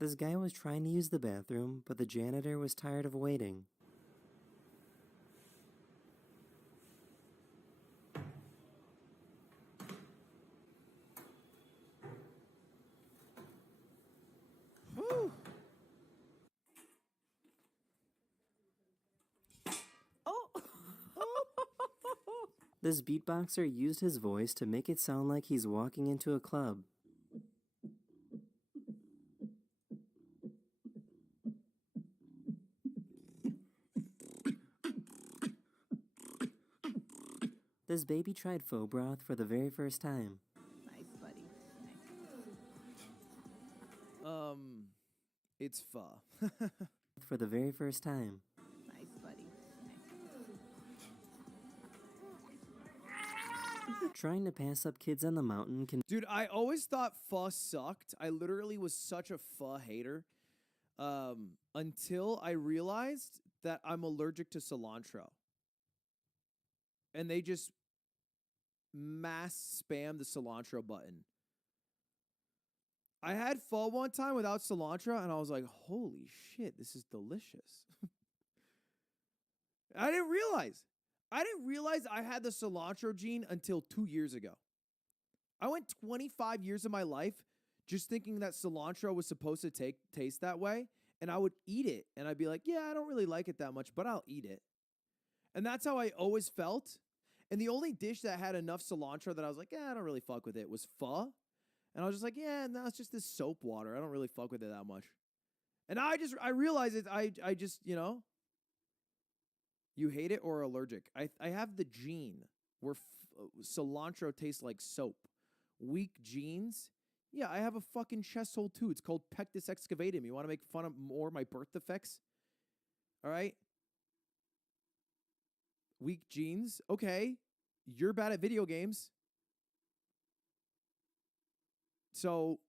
This guy was trying to use the bathroom, but the janitor was tired of waiting. This beatboxer used his voice to make it sound like he's walking into a club. This baby tried faux broth for the very first time. Nice, buddy. It's pho. For the very first time. Nice, buddy. Trying to pass up kids on the mountain can— Dude, I always thought pho sucked. I literally was such a pho hater. Until I realized that I'm allergic to cilantro. And they just mass spam the cilantro button. I had pho one time without cilantro, and I was like, holy shit, this is delicious. I didn't realize. I didn't realize I had the cilantro gene until 2 years ago. I went 25 years of my life just thinking that cilantro was supposed to taste that way, and I would eat it, and I'd be like, yeah, I don't really like it that much, but I'll eat it. And that's how I always felt. And the only dish that had enough cilantro that I was like, yeah, I don't really fuck with it was pho. And I was just like, yeah, no, it's just this soap water. I don't really fuck with it that much. And I realized it. I just, you know, you hate it or are allergic. I have the gene where cilantro tastes like soap. Weak genes. Yeah, I have a fucking chest hole too. It's called pectus excavatum. You want to make fun of more of my birth defects? All right. Weak genes. Okay. You're bad at video games. So,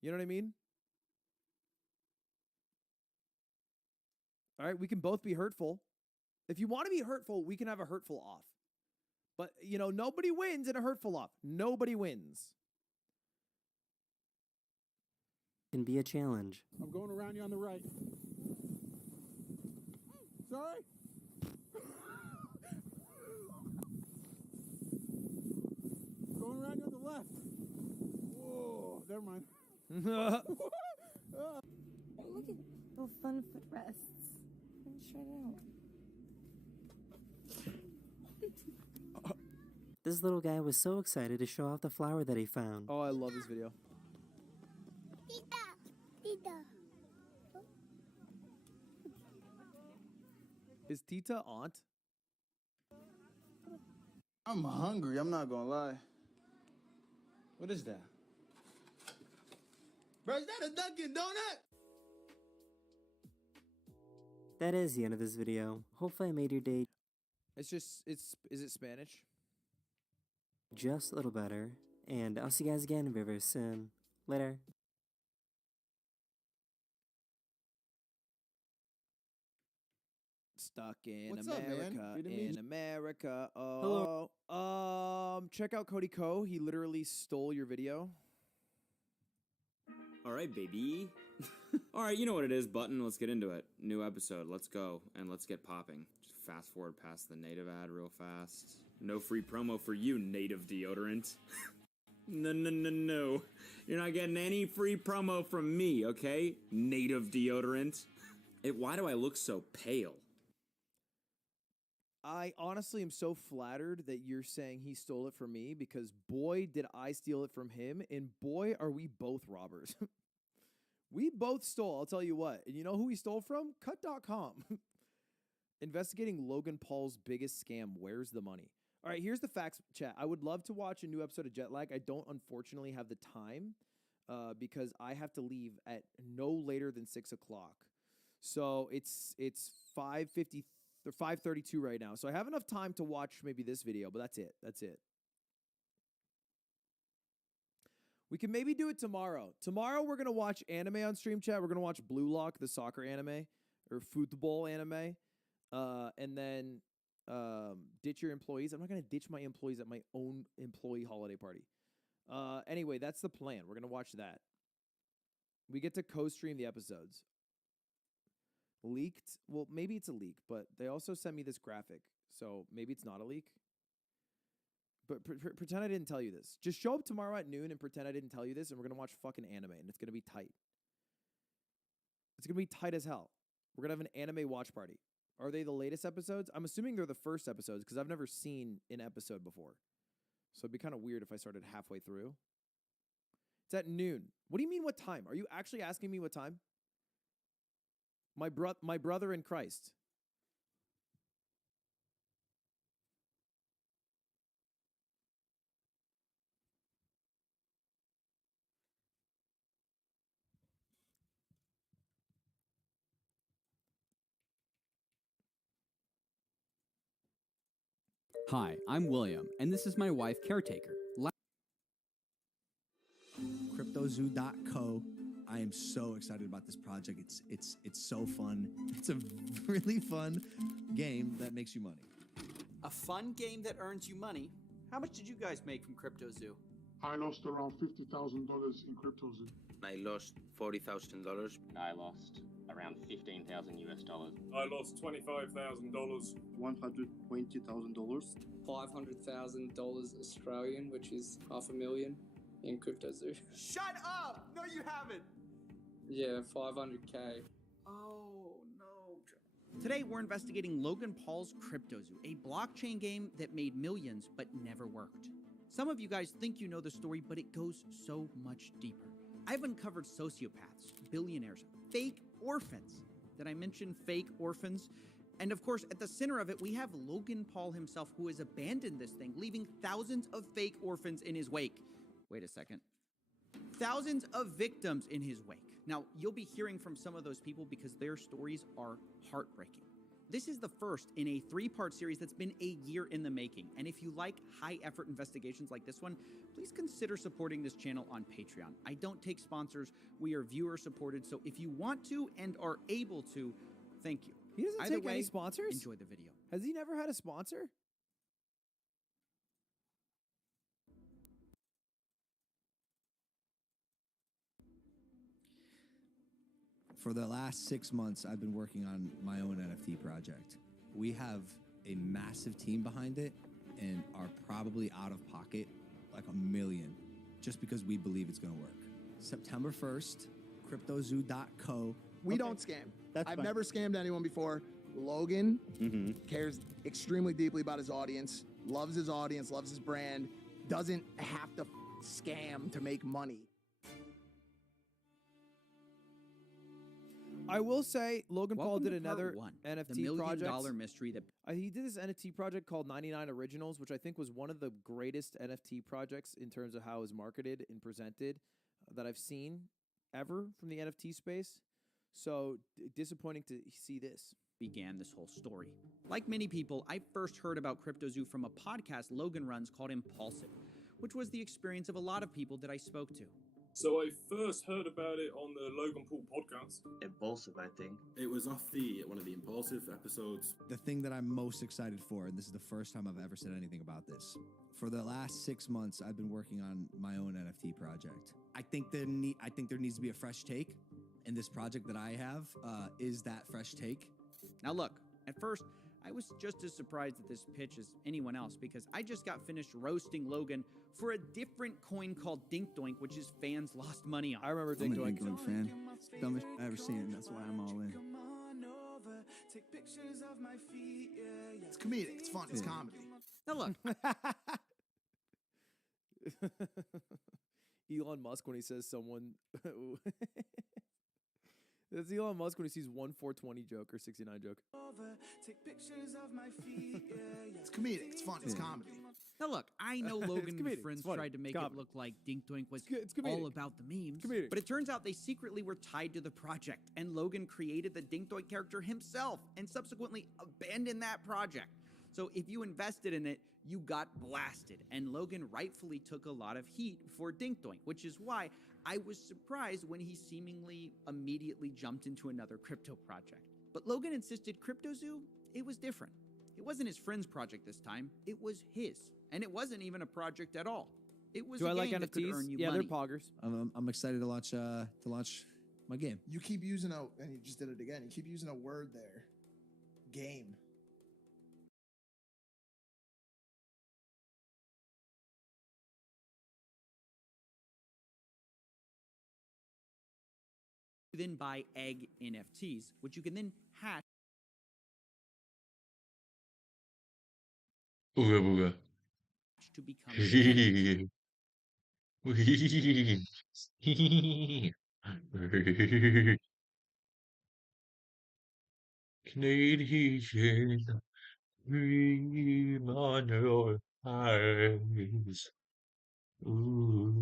you know what I mean? All right, we can both be hurtful. If you want to be hurtful, we can have a hurtful off. But, you know, nobody wins in a hurtful off. Nobody wins. Can be a challenge. I'm going around you on the right. Sorry? Going around you on the left. Whoa, never mind. Look at little fun footrests. Let's try it out. This little guy was so excited to show off the flower that he found. Oh, I love this video. Is Tita aunt? I'm hungry, I'm not gonna lie. What is that? Bro, is that a Dunkin' Donut? That is the end of this video. Hopefully I made your day Is it Spanish? just a little better. And I'll see you guys again very, very soon. Later. Stuck in What's up, America. man? Good to meet In you. America. Hello. Check out Cody Co. He literally stole your video. All right, baby. All right, you know what it is, Button. Let's get into it. New episode. Let's go. And let's get popping. Just fast forward past the native ad real fast. No free promo for you, native deodorant. No. You're not getting any free promo from me, okay? Native deodorant. Why do I look so pale? I honestly am so flattered that you're saying he stole it from me because boy, did I steal it from him, and boy, are we both robbers. We both stole, I'll tell you what. And you know who we stole from? Cut.com. Investigating Logan Paul's biggest scam. Where's the money? All right, here's the facts, chat. I would love to watch a new episode of Jet Lag. I don't, unfortunately, have the time because I have to leave at no later than 6 o'clock. So it's 5:50 or 5:32 right now. So I have enough time to watch maybe this video, but that's it. That's it. We can maybe do it tomorrow. Tomorrow we're going to watch anime on stream, chat. We're going to watch Blue Lock, the soccer anime, or football anime. And then ditch your employees. I'm not going to ditch my employees at my own employee holiday party. Anyway, that's the plan. We're going to watch that. We get to co-stream the episodes. Leaked? Well, maybe it's a leak, but they also sent me this graphic, so maybe it's not a leak. But pretend I didn't tell you this. Just show up tomorrow at noon and pretend I didn't tell you this, and we're going to watch fucking anime, and it's going to be tight. It's going to be tight as hell. We're going to have an anime watch party. Are they the latest episodes? I'm assuming they're the first episodes, because I've never seen an episode before. So it'd be kind of weird if I started halfway through. It's at noon. What do you mean what time? Are you actually asking me what time? My brother in Christ. Hi, I'm William, and this is my wife, Caretaker. CryptoZoo.co. I am so excited about this project. It's so fun. It's a really fun game that makes you money. A fun game that earns you money. How much did you guys make from CryptoZoo? I lost around $50,000 in CryptoZoo. I lost $40,000. I lost around $15,000 US. I lost $25,000. $120,000. $500,000 Australian, which is $500,000 in CryptoZoo. Shut up! No, you haven't. Yeah, 500K. Oh, no. Today, we're investigating Logan Paul's CryptoZoo, a blockchain game that made millions but never worked. Some of you guys think you know the story, but it goes so much deeper. I've uncovered sociopaths, billionaires, fake orphans. Did I mention fake orphans? And of course, at the center of it, we have Logan Paul himself, who has abandoned this thing, leaving thousands of fake orphans in his wake. Wait a second. Thousands of victims in his wake. Now, you'll be hearing from some of those people because their stories are heartbreaking. This is the first in a 3-part series that's been a year in the making. And if you like high-effort investigations like this one, please consider supporting this channel on Patreon. I don't take sponsors. We are viewer-supported. So if you want to and are able to, thank you. He doesn't Either take way, any sponsors? Enjoy the video. Has he never had a sponsor? For the last 6 months, I've been working on my own NFT project. We have a massive team behind it and are probably out of pocket like $1 million just because we believe it's going to work. September 1st, cryptozoo.co. We don't scam. I've never scammed anyone before. Logan cares extremely deeply about his audience, loves his brand, doesn't have to scam to make money. I will say, Logan Paul did another the NFT $1 million project. mystery that He did this NFT project called 99 Originals, which I think was one of the greatest NFT projects in terms of how it was marketed and presented that I've seen ever from the NFT space. So disappointing to see this. Began this whole story. Like many people, I first heard about CryptoZoo from a podcast Logan runs called Impulsive, which was the experience of a lot of people that I spoke to. So I first heard about it on the Logan Paul podcast. Impulsive, I think. It was off one of the Impulsive episodes. The thing that I'm most excited for, and this is the first time I've ever said anything about this, for the last 6 months, I've been working on my own NFT project. I think there needs to be a fresh take, and this project that I have is that fresh take. Now look, at first, I was just as surprised at this pitch as anyone else because I just got finished roasting Logan for a different coin called Dink Doink, which his fans lost money on. I remember I'm a Dink Doink fan. Dumbest I've ever seen, and that's why I'm all in. It's comedic. It's fun. It's comedy. Now look. Elon Musk when he says someone... That's Elon Musk when he sees 1 420 joke or 69 joke. It's comedic. It's fun. It's comedy. Now look, I know Logan and his comedic. friends It's funny. tried to make Comedy. it look like Dink Doink was It's comedic. all about the memes, Comedic. but it turns out they secretly were tied to the project, and Logan created the Dink Doink character himself and subsequently abandoned that project. So if you invested in it, you got blasted, and Logan rightfully took a lot of heat for Dink Doink, which is why I was surprised when he seemingly immediately jumped into another crypto project. But Logan insisted CryptoZoo, it was different. It wasn't his friend's project this time, it was his. And it wasn't even a project at all. It was Do a I like game that could NFTs? earn you Yeah, money. they're poggers. I'm excited to launch my game. You keep using and you just did it again. You keep using a word there. Game. You then buy egg NFTs, which you can then hash Booga booga. to become Canadian dream on your eyes. Ooh.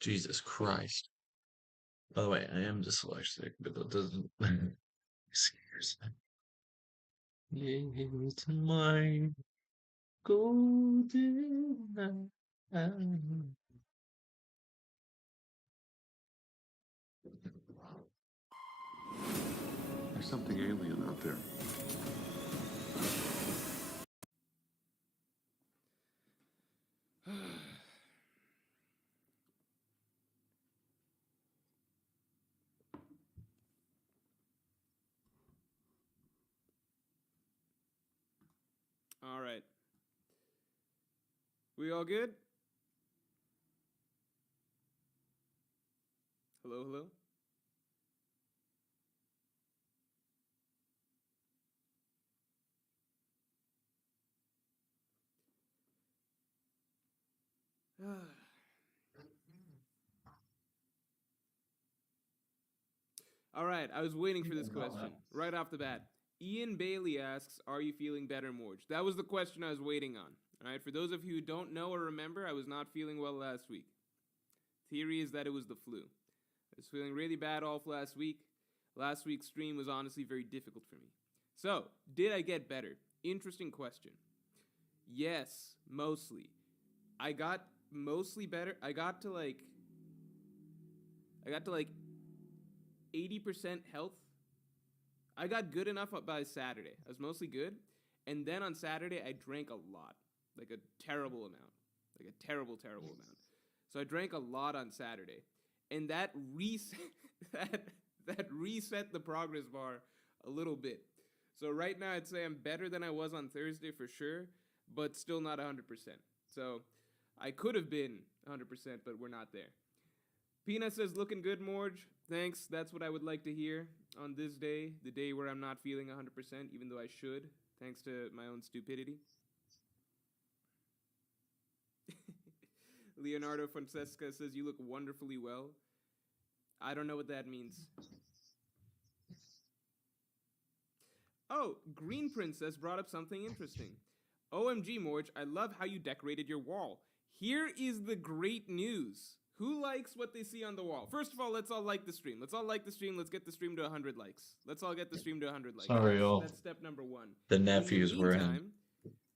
Jesus Christ. By the way, I am dyslexic, but that doesn't excuse me. It's my golden hour. something alien out there. All right. We all good? Hello, hello? All right, I was waiting for this question right off the bat. Ian Bailey asks, "Are you feeling better, Morge?" That was the question I was waiting on. All right, for those of you who don't know or remember, I was not feeling well last week. Theory is that it was the flu. I was feeling really bad all of last week. Last week's stream was honestly very difficult for me. So, did I get better? Interesting question. Yes, mostly. I got mostly better. I got to like 80% health. I got good enough by Saturday. I was mostly good. And then on Saturday, I drank a lot. Like a terrible amount. Like a terrible, terrible amount. So I drank a lot on Saturday. And that reset the progress bar a little bit. So right now, I'd say I'm better than I was on Thursday for sure, but still not 100%. So I could have been 100%, but we're not there. Peanut says, "Looking good, Morge." Thanks. That's what I would like to hear on this day, the day where I'm not feeling 100%, even though I should, thanks to my own stupidity. Leonardo Francesca says, "You look wonderfully well." I don't know what that means. Oh, Green Princess brought up something interesting. OMG, Morge, I love how you decorated your wall. Here is the great news. Who likes what they see on the wall? First of all, let's all like the stream. Let's all like the stream. Let's get the stream to 100 likes. Let's all get the stream to 100 likes. Sorry, y'all. That's step number one. The nephews were in,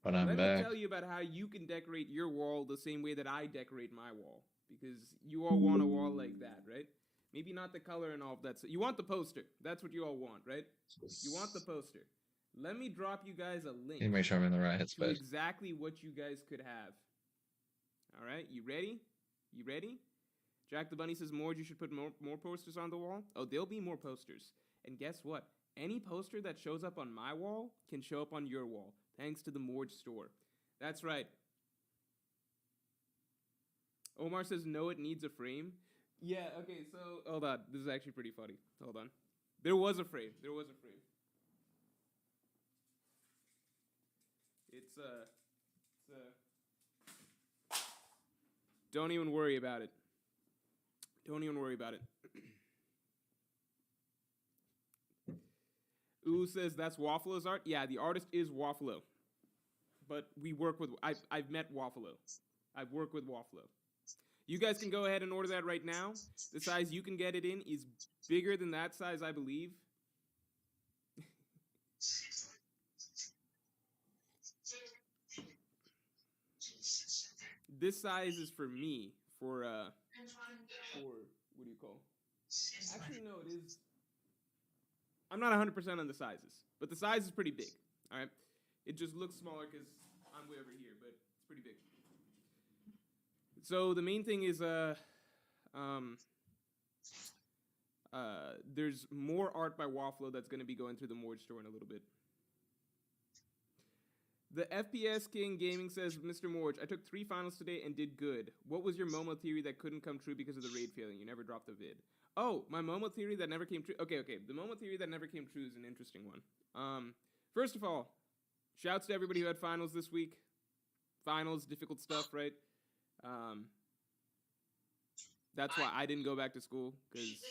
but I'm let back. me tell you about how you can decorate your wall the same way that I decorate my wall. Because you all want a wall like that, right? Maybe not the color and all of that. So you want the poster. That's what you all want, right? You want the poster. Let me drop you guys a link. Need to make sure I'm in the right to headspace. exactly what you guys could have. All right, you ready? You ready? Jack the Bunny says, "Morge, you should put more posters on the wall." Oh, there'll be more posters. And guess what? Any poster that shows up on my wall can show up on your wall, thanks to the Morge store. That's right. Omar says, "No, it needs a frame." Yeah, okay, so, hold on. This is actually pretty funny. Hold on. There was a frame. There was a frame. It's don't even worry about it. Don't even worry about it. Ooh says, "That's Waffalo's art." Yeah, the artist is Waffalo. But we work with, I've met Waffalo. I've worked with Waffalo. You guys can go ahead and order that right now. The size you can get it in is bigger than that size, I believe. This size is for me, for what do you call? Actually, no, it is. I'm not 100% on the sizes, but the size is pretty big. All right, it just looks smaller because I'm way over here, but it's pretty big. So the main thing is, there's more art by Waffalo that's going to be going through the Morge store in a little bit. The FPS King Gaming says, "Mr. Morge, I took 3 finals today and did good. What was your Momo theory that couldn't come true because of the raid failing? You never dropped a vid." Oh, my Momo theory that never came true. Okay. The Momo theory that never came true is an interesting one. First of all, shouts to everybody who had finals this week. Finals, difficult stuff, right? That's why I didn't go back to school, because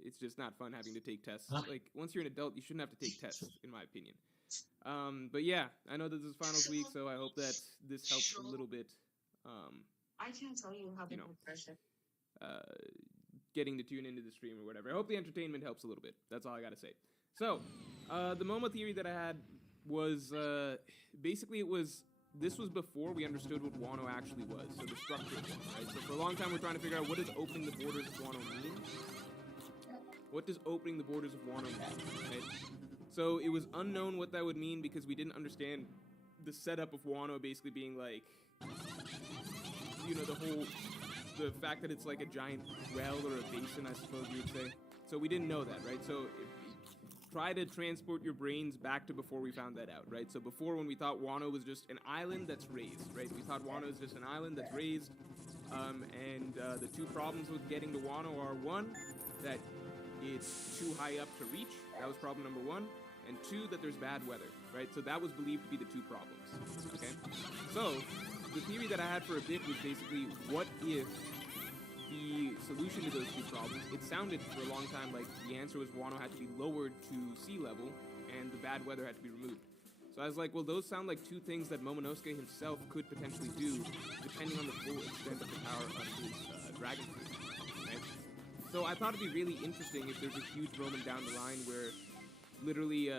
it's just not fun having to take tests. Like, once you're an adult, you shouldn't have to take tests, in my opinion. But yeah, I know that this is finals week, so I hope that this helps a little bit. I can't tell you how big the pressure. Getting to tune into the stream or whatever. I hope the entertainment helps a little bit. That's all I gotta say. So, the Momo theory that I had was, basically this was before we understood what Wano actually was, so the structure of it, right? So for a long time we're trying to figure out what does opening the borders of Wano mean? What does opening the borders of Wano mean? Right? So it was unknown what that would mean because we didn't understand the setup of Wano basically being like, you know, the fact that it's like a giant well or a basin, I suppose you would say. So we didn't know that, right? So try to transport your brains back to before we found that out, right? So before, when we thought Wano was just an island that's raised, right? We thought Wano is just an island that's raised, and the two problems with getting to Wano are, one, that it's too high up to reach. That was problem number one. And two, that there's bad weather, right? So that was believed to be the two problems, okay? So the theory that I had for a bit was basically, what if the solution to those two problems, it sounded for a long time like the answer was Wano had to be lowered to sea level and the bad weather had to be removed. So I was like, well, those sound like two things that Momonosuke himself could potentially do, depending on the full extent of the power of his dragon fruit, right? So I thought it'd be really interesting if there's a huge moment down the line where literally,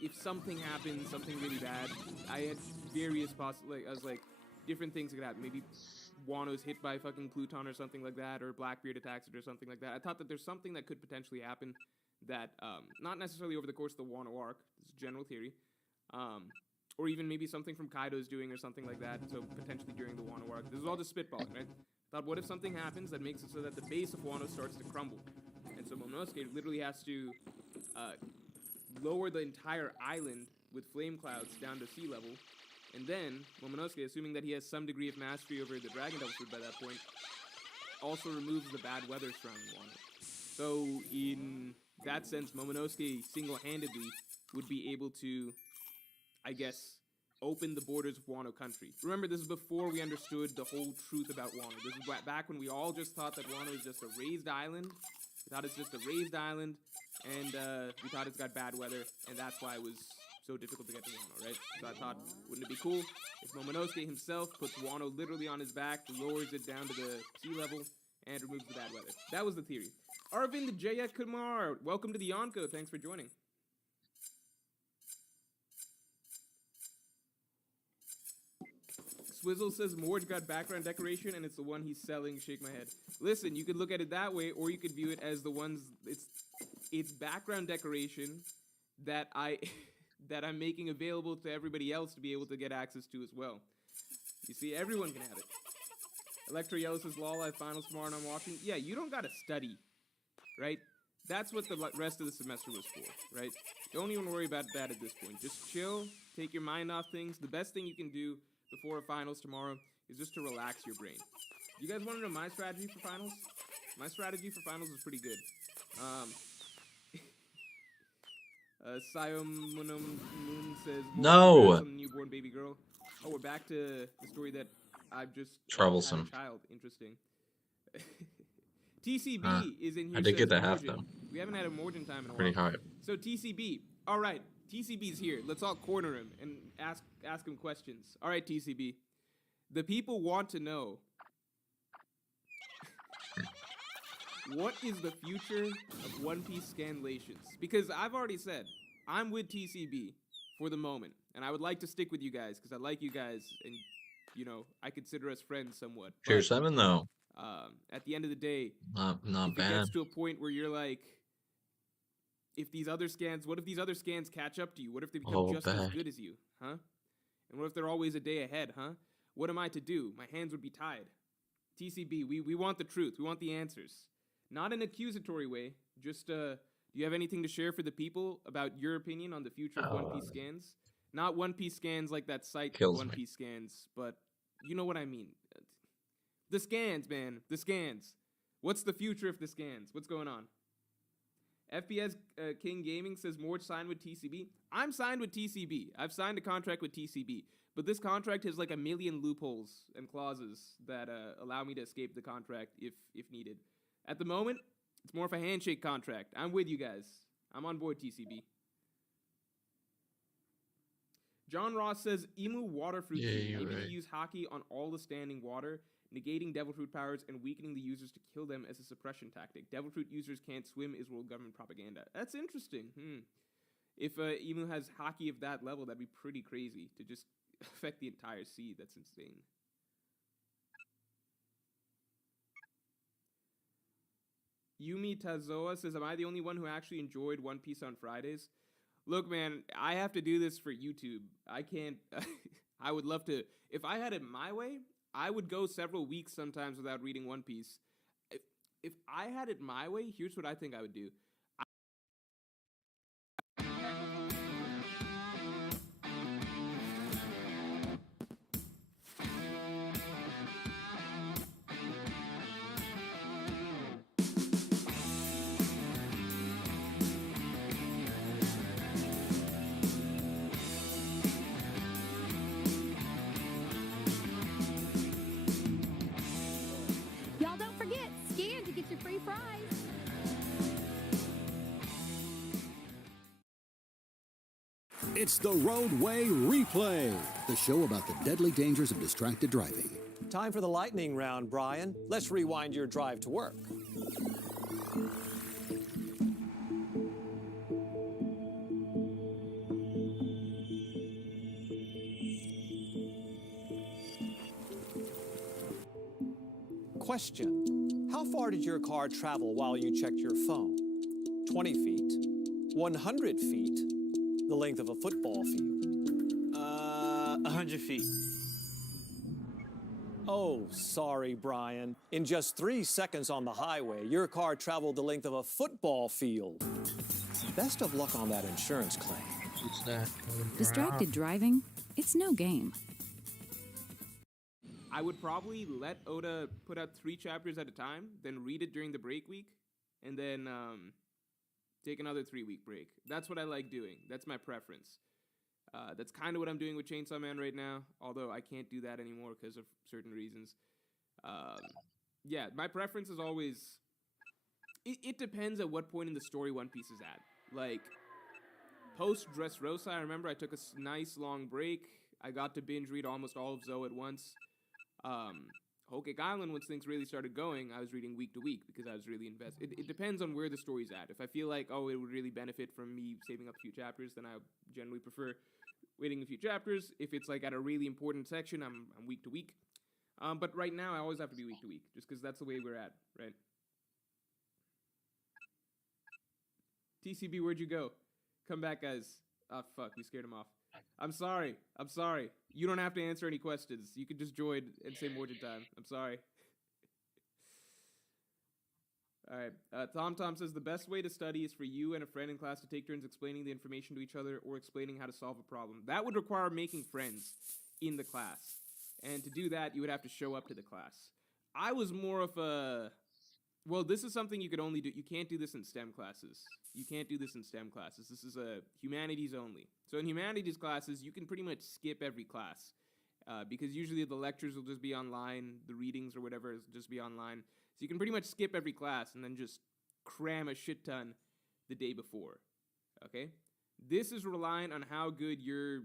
if something happens, something really bad, I had various I was like, different things that could happen. Maybe Wano's hit by fucking Pluton or something like that, or Blackbeard attacks it or something like that. I thought that there's something that could potentially happen that, not necessarily over the course of the Wano arc, this is general theory, or even maybe something from Kaido's doing or something like that, so potentially during the Wano arc. This is all just spitballing, right? I thought, what if something happens that makes it so that the base of Wano starts to crumble? And so Momonosuke literally has to lower the entire island with flame clouds down to sea level, and then Momonosuke, assuming that he has some degree of mastery over the Dragon Devil Fruit by that point, also removes the bad weather surrounding Wano. So in that sense, Momonosuke single-handedly would be able to, I guess, open the borders of Wano country. Remember, this is before we understood the whole truth about Wano. This is back when we all just thought that Wano is just a raised island. We thought it's just a raised island, and we thought it's got bad weather, and that's why it was so difficult to get to Wano, right? So I thought, wouldn't it be cool if Momonosuke himself puts Wano literally on his back, lowers it down to the sea level, and removes the bad weather? That was the theory. Arvind Jayakumar, welcome to the Yonko. Thanks for joining. Swizzle says Morge got background decoration and it's the one he's selling. Shake my head. Listen, you could look at it that way, or you could view it as the ones, it's background decoration that that I'm making available to everybody else to be able to get access to as well. You see, everyone can have it. Electro Yellow says, lol, I have finals tomorrow and I'm watching. Yeah, you don't gotta study, right? That's what the rest of the semester was for, right? Don't even worry about that at this point. Just chill, take your mind off things. The best thing you can do before finals tomorrow is just to relax your brain. You guys want to know my strategy for finals? My strategy for finals is pretty good. Moon says, No! On the newborn baby girl. Oh, we're back to the story that I've just Troublesome. had a child. Interesting. TCB is in here. I did get says the half, Morgan. though. We haven't had a Morgan time in a Pretty while. high. So TCB. All right, TCB's here. Let's all corner him and ask him questions. All right, TCB. The people want to know, what is the future of One Piece scanlations? Because I've already said, I'm with TCB for the moment. And I would like to stick with you guys, because I like you guys, and, you know, I consider us friends somewhat. Tier But, 7, though. At the end of the day, Not if bad. it gets to a point where you're like, if these other scans, what if these other scans catch up to you? What if they become just as good as you, huh? And what if they're always a day ahead, huh? What am I to do? My hands would be tied. TCB, we want the truth. We want the answers. Not in an accusatory way. Just, do you have anything to share for the people about your opinion on the future of One Piece scans? Not One Piece scans like that site, One Piece scans, but you know what I mean. The scans, man. The scans. What's the future of the scans? What's going on? FPS King Gaming says, Morge signed with TCB. I'm signed with TCB. I've signed a contract with TCB. But this contract has like a million loopholes and clauses that allow me to escape the contract if needed. At the moment, it's more of a handshake contract. I'm with you guys. I'm on board, TCB. John Ross says, Emu water fruit able to use Haki on all the standing water, negating Devil Fruit powers and weakening the users to kill them as a suppression tactic. Devil Fruit users can't swim is world government propaganda. That's interesting. If Emu has Haki of that level, that'd be pretty crazy to just affect the entire sea. That's insane. Yumi Tazoa says, am I the only one who actually enjoyed One Piece on Fridays? Look, man, I have to do this for YouTube. I can't. I would love to. If I had it my way, I would go several weeks sometimes without reading One Piece. If I had it my way, here's what I think I would do. Y'all don't forget, scan to get your free fries. It's the Roadway Replay, the show about the deadly dangers of distracted driving. Time for the lightning round, Brian. Let's rewind your drive to work. Question. How far did your car travel while you checked your phone? 20 feet? 100 feet? The length of a football field? 100 feet. Oh, sorry, Brian. In just 3 seconds on the highway, your car traveled the length of a football field. Best of luck on that insurance claim. What's that? Distracted driving? It's no game. I would probably let Oda put out 3 chapters at a time, then read it during the break week, and then take another 3-week break. That's what I like doing. That's my preference. That's kind of what I'm doing with Chainsaw Man right now, although I can't do that anymore because of certain reasons. Yeah, my preference is always... It depends at what point in the story One Piece is at. Like, post-Dressrosa, I remember I took a nice long break. I got to binge read almost all of Zou at once. Whole Cake Island, once things really started going, I was reading week to week because I was really invested. It depends on where the story's at. If I feel like, oh, it would really benefit from me saving up a few chapters, then I generally prefer waiting a few chapters. If it's like at a really important section, I'm week to week. But right now, I always have to be week to week, just because that's the way we're at, right? TCB, where'd you go? Come back, guys. Oh, fuck, we scared him off. I'm sorry. You don't have to answer any questions. You can just join and say more time. I'm sorry. All right. Tom says, the best way to study is for you and a friend in class to take turns explaining the information to each other or explaining how to solve a problem. That would require making friends in the class. And to do that, you would have to show up to the class. I was more of a... Well, this is something you could only do. You can't do this in STEM classes. This is a humanities only. So in humanities classes, you can pretty much skip every class because usually the lectures will just be online, the readings or whatever will just be online. So you can pretty much skip every class and then just cram a shit ton the day before. Okay? This is relying on how good your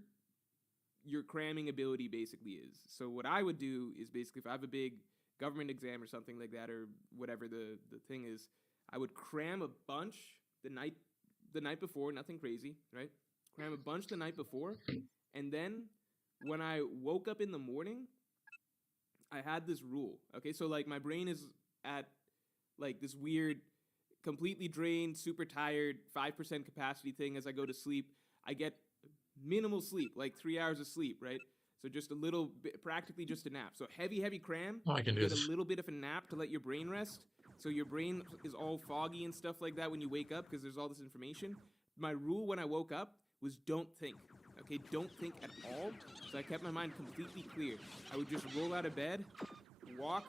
cramming ability basically is. So what I would do is basically if I have a big government exam or something like that or whatever the thing is, I would cram a bunch the night before, nothing crazy, right? Cram a bunch the night before, and then when I woke up in the morning, I had this rule, okay? So, like, my brain is at, like, this weird, completely drained, super tired, 5% capacity thing as I go to sleep. I get minimal sleep, like 3 hours of sleep, right? So just a little bit, practically just a nap. So heavy cram. Oh, I can do get this. a little bit of a nap to let your brain rest. So your brain is all foggy and stuff like that when you wake up because there's all this information. My rule when I woke up was don't think. Okay, don't think at all. So I kept my mind completely clear. I would just roll out of bed, walk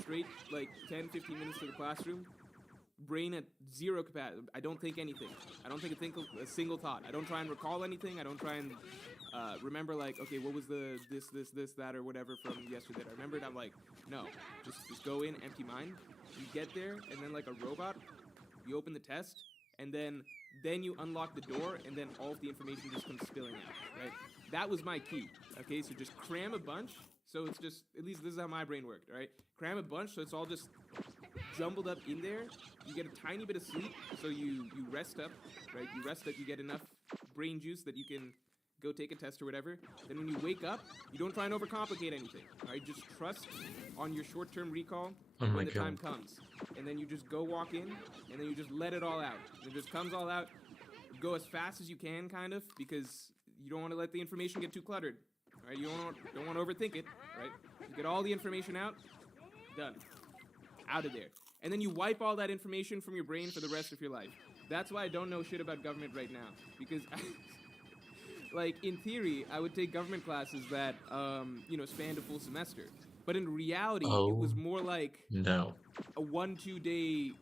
straight like 10, 15 minutes to the classroom, brain at zero capacity. I don't think anything. I don't think a single thought. I don't try and recall anything. I don't try and remember like, okay, what was the this, that, or whatever from yesterday that I remembered. I'm like, no, just go in, empty mind. You get there, and then like a robot, you open the test, and then you unlock the door, and then all of the information just comes spilling out, right? That was my key, okay? So just cram a bunch, so it's just, at least this is how my brain worked, all right? Cram a bunch, so it's all just jumbled up in there. You get a tiny bit of sleep, so you rest up, right? You rest up, you get enough brain juice that you can go take a test or whatever. Then when you wake up, you don't try and overcomplicate anything. All right, just trust on your short-term recall Oh my when the God. time comes. And then you just go walk in, and then you just let it all out. It just comes all out. Go as fast as you can, kind of, because you don't want to let the information get too cluttered. All right, you don't want to overthink it. Right? You get all the information out, done, out of there. And then you wipe all that information from your brain for the rest of your life. That's why I don't know shit about government right now, because, like, in theory, I would take government classes that, spanned a full semester. But in reality, it was more like No. a 1-2 day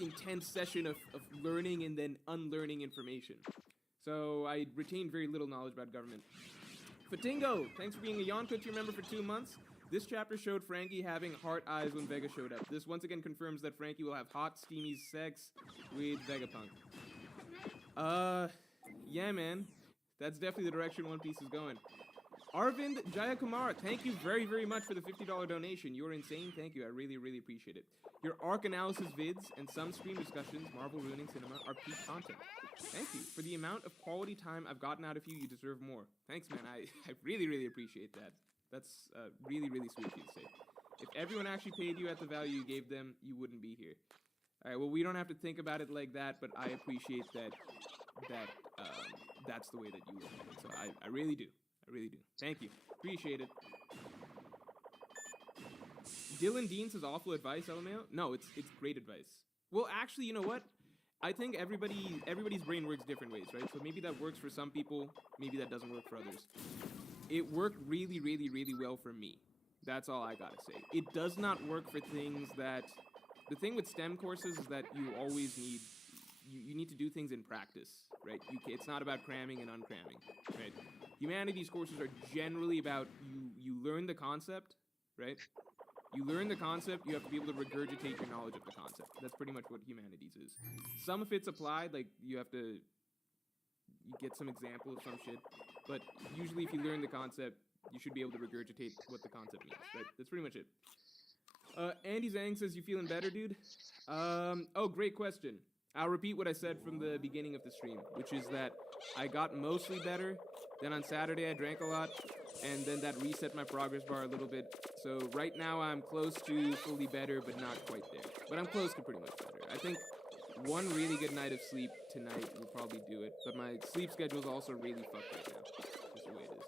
intense session of learning and then unlearning information. So I retained very little knowledge about government. Fatingo, thanks for being a Yonko tier member for 2 months. This chapter showed Frankie having heart eyes when Vega showed up. This once again confirms that Frankie will have hot, steamy sex with Vegapunk. Yeah, man. That's definitely the direction One Piece is going. Arvind Jayakumar, thank you very, very much for the $50 donation. You're insane. Thank you. I really, really appreciate it. Your arc analysis vids and some stream discussions, Marvel ruining cinema, are peak content. Thank you. For the amount of quality time I've gotten out of you, you deserve more. Thanks, man. I really, really appreciate that. That's really, really sweet of you to say. If everyone actually paid you at the value you gave them, you wouldn't be here. All right, well, we don't have to think about it like that, but I appreciate that that's the way that you look at it. So I really do. I really do. Thank you. Appreciate it. Dylan Dean says awful advice, LMAO. No, it's great advice. Well, actually, you know what? I think everybody's brain works different ways, right? So maybe that works for some people, maybe that doesn't work for others. It worked really, really, really well for me. That's all I gotta say. It does not work for things that... The thing with STEM courses is that you always need... You need to do things in practice, right? It's not about cramming and uncramming, right? Humanities courses are generally about you learn the concept, right? You learn the concept, you have to be able to regurgitate your knowledge of the concept. That's pretty much what humanities is. Some of it's applied, like you get some example of some shit, but usually if you learn the concept, you should be able to regurgitate what the concept means, right? That's pretty much it. Andy Zhang says, you feeling better, dude? Oh, great question. I'll repeat what I said from the beginning of the stream, which is that I got mostly better, then on Saturday I drank a lot, and then that reset my progress bar a little bit. So right now I'm close to fully better, but not quite there. But I'm close to pretty much better. I think one really good night of sleep tonight will probably do it, but my sleep schedule is also really fucked right now. Just the way it is.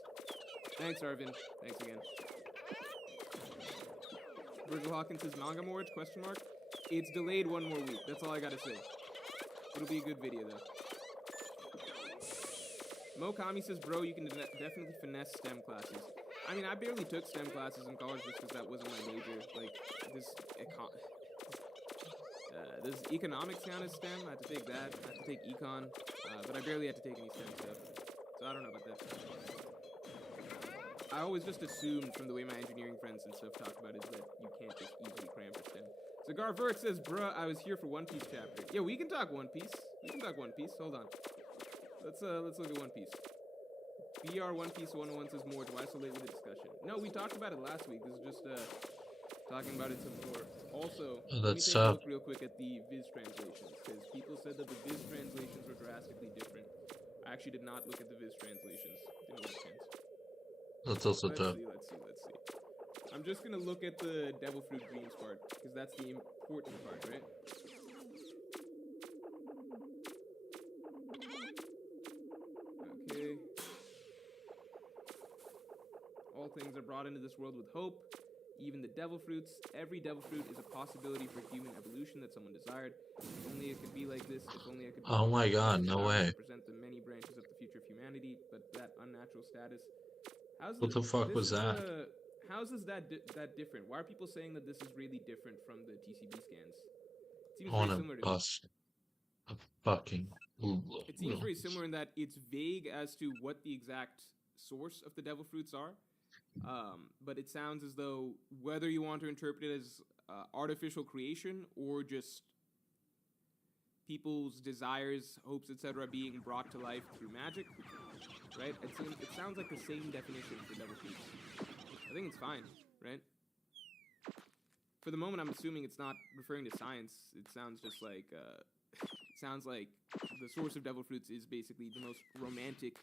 Thanks, Arvin. Thanks again. Virgil Hawkins says, Manga Morge, question mark? It's delayed 1 more week. That's all I gotta say. It'll be a good video, though. Mo Kami says, bro, you can definitely finesse STEM classes. I mean, I barely took STEM classes in college just because that wasn't my major. Like, does economics count as STEM? I had to take that. I had to take econ. But I barely had to take any STEM stuff. So I don't know about that. I always just assumed from the way my engineering friends and stuff talk about it that you can't just easily cram for STEM. Cigar Vert says, bruh, I was here for One Piece chapter. Yeah, we can talk One Piece. We can talk One Piece. Hold on. Let's look at One Piece. BR One Piece 101 says, Morge, why so late with the discussion? No, we talked about it last week. This is just talking about it some more. Also, let me take a look real quick at the Viz translations, because people said that the Viz translations were drastically different. I actually did not look at the Viz translations. Didn't get a chance. That's also tough. Let's see. I'm just gonna look at the Devil Fruit Dreams part, because that's the important part, right? Okay. All things are brought into this world with hope. Even the devil fruits. Every devil fruit is a possibility for human evolution that someone desired. If only it could be like this. If only I could. Oh my God! No way. Represent the many branches of the future of humanity, but that unnatural status. What the fuck was that? How is that different? Why are people saying that this is really different from the TCB scans? It seems very similar to bust a fucking. It seems very similar in that it's vague as to what the exact source of the devil fruits are. But it sounds as though whether you want to interpret it as artificial creation or just people's desires, hopes, etc., being brought to life through magic, right? It sounds like the same definition for devil fruits. I think it's fine, right? For the moment, I'm assuming it's not referring to science. It sounds just like the source of devil fruits is basically the most romantic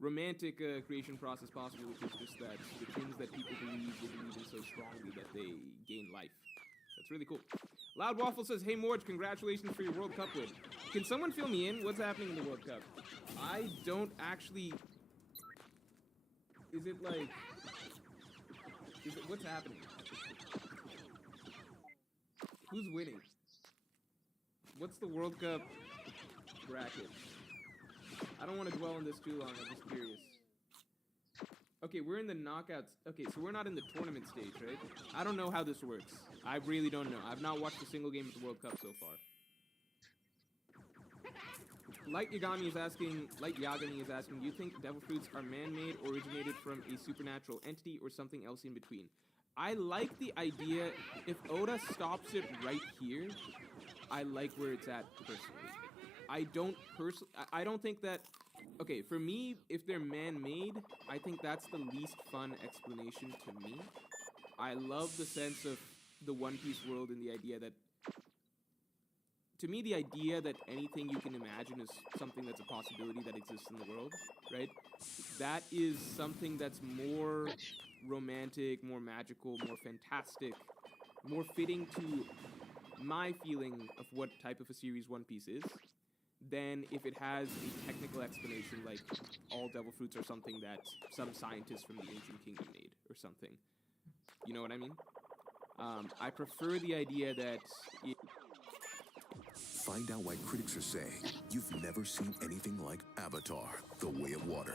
romantic creation process possible, which is just that the things that people believe, they believe in so strongly that they gain life. That's really cool. Loud Waffle says, "Hey Morge, congratulations for your World Cup win. Can someone fill me in? What's happening in the World Cup? I don't actually... Is it like... What's happening? Who's winning? What's the World Cup bracket? I don't want to dwell on this too long, I'm just curious. Okay, we're in the knockouts. Okay, so we're not in the tournament stage, right? I don't know how this works. I really don't know. I've not watched a single game of the World Cup so far. Light Yagami is asking, do you think devil fruits are man-made, originated from a supernatural entity, or something else in between? I like the idea, if Oda stops it right here, I like where it's at personally. I don't think that, okay, for me, if they're man-made, I think that's the least fun explanation to me. I love the sense of the One Piece world and the idea that, to me, the idea that anything you can imagine is something that's a possibility that exists in the world, right? That is something that's more romantic, more magical, more fantastic, more fitting to my feeling of what type of a series One Piece is, than if it has a technical explanation like all devil fruits are something that some scientist from the ancient kingdom made or something. You know what I mean? I prefer the idea that Find out why critics are saying you've never seen anything like Avatar, The Way of Water.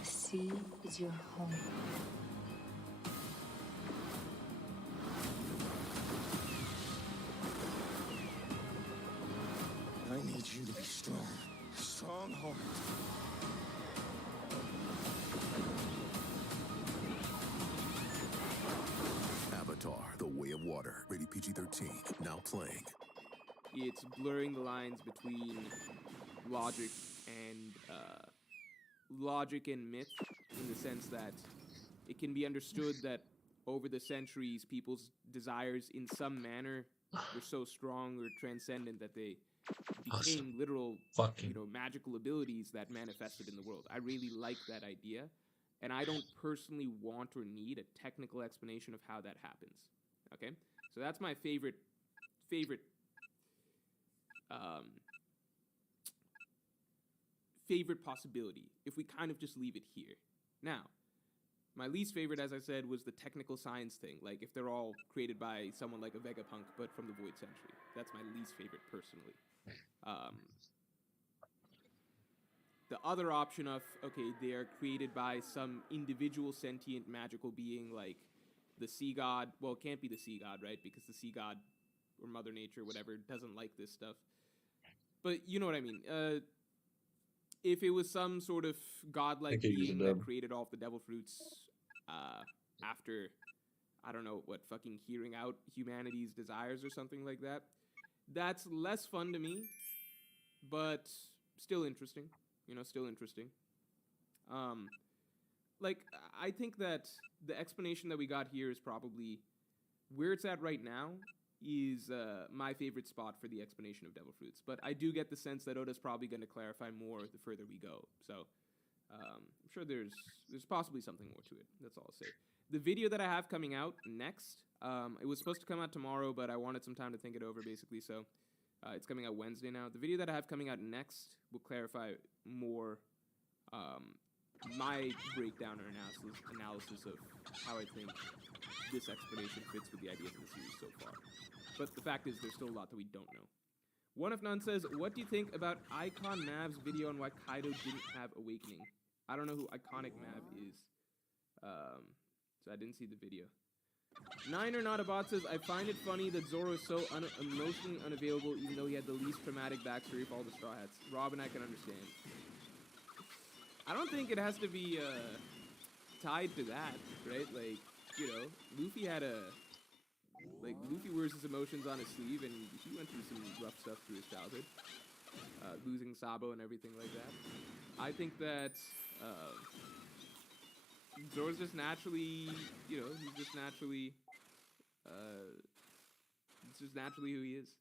The sea is your home. I need you to be strong. Strong heart. Avatar, The Way of Water. Rated PG-13. Now playing. it's blurring the lines between logic and myth, in the sense that it can be understood that over the centuries, people's desires in some manner were so strong or transcendent that they became literal, magical abilities that manifested in the world. I really like that idea, and I don't personally want or need a technical explanation of how that happens. Okay, so that's my favorite possibility, if we kind of just leave it here. Now, my least favorite, as I said, was the technical science thing. Like, if they're all created by someone like a Vegapunk, but from the Void Century. That's my least favorite, personally. The other option of, okay, they are created by some individual sentient magical being, like the Sea God. Well, it can't be the Sea God, right? Because the Sea God, or Mother Nature, whatever, doesn't like this stuff. But you know what I mean. If it was some sort of godlike being that created all of the devil fruits after, I don't know, fucking hearing out humanity's desires or something like that, that's less fun to me, but still interesting. Still interesting. I think that the explanation that we got here is probably where it's at right now is my favorite spot for the explanation of devil fruits. But I do get the sense that Oda's probably going to clarify more the further we go. So I'm sure there's possibly something more to it. That's all I'll say. The video that I have coming out next, it was supposed to come out tomorrow, but I wanted some time to think it over, basically. So it's coming out Wednesday now. The video that I have coming out next will clarify more my breakdown or analysis of how I think this explanation fits with the ideas of the series so far. But the fact is, there's still a lot that we don't know. One of None says, what do you think about Icon Mav's video on why Kaido didn't have Awakening? I don't know who Iconic Mav is. So I didn't see the video. Nine or Not a Bot says, I find it funny that Zoro is so emotionally unavailable even though he had the least traumatic backstory of all the Straw Hats. Robin, I can understand. I don't think it has to be tied to that, right? Like, Luffy had Luffy wears his emotions on his sleeve, and he went through some rough stuff through his childhood. Losing Sabo and everything like that. I think that Zoro's just naturally, he's just naturally, it's just naturally who he is.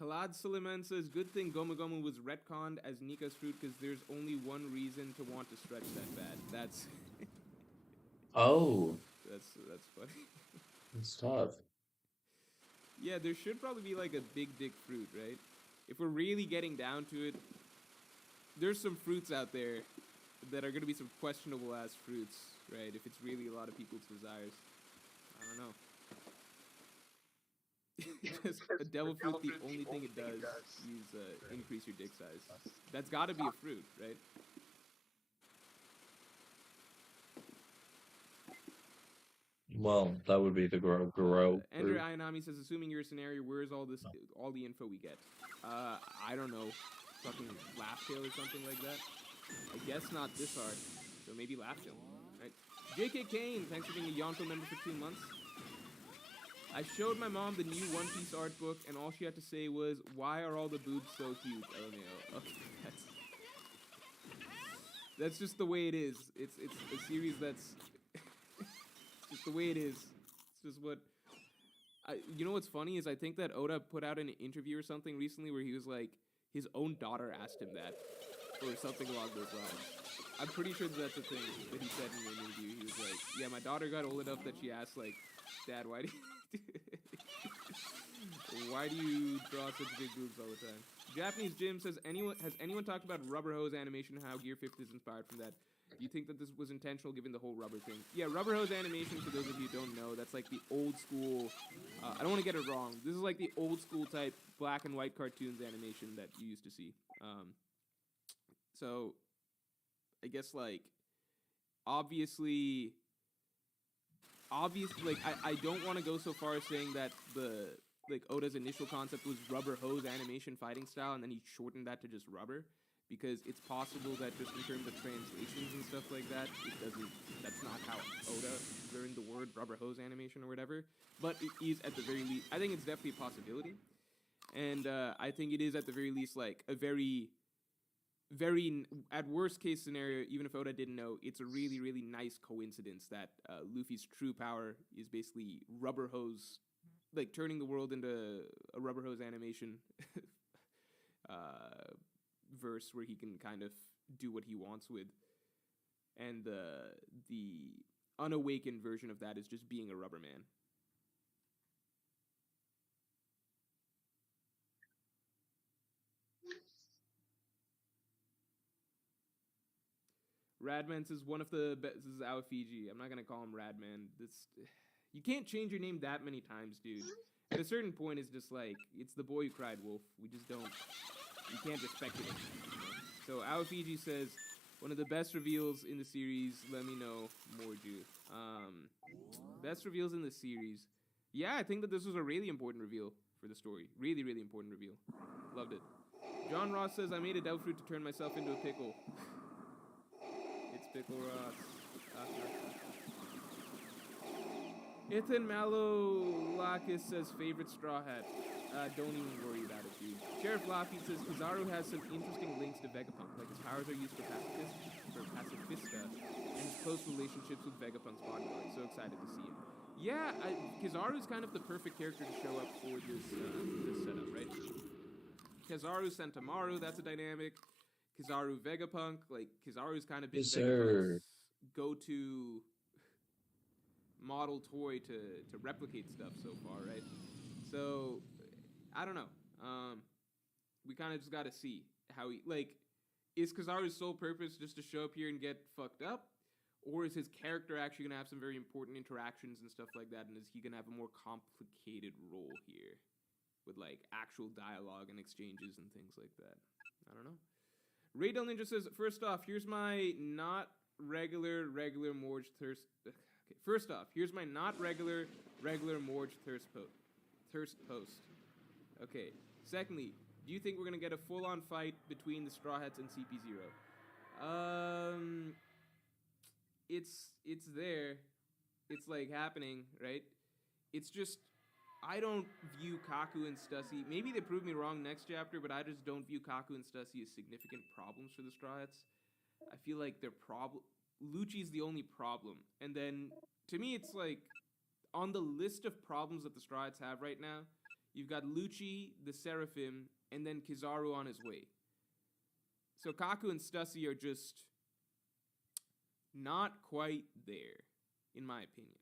Khalad Suleiman says, good thing Goma Goma was retconned as Nika's fruit because there's only one reason to want to stretch that bad. That's Oh, that's funny. it's tough. Yeah, there should probably be like a big dick fruit, right? If we're really getting down to it, there's some fruits out there that are going to be some questionable ass fruits, right? If it's really a lot of people's desires. I don't know. Just a devil fruit, the only thing it does is increase your dick size. That's got to be a fruit, right? Well, that would be the grow. Ender Ayanami says, assuming your scenario, where's all the info we get? I don't know. Fucking Laugh Tale or something like that? I guess not this hard. So maybe Laugh Tale, right? JK Kane, thanks for being a Yonko member for 2 months. I showed my mom the new One Piece art book, and all she had to say was, why are all the boobs so huge? LMAO. Okay, that's just the way it is. It's a series that's just the way it is. It's just what... you know what's funny is I think that Oda put out an interview or something recently where he was like, his own daughter asked him that, or something along those lines. I'm pretty sure that's the thing that he said in the interview. He was like, yeah, my daughter got old enough that she asked, like, Dad, why do you draw such big boobs all the time? Japanese Jim says, has anyone talked about Rubber Hose animation, how Gear 5 is inspired from that? Do you think that this was intentional given the whole rubber thing? Yeah, Rubber Hose animation, for those of you who don't know, that's like the old school, I don't want to get it wrong, this is like the old school type black and white cartoons animation that you used to see. So, I guess like, obviously, like, I don't want to go so far as saying that Oda's initial concept was Rubber Hose animation fighting style, and then he shortened that to just rubber. Because it's possible that just in terms of translations and stuff like that, that's not how Oda learned the word Rubber Hose animation or whatever. But it is at the very least, I think it's definitely a possibility. And I think it is at the very least like a very, at worst case scenario, even if Oda didn't know, it's a really, really nice coincidence that Luffy's true power is basically Rubber Hose, like turning the world into a Rubber Hose animation verse where he can kind of do what he wants with, and the unawakened version of that is just being a rubber man. Radman says one of the this is Aofiji. I'm not gonna call him Radman. You can't change your name that many times, dude. At a certain point, it's just like it's the boy who cried wolf. We just don't. You can't respect it. So Aofiji says, one of the best reveals in the series, let me know, Morju. Best reveals in the series. Yeah, I think that this was a really important reveal for the story. Really, really important reveal. Loved it. John Ross says, I made a devil fruit to turn myself into a pickle. It's Pickle Ross. Ethan Malolakis says, favorite Straw Hat. Don't even worry about it, dude. Sheriff Laffy says, Kizaru has some interesting links to Vegapunk, like his powers are used for Pacifista, and his close relationships with Vegapunk's bodyguard. So excited to see it. Yeah, Kizaru's kind of the perfect character to show up for this setup, right? Kizaru Sentamaru, that's a dynamic. Kizaru Vegapunk, like, Kizaru's kind of been Vegapunk's go-to model toy to replicate stuff so far, right? So, I don't know. We kind of just got to see how he, like, is Kizaru's sole purpose just to show up here and get fucked up? Or is his character actually going to have some very important interactions and stuff like that? And is he going to have a more complicated role here with, like, actual dialogue and exchanges and things like that? I don't know. Raydel Ninja says, first off, here's my not regular Morge thirst. Okay, first off, here's my not regular Morge thirst post. Okay. Secondly, do you think we're gonna get a full-on fight between the Straw Hats and CP0? It's there. It's like happening, right? It's just I don't view Kaku and Stussy. Maybe they prove me wrong next chapter, but I just don't view Kaku and Stussy as significant problems for the Straw Hats. I feel like they're Lucci's the only problem. And then, to me, it's like, on the list of problems that the Straw Hats have right now, You've got Lucci, the Seraphim, and then Kizaru on his way. So Kaku and Stussy are just not quite there, in my opinion.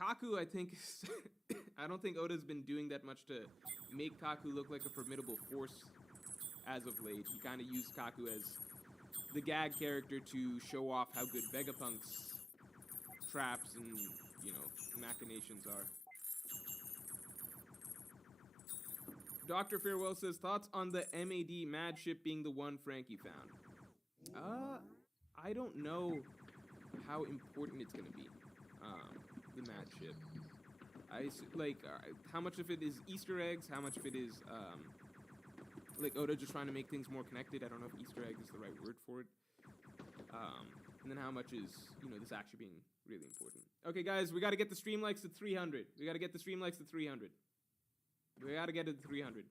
Kaku, I think, I don't think Oda's been doing that much to make Kaku look like a formidable force as of late. He kind of used Kaku as the gag character to show off how good Vegapunk's traps and, you know, machinations are. Dr. Farewell says, thoughts on the MAD mad ship being the one Frankie found? I don't know how important it's gonna be, the mad ship. How much of it is Easter eggs, how much of it is, like Oda just trying to make things more connected. I don't know if Easter egg is the right word for it. And then how much is, you know, this actually being really important. Okay, guys, we gotta get the stream likes to 300. We gotta get the stream likes to 300. We gotta get it to 300.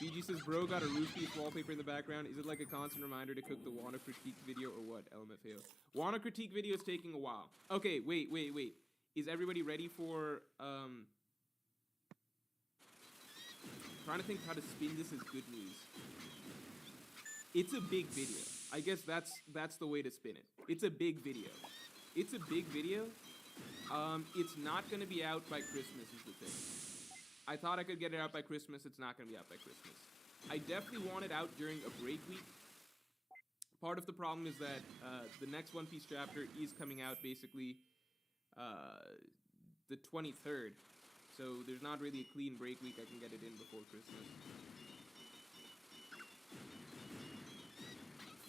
BG says, bro got a roof piece wallpaper in the background. Is it like a constant reminder to cook the Wano critique video or what? LMFAO. Wano critique video is taking a while. Okay, wait. Is everybody ready for, trying to think how to spin this as good news. It's a big video. I guess that's the way to spin it. It's a big video. It's a big video. It's not going to be out by Christmas is the thing. I thought I could get it out by Christmas. It's not going to be out by Christmas. I definitely want it out during a break week. Part of the problem is that the next One Piece chapter is coming out basically the 23rd. So there's not really a clean break week. I can get it in before Christmas.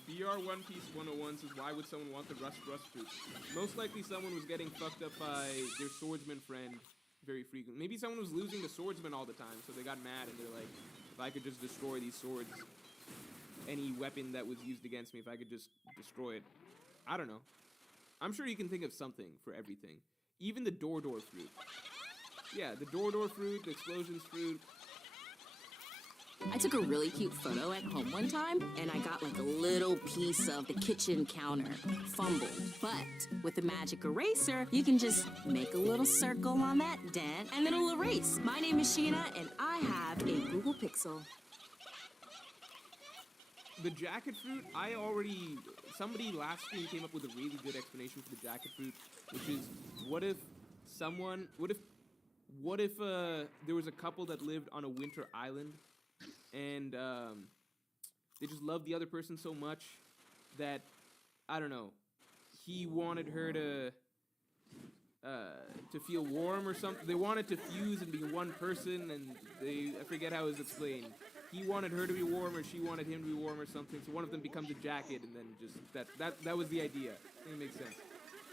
BR One Piece 101 says, why would someone want the Rust fruit? Most likely someone was getting fucked up by their swordsman friend very frequently. Maybe someone was losing the swordsman all the time, so they got mad and they're like, if I could just destroy these swords, any weapon that was used against me, if I could just destroy it. I don't know. I'm sure you can think of something for everything. Even the door fruit. Yeah, the door fruit, the explosions fruit. I took a really cute photo at home one time, and I got like a little piece of the kitchen counter fumbled. But with the magic eraser, you can just make a little circle on that dent, and it'll erase. My name is Sheena, and I have a Google Pixel. The jacket fruit, somebody last stream came up with a really good explanation for the jacket fruit, which is, what if there was a couple that lived on a winter island, and they just loved the other person so much that, I don't know, he wanted her to feel warm or something. They wanted to fuse and be one person, and I forget how it was explained. He wanted her to be warm, or she wanted him to be warm, or something. So one of them becomes a jacket, and then just that was the idea. I think it makes sense.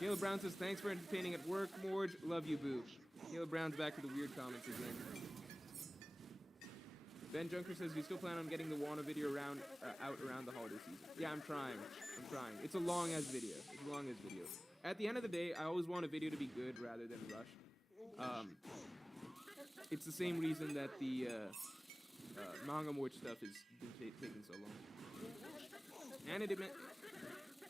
Caleb Brown says, thanks for entertaining at work, Morge. Love you, boo. Caleb Brown's back to the weird comments again. Ben Junker says, you still plan on getting the Wano video out around the holiday season? Yeah, I'm trying. It's a long-ass video. At the end of the day, I always want a video to be good rather than rushed. It's the same reason that the manga Morge stuff has been taking so long.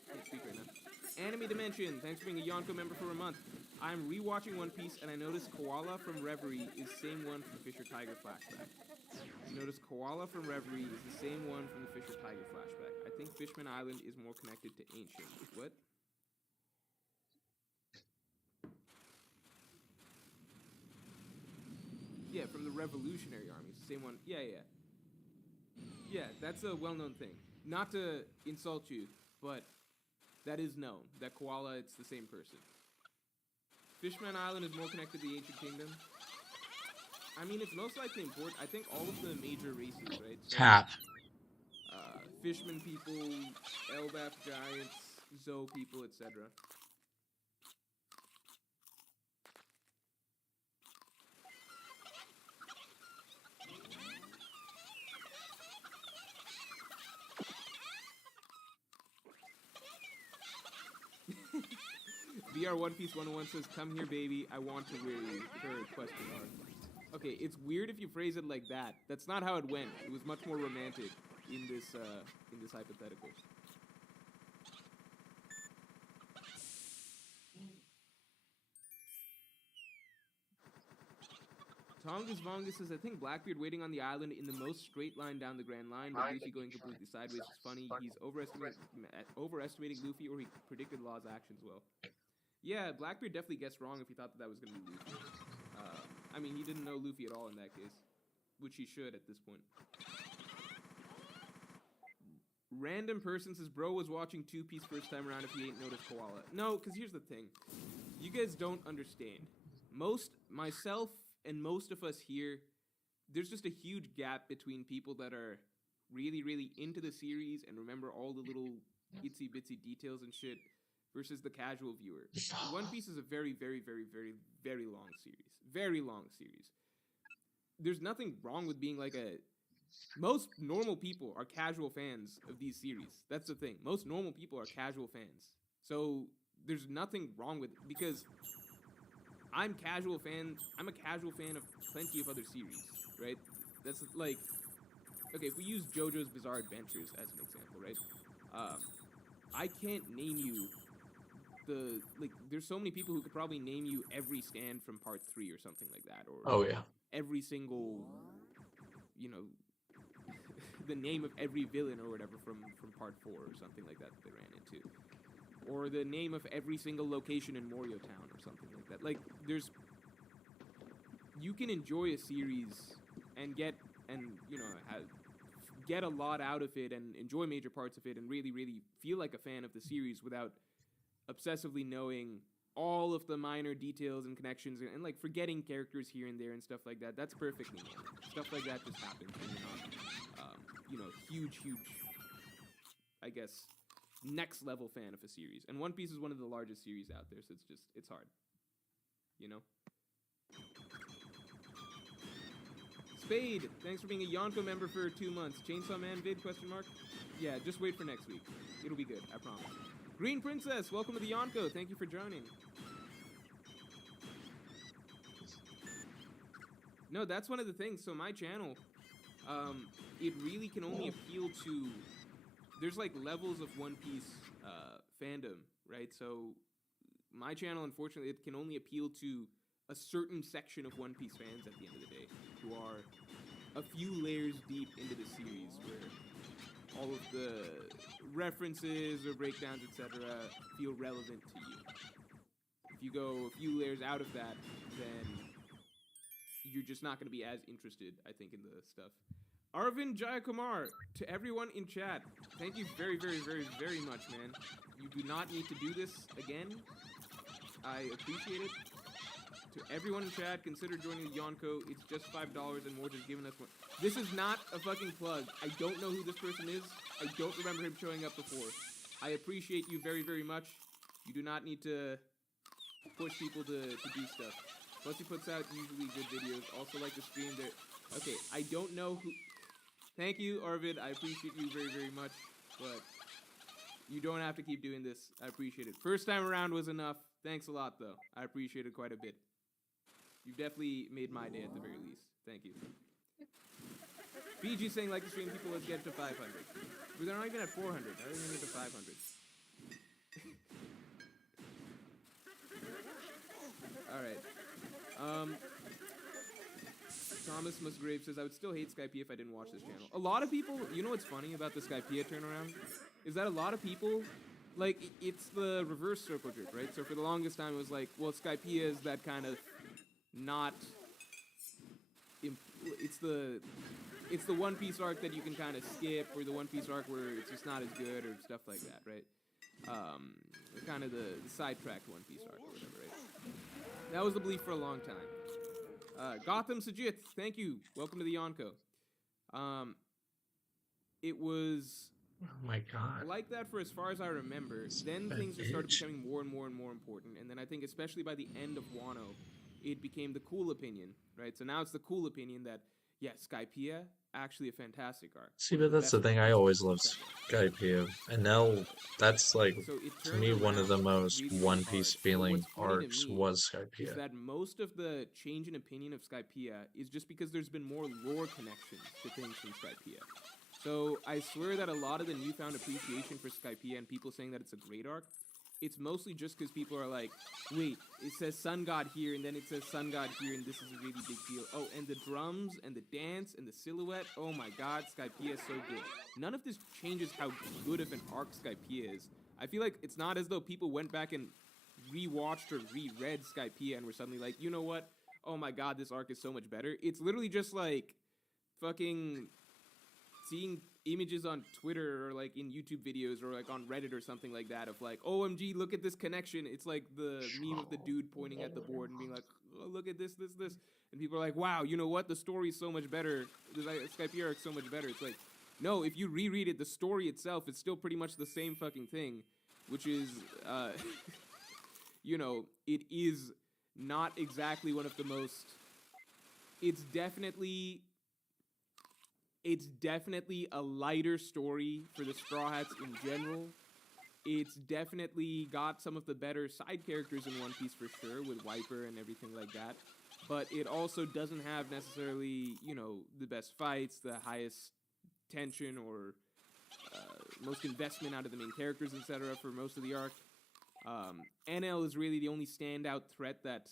Can't speak right now. Anime Dimension, thanks for being a Yonko member for a month. I'm rewatching One Piece, and I noticed Koala from Reverie is the same one from Fisher Tiger Flashback. Notice Koala from Reverie is the same one from the Fisher Tiger Flashback. I think Fishman Island is more connected to Ancient. What? Yeah, from the Revolutionary Army. It's the same one. Yeah. Yeah, that's a well-known thing. Not to insult you, but that is known. That Koala, it's the same person. Fishman Island is more connected to the Ancient Kingdom. I mean, it's most likely important. I think all of the major races, right? So, Tap. Fishman people, Elbaf giants, Zoe people, etc. VR One Piece 101 says, come here, baby. I want to wear you. Sure, ? Okay, it's weird if you phrase it like that. That's not how it went. It was much more romantic in this hypothetical. Tongus Vongus says, I think Blackbeard waiting on the island in the most straight line down the Grand Line, but Luffy going completely sideways is funny. He's overestimating Luffy, or he predicted Law's actions well. Yeah, Blackbeard definitely guessed wrong if he thought that was going to be Luffy. I mean, he didn't know Luffy at all in that case, which he should at this point. Random person says, bro was watching Two Piece first time around if he ain't noticed Koala. No, because here's the thing. You guys don't understand. Myself and most of us here, there's just a huge gap between people that are really, really into the series and remember all the little itsy bitsy details and shit versus the casual viewer. One Piece is a very, very, very, very, very long series. Very long series. There's nothing wrong with being like most normal people are casual fans of these series. That's the thing. Most normal people are casual fans. So there's nothing wrong with it because I'm a casual fan of plenty of other series, right? That's like, okay, if we use JoJo's Bizarre Adventures as an example, right? I can't name you there's so many people who could probably name you every stand from part 3 or something like that, or Oh yeah, every single, the name of every villain or whatever from part 4 or something like that they ran into. Or the name of every single location in Morio Town or something like that. Like, you can enjoy a series and get a lot out of it and enjoy major parts of it and really, really feel like a fan of the series without obsessively knowing all of the minor details and connections and like forgetting characters here and there and stuff like that. That's perfectly normal. Stuff like that just happens when you're not, huge, I guess, next level fan of a series. And One Piece is one of the largest series out there, so it's hard. Spade, thanks for being a Yonko member for 2 months. Chainsaw Man vid, ? Yeah, just wait for next week. It'll be good, I promise. Green Princess, welcome to the Yonko. Thank you for joining. No, that's one of the things. So my channel, it really can only appeal to... There's like levels of One Piece fandom, right? So my channel, unfortunately, it can only appeal to a certain section of One Piece fans at the end of the day, who are a few layers deep into the series, where all of the references or breakdowns, etc., feel relevant to you. If you go a few layers out of that, then you're just not going to be as interested, I think, in the stuff. Arvind Jayakumar, to everyone in chat, thank you very, very, very, very much, man. You do not need to do this again. I appreciate it. To everyone in chat, consider joining the Yonko. It's just $5 and more just giving us one. This is not a fucking plug. I don't know who this person is. I don't remember him showing up before. I appreciate you very, very much. You do not need to push people to do stuff. Plus, he puts out usually good videos. Also like to stream there. Okay, I don't know who... Thank you, Arvid. I appreciate you very, very much. But you don't have to keep doing this. I appreciate it. First time around was enough. Thanks a lot, though. I appreciate it quite a bit. You've definitely made my day at the very least. Thank you. BG saying, like the stream, people, let's get to 500. But they're not even at 400. How are they going to get to 500? Alright. Thomas Musgrave says, I would still hate Skypiea if I didn't watch this channel. A lot of people, you know what's funny about the Skypiea turnaround? Is that a lot of people, like, it's the reverse circle jerk, right? So for the longest time, it was like, well, Skypiea is that kind of not... It's the One Piece arc that you can kind of skip, or the One Piece arc where it's just not as good, or stuff like that, right? Kind of the sidetracked One Piece arc, or whatever, right? That was the belief for a long time. Gotham Sajith, thank you. Welcome to the Yonko. It was... Oh my god. Like that for as far as I remember. Then things just started becoming more and more and more important. And then I think especially by the end of Wano, it became the cool opinion, right? So now it's the cool opinion that, yeah, Skypiea, actually a fantastic arc. See, but that's the thing. I always loved Skypiea. And now that's like, to me, one of the most One Piece feeling arcs was Skypiea. Is that most of the change in opinion of Skypiea is just because there's been more lore connections to things from Skypiea. So I swear that a lot of the newfound appreciation for Skypiea and people saying that it's a great arc it's mostly just because people are like, wait, it says Sun God here, and then it says Sun God here, and this is a really big deal. Oh, and the drums, and the dance, and the silhouette, oh my god, Skypiea is so good. None of this changes how good of an arc Skypiea is. I feel like it's not as though people went back and rewatched or reread Skypiea and were suddenly like, you know what? Oh my god, this arc is so much better. It's literally just like fucking seeing images on Twitter or like in YouTube videos or like on Reddit or something like that of like, OMG, look at this connection. It's like the meme of the dude pointing at the board and being like, oh, look at this. And people are like, wow, you know what? The story is so much better. The Skypiea arc is so much better. It's like, no, if you reread it, the story itself is still pretty much the same fucking thing, which is, you know, it is not exactly one of the most, it's definitely a lighter story for the Straw Hats in general. It's definitely got some of the better side characters in One Piece for sure, with Wiper and everything like that. But it also doesn't have necessarily, you know, the best fights, the highest tension, or most investment out of the main characters, etc. for most of the arc. NL is really the only standout threat that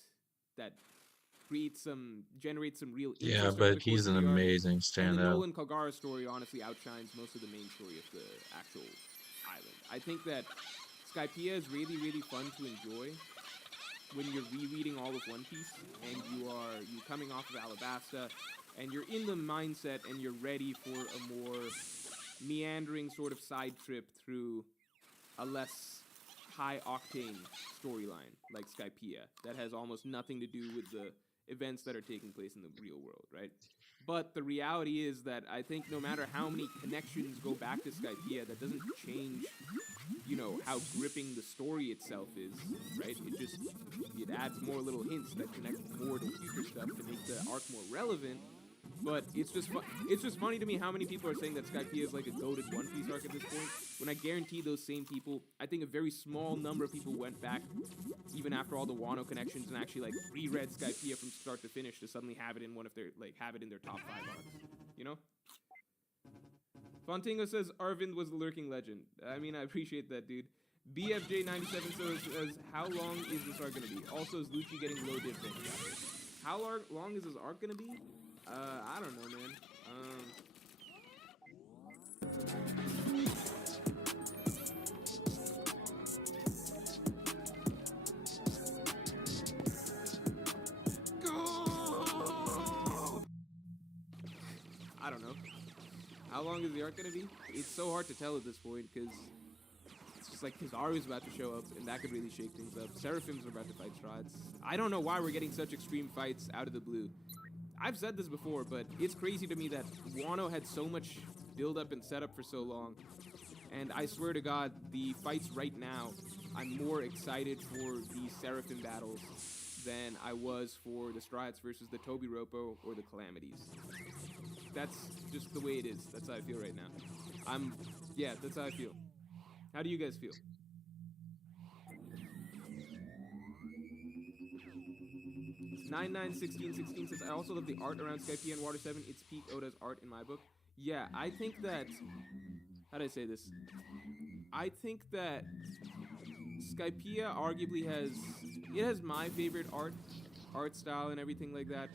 generates some real interest. Yeah, over but the course he's of an the arc. amazing And the standout. Nolan Kagara story honestly outshines most of the main story of the actual island. I think that Skypiea is really, really fun to enjoy when you're rereading all of One Piece and you're coming off of Alabasta and you're in the mindset and you're ready for a more meandering sort of side trip through a less high-octane storyline like Skypiea that has almost nothing to do with the events that are taking place in the real world, right? But the reality is that I think no matter how many connections go back to Skypiea, that doesn't change, you know, how gripping the story itself is, right? It adds more little hints that connect more to future stuff to make the arc more relevant. But it's just funny to me how many people are saying that Skypiea is like a goated One Piece arc at this point, when I guarantee those same people, I think a very small number of people went back, even after all the Wano connections, and actually like reread Skypiea from start to finish to suddenly have it in one of their, like, have it in their top 5 arcs, you know? Fontingo says Arvind was the lurking legend. I mean, I appreciate that, dude. BFJ97 says, how long is this arc gonna be? Also, is Lucci getting low different? How long is this arc gonna be? I don't know, man. I don't know. How long is the arc gonna be? It's so hard to tell at this point, because it's just like Kizaru's about to show up, and that could really shake things up. Seraphims are about to fight Strides. I don't know why we're getting such extreme fights out of the blue. I've said this before, but it's crazy to me that Wano had so much build-up and setup for so long. And I swear to God, the fights right now, I'm more excited for the Seraphim battles than I was for the Strides versus the Tobiropo or the Calamities. That's just the way it is. That's how I feel right now. Yeah, that's how I feel. How do you guys feel? Nine 16 says, I also love the art around Skypiea and Water 7. It's peak Oda's art in my book. Yeah, I think that... How do I say this? I think that Skypiea arguably has... It has my favorite art style and everything like that.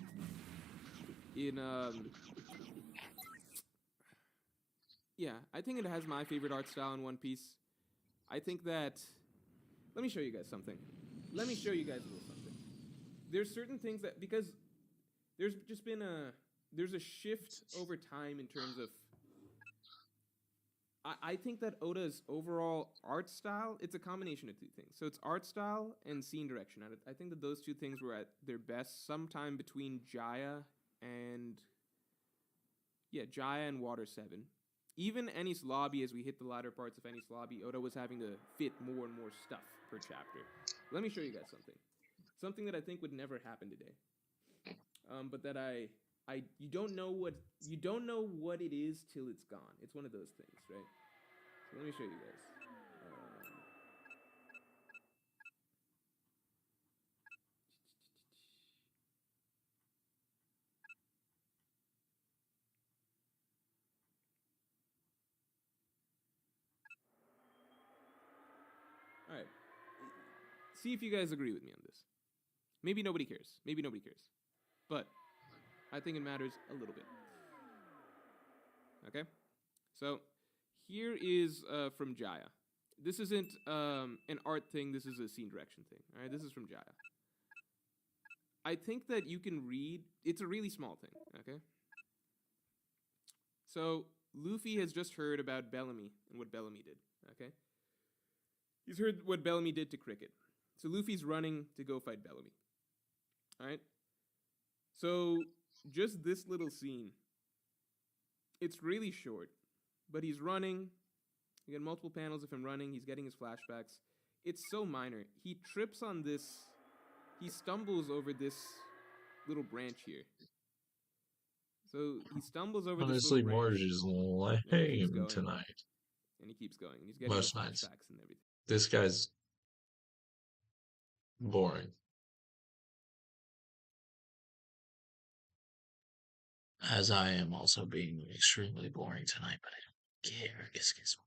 Yeah, I think it has my favorite art style in One Piece. I think that... Let me show you guys something. Let me show you guys a little something. There's certain things that, because there's just been there's a shift over time in terms of, I think that Oda's overall art style, it's a combination of two things. So it's art style and scene direction. I think that those two things were at their best sometime between Jaya and Water 7. Even Enies Lobby, as we hit the latter parts of Enies Lobby, Oda was having to fit more and more stuff per chapter. Let me show you guys something. Something that I think would never happen today, but that you don't know what it is till it's gone. It's one of those things, right? So let me show you guys. All right. See if you guys agree with me on this. Maybe nobody cares. Maybe nobody cares. But I think it matters a little bit. Okay? So here is from Jaya. This isn't an art thing. This is a scene direction thing. All right? This is from Jaya. I think that you can read. It's a really small thing. Okay? So Luffy has just heard about Bellamy and what Bellamy did. Okay? He's heard what Bellamy did to Cricket. So Luffy's running to go fight Bellamy. All right? So just this little scene. It's really short, but he's running. You get multiple panels of him running. He's getting his flashbacks. It's so minor. He trips on this. He stumbles over this little branch here. So he stumbles over Honestly, this little branch. Morge is lame tonight. And he keeps going. And he's getting Most his nights. flashbacks and everything. This guy's boring. As I am also being extremely boring tonight, but I don't care. Guess what?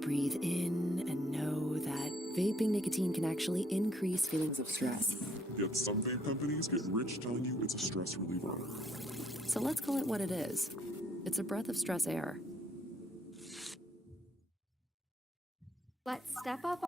Breathe in and know that vaping nicotine can actually increase feelings of stress. Yet some vape companies get rich telling you it's a stress reliever. So let's call it what it is. It's a breath of stress air. Let's step up.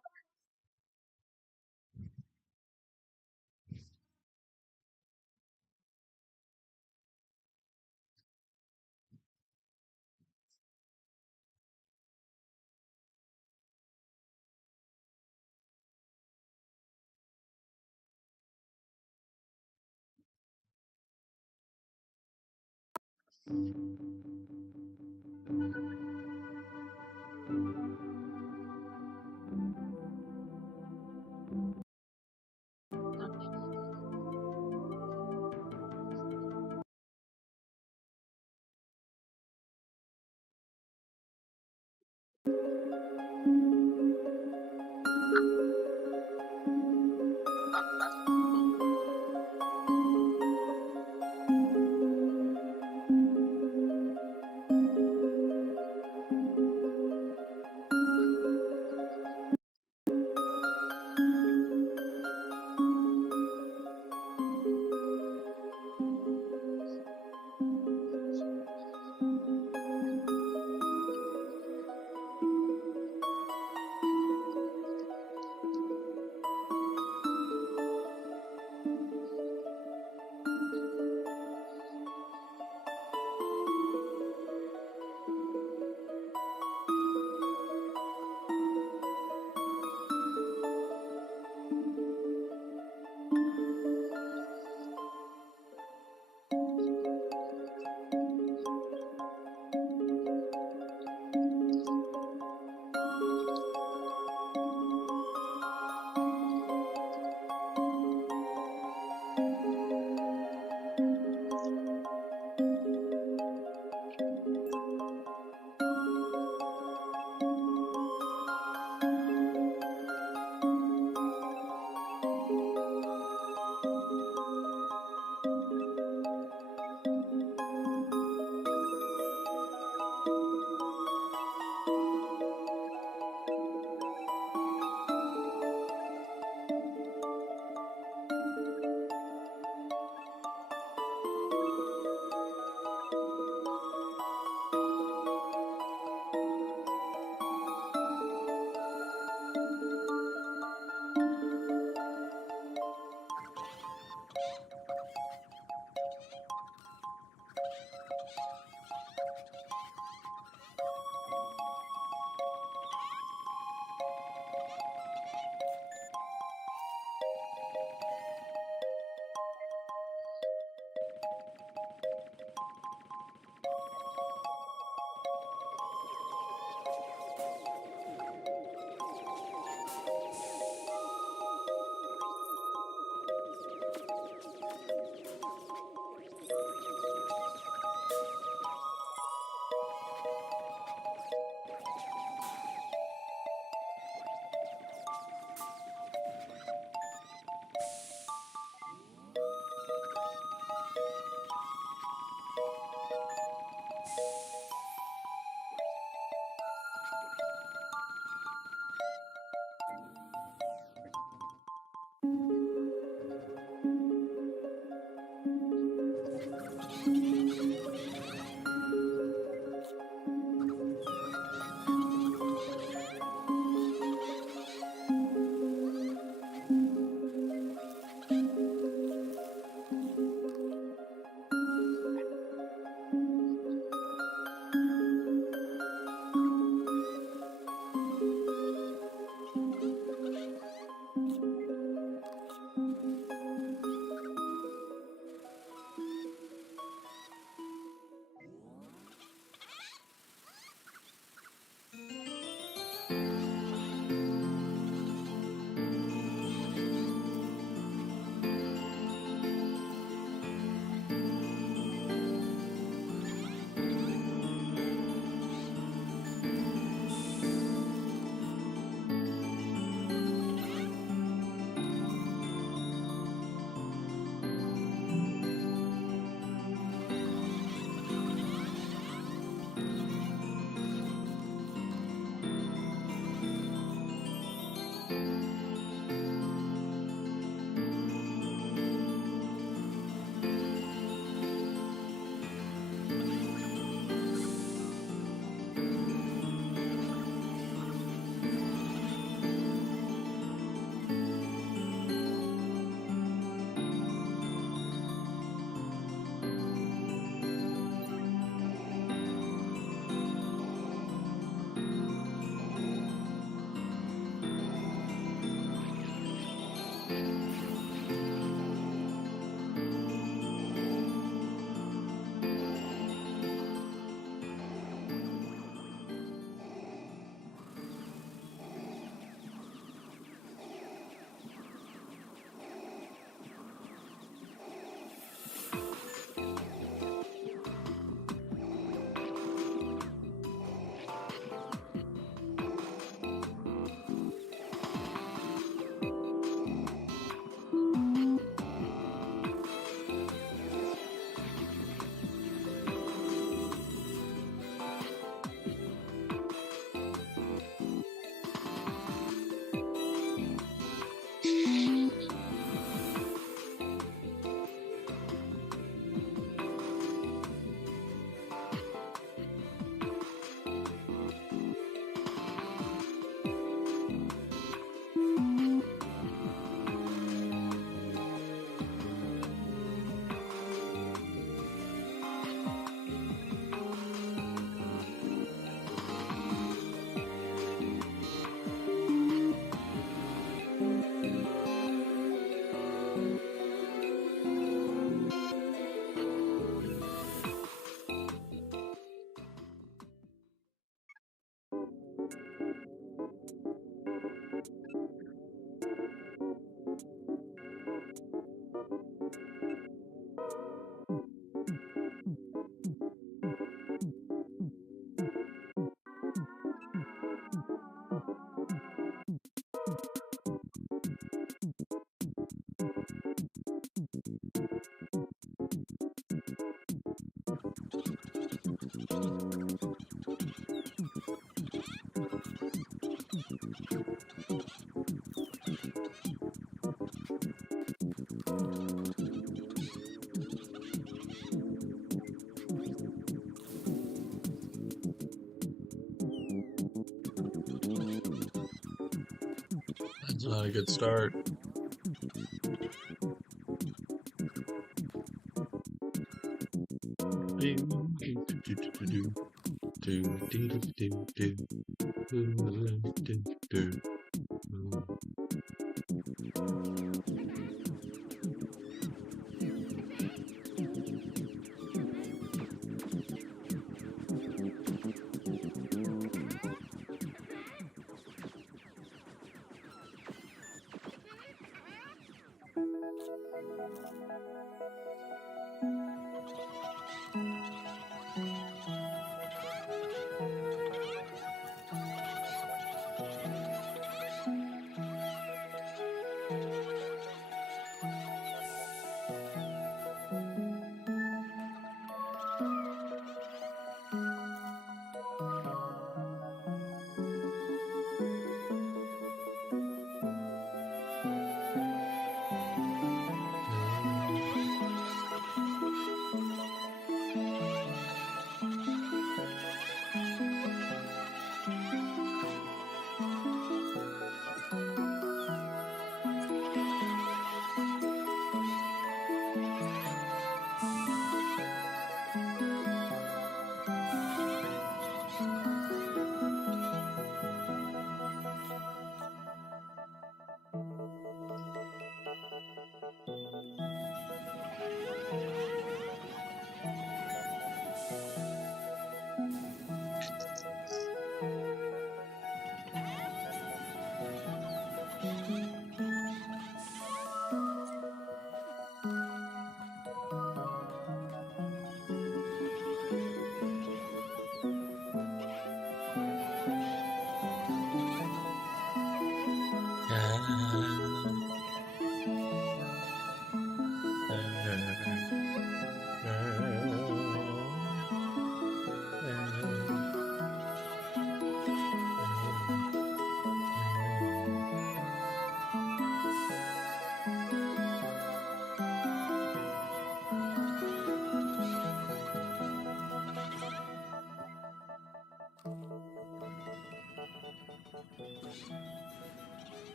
That's not a good start.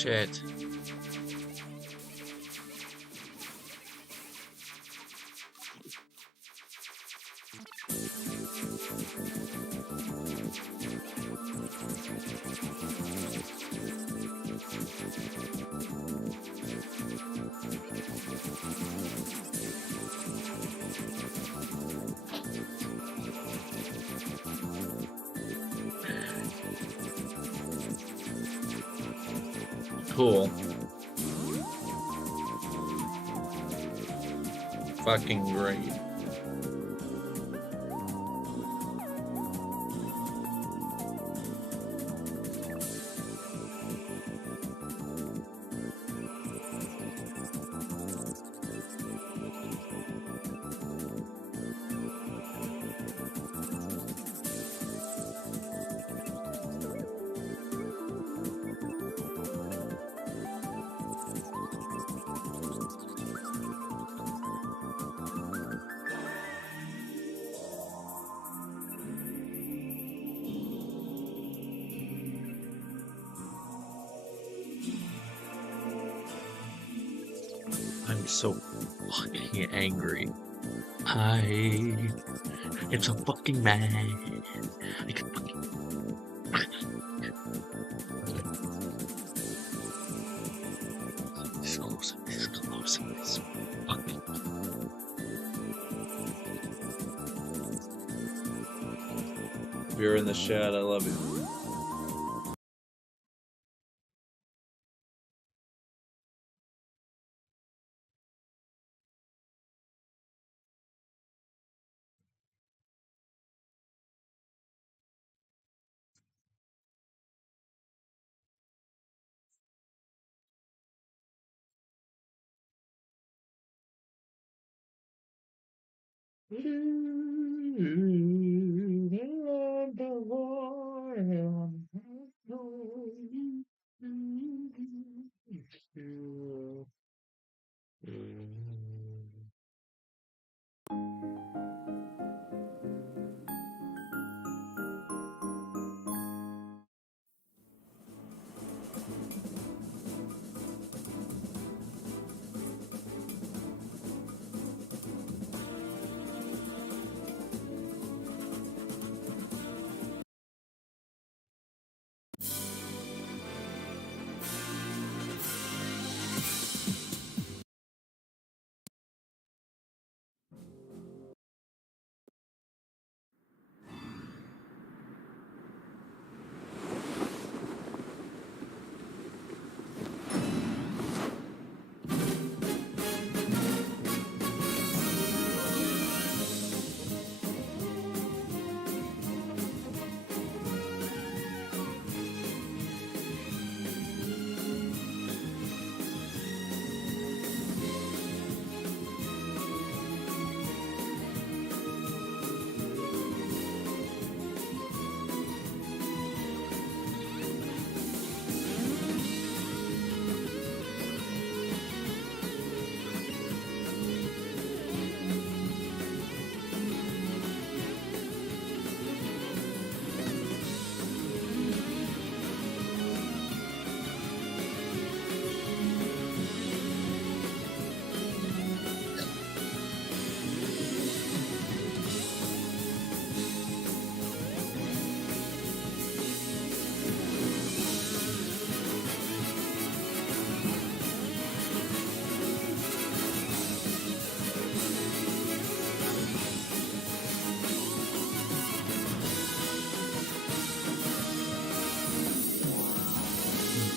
shit. Cool. Fucking great. I'm so fucking angry. It's a fucking man. I can fucking. This close. Fucking. If you're in the chat, I love you.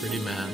Pretty man.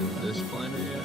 visit this planet yet.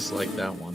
just like that one.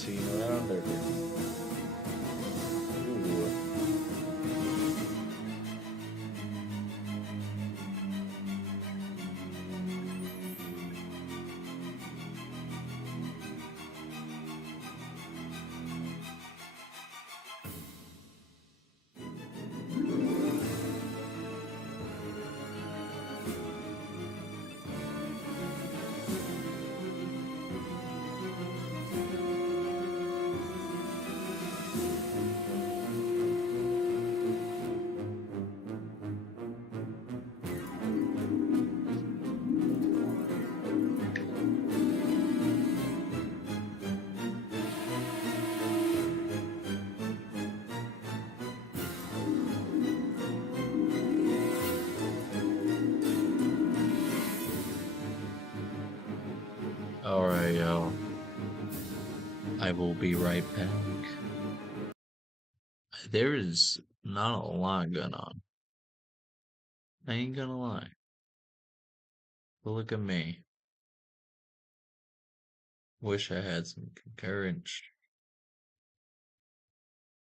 seen around her. Ooh. Alright, y'all. I will be right back. There is not a lot going on. I ain't gonna lie. But look at me. Wish I had some concurrence.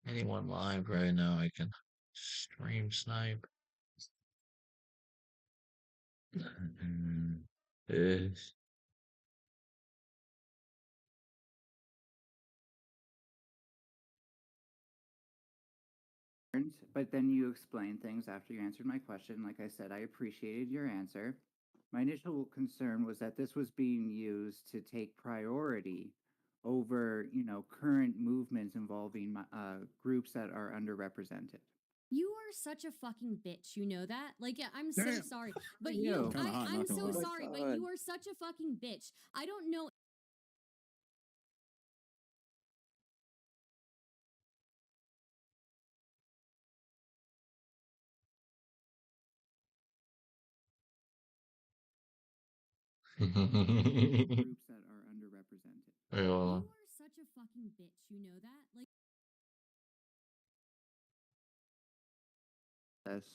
Anyone live right now I can stream snipe. Yes. But then you explained things after you answered my question. Like I said, I appreciated your answer. My initial concern was that this was being used to take priority over, current movements involving groups that are underrepresented. You are such a fucking bitch, you know that? Like, yeah, I'm so Damn. sorry. But You. Kinda I'm hot, not so gonna lie. sorry, but you are such a fucking bitch. I don't know. Groups that are underrepresented. Wait, hold on. You are such a fucking bitch, you know that? Like,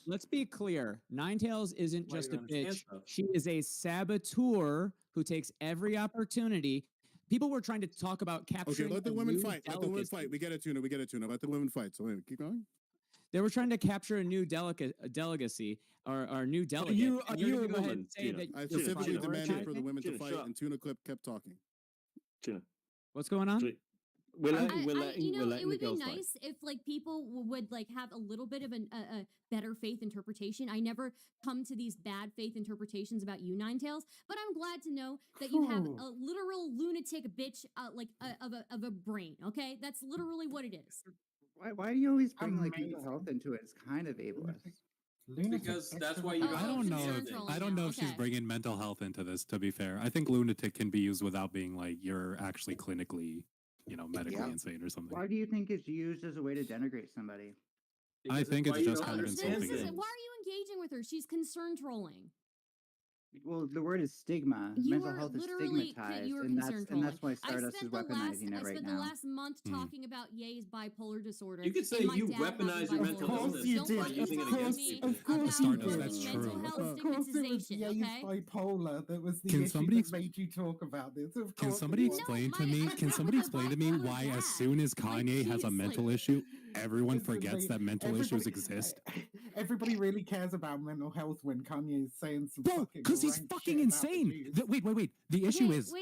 Let's be clear. Ninetales isn't Why just you a understand bitch. stuff? She is a saboteur who takes every opportunity. People were trying to talk about capturing. Okay, let the a women new fight. Let the women delicacy. fight. We get it, Tuna. We get it, Tuna. Let the women fight. So wait, keep going. They were trying to capture a new delicacy or new delegate. you and a you're gonna go ahead woman, and say Tuna? that I you're specifically demanded for the prioritizing? women to fight, and Tuna Clip kept talking. Tuna. What's going on? you know, it would be nice if like people would like have a little bit of a better faith interpretation. I never come to these bad faith interpretations about you, Ninetales, but I'm glad to know that you have a literal lunatic bitch, of a brain. Okay, that's literally what it is. Why do you always bring like mental health into it? It's kind of ableist. Because that's why you I don't know. I don't know if she's bringing mental health into this. To be fair, I think lunatic can be used without being like you're actually clinically, medically insane or something. Why do you think it's used as a way to denigrate somebody? I think it's just kind of insulting. Why are you engaging with her? She's concern trolling. Well, the word is stigma. You Mental are health is literally stigmatized, you are and concern that's why Stardust is weaponizing it I right spent now. the last month talking about Ye's bipolar disorder. You could say and my you dad having weaponize your bipolar mental disorder. illness Don't by using it against me people. Of course about that's mental true. health Of course it was stigmatization, Ye's okay? bipolar that was the Can issue somebody that made you talk about this. Of Can course somebody it was. explain to me? Can somebody explain to me why, as soon as Kanye has a mental issue, everyone forgets that mental issues exist? Everybody really cares about mental health when Kanye is saying some Bro, fucking because he's rank fucking shit about the insane. Jews. Wait. The issue is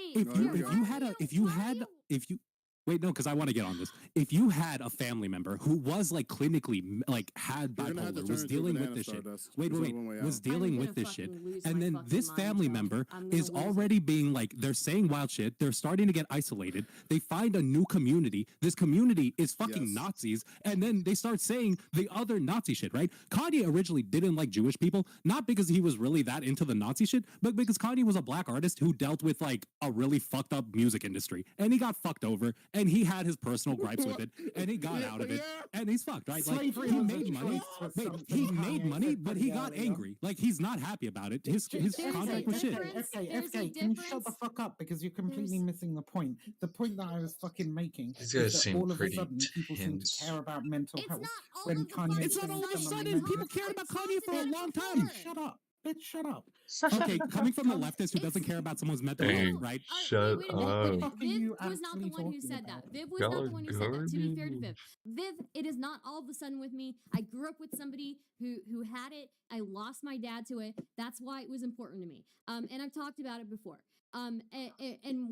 Wait, no, because I want to get on this. If you had a family member who was like clinically like had You're gonna have to bipolar, turn was into dealing Banana with this shit. Stardust. Wait, There's no one way was out. dealing with this shit, and then this family member is already being like they're saying wild shit. They're starting to get isolated. They find a new community. This community is fucking Nazis, and then they start saying the other Nazi shit. Right? Kanye originally didn't like Jewish people, not because he was really that into the Nazi shit, but because Kanye was a black artist who dealt with like a really fucked up music industry, and he got fucked over, and he had his personal gripes with it, and he got out of it, and he's fucked, right? Like Slavery he was a made money. choice for Wait, something he made Kanye money, said but he pretty got early on. angry. Like he's not happy about it. His contract was shit. FK, can you shut the fuck up because you're completely missing the point. The point that I was fucking making These is guys that seem all of a pretty sudden people seem to tense. care about mental health when Kanye. It's not all of a sudden. People cared about Kanye for a long time. Shut up. Bitch, shut up. Okay, coming from a leftist who doesn't care about someone's mental health, Dang, right? shut Wait a minute, wait a up. minute. Viv was not the one who said that. Viv was Y'all not are the one who said that. To be fair to Viv, garbage. Viv, it is not all of a sudden with me. I grew up with somebody who had it. I lost my dad to it. That's why it was important to me. And I've talked about it before. And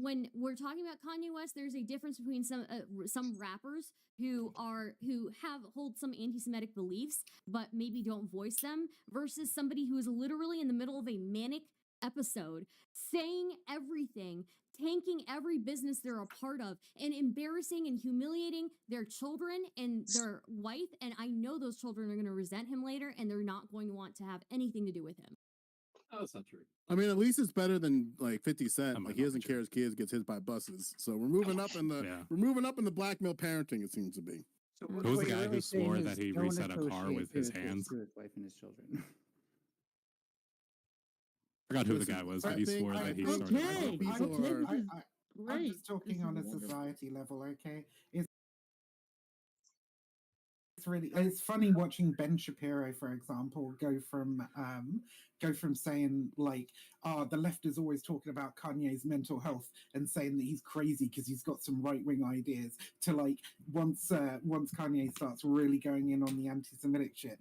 when we're talking about Kanye West, there's a difference between some rappers who hold some anti-Semitic beliefs, but maybe don't voice them, versus somebody who is literally in the middle of a manic episode, saying everything, tanking every business they're a part of, and embarrassing and humiliating their children and their wife. And I know those children are going to resent him later, and they're not going to want to have anything to do with him. Oh, that's not true. I mean, at least it's better than like 50 Cent. Like he doesn't care his kids gets hit by buses. So we're moving up in the blackmail parenting. It seems to be. So Who was the guy who swore that he reset a car with his hands? To his wife and his children. I forgot who the guy was, but he swore that he started. I'm just talking on a society level, okay? It's funny watching Ben Shapiro, for example, go from saying like, the left is always talking about Kanye's mental health and saying that he's crazy because he's got some right-wing ideas, to like once Kanye starts really going in on the anti-Semitic shit,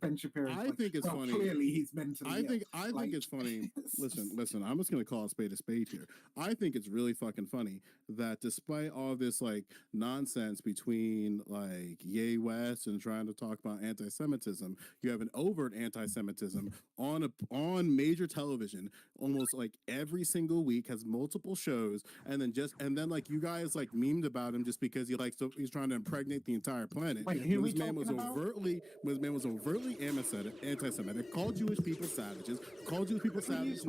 Ben Shapiro. I think it's funny. Clearly, he's mentally. I think it's funny. Listen. I'm just gonna call a spade here. I think it's really fucking funny that despite all this like nonsense between like Ye West and trying to talk about anti-Semitism, you have an overt anti-Semitism on major television almost like every single week, has multiple shows, and then like you guys like memed about him just because he's trying to impregnate the entire planet. Wait, who this man was overtly anti-Semitic, called Jewish people savages, and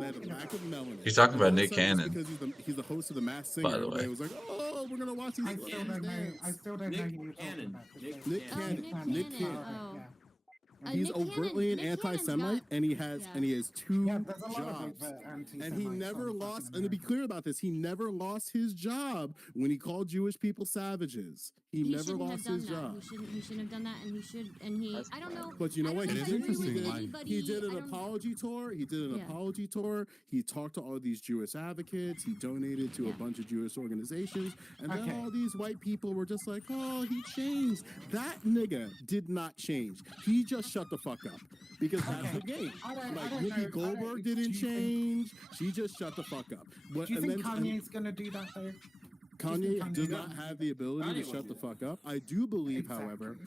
had a lack of melanin. He's talking about Nick Cannon. Because he's the host of The Masked Singer. By the way. It was like, oh, we're gonna watch these. I still don't know who you're talking about. Nick Cannon. Oh. He's overtly an anti-Semite, and he has two jobs, and he never lost. And to be clear about this, he never lost his job when he called Jewish people savages. He never lost his job. He shouldn't have done that, and he. I don't know. But you know what? He did an apology tour. He did an apology tour. He talked to all these Jewish advocates. He donated to a bunch of Jewish organizations, and then all these white people were just like, "Oh, he changed." That nigga did not change. He just shut the fuck up because that's the game. Like Whoopi Goldberg didn't change. She just shut the fuck up. Do you think Kanye's gonna do that though? Kanye does not have the ability to shut the fuck up. I do believe, however,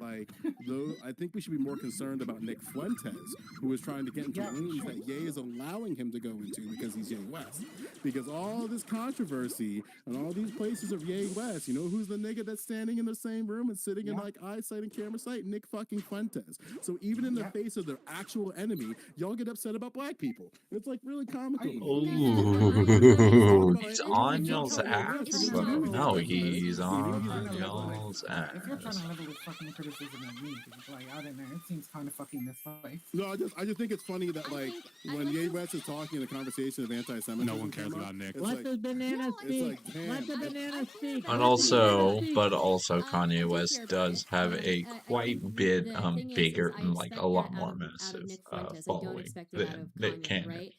like, though, I think we should be more concerned about Nick Fuentes, who is trying to get into rooms that Ye is allowing him to go into because he's Ye West. Because all this controversy and all these places of Ye West, you know who's the nigga that's standing in the same room and sitting in like eyesight and camera sight? Nick fucking Fuentes. So even in the face of their actual enemy, y'all get upset about black people. It's like really comical. Ooh, he's on y'all's ass. No, he's on y'all's ass. If you're trying to level with fucking criticism at me, like, I don't know, it seems kind of fucking this way. No, I just think it's funny that like when Ye West is talking in a conversation of anti-Semitism, no one cares about Nick. Let the banana speak. Let the banana speak. And also Kanye West does have a quite bit bigger and like a lot more massive following than Nick Cannon.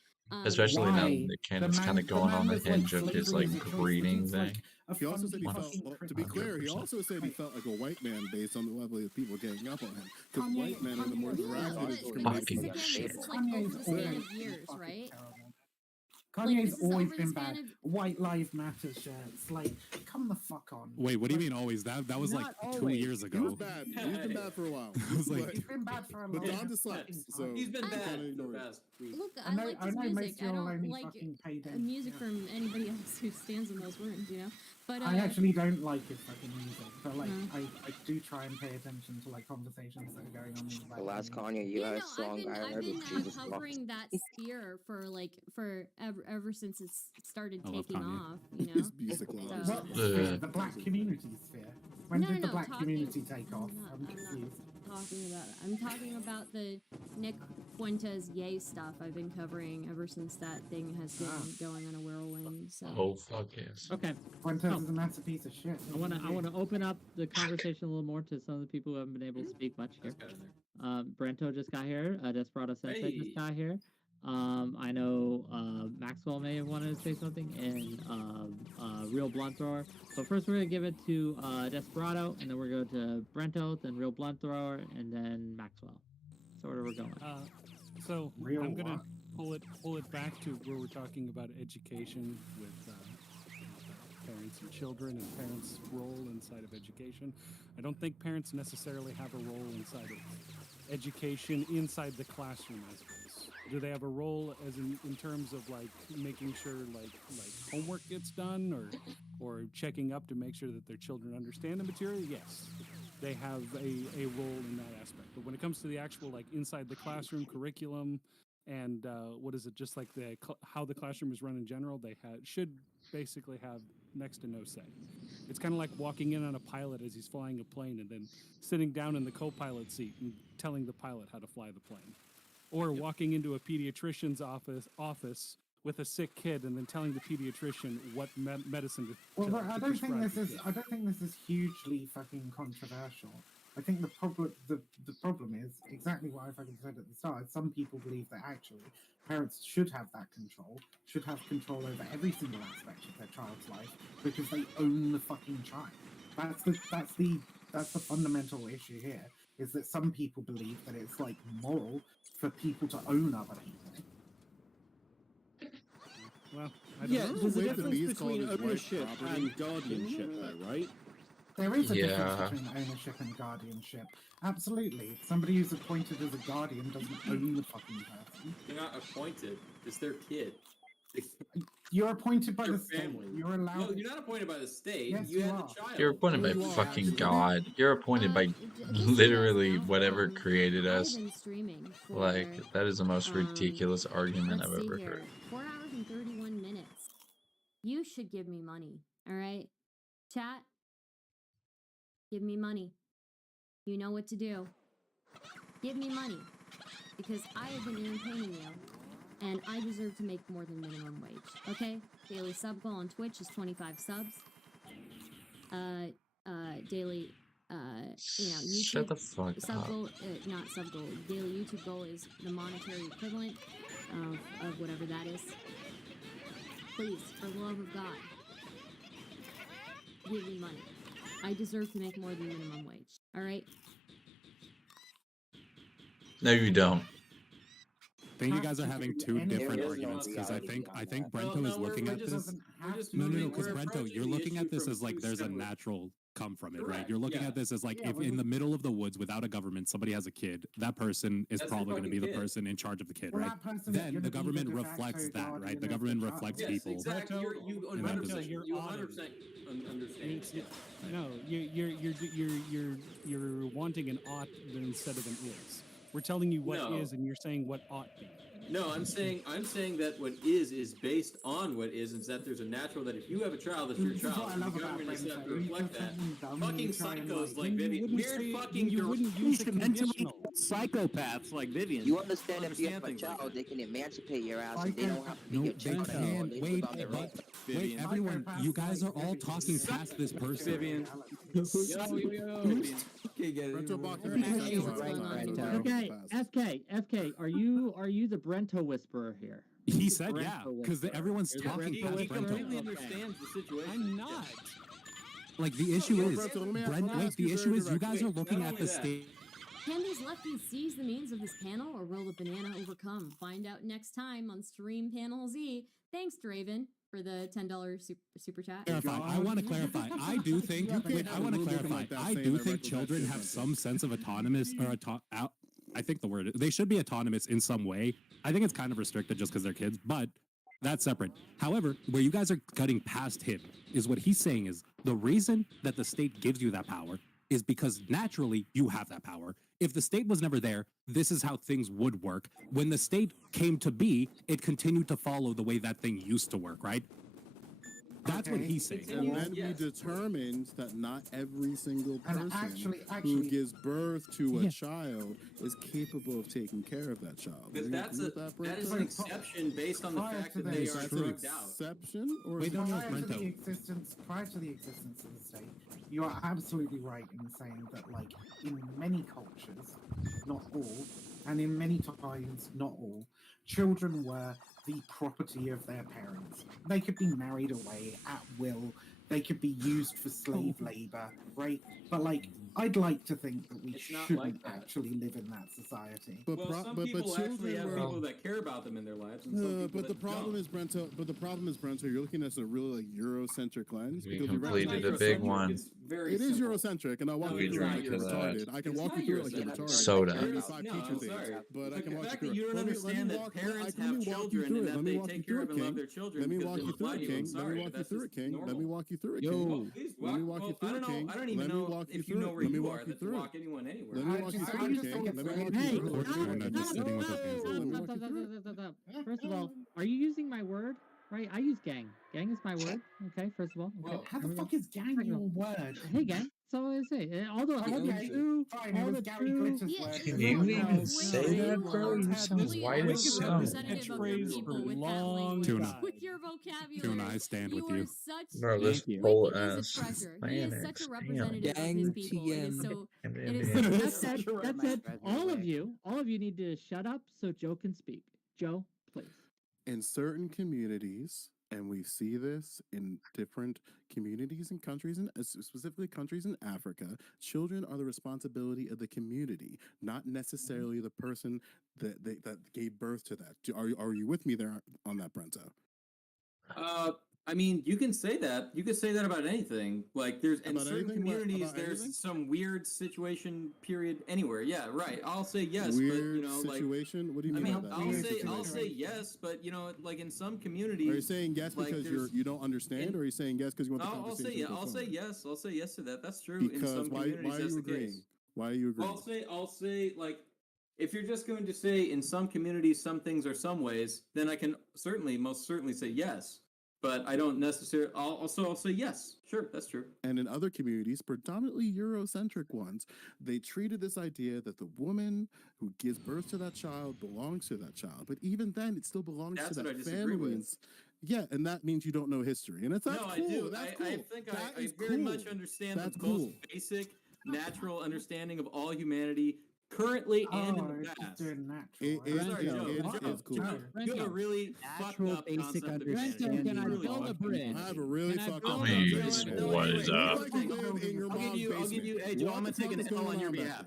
Especially now that Nick Cannon's kind of going on the hinge of his like breeding thing. He also said he felt, to be clear, he also said he felt like a white man based on the level of people getting up on him. Because white men are the more drastic fucking shit. Years, right? Kanye's always been bad. White Lives Matter shirts. Like, come the fuck on. Wait, what do you mean always? That was like 2 years ago. He was bad. He's been bad for a while. He's been bad for a long time. But Don just sucks. So he's been bad. Look, I like his music. I don't like music from anybody else who stands in those rooms, you know? But I actually don't like his fucking music, but like I do try and pay attention to like conversations that are going on. The last Kanye US song I heard was Jesus I've been covering that sphere for ever since it started taking off. You know, the black community sphere. When did the black community take off? I'm confused. I'm talking about the Nick Fuentes Ye stuff I've been covering ever since that thing has been going on a whirlwind. So. Oh fuck yes. Okay. Fuentes is a massive piece of shit. I wanna open up the conversation a little more to some of the people who haven't been able to speak much here. Brento just got here. Desperado Sensei just got here. I know Maxwell may have wanted to say something, and Real Blunt Thrower. But first, we're gonna give it to Desperado, and then we're going to Brento, then Real Blunt Thrower, and then Maxwell. That's where we're going. So Real I'm gonna what? pull it back to where we're talking about education with parents and children and parents' role inside of education. I don't think parents necessarily have a role inside of education inside the classroom as it is. Do they have a role as in terms of like making sure like homework gets done or checking up to make sure that their children understand the material? Yes. They have a role in that aspect. But when it comes to the actual like inside the classroom curriculum and what is it, just like how the classroom is run in general, they should basically have next to no say. It's kind of like walking in on a pilot as he's flying a plane and then sitting down in the co-pilot seat and telling the pilot how to fly the plane. Or walking into a pediatrician's office with a sick kid and then telling the pediatrician what medicine to Well, I don't think prescribe this the is. kid. I don't think this is hugely fucking controversial. I think the problem is exactly what I fucking said at the start. Some people believe that actually parents should have that control, should have control over every single aspect of their child's life because they own the fucking child. That's the fundamental issue here. Is that some people believe that it's like moral for people to own other people. Well, Yeah, there's a difference between ownership and guardianship, though, right? There is a Yeah. difference between ownership and guardianship. Absolutely. Somebody who's appointed as a guardian doesn't own the fucking person. They're not appointed. It's their kid. You're appointed by Your the state. family. You're allowed. No, you're not appointed by the state. Yes, you you had are. the child. You're appointed by fucking God. You're appointed by literally whatever created us. I've been streaming for, Like, that is the most ridiculous argument let's I've see ever here, heard. 4 hours and 31 minutes. You should give me money, all right? Chat, give me money. You know what to do. Give me money. Because I have been entertaining you, and I deserve to make more than minimum wage, okay? Daily sub goal on Twitch is 25 subs. Daily, YouTube Shut the fuck sub up. goal, not sub goal, daily YouTube goal is the monetary equivalent of whatever that is. Please, for the love of God, give me money. I deserve to make more than minimum wage, all right? No, you don't. I think you guys are having two different arguments because I think Brento is looking at this. No, because Brento, you're looking at this as like there's a natural come from it, right? You're looking at this as like if in the middle of the woods without a government, somebody has a kid, that person is probably going to be the person in charge of the kid, right? Then the government reflects that, right? The government reflects people. Exactly. You in that 100%. position. You 100% understand. No, you're wanting an ought instead of an is. We're telling you what No. is, and you're saying what ought be. No, I'm saying that what is based on what is, and that there's a natural that if you have a child, that's your child. The government is set to reflect that. Fucking psychos like Vivian. Weird fucking you wouldn't use the mentally psychopaths like Vivian. You understand if you have a child, they can emancipate your ass. And they don't have to be your child anymore. They live on their own. Wait, everyone, you guys are all talking past this person. Vivian. Okay, FK, are you the Brento whisperer here? He said yeah, because everyone's You're the talking Brento past whisperer? Brento. completely understands the situation. I'm not. Like the issue is, the issue is you guys are looking at the state. Can these lefties seize the means of this panel, or will the banana overcome? Find out next time on Stream Panel Z. Thanks, Draven, for the $10 super chat. Clarify. I want to clarify. I do think. Wait, I want to clarify. I do think children have some sense of autonomous or I think the word they should be autonomous in some way. I think it's kind of restricted just because they're kids, but that's separate. However, where you guys are cutting past him is what he's saying is the reason that the state gives you that power is because naturally you have that power. If the state was never there, this is how things would work. When the state came to be, it continued to follow the way that thing used to work, right? That's what he's saying. And then we determined that not every single person who gives birth to a child is capable of taking care of that child. But that is an exception based on the fact that they are drugged out. Exception or prior to the existence of the state, you are absolutely right in saying that, like, in many cultures, not all, and in many times, not all, children were the property of their parents. They could be married away at will. They could be used for slave labor, right? But, like, I'd like to think that we shouldn't actually live in that society. Well, some people actually have people that care about them in their lives, and some people but the problem is, Brento. But the problem is, Brento. You're looking at a really like Eurocentric lens. We completed a big one. It is Eurocentric, and I'll walk you through it like you're retarded. I can walk you through it like you're retarded. Soda. But I can walk you through it. You don't understand that parents have children and that they take care of and love their children. Let me walk you through it, King. Let me walk you through it, King. Let me walk you through it, King. Let me walk you through it, King. I don't even know if you know where you are. That to walk anyone anywhere. Let me walk you through it, King. Let me walk you through it. First of all, are you using my word? Right, I use gang. Gang is my word. Okay, first of all. Okay. How the fuck is gang your word? Hey, gang. That's all I say. Although all the true, all the true. Can you even say that, bro? You sound white as snow. Tuna. With your vocabulary. Tuna, I stand with you. Bro, this whole ass Hispanic That's it. All of you need to shut up so Joe can speak. Joe, please. In certain communities, and we see this in different communities and countries, and specifically countries in Africa, children are the responsibility of the community, not necessarily the person that gave birth to that. Are you with me there on that, Brento? I mean, you can say that. You could say that about anything. Like, there's in About certain anything? communities, About there's anything? some weird situation period anywhere. Yeah, right. I'll say yes, Weird but you know, situation? What do you I mean mean, by that? I'll Weird say situation. yes, but you know, like in some communities, Are you saying yes like, because there's- you don't understand, or are you saying yes because you want the I'll conversation say yeah. to go I'll say forward? yes. I'll say yes to that. That's true. in Because some why communities, are that's you the case. agreeing? Why are you agreeing? I'll say like, if you're just going to say in some communities some things are some ways, then I can most certainly say yes. But I don't necessarily. I'll say yes. Sure, that's true. And in other communities, predominantly Eurocentric ones, they treated this idea that the woman who gives birth to that child belongs to that child. But even then, it still belongs That's to what that I disagree family. with. Yeah, and that means you don't know history. And that's No, cool. I do. That's I cool. think That I is very cool. much understand That's the most cool. basic, natural understanding of all humanity currently and in the past. Sorry, Joe. It's cool. You have a really fucked up concept of humanity. Can I Really build a fucked bridge? I have a really fucked up Please, what is up? I'll give you, hey Joe, I'm gonna take an L on your behalf.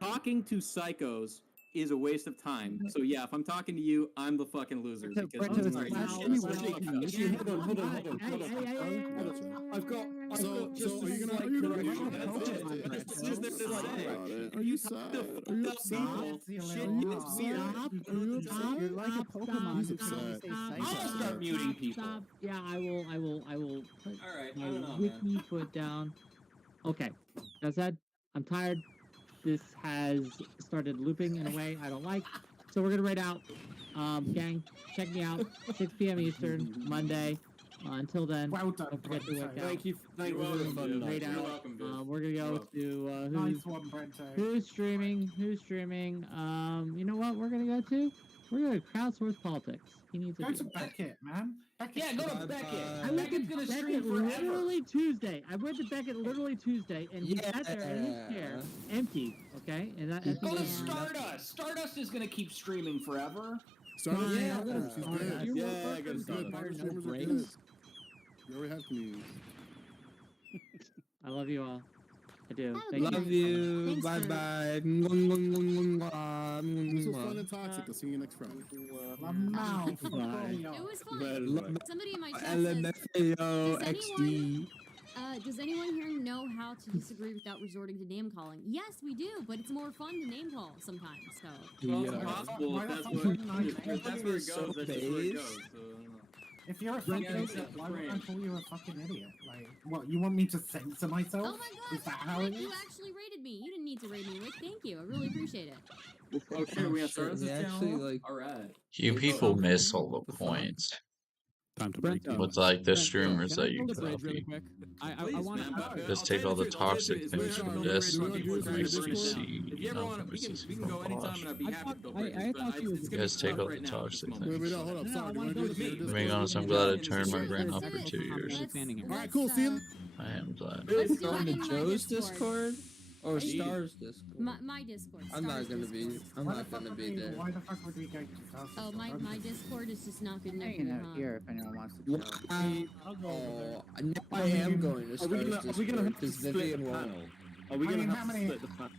Talking to psychos is a waste of time. So yeah, if I'm talking to you, I'm the fucking loser. Because I'm sorry, you're shit. Hold on. I've got So just are you a gonna slight correction. That's just there to say. Are you sad? Are you upset? You're like a Pokemon. He's upset. I'll start muting people. Stop. Yeah, I will put All right, I my don't know, wiki foot down. Okay. As said, I'm tired. This has started looping in a way I don't like. So we're gonna write out. Gang, check me out. 6 p.m. Eastern, Monday. Until then, Well done, don't forget to work out. Thank you. Thank you. welcome, Viv. Wait You're out. welcome, Viv. We're gonna go to Nice one, Brento. who's streaming. You know what? We're gonna go to crowdsource politics. He needs to Go do to that. Beckett, man. Beckett. Yeah, go to Beckett. I went to Beckett's gonna Beckett stream forever. literally Tuesday. I went to Beckett literally Tuesday, and he sat there in his chair, empty. Okay, and that. Go to Stardust. Stardust is gonna keep streaming forever. Stardust, Yeah, she's good. Yeah, I gotta She's good. Power streamers are good. We already have communities. I love you all. I do. Thank Love you. Bye bye. This was fun and toxic. I'll see you next Friday. Bye. It was fun. Somebody in my chat says, LMFAO XD. does anyone here know how to disagree without resorting to name calling? Yes, we do, but it's more fun to name call sometimes. So. Well, it's possible if that's where it goes. That's where it goes. If you're a fucking idiot, why would I call you a fucking idiot? Like, what, you want me to censor myself? Oh my god! Is that how it is? You actually rated me. You didn't need to rate me, Rick. Thank you. I really appreciate it. Oh shit, we have Stardust actually channel? like. Alright. You people miss all the points. Time to break. With like the streamers Can I that you build a bridge really copy. quick? I want to. Just take all the toxic things from this and mix the seed. If you ever want, we can go anytime, and I'd be happy to build bridges. But You guys take all the toxic things. Wait, hold up. Sorry. Do you want to do it? To be honest, I'm glad I turned my brain off for 2 years. All right, cool. See you. I am glad. Let's do Going it to in my Joe's Discord. Discord or Star's Discord? My Discord. I'm not Star's gonna Discord. be. I'm not gonna be there. Why the fuck would we go to Star's? Oh, my Discord is just not good enough. Hanging out here if anyone wants to chill. Oh, I am going to Star's Discord because Vivian won't. Are we gonna have to split the panel?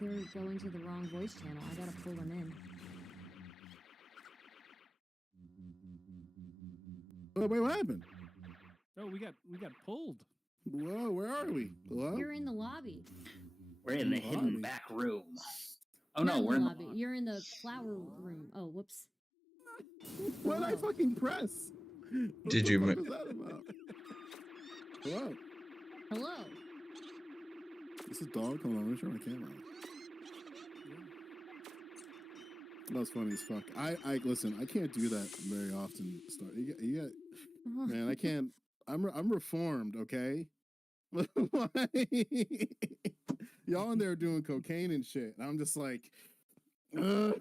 They're going to the wrong voice channel. I gotta pull them in. Oh, wait, what happened? Oh, we got pulled. Whoa, where are we? Hello? You're in the lobby. We're in the hidden back room. Oh Not no, we're in the lobby. You're in the flower room. Oh, whoops. What did I fucking press? Did you? What was that about? Hello? Hello. This is dog. Hold on, let me turn my camera on. That was funny as fuck. I listen. I can't do that very often. You got, man. I can't. I'm reformed. Okay. Y'all in there doing cocaine and shit. And I'm just like, because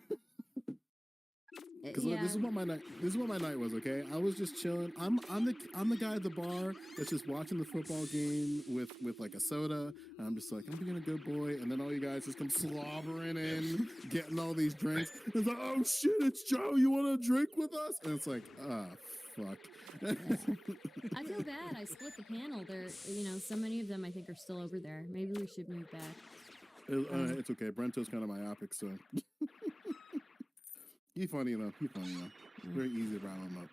this is what my night. This is what my night was. Okay, I was just chilling. I'm the guy at the bar that's just watching the football game with like a soda. And I'm just like, I'm being a good boy. And then all you guys just come slobbering in, getting all these drinks. And it's like, oh shit, it's Joe. You want to drink with us? And it's like, ah, fuck. I feel bad. I split the panel. There, so many of them I think are still over there. Maybe we should move back. It's okay. Brento's kind of myopic, so he's funny enough. Very easy to round him up.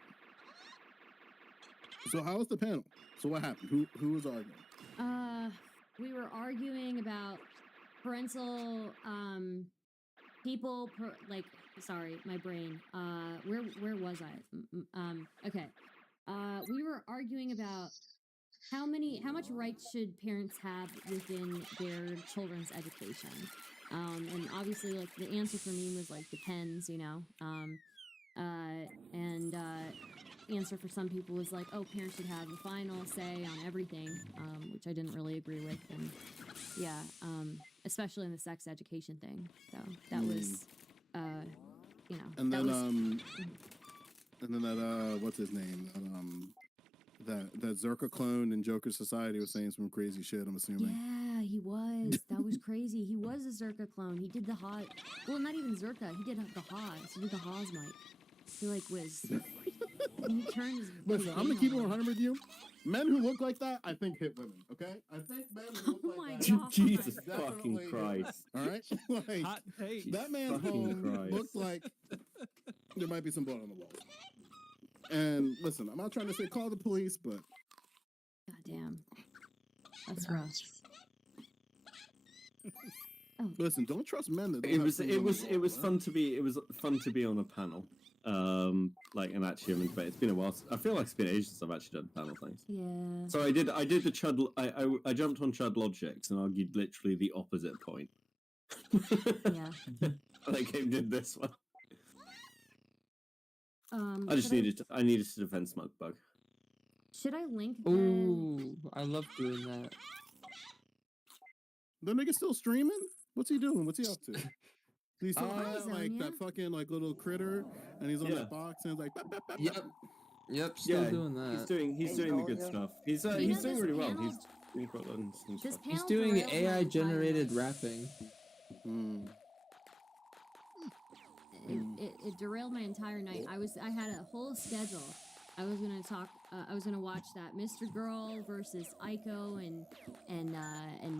So how was the panel? So what happened? Who was arguing? We were arguing about parental people. Sorry, my brain. Where was I? Okay. We were arguing about how much rights should parents have within their children's education. And obviously, like, the answer for me was, like, depends, and answer for some people was like, oh, parents should have the final say on everything, which I didn't really agree with. And yeah, especially in the sex education thing. So that was, And that then, and then that what's his name? That Zerka clone in Joker Society was saying some crazy shit. I'm assuming. Yeah, he was. That was crazy. He was a Zerka clone. He did the Haas. Well, not even Zerka. He did the Haas. He did the Haas mic. He was. He turned his. Listen, I'm gonna keep it 100 with you. Men who look like that, I think, hit women. Okay, I think men who look like that. Jesus fucking Christ! All right, like that man's home looked like there might be some blood on the wall. And listen, I'm not trying to say call the police, but goddamn, that's rough. Listen, don't trust men that. It was fun to be on a panel, and actually having debate. It's been a while. I feel like it's been ages since I've actually done panel things. Yeah. So I did the Chud. I jumped on Chud Logics and argued literally the opposite point. Yeah. And I came did this one. I needed to defend Smug Bug. Should I link? Ooh, I love doing that. The nigga still streaming? What's he doing? What's he up to? He's still Warzone, that fucking little critter, and he's on that box, and it's like. Bap, bap, bap, bap. Yep, still doing that. He's doing the good stuff. He's doing really well. He's doing quite a lot of stuff. He's doing AI generated rapping. It derailed my entire night. I had a whole schedule. I was gonna talk. I was gonna watch that Mr. Girl versus Aiko and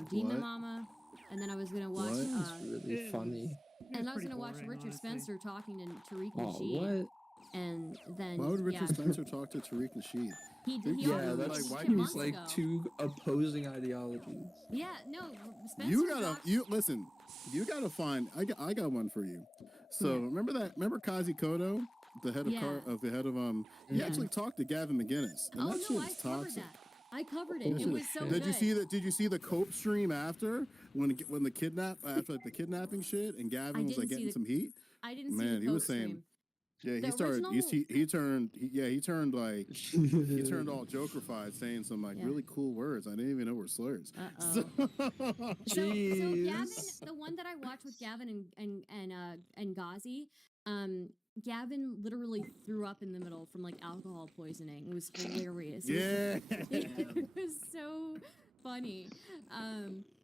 Demon Mama, and then I was gonna watch. Really funny. And I was gonna watch Richard Spencer talking to Tariq Oh, Nasheed. what? And then Why would Richard Spencer talk to Tariq Nasheed? He that's like he's like two opposing ideologies. Yeah, no. Spencer You gotta find. I got one for you. So remember Kazi Kodo, the head of he actually talked to Gavin McGinnis. And that shit is toxic. I covered it. It was so Did good. you see that? Did you see the Cope stream after when the kidnapping shit and Gavin was like getting some heat? I didn't see Man, the he coat was saying. stream. Yeah, The he started. original- He turned. He turned like he turned all Joker-fied, saying some like really cool words. I didn't even know were slurs. So Gavin, the one that I watched with Gavin and Ghazi, Gavin literally threw up in the middle from like alcohol poisoning. It was hilarious. Yeah. It was so funny.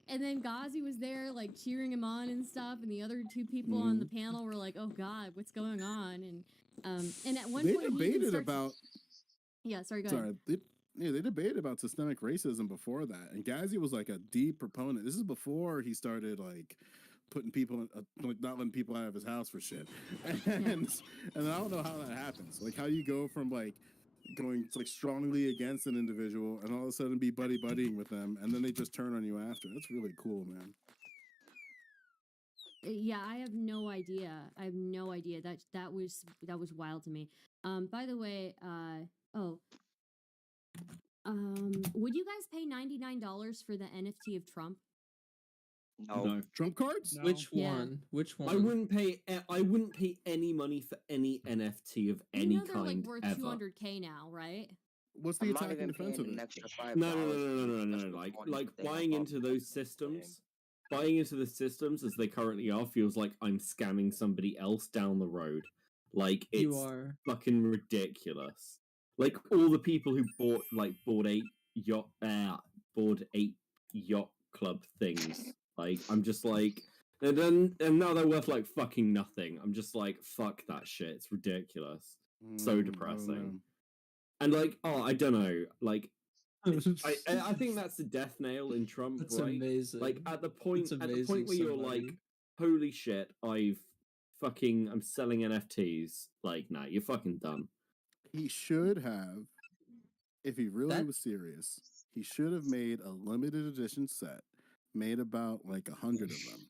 And then Ghazi was there, like cheering him on and stuff, and the other two people on the panel were like, "Oh God, what's going on?" And at one They point, he even debated starts- about. Yeah, sorry, go ahead. They debated about systemic racism before that, and Ghazi was like a deep proponent. This is before he started like putting people like not letting people out of his house for shit, and I don't know how that happens. Like how you go from like going like strongly against an individual and all of a sudden be buddying with them, and then they just turn on you after. That's really cool, man. Yeah, I have no idea. I have no idea. That was wild to me. By the way, would you guys pay $99 for the NFT of Trump? No. Trump cards? Which Yeah. one? Which one? I wouldn't pay. I wouldn't pay any money for any NFT of You any know they're like kind worth ever. 200K now, right? What's the attack and defense of it? No. Like buying into those systems, buying into the systems as they currently are feels like I'm scamming somebody else down the road. Like You it's are. fucking ridiculous. Like all the people who bought eight yacht club things. Like I'm just like, and now they're worth like fucking nothing. I'm just like, fuck that shit. It's ridiculous. So depressing. And like, I don't know. Like, I think that's the death nail in Trump. That's right? amazing. Like at the point amazing, where you're like, somebody. holy shit, I'm selling NFTs. Like, nah, you're fucking dumb. He should have, if he really was serious, he should have made a limited edition set, made about like 100 of them.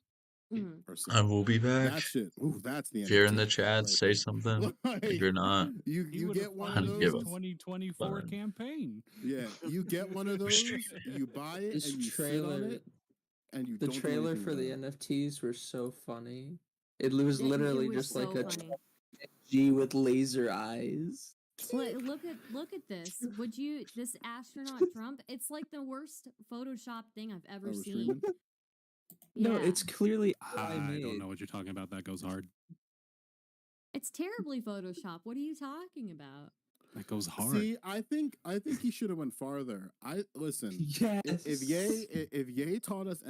Or so. I will be back. That shit. Ooh, that's the If you're in NFT the chat, right say there. something. Like, If you're not, you get one I of don't give those. a 2024 fuck. campaign. Yeah, you get one of those, you buy it, This and you sit trailer, on it, and you the don't do trailer anything for the about it. NFTs were so funny. It was literally was just like so a funny. G with laser eyes. Look at this. Would you this astronaut Trump? It's like the worst Photoshop thing I've ever seen. No, Yeah. it's clearly I made. don't know what you're talking about. That goes hard. It's terribly Photoshop. What are you talking about? That goes hard. See, I think he should have went farther. Listen. Yes. If Ye taught us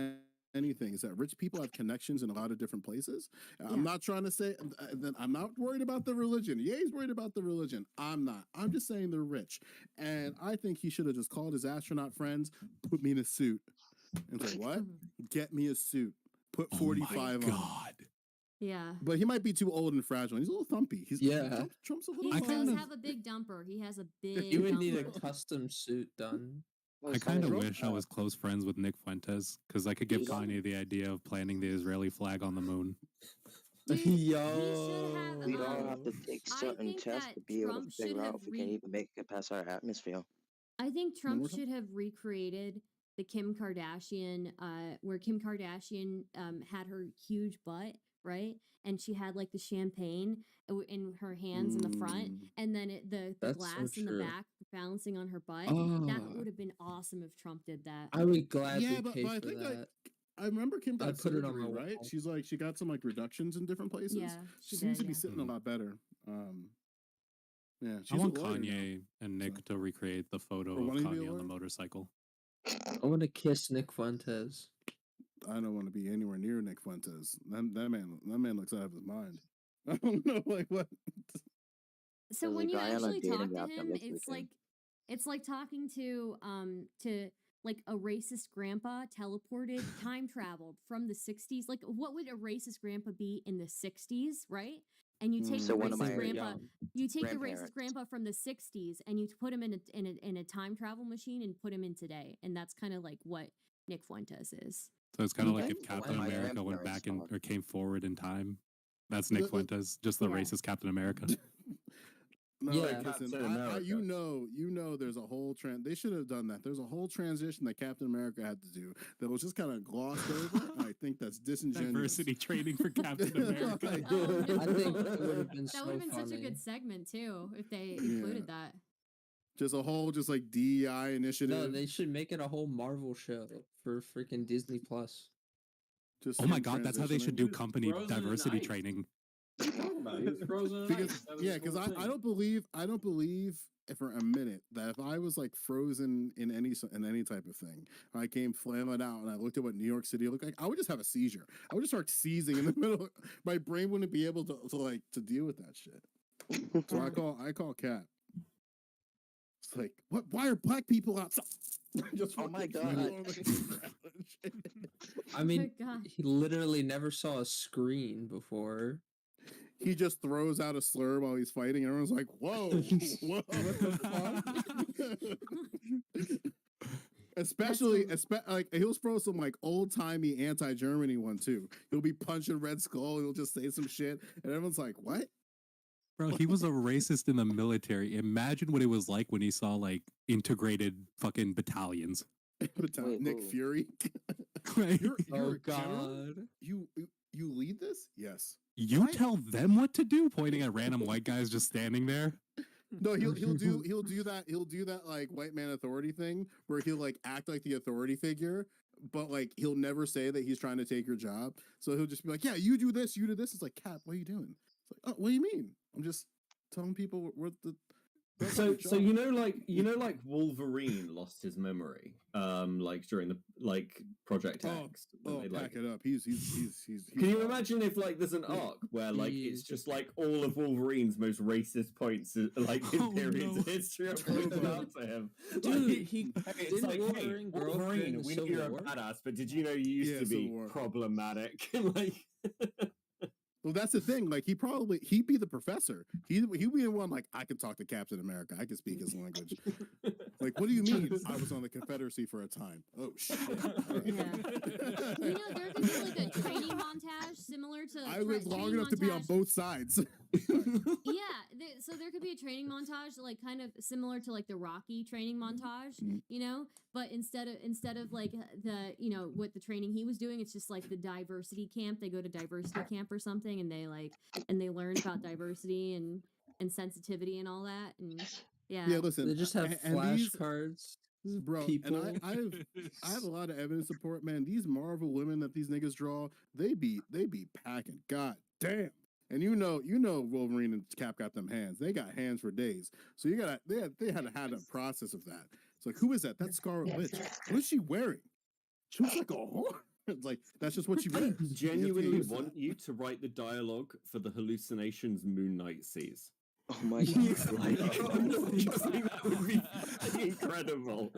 anything, is that rich people have connections in a lot of different places. I'm not trying to say that I'm not worried about the religion. Ye's worried about the religion. I'm not. I'm just saying they're rich, and I think he should have just called his astronaut friends, put me in a suit, and say, "What? Get me a suit. Put 45 on." Yeah. But he might be too old and fragile. He's a little thumpy. Trump's a little. He thumpy. does have a big dumper. He has a big You would need a dumper. custom suit done. I kind of wish I was close friends with Nick Fuentes because I could give Kanye the idea of planting the Israeli flag on the moon. Yo. We all have to take certain tests to be able to figure out if we can even make it past our atmosphere. I think Trump should have recreated the Kim Kardashian, where Kim Kardashian had her huge butt, right? And she had like the champagne in her hands in the front, and then the That's glass so in the true. back balancing on her butt. Oh. That would have been awesome if Trump did that. I would gladly Yeah, but pay I for think that. I remember Kim got I'd put it on surgery, my right? wall. She got some like reductions in different places. Yeah, she she seems did, to be yeah. sitting a lot better. Yeah, I she's want a lawyer Kanye and Nick to recreate the photo Or of wanting to be a Kanye on the lawyer? motorcycle. I want to kiss Nick Fuentes. I don't want to be anywhere near Nick Fuentes. That man looks out of his mind. I don't know, like what. So There's when a you guy on a actually talk dating to app that him, looks it's like like him. it's like talking to like a racist grandpa teleported, time traveled from the 60s. Like what would a racist grandpa be in the 60s, right? And you take So the one of racist my grandpa, you take the racist grandparents. grandpa from the 60s and you put him in a time travel machine and put him in today. And that's kind of like what Nick Fuentes is. So it's kind of like Okay. if Captain My America went grandparents back thought. or came forward in time. That's Nick Fuentes, just the Yeah. racist Captain America. No, Yeah. listen, Captain America. you know, there's a whole They should have done that. There's a whole transition that Captain America had to do that was just kind of glossed over. I think that's disingenuous. Diversity training for Captain America. Like, Oh, no. I think it would have been That so would have been funny. such a good segment too if they included that. just a whole, just like DEI initiative. No, they should make it a whole Marvel show for freaking Disney Plus. Just Oh my him god, that's how they should do transitioning. company Frozen in diversity ice. training. What are you talking about? He was frozen in Because ice. That was yeah, the because whole I don't believe for a minute that if I was like frozen in any type of thing, I came flailing out and I looked at what New York City looked like, I would just have a seizure. I would just start seizing in the middle. My brain wouldn't be able to deal with that shit. So I call Cap. It's like, what? Why are black people outside? Just Oh my fucking God. I mean, God. he literally never saw a screen before. He just throws out a slur while he's fighting, and everyone's like, "Whoa, whoa, what the fuck?" Especially, like he'll throw some like old timey anti-Germany one too. He'll be punching Red Skull. He'll just say some shit, and everyone's like, "What?" Bro, he was a racist in the military. Imagine what it was like when he saw like integrated fucking battalions. Nick who? Fury. Right? You're Oh a general? God! You lead this? Yes. You tell them what to do, pointing at random white guys just standing there. No, he'll do that like white man authority thing where he'll like act like the authority figure, but like he'll never say that he's trying to take your job. So he'll just be like, "Yeah, you do this, you do this." It's like, "Cap, what are you doing?" It's like, "Oh, what do you mean? I'm just telling people what the." So like Wolverine lost his memory, like during the Project X. when they, pack it up. He's Can you imagine if like there's an arc where like it's just like all of Wolverine's most racist points like in periods of history are pointed out to him? Dude, Like, he it's didn't like, Wolverine hey, grow up Wolverine, during the we know Civil you're a War? badass, but did you know you used to be Civil War. problematic? Like, Well, that's the thing. Like, he'd be the professor. He'd be the one. Like, I can talk to Captain America. I can speak his language. Like, what do you mean? I was on the Confederacy for a time. Oh shit! Yeah. You know, there could be like a training montage similar to. I lived long enough to be on both sides. So there could be a training montage, like kind of similar to like the Rocky training montage, you know. But instead of like the what the training he was doing, it's just like the diversity camp. They go to diversity camp or something, and they learn about diversity and sensitivity and all that. And yeah, Listen, They just have flashcards. Bro, People. and I have a lot of evidence to support, man. These Marvel women that these niggas draw, they be packing. God damn. And you know Wolverine and Cap got them hands. They got hands for days. So they had to have a process of that. It's like, who is that? That's Scarlet Witch. What is she wearing? She looks like a whore. It's like, that's just what she wears. I genuinely want you to write the dialogue for the hallucinations Moon Knight sees. Oh my god! Like, that would be incredible.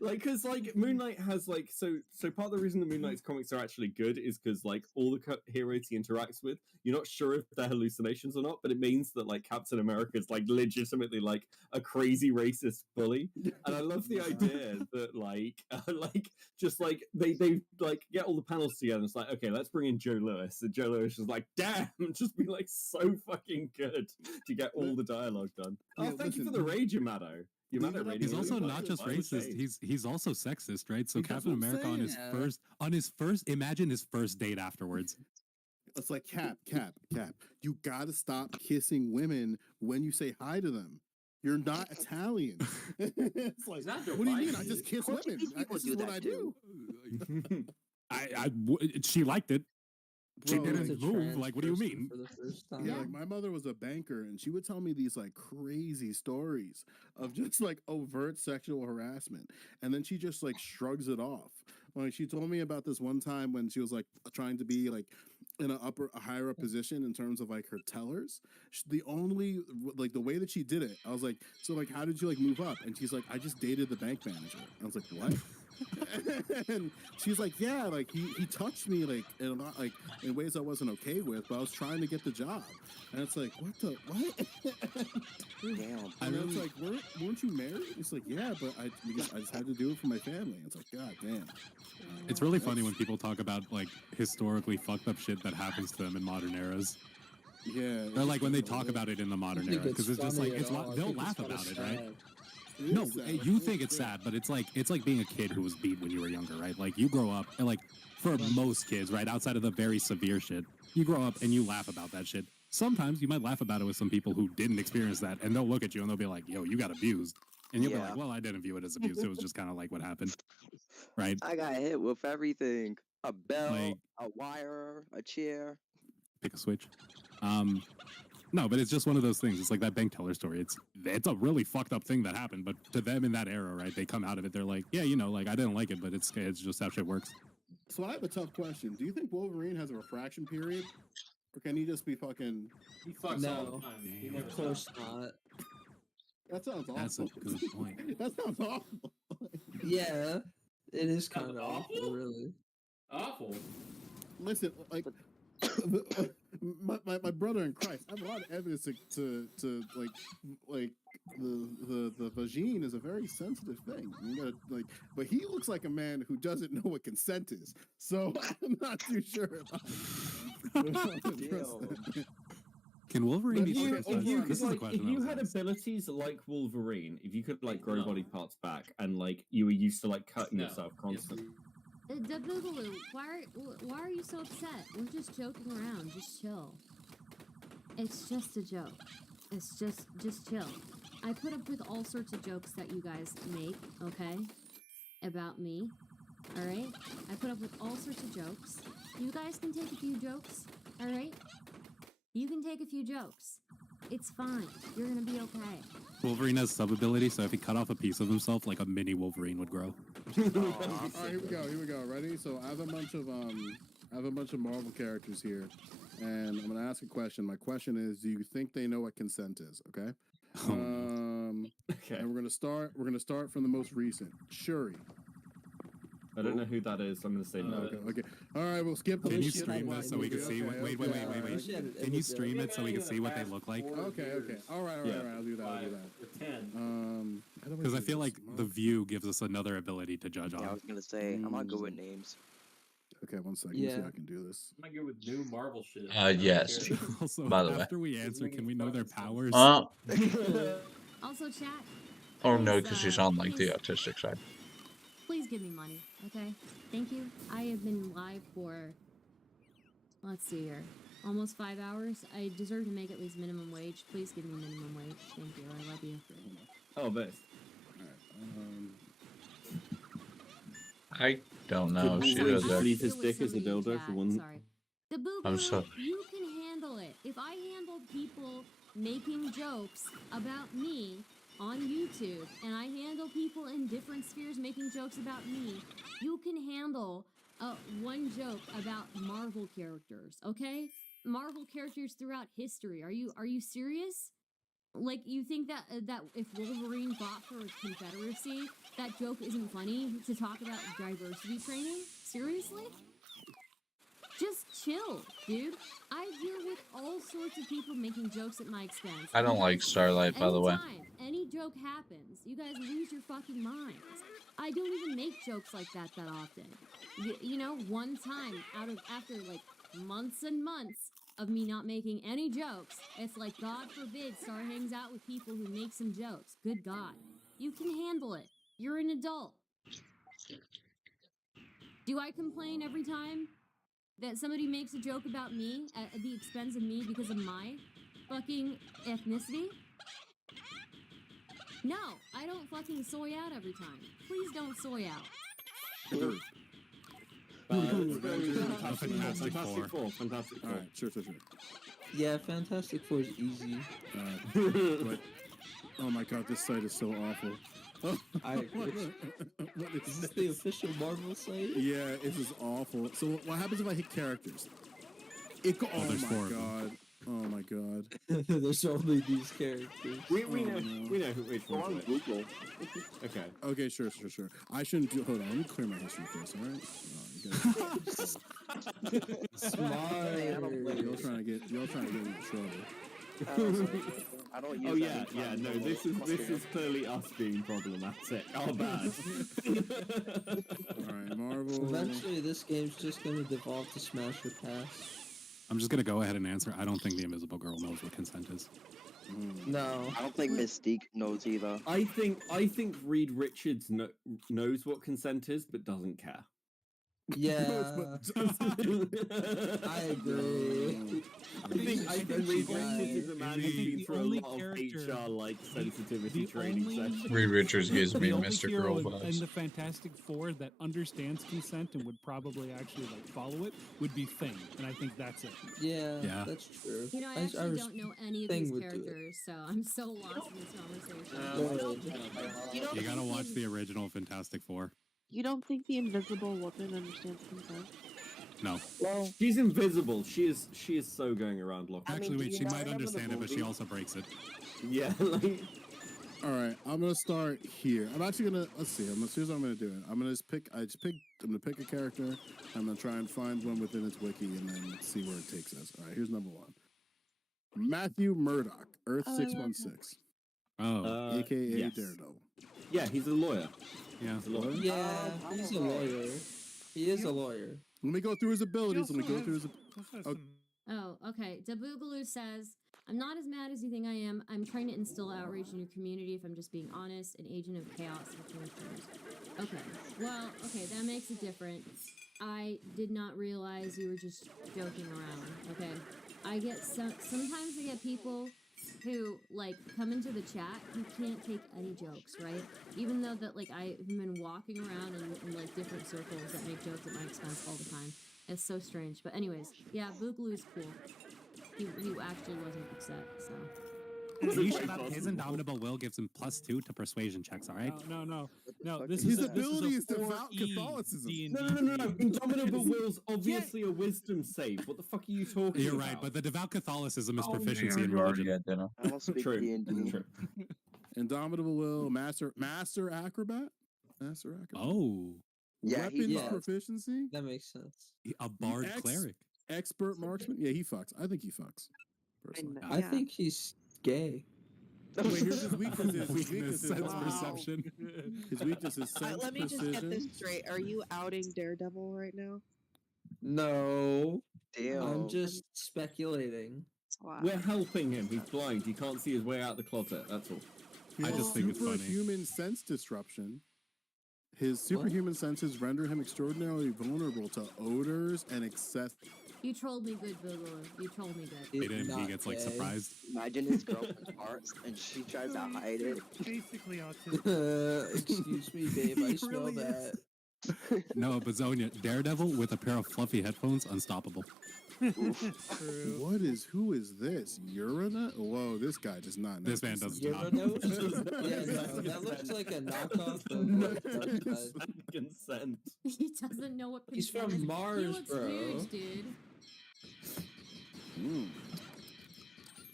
Because Moon Knight has like so part of the reason the Moon Knight's comics are actually good is because like all the heroes he interacts with, you're not sure if they're hallucinations or not, but it means that like Captain America is like legitimately like a crazy racist bully, and I love the idea that just like they like get all the panels together and it's like, okay, let's bring in Joe Lewis, and Joe Lewis is like, damn, just be like so fucking good to get all the dialogue done. Yeah, Thank you for the rage, Yamato. He's also not just racist. He's also sexist, right? So Captain America on his first imagine his first date afterwards. It's like Cap. You gotta stop kissing women when you say hi to them. You're not Italian. It's like, what do you mean? I just kiss women. This is what I do. She liked it. She Bro, didn't move. Like, what do you mean? For the first time. Yeah, like my mother was a banker, and she would tell me these like crazy stories of just like overt sexual harassment, and then she just like shrugs it off. Like she told me about this one time when she was like trying to be like in a higher up position in terms of like her tellers. The only like the way that she did it, I was like, so like how did you like move up? And she's like, I just dated the bank manager. And I was like, what? And she's like, yeah, like he touched me like in a lot, like in ways I wasn't okay with, but I was trying to get the job. And it's like, what? Damn. And it's like, weren't you married? It's like, yeah, but I just had to do it for my family. It's like, god damn. It's really funny when people talk about like historically fucked up shit that happens to them in modern eras. Yeah. Or like when they talk about it in the modern era, because it's just like they'll laugh about it, right? No, you think it's sad, but it's like being a kid who was beat when you were younger, right? Like you grow up and like for most kids, right, outside of the very severe shit, you grow up and you laugh about that shit. Sometimes you might laugh about it with some people who didn't experience that, and they'll look at you and they'll be like, "Yo, you got abused," and you'll be like, "Well, I didn't view it as abuse. It was just kind of like what happened." Right? I got hit with everything: a bell, a wire, a chair. Pick a switch. No, but it's just one of those things. It's like that bank teller story. It's a really fucked up thing that happened, but to them in that era, right? They come out of it. They're like, yeah, like I didn't like it, but it's just how shit works. So I have a tough question. Do you think Wolverine has a refraction period, or can he just be fucking? He fucks all the time. Of course not. That sounds awful. That's a good point. That sounds awful. Yeah, it is kind of awful, really. Awful. Listen, like my brother in Christ, I have a lot of evidence to like the vagine is a very sensitive thing. You gotta, like, but he looks like a man who doesn't know what consent is, so I'm not too sure about Can Wolverine be This is the question. If you had abilities like Wolverine, if you could like grow body parts back and like you were used to like cutting yourself constantly. The Boogaloo, why are you so upset? We're just joking around. Just chill. It's just a joke. It's just chill. I put up with all sorts of jokes that you guys make, okay? About me. Alright? I put up with all sorts of jokes. You guys can take a few jokes, alright? You can take a few jokes. It's fine. You're gonna be okay. Wolverine has sub ability, so if he cut off a piece of himself, like a mini Wolverine would grow. All right, here we go. Ready? So I have a bunch of Marvel characters here, and I'm gonna ask a question. My question is, do you think they know what consent is? Okay. Okay. And we're gonna start from the most recent. Shuri. I don't know who that is. I'm gonna say no. Okay. All right, we'll skip. Can you stream this so we can see? Wait. Can you stream it so we can see what they look like? Okay. All right. I'll do that. Because I feel like the view gives us another ability to judge on. I was gonna say I'm not good with names. Okay, 1 second. See if I can do this. I'm not good with new Marvel shit. Yes. Also, by the way. after we answer, can we know their powers? Also, chat. Or no, because she's on like the autistic side. Please give me money, okay? Thank you. I have been live for, let's see here, almost 5 hours. I deserve to make at least minimum wage. Please give me minimum wage. Thank you. I love you. Oh, best. I don't know if she does that. Leave his dick as a dildo for one. Sorry. The boo I'm sorry. You can handle it. If I handled people making jokes about me on YouTube, and I handle people in different spheres making jokes about me, you can handle one joke about Marvel characters, okay? Marvel characters throughout history. Are you serious? Like, you think that if Wolverine fought for Confederacy, that joke isn't funny to talk about diversity training? Seriously? Just chill, dude. I deal with all sorts of people making jokes at my expense. I don't like Starlight, by the way. Anytime any joke happens, you guys lose your fucking minds. I don't even make jokes like that often. You know, one time after like months and months of me not making any jokes, it's like, God forbid Star hangs out with people who make some jokes. Good God. You can handle it. You're an adult. Do I complain every time that somebody makes a joke about me at the expense of me because of my fucking ethnicity? No, I don't fucking soy out every time. Please don't soy out. Fantastic Four. All right, sure. Yeah, Fantastic Four is easy. But, oh my God, this site is so awful. I agree. Is this the official Marvel site? Yeah, this is awful. So what happens if I hit characters? Oh my god. There's only these characters. We know which one. On Google. Okay, sure. I shouldn't do. Hold on, let me clear my history first. All right. Smart. Y'all trying to get me in trouble. I don't use No, this is clearly us being problematic. Our bad. Alright, Marvel. Eventually this game's just gonna devolve to Smash or Pass. I'm just gonna go ahead and answer. I don't think the Invisible Girl knows what consent is. No, I don't think Mystique knows either. I think Reed Richards knows what consent is, but doesn't care. Yeah, I agree. I think Reed Richards is a man who's been through a lot of HR like sensitivity training sessions. Reed Richards gives me The only Mr. hero Girl in vibes. the Fantastic Four that understands consent and would probably actually like follow it would be Thing, and I think that's it. Yeah, that's true. You know, I actually don't know any of these characters, so I'm so lost in this conversation. You gotta watch the original Fantastic Four. You don't think the Invisible Woman understands consent? No. Well, she's invisible. She is so going around looking. Actually, wait, she might understand it, but she also breaks it. Yeah. All right, I'm gonna start here. I'm actually gonna let's see. Here's what I'm gonna do. I'm gonna pick a character. I'm gonna try and find one within its wiki and then see where it takes us. All right, here's number 1. Matthew Murdoch, Earth 616. Oh, aka yes. Daredevil. Yeah, he's a lawyer. Yeah, he's a lawyer. Yeah, he's a lawyer. He is a lawyer. Let me go through his abilities. Oh, okay. Daboogaloo says, I'm not as mad as you think I am. I'm trying to instill outrage in your community, if I'm just being honest, an agent of chaos and transfers. Okay. Well, okay, that makes it different. I did not realize you were just joking around, okay? I get sometimes I get people who like come into the chat who can't take any jokes, right? Even though that like I've been walking around in like different circles that make jokes at my expense all the time. It's so strange. But anyways, yeah, Boogaloo's cool. He actually wasn't upset, so. His Indomitable Will gives him +2 to persuasion checks, all right? No. His ability is devout Catholicism. No. Indomitable Will's obviously a wisdom save. What the fuck are you talking about? You're right, but the devout Catholicism is proficiency in religion. I don't speak D&D. True. Indomitable Will, Master Acrobat. Oh. Yeah, Weapons proficiency. That makes sense. A bard cleric. Expert marksman. Yeah, he fucks. I think he fucks. Personally. I think he's gay. Wait, here's his weaknesses. Weakness, sense perception. His weakness is sense Let me just precision. get this straight. Are you outing Daredevil right now? No. Damn. I'm just speculating. Wow. We're helping him. He's blind. He can't see his way out the closet. That's all. I just think it's funny. Superhuman sense disruption. His superhuman senses render him extraordinarily vulnerable to odors and excess. You trolled me good, Boogaloo. You trolled me good. He gets like surprised. Imagine his girlfriend farts and she tries to hide it. Basically autistic. Excuse me, babe. I smell that. No, but Zonia, Daredevil with a pair of fluffy headphones, unstoppable. Who is this? Urina? Whoa, this guy does not know. This man does not. That looks like a knockoff of consent. He doesn't know what He's consent from is. Mars, he looks bro. Huge, dude.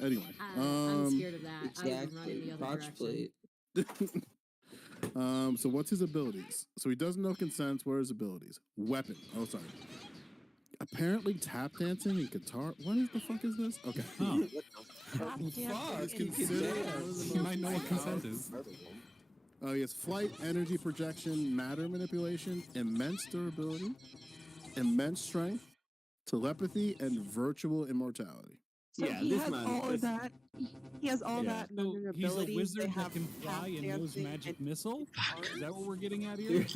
Anyway, I'm scared of that. I would run in the other direction. So what's his abilities? So he doesn't know consents. What are his abilities? Weapon. Oh, sorry. Apparently tap dancing and guitar. What the fuck is this? Okay. Oh. You might know what consent is. Oh, he has flight, energy projection, matter manipulation, immense durability, immense strength, telepathy, and virtual immortality. So he has all of that. He has all that. And So then he's a abilities, wizard they that have can fly and knows dancing magic and- missile? Is that what we're getting at here?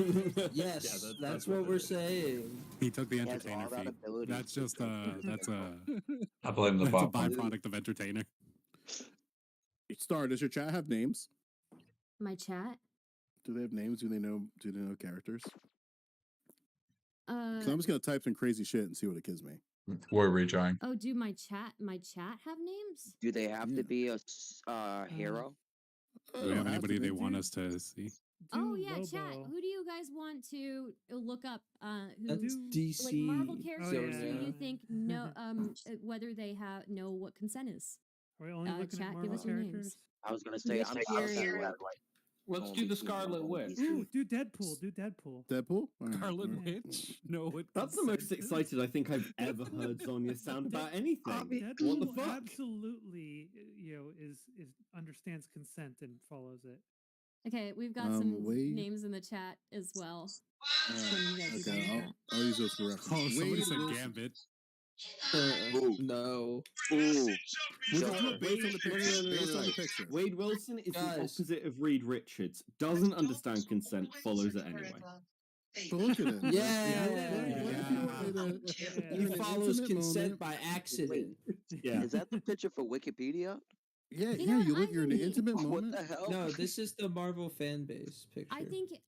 Yes, that's what we're saying. He took the He has entertainer all that feat. ability. That's just that's a I blame the that's a bot. byproduct of entertainer. Star, does your chat have names? My chat? Do they have names? Do they know characters? 'Cause I'm just gonna type some crazy shit and see what it gives me. We're retrying. Oh, do my chat have names? Do they have to be a hero? Do we have anybody they want us to see? Oh yeah, chat. Who do you guys want to look up? Who That's DC. like Marvel characters? yeah. Who you think know whether they know what consent is? Are we only looking chat, at give Marvel us your characters? names. I was gonna say I'm Let's do the Scarlet Witch. Ooh, do Deadpool. Do Deadpool. Deadpool? All right, Scarlet all right. Witch? No, what That's the most excited I think I've ever heard Sonia sound about anything. What the Deadpool fuck? absolutely, is understands consent and follows it. Okay, we've got some Wade. names in the chat as well. When you guys Okay, do that. I'll use those for reference. Oh, somebody Wade said Wilson. Gambit. No. Ooh. Based on the picture. Based on the picture. Wade Wilson is the opposite of Reed Richards. Doesn't understand consent, follows it anyway. But look at it. He follows consent by accident. Yeah. Is that the picture for Wikipedia? Yeah, You know you what, look, you're in an intimate moment. What the hell? No, this is the Marvel fan base picture. I think he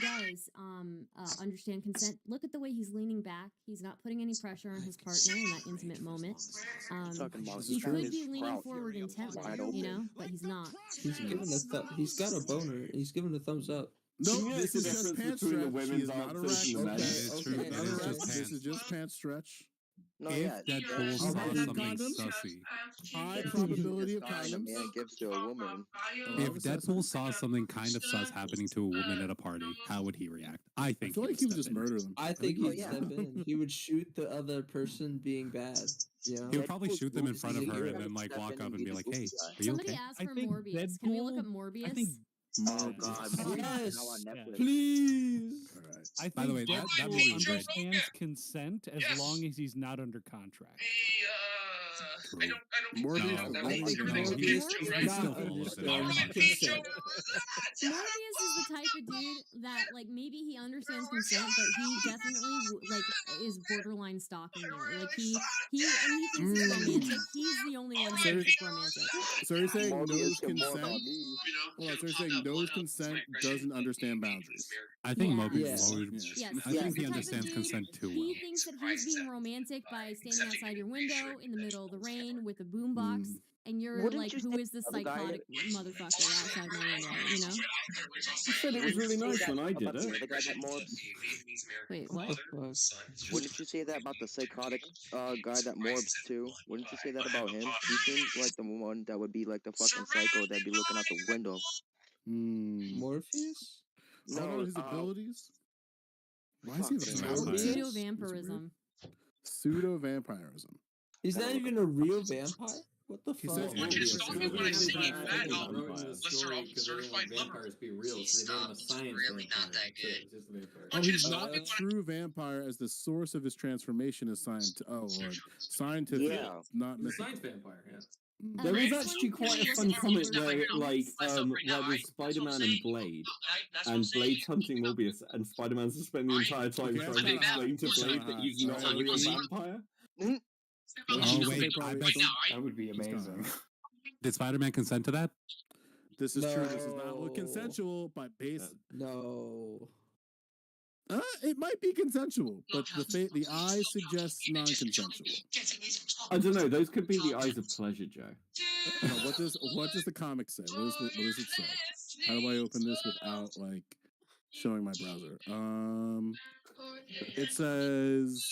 does understand consent. Look at the way he's leaning back. He's not putting any pressure on his partner in that intimate moment. He could be leaning forward intently, you know, but he's not. He's got a boner. He's giving a thumbs up. No, this is just pants stretch. She is not erect. This is just pants stretch. No, if Deadpool saw something sussy, high probability of condoms. Man gives to a woman. If Deadpool saw something kind of sus happening to a woman at a party, how would he react? I feel like he would just murder them. I think he'd step in. He would shoot the other person being bad. Yeah. He would probably shoot them in front of her and then like walk up and be like, "Hey, are you okay?" Somebody asked for Morbius. Can we look at Morbius? Oh God! Yes, Netflix. please. All right. I think By the way, that movie was great. understands consent as long as he's not under contract. Morbius is the type of dude that, like, maybe he understands consent, but he definitely like is borderline stalking you. Like he thinks it's romantic. He's the only one who thinks it's romantic. So you're saying knows consent? Hold on, so you're saying knows consent, doesn't understand boundaries. I think Yeah. Mobius. Yes. I think he the type of understands dude, consent too well. He thinks that he's being romantic by standing outside your window in the middle of the rain with a boombox, and you're Wouldn't like, you "Who say is this the guy psychotic motherfucker outside my window?" You know? You said it was really nice when I did About the it. other guy that morbs? Wait, what? Wouldn't you say that about the psychotic guy that morbs too? Wouldn't you say that about him? He seems like the one that would be like the fucking psycho that'd be looking out the window. Morpheus? I don't know his abilities. Why is he a vampire? Pseudo-vampirism. Pseudo-vampirism. He's not even a real vampire? What the fuck? Vampires be real, so they made him a science vampire. Oh, he's not a true vampire, as the source of his transformation is scientific, not mythical. Science vampire, yeah. There was actually quite a fun comic where, like, where there's Spider-Man and Blade, and Blade's hunting Morbius, and Spider-Man's just spending the entire time trying to explain to Blade that he's not a real vampire. Oh wait, I bet that would be amazing. Did Spider-Man consent to that? This is true. This is not consensual, but No. It might be consensual, but the eye suggests non-consensual. I don't know. Those could be the eyes of pleasure, Joe. What does the comic say? What does it say? How do I open this without like showing my browser? It says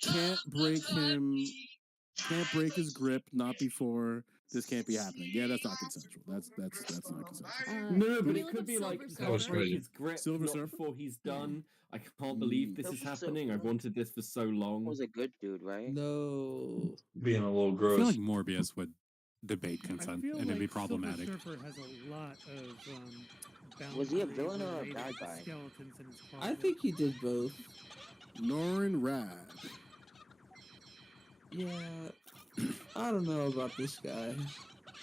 can't break his grip, not before. This can't be happening. Yeah, that's not consensual. That's not consensual. No, but it could be like Surfer? break his grip Silver not Surfer? before he's done. I can't believe this is happening. I've wanted this for so long. He was a good dude, right? No. Being a little I gross. feel like Morbius would debate consent, and it'd be problematic. Silver Surfer has a lot of Was he a villain or a bad guy? skeletons in his closet. I think he did both. Norrin Rad. Yeah. I don't know about this guy.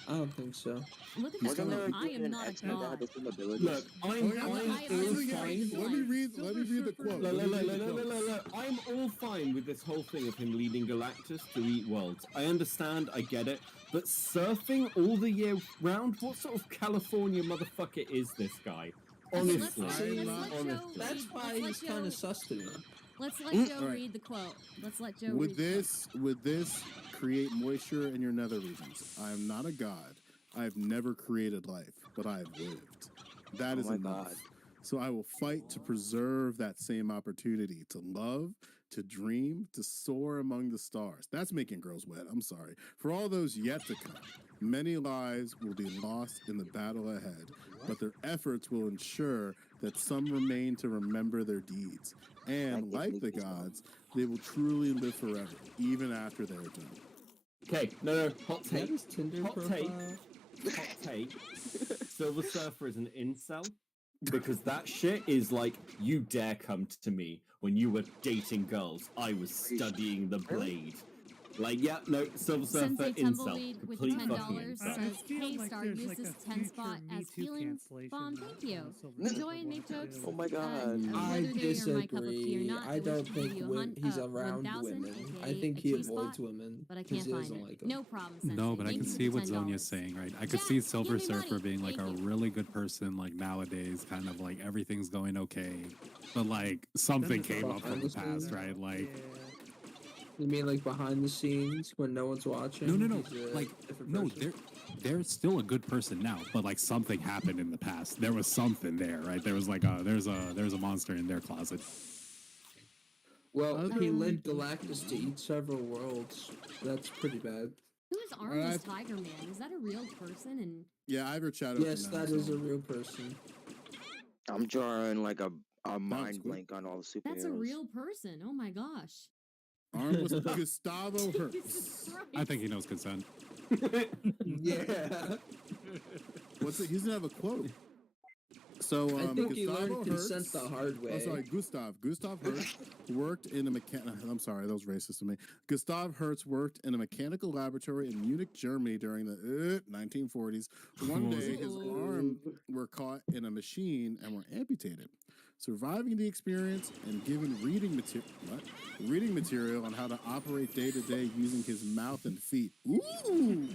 I don't think so. Look at this guy. I am not a god. Look, I'm all fine. Let me read the quote. Look, I'm all fine with this whole thing of him leading Galactus to eat worlds. I understand, I get it. But surfing all the year round? What sort of California motherfucker is this guy? Honestly. That's why he's kind of sus to me. Let's let Joe read the quote. Let's let Joe read the quote. With this, create moisture in your nether regions. I am not a god. I have never created life, but I have lived. That is enough. God. So I will fight to preserve that same opportunity to love, to dream, to soar among the stars. That's making girls wet. I'm sorry. For all those yet to come, many lives will be lost in the battle ahead, but their efforts will ensure that some remain to remember their deeds. And like the gods, they will truly live forever, even after they're done. Okay, no, hot take. Tinder Hot profile. take. Hot take. Silver Surfer is an incel. Because that shit is like, you dare come to me when you were dating girls. I was studying the blade. Like, yeah, no, Silver Surfer, Sensei incel. Tumbleweed with Complete $10 fucking incel. says, feel "Hey, like Star, there's use like this a 10 spot future Me as Too healing cancellation bomb. that, Thank you. Silver Enjoy Surfer and make wanted to jokes. do. Oh my god. Whether they are my cup of tea or disagree. not, I wish don't to give think you a hunt, he's around 1,000, women. I aka think a he G avoids spot, women but I because can't he find doesn't it. like them. No problem, Sensei. No, but I Thank can you for see the what $10. Zonia's saying, right? I could Jack, see Silver give me money. Surfer being like Thank a you. really good person, like nowadays, kind of like everything's going okay, but like something came up from the past, right? Like, You mean like behind the scenes when no one's watching? no, He's a like different no, person? they're still a good person now, but like something happened in the past. There was something there, right? There was like there's a monster in their closet. Well, he led Galactus to eat several worlds. That's pretty bad. Who is Armless Tiger Man? Is that a real person? And Yeah, I've heard Shadow. Yes, that is a real person. I'm drawing like a mind blank on all the superheroes. that's a real person. Oh my gosh. Armless Gustavo Hertz. Jesus Christ. I think he knows consent. Yeah. What's it? He doesn't have a quote. So I think he Gustavo learned consent Hertz, the hard way. Oh, sorry, Gustav Hertz worked in a I'm sorry, that was racist to me. Gustav Hertz worked in a mechanical laboratory in Munich, Germany during the 1940s. One day, his arms were caught in a machine and were amputated. Surviving the experience and given reading material on how to operate day to day using his mouth and feet. Ooh!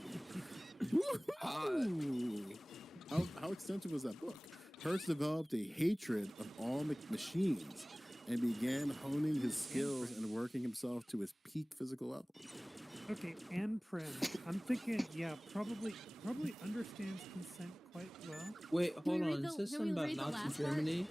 How extensive was that book? Hertz developed a hatred of all machines and began honing his skills and working himself to his peak physical level. Okay, and Prim. I'm thinking, yeah, probably understands consent quite well. Wait, hold on. Is this something about Nazi Germany?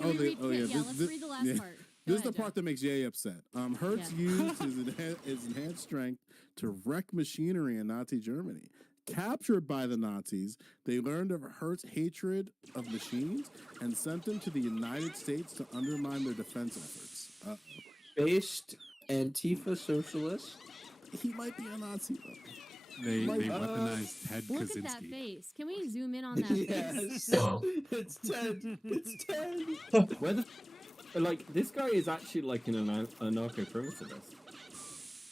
Yeah, let's read the last part. This is the part that makes Jay upset. Hertz used his enhanced strength to wreck machinery in Nazi Germany. Captured by the Nazis, they learned of Hertz's hatred of machines and sent them to the United States to undermine their defense efforts. Based Antifa socialist? He might be a Nazi, though. They weaponized Ted Look Kaczynski. at that face. Can we zoom in on that Yes. face? It's Ted. It's Ted. Where the like this guy is actually like an anarcho-primitivist.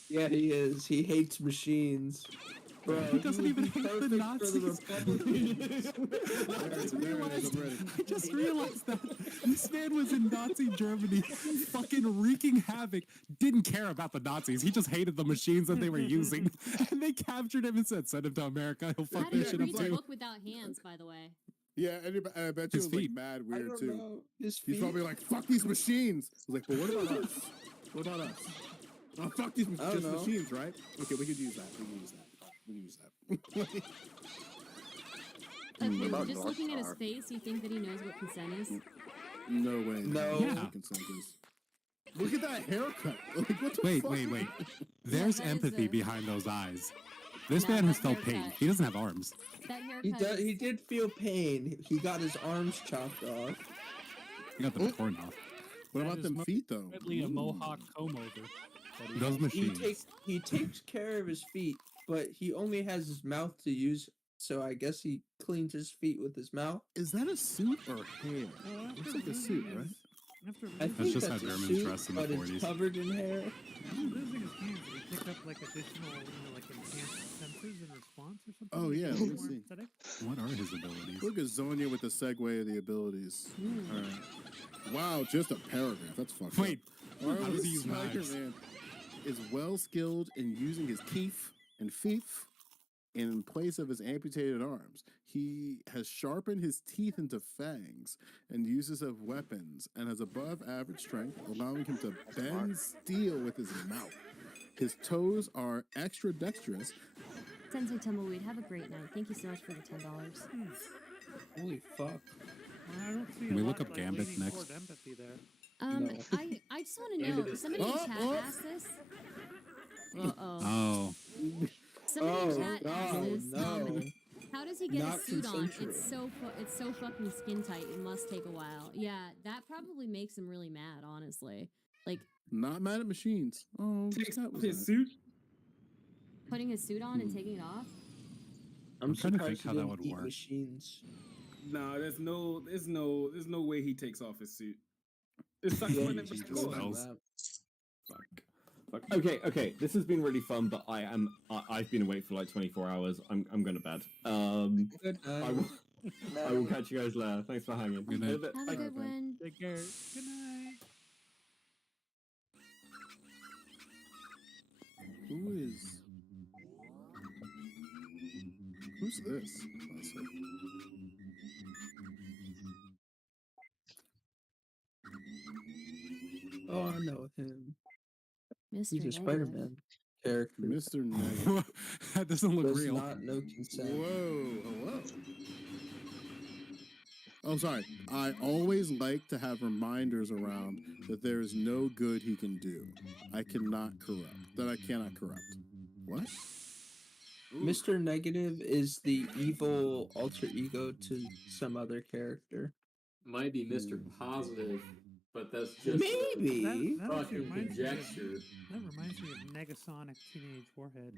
Yeah, he is. He hates machines. Bro, He doesn't even hate the Nazis. I just realized that this man was in Nazi Germany, fucking wreaking havoc. Didn't care about the Nazis. He just hated the machines that they were using, and they captured him and said, "Send him to America. He'll How fuck do this you shit up read a too." book without hands, by the way? Yeah, and I bet you His it was like feet. mad I weird don't too. know. His He's feet. probably like, "Fuck these machines." I was like, "But what about us? What about us? Oh, fuck these just machines, right? Okay, we could use that. We can use that. We can use that." Like, just looking at his face, you think that he knows what consent is? No way. No. Yeah. Consent is. Look at that haircut. Like, what the Wait, fuck? wait. There's that is empathy a- behind those eyes. This No, man has that felt pain. haircut. He doesn't have arms. That haircut is... He did feel pain. He got his arms chopped off. He got the corn off. What about them feet though? Definitely a mohawk comb over. Those machines. He takes care of his feet, but he only has his mouth to use. So I guess he cleans his feet with his mouth. Is that a suit or hair? Looks like a suit, right? I think just how that's a Germans suit, dressed in the but 40s. it's covered in hair. Losing his hands, did he pick up like additional, like enhanced sensors in response or something? Oh, yeah, More let's see. aesthetic? What are his abilities? Look at Zonia with the segue of the abilities. All right. Wow, just a paragraph. That's fucked Wait, up. how does he use Tiger knives? Man is well skilled in using his teeth and feet in place of his amputated arms. He has sharpened his teeth into fangs and uses of weapons and has above average strength, allowing him to bend steel with his mouth. His toes are extra dexterous. Sensei Tumbleweed, have a great night. Thank you so much for the $10. Holy fuck. I don't see Can we a look lot, up like, Gambit leaning next? toward empathy there. No. I just want to know, somebody in chat asked this. Uh-oh. Oh, Somebody in chat asked no, this. no. How does he get Not a suit on? consensual. It's so fucking skin tight. It must take a while. Yeah, that probably makes him really mad, honestly. Like Not mad at machines. Oh, that was His it. suit. putting his suit on and taking it off. I'm trying to think surprised he how that didn't would eat work. Machines. No, there's no way he takes off his suit. It sucks Yeah, when he it was just cool. smells. Fuck. Okay. This has been really fun, but I've been awake for like 24 hours. I'm going to bed. Good night. I will catch you guys later. Thanks for hanging. Good night. Have a good one. Take care. Good night. Who's this? Oh, I know him. Mr. He's a Spider-Man character. Mr. Negative. That doesn't look Does real. not know consent. Whoa. Oh, sorry. I always like to have reminders around that there is no good he can do. I cannot corrupt. What? Mr. Negative is the evil alter ego to some other character. Might be Mr. Positive, but that's just Maybe. That actually fucking reminds me of- conjecture. That reminds me of Negasonic Teenage Warhead.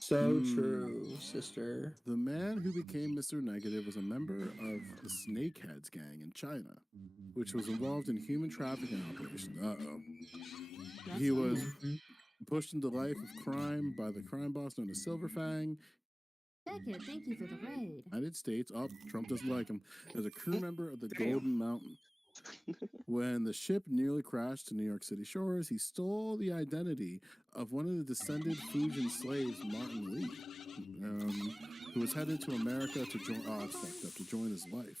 So true, sister. The man who became Mr. Negative was a member of the Snakeheads gang in China, which was involved in human trafficking operations. He was pushed into the life of crime by the crime boss known as Silver Fang. Beckett, thank you for the raid. United States. Oh, Trump doesn't like him. As a crew member of the Golden Mountain. When the ship nearly crashed to New York City shores, he stole the identity of one of the descended Fujian slaves, Martin Lee, who was headed to America to join his wife.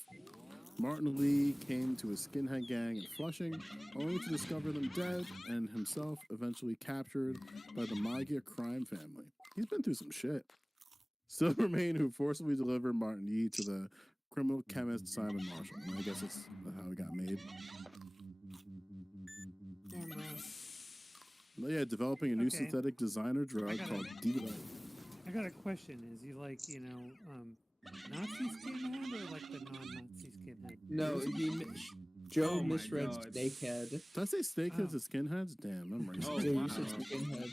Martin Lee came to his skinhead gang in Flushing, only to discover them dead and himself eventually captured by the Magyar crime family. He's been through some shit. Silvermane, who forcibly delivered Martin Lee to the criminal chemist Simon Marshall. And I guess that's how it got made. Damn right. But yeah, developing a new Okay. synthetic designer drug called D-Light. I got a question. Is he like, Nazi skinhead or like the non-Nazi skinhead? No, Joe Oh my misread God. Snakehead. Did I say snakeheads and skinheads? Damn, I'm racist. Oh, you said skinhead.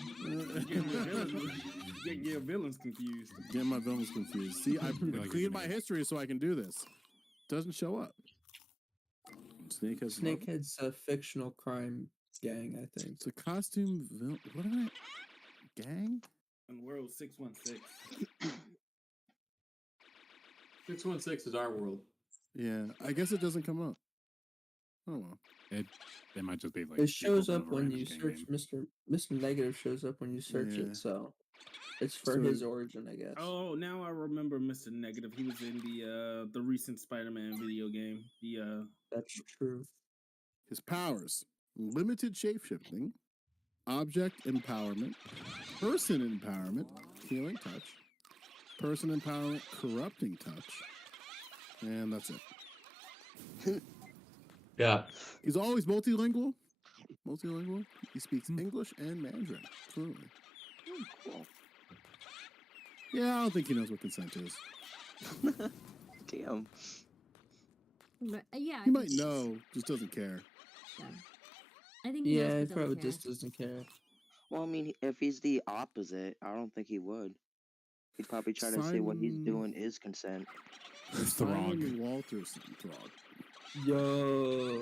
Getting your villains confused. Getting my villains confused. See, I cleaned my history so I can do this. Doesn't show up. Snakehead's a fictional crime gang, I think. It's a costume villain. What am I? Gang? And World 616. 616 is our world. Yeah, I guess it doesn't come up. Oh well. It might just be like It shows people up from a when random you gang search name. Mr. Negative shows up when you search Yeah. it, so it's for So- his origin, I guess. Oh, now I remember Mr. Negative. He was in the recent Spider-Man video game. That's true. His powers: limited shapeshifting, object empowerment, person empowerment, healing touch, person empowerment, corrupting touch, and that's it. Yeah. He's always multilingual. He speaks English and Mandarin fluently. Cool. Yeah, I don't think he knows what consent is. Damn. But, yeah. He might know, just doesn't care. I think he Yeah, knows, he but doesn't probably care. just doesn't care. Well, I mean, if he's the opposite, I don't think he would. He'd probably try to say what he's Simon- doing is consent. Simon Walterson Throg. Yo.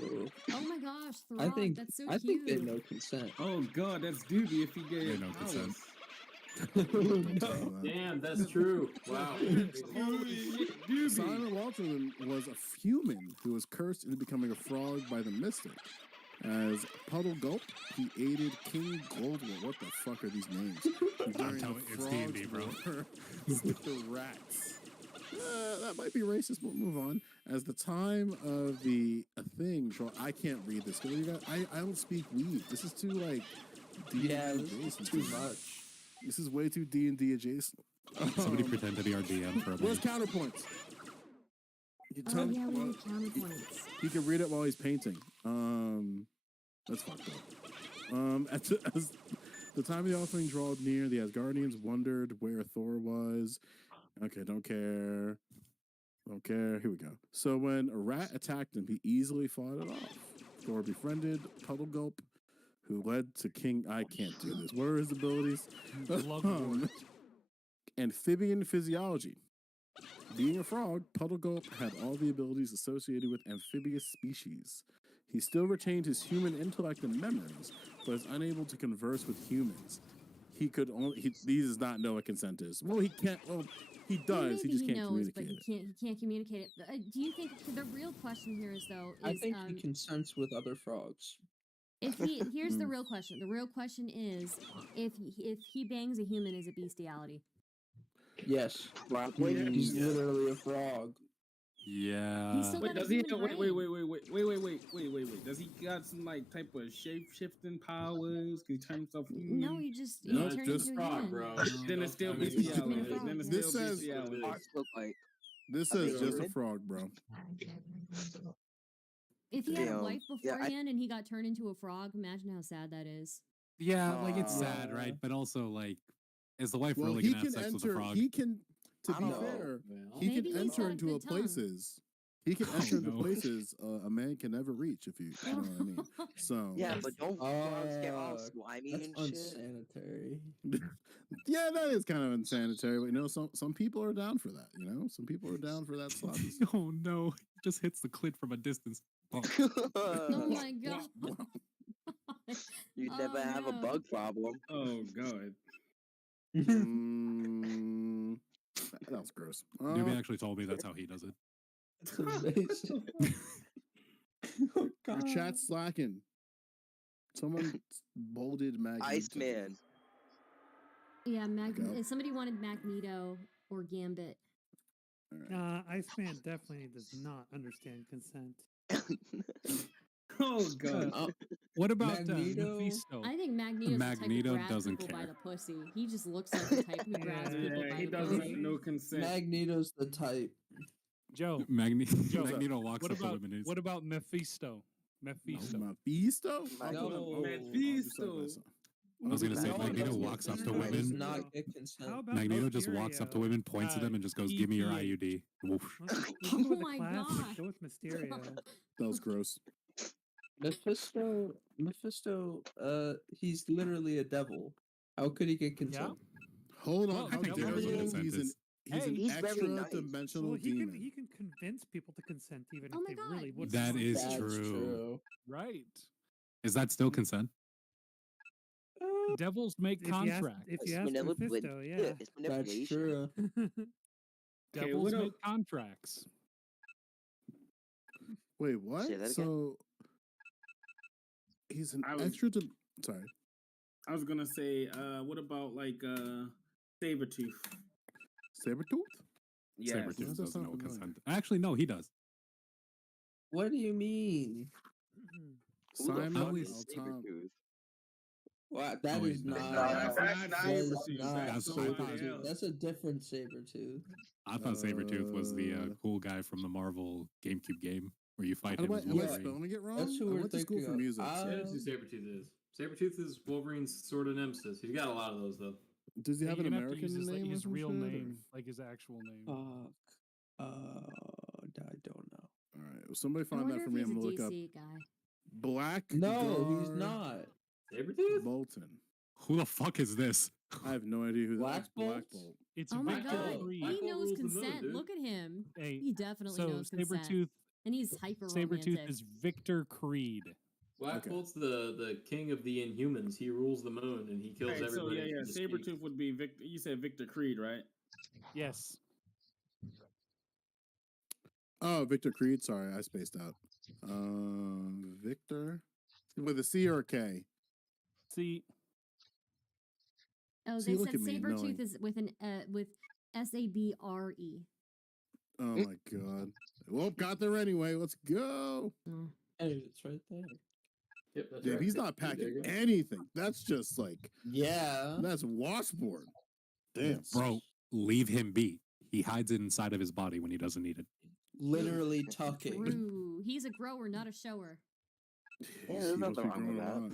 Oh my gosh, Throg, I think that's so I cute. think they know consent. Oh God, that's Doobie if he They gave know consent. Damn, that's true. Wow. Simon Walterson was a human who was cursed into becoming a frog by the mystic. As Puddle Gulp, he aided King Goldwell. What the fuck are these names? During telling the you, it's D&D, Frogs bro. War with the rats. That might be racist. We'll move on. As the time of the thing, I can't read this. I don't speak weed. This is too like D&D Yeah, this adjacent. is too much. This is way too D&D adjacent. Somebody pretend to be our DM for a Where's minute. counterpoints? You Oh tell- yeah, we need counterpoints. He can read it while he's painting. That's fucked up. As the time of the offering drawed near, the Asgardians wondered where Thor was. Okay, don't care. Don't care. Here we go. So when a rat attacked him, he easily fought it off. Thor befriended Puddle Gulp, who led to King. I can't do this. What are his abilities? Amphibian physiology. Being a frog, Puddle Gulp had all the abilities associated with amphibious species. He still retained his human intellect and memories, but is unable to converse with humans. He does not know what consent is. Well, he can't. Well, he does. Maybe He just can't knows, but communicate he it. can't communicate it. Do you think the real question here is though? I Is think he consents with other frogs. if he here's the real question. The real question is if he bangs a human, is it bestiality? Yes. He's literally a frog. Yeah. Wait, does he? Wait. Does he got some like type of shape shifting powers? Can he turn himself human? No, he just No, he turned just into a frog, human. bro. Then it's still bestiality. Then it's This still says- bestiality. This says just a frog, bro. If he had a Damn. wife Yeah, beforehand and he got turned into a frog, imagine how sad that is. Yeah, like it's sad, right? But also, like, is the wife really he gonna have can sex with a enter. frog? He can. To I be don't know. fair, Well, he Maybe can he's got enter a into good tongue. places. He can enter into no. places a man can never reach. If you know what I mean. So Yeah, but don't frogs get all slimy That's and shit? unsanitary. yeah, that is kind of unsanitary. But you know, some people are down for that. You know, some people are down for that sloppy. Oh no! It just hits the clit from a distance. Oh. Oh my god. You'd never have a no. bug problem. Oh god. That was gross. Newbie actually told me that's how he does it. That's amazing. Oh, Your God. chat's slacking. Someone bolded Magneto. Iceman. Yeah, Go. somebody wanted Magneto or Gambit. Iceman definitely does not understand consent. Oh god. What about Magneto? Mephisto? I think Magneto's Magneto the type to grab doesn't people by care. the pussy. He just looks like the type who grabs people Yeah, by he the doesn't pussy. know consent. Magneto's the type. Joe, Magneto walks what up to about women. what about Mephisto? Mephisto. Mephisto? No. Mephisto. I was gonna say No, Magneto no, walks up to Does women. not get consent. How about Magneto just walks up to women, points at them, and just goes, "Give me your IUD." Woof. Let's go with Oh the my classic. God. Go with Mysterio. That was gross. Mephisto, he's literally a devil. How could he get consent? Hold on. Well, How I think dare devils you? will He's an Hey, he's very extra nice. dimensional Well, demon. he can convince people to consent even Oh if my they God. really would. That is That's true. Right. Is that still consent? Devils make If you ask, contracts. if you ask Mephisto, yeah. It's That's manipulation. true. Devils what make contracts. Wait, what? Say that again? So he's an I was- extra. Sorry. I was gonna say, what about like Sabretooth? Sabretooth? Yes. Sabretooth doesn't know consent. Actually, no, he does. What do you mean? Who the Simon fuck is Alton. Sabretooth? What? That Oh, is wait, no. not. That's not that is Sabretooth. not That's somebody Sabretooth. else. That's a different Sabretooth. I thought Sabretooth was the cool guy from the Marvel GameCube game where you fight Am him I as spelling Wolverine. it wrong? That's who I we're went to school thinking for of. music. Yeah, that's who Sabretooth is. Sabretooth is Wolverine's sort of nemesis. He's got a lot of those, though. Does he Yeah, have you're an gonna have to American use name? or his some real shit, or- name, like his actual name. I don't know. All right. Well, somebody I find wonder that for if me. he's I'm a gonna look up DC guy. Black. No, he's not. Sabretooth? Bolton. Who the fuck is this? I have no idea who that Black is. Black Bolt? Bolt. It's Oh my Victor god, Creed. he knows rules the moon, consent. dude. Look at him. Hey, He definitely so knows consent. Sabretooth, And he's hyper Sabretooth romantic. is Victor Creed. Black Okay. Bolt's the king of the Inhumans. He rules the moon and he kills Right, so everybody. yeah, who speaks. Sabretooth would be Victor. You said Victor Creed, right? Yes. Oh, Victor Creed. Sorry, I spaced out. Victor with a C or a K. See, Oh, See, they look said at me, Sabretooth knowing. is with an with SABRE. Oh my god. Well, got there anyway. Let's go. Hey, it's right there. Yep, that's Dude, right. he's not There you packing go. anything. That's just like Yeah. that's washboard. Damn. Bro, leave him be. He hides it inside of his body when he doesn't need it. Literally tucking. True. He's a grower, not a shower. Yeah, He there's must nothing be wrong with growing a that. lot.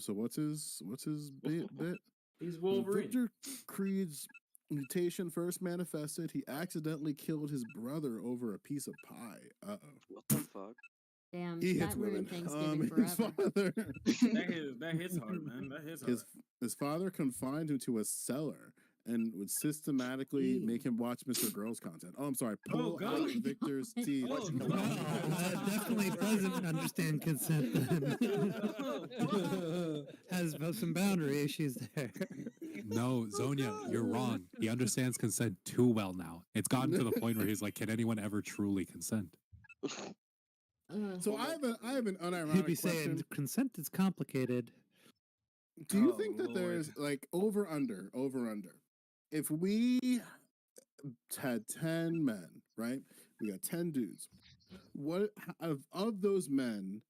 So what's his bit? He's When Wolverine. Victor Creed's mutation first manifested, he accidentally killed his brother over a piece of pie. Uh-oh. What the fuck? Damn, He that hits women. ruined Thanksgiving His forever. father, That hits hard, man. That hits hard. his father confined him to a cellar and would systematically make him watch Mr. Girls content. Oh, I'm sorry. Pull out Victor's teeth. That definitely doesn't understand consent then. Has some boundary issues there. No, Zonia, you're wrong. He understands consent too well now. It's gotten to the point where he's like, can anyone ever truly consent? So I have an unironic He'd be question. saying consent is complicated. Do you think that there's like over under? If we had 10 men, right? We got 10 dudes. What of those men,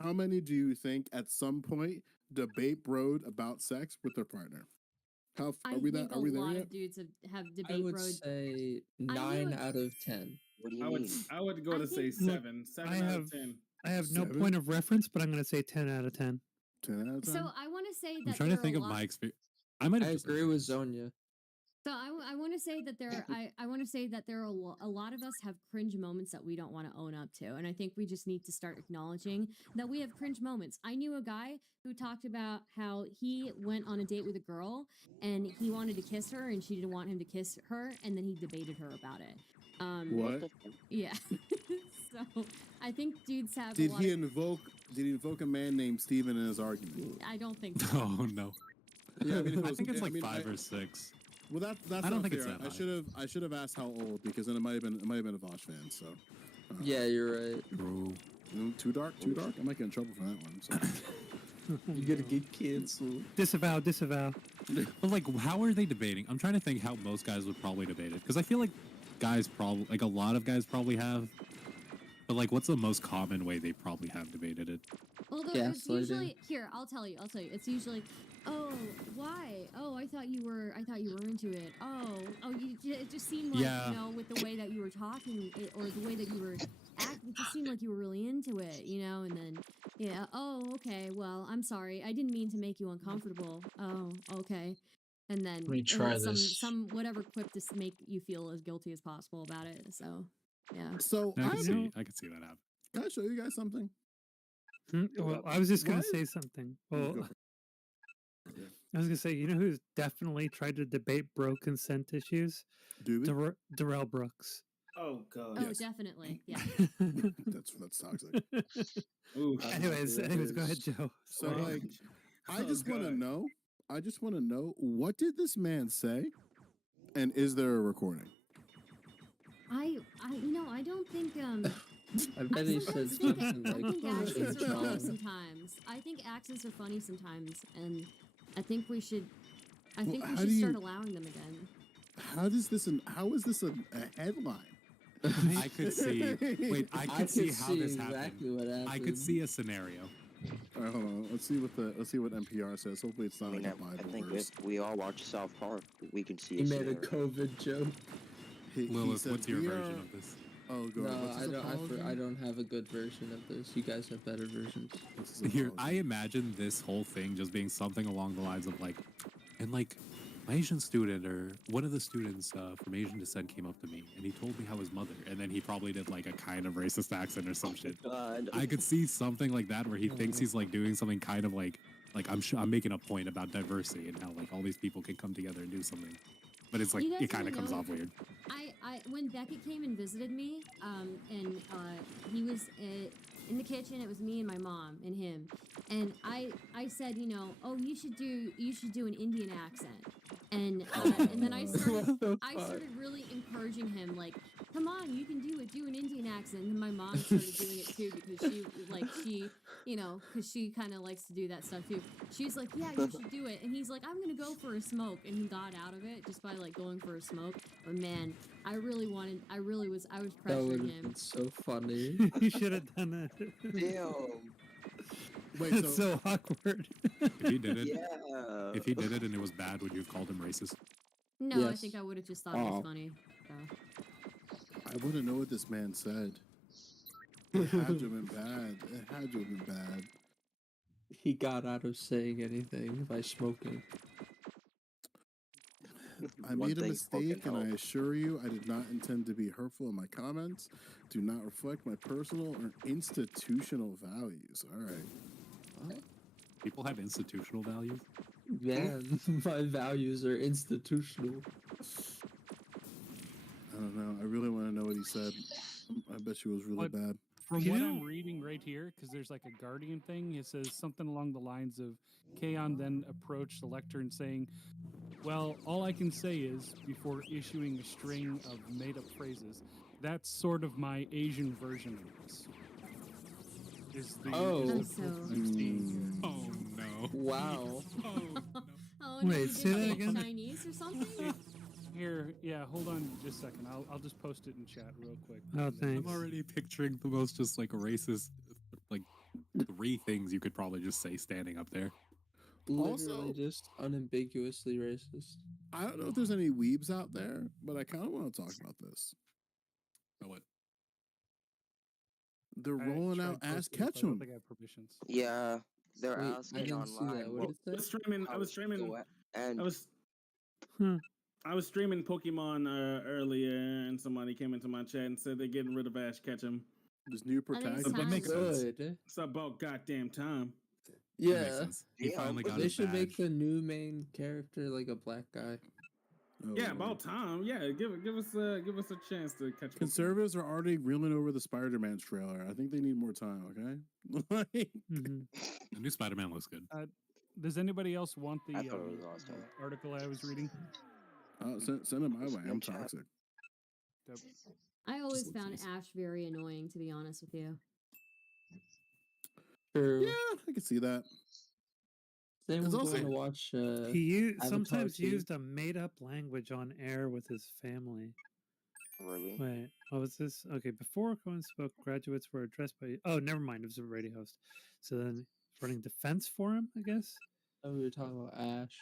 how many do you think at some point debate broed about sex with their partner? How are we there A lot yet? of dudes have I debate would road. say 9 out of 10. What do you I would go to say 7. 7 out of 10. I have no 7? point of reference, but I'm going to say 10 out of 10. 10 out of 10? So I want to say that I'm trying to think of my experience. I agree with Zonia. So I want to say that I want to say that there are a lot of us have cringe moments that we don't want to own up to, and I think we just need to start acknowledging that we have cringe moments. I knew a guy who talked about how he went on a date with a girl and he wanted to kiss her and she didn't want him to kiss her, and then he debated her about it. What? Yeah. So I think dudes have. Did he invoke a man named Steven in his argument? I don't think so. Oh no. Yeah, I mean, I think it's like 5 or 6. Well, that's I don't not think fair. it's that I should have asked how old, because then it might have been a Vosh fan. So Yeah, you're right. True. Too dark. I might get in trouble for that one. So. You're gonna get canceled. Disavow. But like, how are they debating? I'm trying to think how most guys would probably debate it, because I feel like a lot of guys probably have. But like, what's the most common way they probably have debated it? Although it's usually here, I'll tell you. It's usually, oh, why? Oh, I thought you were into it. It just seemed like, Yeah. you know, with the way that you were talking or the way that you were acting, it just seemed like you were really into it, you know. And then, yeah, oh, okay, well, I'm sorry, I didn't mean to make you uncomfortable. Oh, okay. And then Let me try this. some whatever quip to make you feel as guilty as possible about it. So, yeah. So I could see that happen. Can I show you guys something? Well, I was just going to say something. Well, I was going to say, you know who's definitely tried to debate bro consent issues? Darrell Brooks. Oh god. Oh, definitely. Yeah. that's toxic. Ooh. Anyways, go ahead, Joe. So like, I just want to know what did this man say, and is there a recording? I don't think I bet he said something I think like accents are funny wrong. sometimes. I think accents are funny sometimes, and I think we should how do start you- allowing them again. How is this a headline? I could see. Wait, I could see how this exactly happened. what happened. I could see a scenario. All right, hold on. Let's see what NPR says. Hopefully, it's not I mean, like a I Bible think verse. if we all watch South Park, we can see. He made a scenario. COVID joke. Lilith, said, what's your "We version are-" of this? Oh, go No, ahead. What's I his don't. apology? I don't have a good version of this. You guys have better versions. What's his Here, apology? I imagine this whole thing just being something along the lines of like, and like, my Asian student or one of the students from Asian descent came up to me and he told me how his mother, and then he probably did like a kind of racist accent or some shit. God. I could see something like that where he thinks he's like doing something kind of like I'm making a point about diversity and how like all these people can come together and do something, but it's like You guys it kind of wanna comes know- off weird. I when Beckett came and visited me, and he was in the kitchen. It was me and my mom and him, and I said, you know, oh, you should do an Indian accent, and then I started really encouraging him, like, come on, you can do it, do an Indian accent. And then my mom started doing it too because she kind of likes to do that stuff too. She's like, yeah, you should do it, and he's like, I'm gonna go for a smoke, and he got out of it just by like going for a smoke. But man, I was That would pressuring have him. been so funny. You should have done that. Damn. Wait, That's so awkward. If he did it, Yeah. if he did it and it was bad, would you have called him racist? No, I Yes. think I would have just thought it was funny. So. I want to know what this man said. It had to have been bad. It had to have been bad. He got out of saying anything by smoking. I One made a thing fucking mistake, and I helped. assure you, I did not intend to be hurtful in my comments. Do not reflect my personal or institutional values. All right. People have institutional values. Man, my values are institutional. I don't know. I really want to know what he said. I bet you it was really bad. From what I'm reading right here, because there's like a Guardian thing, it says something along the lines of Kaon then approached the lectern saying, well, all I can say is, before issuing a string of made-up phrases, that's sort of my Asian version of this. Is the Oh no! Wow! Oh, Wait, no, you say did that say again? Chinese or something? Here, yeah, hold on just a second. I'll just post it in chat real quick. Oh, thanks. I'm already picturing the most just like racist, like 3 things you could probably just say standing up there. Literally just unambiguously racist. I don't know if there's any weebs out there, but I kind of want to talk about this. Oh, what? They're rolling out Ash I don't Ketchum. think I have permissions. Yeah, they're Wait, I asking didn't see online. that. What did it say? I was streaming. And I was streaming Pokemon earlier, and somebody came into my chat and said they're getting rid of Ash Ketchum. This new protagonist. That makes sense. It's about goddamn time. Yeah, He finally got they his should badge. make the new main character like a black guy. Oh, Yeah, Lord. about time. Yeah, give us a chance to catch. Conservatives are already reeling over the Spider-Man trailer. I think they need more time. Okay. Like, The new Spider-Man looks good. Does anybody else want the I thought it was awesome. article I was reading? send it my way. I'm toxic. I always found Ash very annoying, to be honest with you. True. Yeah, I can see that. Anyone also- going to watch? He Avatar sometimes 2? used a made-up language on air with his family. Really? Wait, what was this? Okay, before Cohen spoke, graduates were addressed by. Oh, never mind. It was a radio host. So then, running defense for him, I guess. Oh, we were talking about Ash.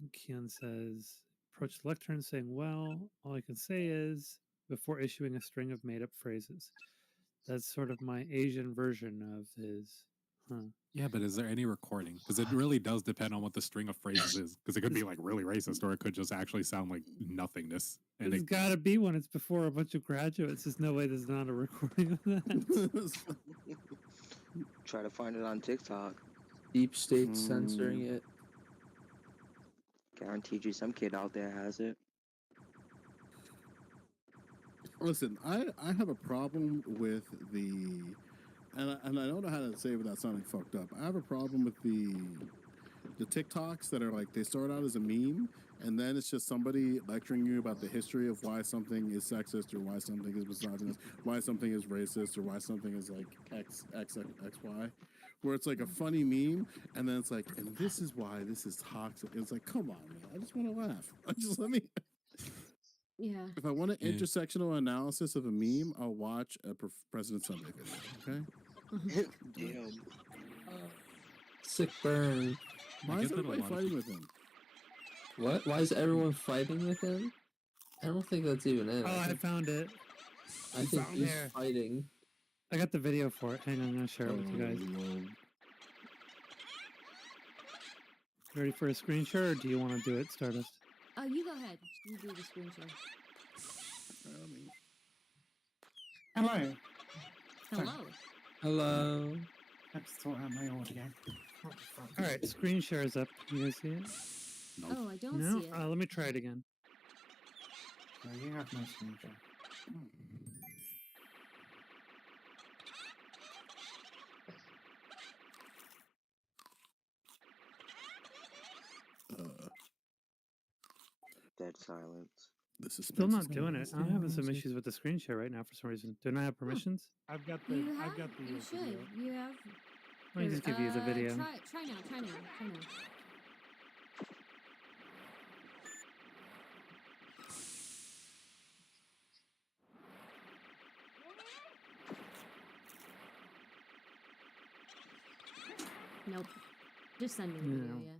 And Keon says, approached the lectern saying, well, all I can say is, before issuing a string of made-up phrases. That's sort of my Asian version of his. Yeah, but is there any recording? Because it really does depend on what the string of phrases is. Because it could be like really racist, or it could just actually sound like nothingness. And There's got to be one. It's before a bunch of graduates. There's no way there's not a recording of that. Try to find it on TikTok. Deep State censoring it. Guaranteed you some kid out there has it. Listen, I have a problem with the, and I don't know how to say it without sounding fucked up. I have a problem with the TikToks that are like, they start out as a meme, and then it's just somebody lecturing you about the history of why something is sexist, or why something is misogynist, why something is racist, or why something is like X, Y. Where it's like a funny meme, and then it's like, and this is why this is toxic. It's like, come on, man. I just want to laugh. Just let me. Yeah. If I want an intersectional analysis of a meme, I'll watch a President Sunday video. Okay. Damn. Sick burn. Why is everybody fighting with him? What? Why is everyone fighting with him? I don't think that's even it. Oh, I found it. I think he's fighting. I got the video for it. Hang on, I'm going to share it with you guys. Ready for a screen share, or do you want to do it, Stardust? You go ahead. You do the screen share. Hello. Hello. Hello. Let's sort out my audio. All right, screen share is up. You guys see it? Oh, I don't No? see it. Let me try it again. No, you have no screen share. Dead silence. This is Still not doing it. I'm having some issues with the screen share right now for some reason. Do I have permissions? I've got the. You I've got the. You should. You have. Let me just give you the video. Try now. Nope. Just send me the video, yeah.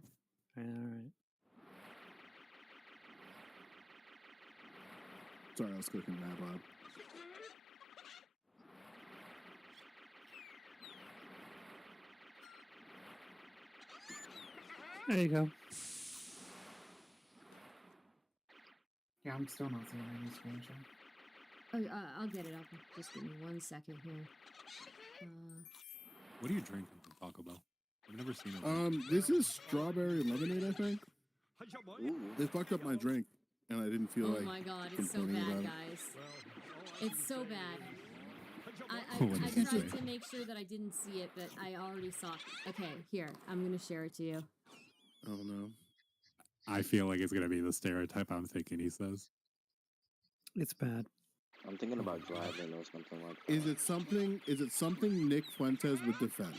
All right. Sorry, I was cooking mad loud. There you go. Yeah, I'm still not seeing any screen share. Oh, I'll get it up. Just give me 1 second here. What are you drinking from Taco Bell? I've never seen it. This is strawberry lemonade, I think. They fucked up my drink, and I didn't feel Oh like. my god, it's so complaining bad, about it. guys. It's so bad. What I did you tried say? to make sure that I didn't see it, but I already saw it. Okay, here, I'm gonna share it to you. Oh no. I feel like it's gonna be the stereotype I'm thinking he says. It's bad. I'm thinking about driving or something like that. Is it something Nick Fuentes would defend?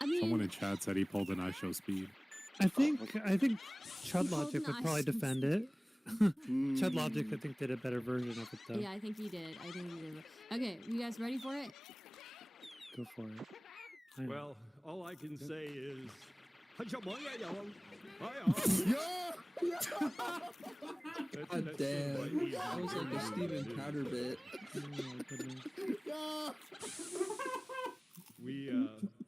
I mean, Someone in chat said he pulled an I show speed. I think Chud Logic an would probably ice defend it. Chud Logic, I think, did a better version of it though. Yeah, I think he did. Okay, you guys ready for it? Go for it. Well, all I can say is. God damn. That was like a Steven Powder bit. We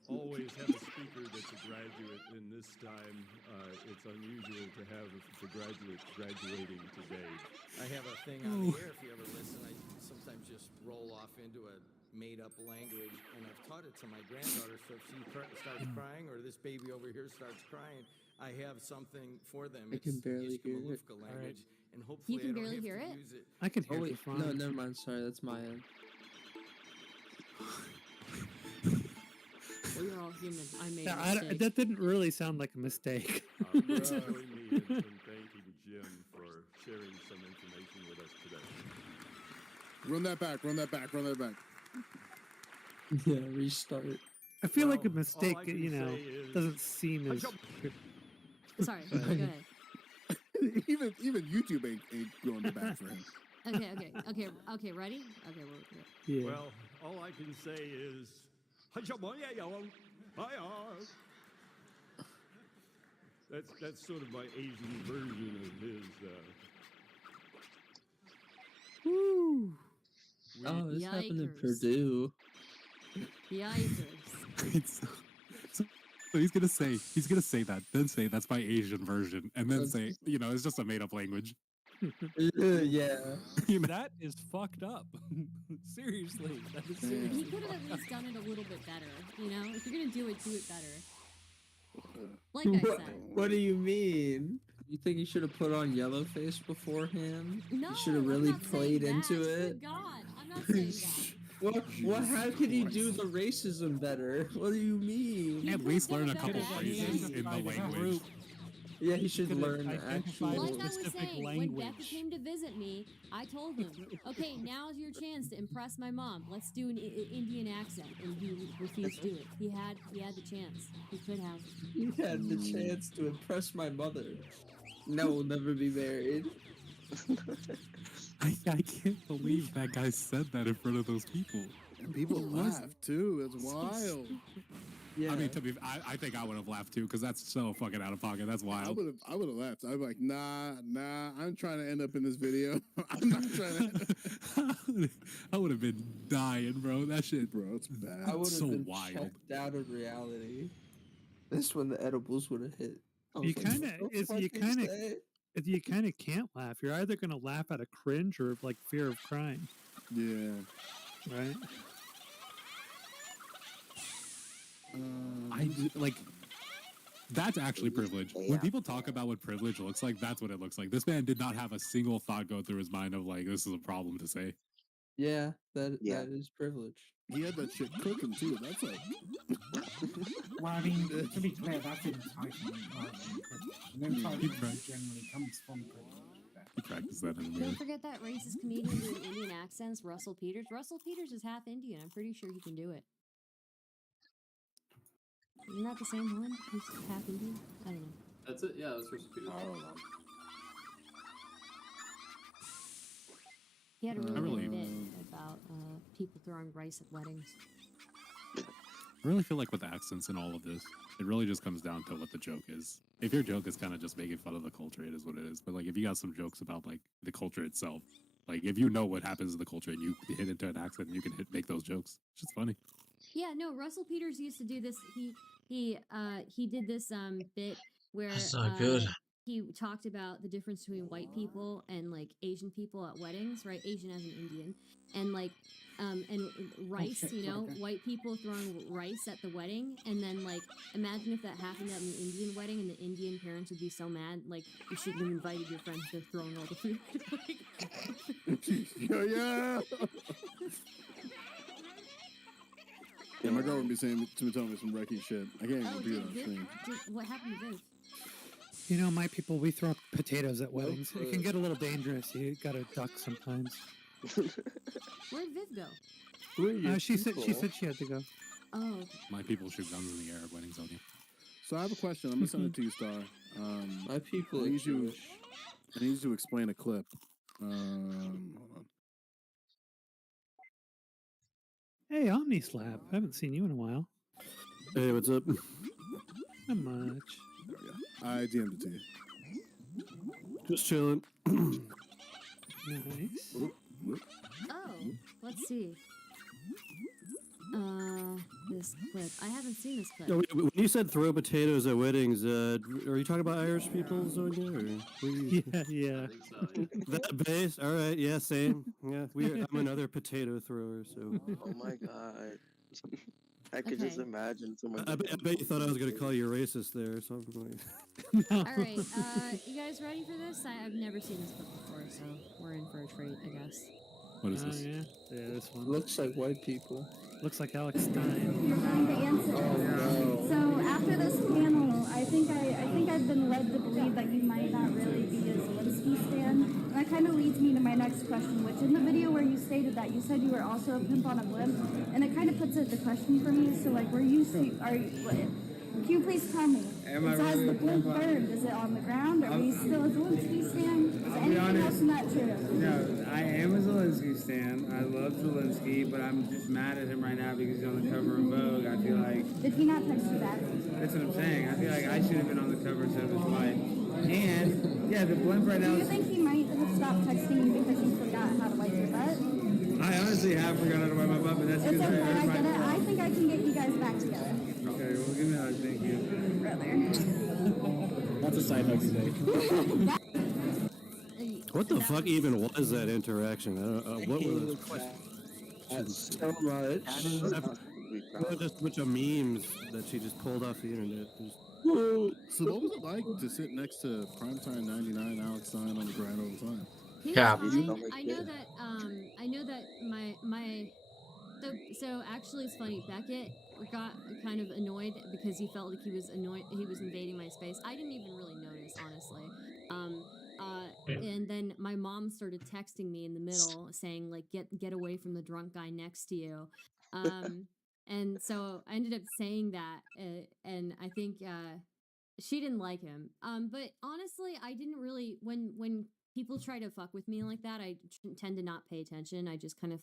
always have a speaker that's a graduate, and this time it's unusual to have the graduate graduating today. I have a thing on the air, if you ever listen, I sometimes just roll off into a made-up language, and I've taught it to my granddaughter, so if she starts crying, or this baby over here starts crying, I have something for them. I can barely hear it. Language, and hopefully You can I don't barely have hear to it? use it. I can hear Oh it wait, fine. no, never mind. Sorry, that's my end. Well, you're all human. I made Yeah, a mistake. that didn't really sound like a mistake. Join me in thanking Jim for sharing some information with us today. Run that back. Yeah, restart. I feel like a Well, mistake, all I can you know, say is- doesn't seem as. Sorry, go ahead. even YouTube ain't going the back for him. Okay, ready? Okay, we're Yeah. Well, all I can say is. That's sort of my Asian version of his. Woo! Oh, this happened in Yikers. Purdue. Yikers. so he's gonna say that, then say that's my Asian version, and then say, you know, it's just a made up language. Yeah. You know? That is fucked up. Seriously, that is He seriously. could have at least done it a little bit better. You know, if you're gonna do it better. Like I What, said. what do you mean? You think he should have put on Yellowface beforehand? No, he should have I'm really not saying played that. into Good it. God, I'm not saying that. What? How could he do the racism better? What do you mean? At least learn a couple better. phrases in the language. Yeah, he should learn identify actual. Like I was specific saying, when Becca language. came to visit me, I told him, okay, now's your chance to impress my mom. Let's do an Indian accent. And he refused to do it. He had the chance. He could have. You had the chance to impress my mother. No, we'll never be married. I can't believe that guy said that in front of those people. And people laughed too. It's wild. I mean, I think I would have laughed too because that's so fucking out of pocket. That's wild. I would have laughed. I'd be like, nah. I'm trying to end up in this video. I'm not trying to. I would have been dying, bro. That shit, bro. It's bad. I would have so been wild. checked out of reality. This when the edibles would have hit. You kind of can't laugh. You're either gonna laugh out of cringe or like fear of crying. Yeah. Right. Like that's actually privilege. When people talk about what privilege looks like, that's what it looks like. This man did not have a single thought go through his mind of like, this is a problem to say. Yeah, that is privilege. He had that shit cooking too. That's like. Well, I mean, to be clear, that's entitlement rather than privilege. And entitlement generally comes from privilege. He practiced that in the mirror. Don't forget that racist comedian doing Indian accents, Russell Peters. Russell Peters is half Indian. I'm pretty sure he can do it. Isn't that the same one? Who's half Indian? I don't know. That's it. Yeah, that's Russell Peters. I don't know. He had a really good bit about people throwing rice at weddings. I really feel like with the accents in all of this, it really just comes down to what the joke is. If your joke is kind of just making fun of the culture, it is what it is. But like, if you got some jokes about like the culture itself, like if you know what happens in the culture and you hit into an accent and you can make those jokes, it's just funny. Yeah, no, Russell Peters used to do this. He did this bit where That's not good. he talked about the difference between white people and like Asian people at weddings, right? Asian as an Indian, and like and rice, shit, you know, okay. white people throwing rice at the wedding, and then like imagine if that happened at an Indian wedding, and the Indian parents would be so mad, like you shouldn't have invited your friends to throwing all the food. Yeah. Yeah, my girl would be telling me some wrecky shit. I can't even repeat it on stream. What happened to Viv? You know, my people, we throw potatoes at weddings. It can get a little dangerous. You gotta duck sometimes. Where'd Viv go? She said she had to go. Oh. My people shoot guns in the air at weddings, okay? So I have a question. I'm gonna send it to you, Star. My people I are need you. Jewish. I need you to explain a clip. Hold on. Hey, Omnislab. I haven't seen you in a while. Hey, what's up? Not much. I DM'd it to you. Just chilling. Nice. Oh, let's see. This clip. I haven't seen this clip. No, when you said throw potatoes at weddings, are you talking about Irish people, Zonia? Yeah. That base? All right, yeah, same. Yeah, I'm another potato thrower, so. Oh my god. I could just imagine someone. I bet you thought I was going to call you racist there or something. All right, you guys ready for this? I've never seen this clip before, so we're in for a treat, I guess. What is this? Yeah, this one. Looks like white people. Looks like Alex Stein. You're trying to answer. Oh, no. So after this panel, I think I've been led to believe that you might not really be a Zelensky stan. And that kind of leads me to my next question, which in the video where you stated that, you said you were also a pimp on a blimp, and it kind of puts it the question for me. So like, can you please tell me? Has the blimp burned? Is it on the ground? Are we still a Zelensky stan? Is anything else not true? No, I am a Zelensky stan. I love Zelensky, but I'm just mad at him right now because he's on the cover of Vogue. I feel like... Did he not text you back? That's what I'm saying. I feel like I should have been on the cover instead of his wife. And, yeah, the blimp right now... Do you think he might have stopped texting you because you forgot how to wipe your butt? I honestly have forgotten how to wipe my butt, but that's It's because okay, I get it. I think I can get you guys back together. Okay, well, give me a hug. Thank you. Brother. That's a side hug today. What the fuck even was that interaction? I don't, what was That's so much. just a bunch of memes that she just pulled off the internet. So what was it like to sit next to Primetime 99 Alex Stein on the grind all the time? Yeah, I know that my so actually it's funny. Beckett got kind of annoyed because he felt like he was invading my space. I didn't even really notice, honestly. And then my mom started texting me in the middle saying like get away from the drunk guy next to you. And so I ended up saying that, and I think she didn't like him. But honestly, I didn't really when people try to fuck with me like that, I tend to not pay attention. I just kind of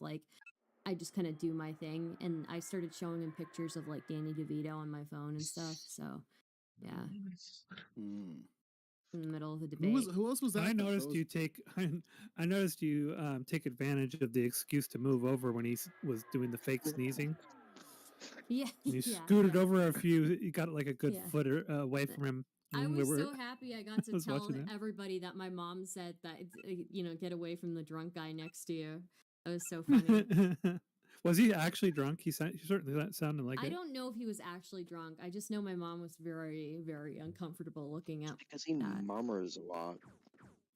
do my thing, and I started showing him pictures of like Danny DeVito on my phone and stuff. So, yeah. In the middle of the debate. Who else was that? I noticed you take. I noticed you take advantage of the excuse to move over when he was doing the fake sneezing. Yeah, You scooted over a few. You got like a good foot away from him. I was so happy I got to was tell watching it. everybody that my mom said that get away from the drunk guy next to you. That was so funny. Was he actually drunk? He certainly sounded like I it. don't know if he was actually drunk. I just know my mom was very, very uncomfortable looking at because he murmurs a lot.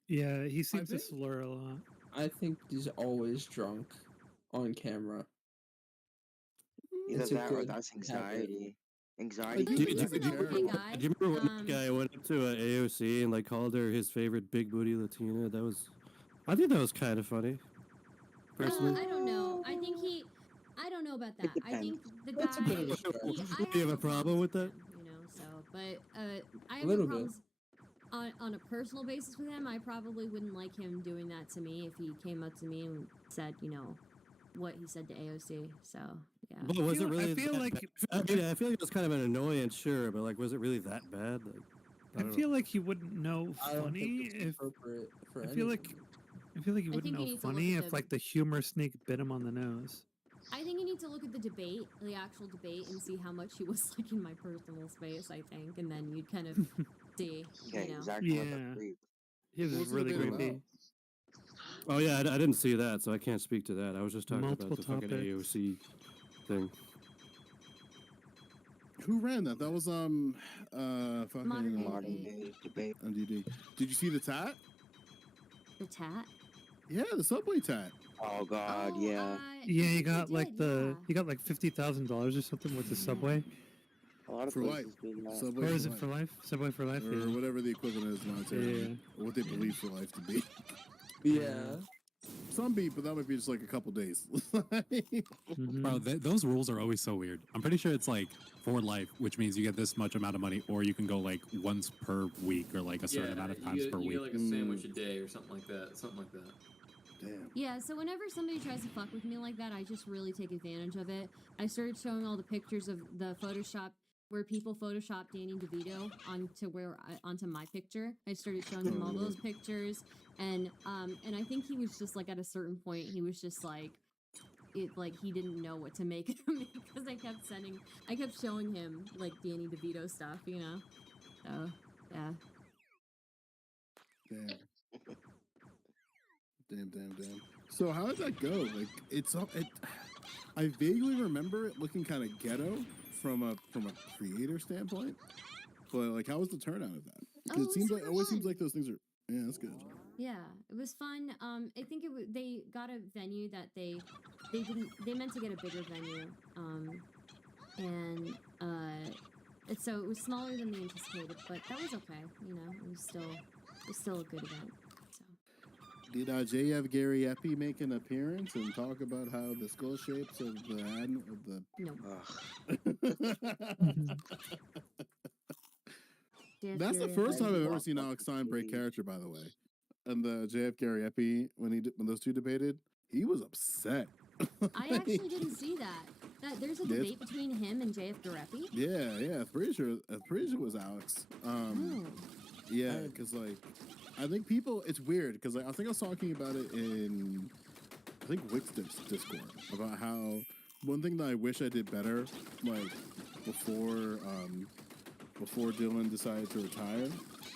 Yeah, he seems to slur a lot. I think he's always drunk on camera. Either that or that's anxiety. Anxiety. Do you remember when that guy went up to AOC and like called her his favorite big booty Latina? I think that was kind of funny. Personally, I don't know. I don't know about that. I think the guy. That's a bit of a stretch. Do you have a problem with that? But I have no problems on a personal basis with him. I probably wouldn't like him doing that to me if he came up to me and said, what he said to AOC. So yeah. But was it really? I feel like it was kind of an annoyance, sure, but like, was it really that bad? Like, I feel like he wouldn't know funny if. I feel like he wouldn't know funny if like the humor snake bit him on the nose. I think you need to look at the debate, the actual debate, and see how much he was like in my personal space. I think, and then you'd kind of See, Yeah, you know. exactly. Like Yeah. a creep. He was What's the really debate creepy. about? Oh yeah, I didn't see that, so I can't speak to that. I was just talking Multiple about the fucking topics. AOC thing. Who ran that? That was fucking Modern day debate. MDD. Did you see the tat? The tat. Yeah, the subway tat. Oh God, yeah. Yeah, you got like you got like $50,000 or something with the subway. A lot of For life. places do that. Subway Or for is it life. for life? Subway for life. Or Yeah. whatever the equivalent is monetarily. Or what they believe for life to be. Yeah. Some beat, but that might be just like a couple days. Bro, those rules are always so weird. I'm pretty sure it's like for life, which means you get this much amount of money, or you can go like once per week or like a certain amount of times per you week. get like a sandwich a day or something like that. Something like that. Damn. Yeah, so whenever somebody tries to fuck with me like that, I just really take advantage of it. I started showing all the pictures of the Photoshop where people Photoshop Danny DeVito onto my picture. I started showing him all those pictures, and I think he was just like at a certain point he was just like he didn't know what to make of me because I kept showing him like Danny DeVito stuff, you know. So yeah. Damn. So how did that go? Like I vaguely remember it looking kind of ghetto from a creator standpoint, but like how was the turnout of that? Because it seems like always seems like those things are that's good. Yeah, it was fun. I think they got a venue that they meant to get a bigger venue, and so it was smaller than they anticipated, but that was okay. You know, it was still a good event. So. Did JF Gary Epi make an appearance and talk about how the skull shapes of the That's the first time I've ever seen Alex Stein break character, by the way. And the JF Gary Epi when those two debated, he was upset. I actually didn't see that. There's a debate between him and JF Garepi? Yeah, I'm pretty sure it was Alex. Yeah, because like I think it's weird because like I think I was talking about it in I think Wick's Discord about how one thing that I wish I did better like before Dylan decided to retire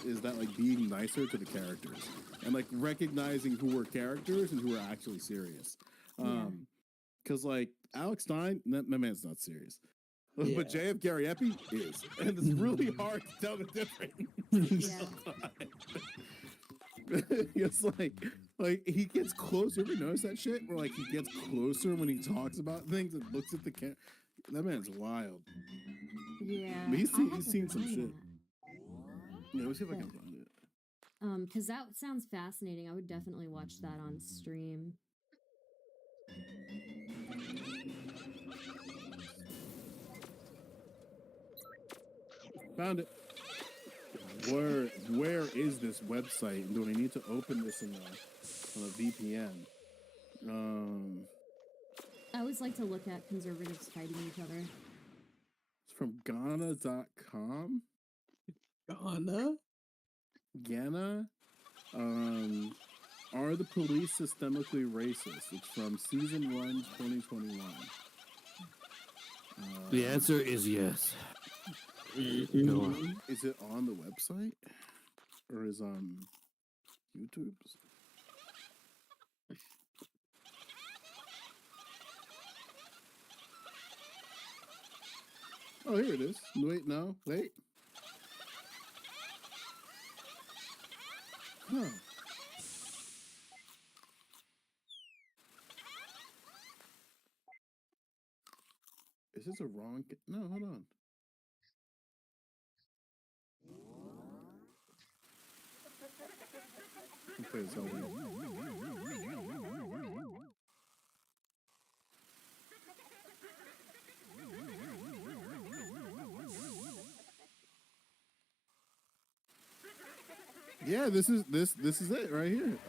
is that like being nicer to the characters and like recognizing who were characters and who were actually serious. Because like Alex Stein, that man's not serious. Yeah. But JF Gary Epi is. And it's really hard to tell the difference. It's like he gets closer. You ever notice that shit? Where like he gets closer when he talks about things and looks at the camera. That man's wild. Yeah. But he's seen some shit. Yeah, let's see if I can find it. Because that sounds fascinating. I would definitely watch that on stream. Found it. Where is this website? Do I need to open this on a VPN? I always like to look at conservatives fighting each other. It's from Ghana.com. Ghana. Are the police systemically racist? It's from season 1, 2021. The answer is yes. Go on. Is it on the website? Or is YouTube's? Oh, here it is. Wait, no. Wait. Huh. Is this a wrong... No, hold on. Okay, so yeah, this is it right here.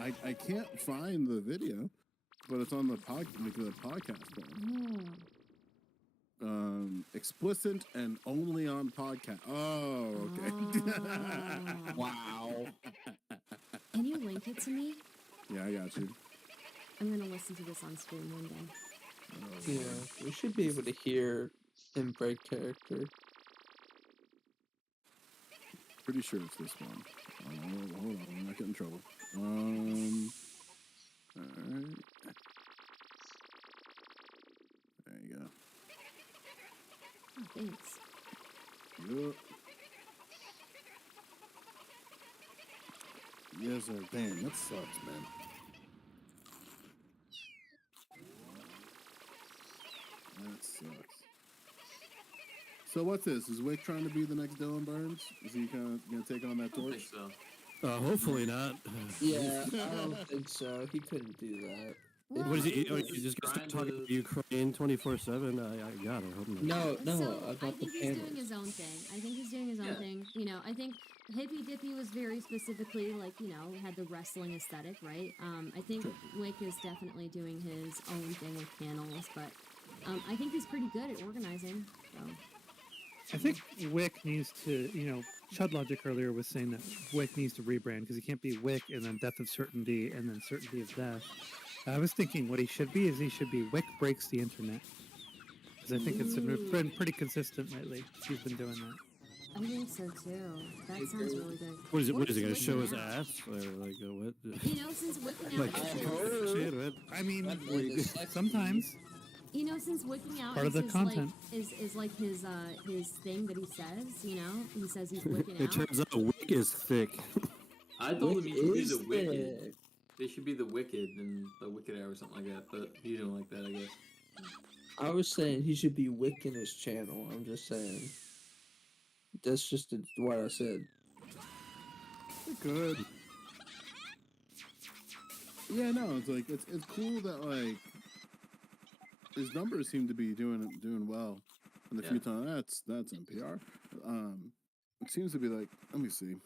I can't find the video, but it's on the podcast page. Explicit and only on podcast. Oh, okay. Wow. Can you link it to me? Yeah, I got you. I'm gonna listen to this on stream one day. Yeah, we should be able to hear him break character. Pretty sure it's this one. Hold on, I'm not getting in trouble. Alright. There you go. Oh, thanks. Yup. Yes, sir. Damn, that sucks, man. That sucks. So what's this? Is Wick trying to be the next Dylan Burns? Is he kind of gonna take on that torch? I think so. Hopefully not. Yeah, I don't think so. He couldn't do that. What is he? Oh, he's just gonna start talking to Ukraine 24/7. I got it. Hope not. No, So I about the think he's doing panels. his own thing. I think he's doing his own thing. You know, I think Hippy Dippy was very specifically like, you know, had the wrestling aesthetic, right? I think Wick is definitely doing his own thing with panels, but I think he's pretty good at organizing. So. I think Wick needs to, you know, Chud Logic earlier was saying that Wick needs to rebrand because he can't be Wick and then Death of Certainty and then Certainty of Death. I was thinking what he should be is he should be Wick Breaks the Internet. Because I think it's been pretty consistent lately. He's been doing that. I think so too. That sounds really good. What is it? What is he gonna show his ass? Or like what? You know, since Wicking Like, Out, shit, what? I mean, sometimes. you know, since Wicking Out Part of the his, content. Like, is like his thing that he says. You know, he says he's wicking It out. turns out Wick is thick. I told him he should be is the Wicked. thick. They should be the Wicked and the Wicked Hour or something like that, but he didn't like that, I guess. I was saying he should be Wick in his channel. I'm just saying. That's just what I said. Good. Yeah, no, it's like it's cool that like his numbers seem to be doing well. And the few times that's NPR. It seems to be like, let me see.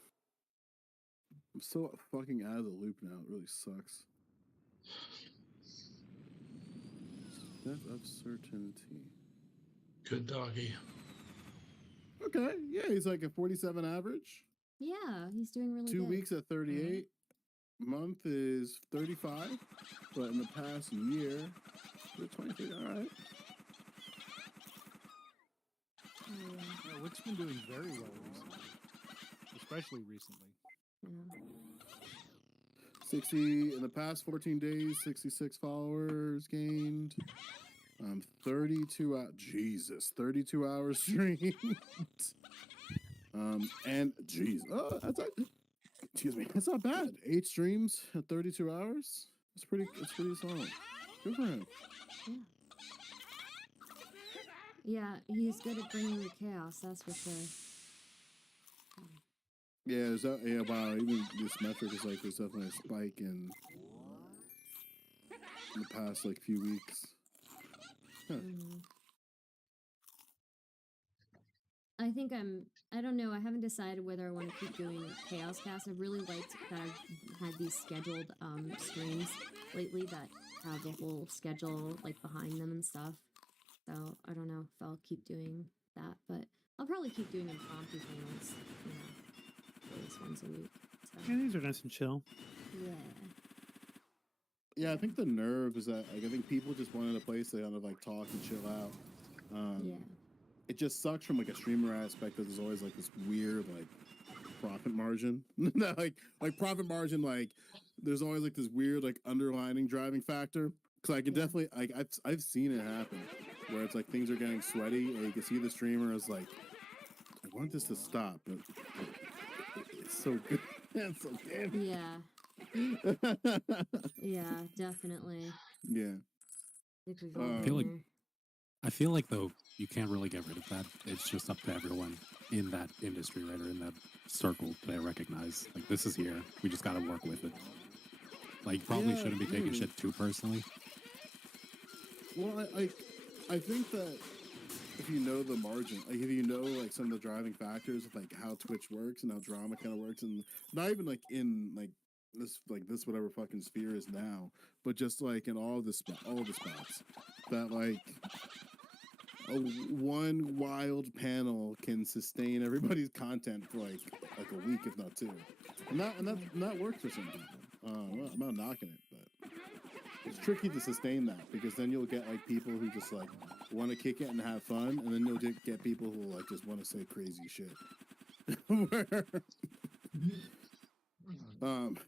I'm so fucking out of the loop now. It really sucks. Death of Certainty. Good doggy. Okay, yeah, he's like a 47 average. Yeah, he's doing really 2 good. weeks at 38. Month is 35. But in the past year, we're 23. All right. Yeah, Wick's been doing very well recently, especially recently. 60 in the past 14 days, 66 followers gained. 32 out. Jesus, 32 hours streamed. And geez, that's excuse me, that's not bad. 8 streams at 32 hours. It's pretty solid. Good for him. Yeah, he's good at bringing the chaos. That's for sure. Yeah, wow, even this metric is like there's definitely a spike in the past like few weeks. Huh. I think I don't know, I haven't decided whether I want to keep doing Chaos Cast. I've really liked that I've had these scheduled streams lately that have a whole schedule like behind them and stuff. So I don't know if I'll keep doing that, but I'll probably keep doing impromptu things, you know, at least once a week. So. Yeah, these are nice and chill. Yeah. Yeah, I think the nerve is that like, I think people just wanted a place to kind of like talk and chill out. Yeah. It just sucks from like a streamer aspect that there's always like this weird like profit margin. like profit margin, like there's always like this weird like underlining driving factor. Because I can definitely like I've seen it happen where it's like things are getting sweaty and you can see the streamer is like, I want this to stop, but it's so good. It's so damn. Yeah. Yeah, definitely. Yeah. I feel like though you can't really get rid of that. It's just up to everyone in that industry, right, or in that circle to recognize like this is here. We just got to work with it. Like probably shouldn't be taking shit too personally. Well, I think that if you know the margin, like if you know like some of the driving factors of like how Twitch works and how drama kind of works, and not even like in like this whatever fucking sphere is now, but just like in all the spots that like one wild panel can sustain everybody's content for like a week if not 2, and that works for some people. I'm not knocking it, but it's tricky to sustain that because then you'll get like people who just like want to kick it and have fun, and then you'll get people who like just want to say crazy shit.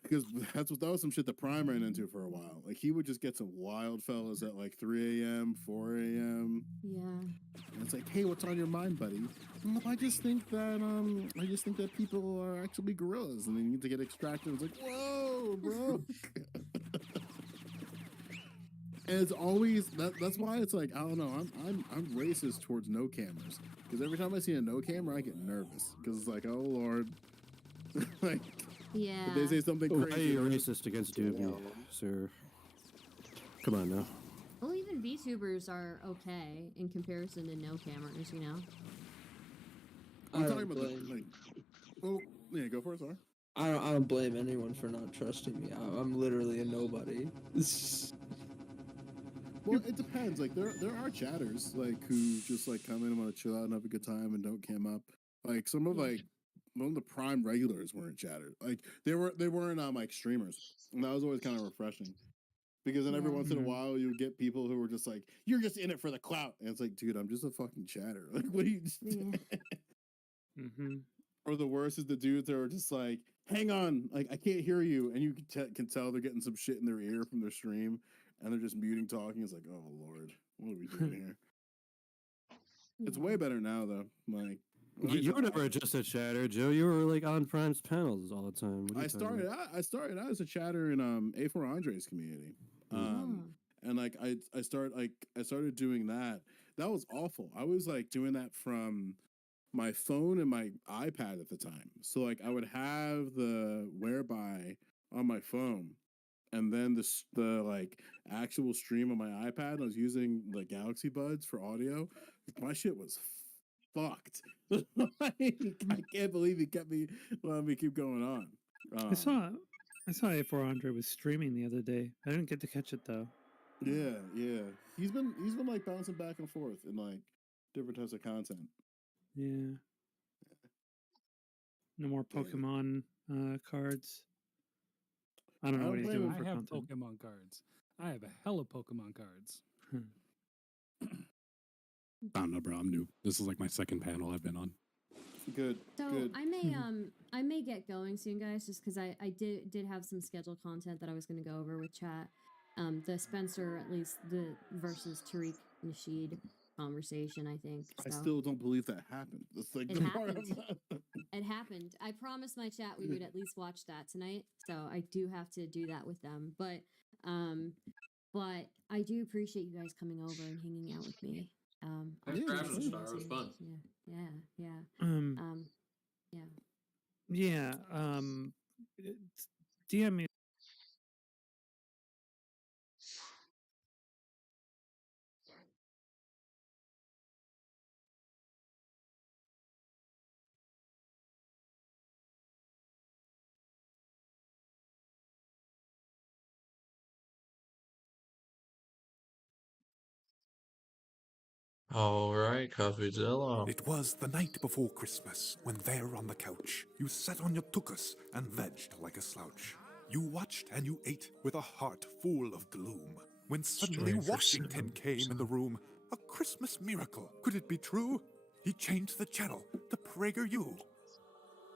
Because that was some shit that Prime ran into for a while. Like he would just get some wild fellas at like 3 a.m., 4 a.m. Yeah. And it's like, hey, what's on your mind, buddy? I just think that people are actually gorillas and they need to get extracted. It's like, whoa, bro. And it's always that's why it's like, I don't know, I'm racist towards no cameras. Because every time I see a no camera, I get nervous. Because it's like, oh Lord. Like yeah. If they say something crazy. Why are you racist against Doobie, sir? Come on now. Well, even VTubers are okay in comparison to no cameras, you know? I'm talking about like, well, yeah, go for it, sorry. I don't blame anyone for not trusting me. I'm literally a nobody. Well, it depends. Like there are chatters like who just like come in and want to chill out and have a good time and don't cam up. Like some of one of the Prime regulars weren't chatters. Like they weren't like streamers, and that was always kind of refreshing. Because then every once in a while you would get people who were just like, you're just in it for the clout, and it's like, dude, I'm just a fucking chatter. Like, what are you? Or the worst is the dudes that are just like, hang on, like I can't hear you, and you can tell they're getting some shit in their ear from their stream, and they're just muting talking. It's like, oh Lord, what are we doing here? It's way better now though. Like you were never just a chatter, Joe. You were like on Prime's panels all the time. I started out as a chatter in A4 Andre's community. And like I started doing that. That was awful. I was like doing that from my phone and my iPad at the time. So like I would have the whereby on my phone, and then the like actual stream on my iPad. I was using the Galaxy Buds for audio. My shit was fucked. Like, I can't believe he kept me letting me keep going on. I saw A4 Andre was streaming the other day. I didn't get to catch it though. Yeah. He's been like bouncing back and forth in like different types of content. Yeah. No more Pokemon cards. I don't know what he's doing for content. I have Pokemon cards. I have a hell of Pokemon cards. I don't know, bro. I'm new. This is like my second panel I've been on. Good. So I may get going soon, guys, just because I did have some scheduled content that I was going to go over with chat. The Spencer, at least the versus Tariq Nasheed conversation, I think. So. I still don't believe that happened. It's like it happened. It happened. I promised my chat we would at least watch that tonight, so I do have to do that with them. But I do appreciate you guys coming over and hanging out with me. Thanks for having us, Star. It was fun. Yeah. DM me. All right, CoffeeZilla. It was the night before Christmas when there on the couch you sat on your tuchus and vegged like a slouch. You watched and you ate with a heart full of gloom. When suddenly Washington came in the room. A Christmas miracle. Could it be true? He changed the channel to PragerU.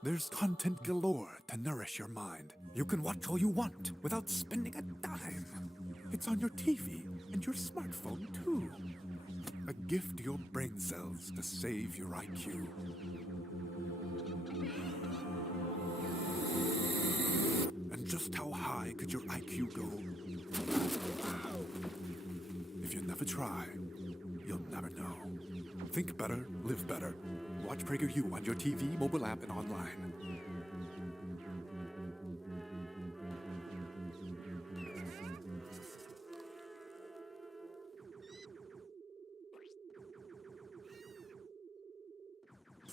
There's content galore to nourish your mind. You can watch all you want without spending a dime. It's on your TV and your smartphone too. A gift to your brain cells to save your IQ. And just how high could your IQ go? If you never try, you'll never know. Think better, live better. Watch PragerU on your TV, mobile app, and online.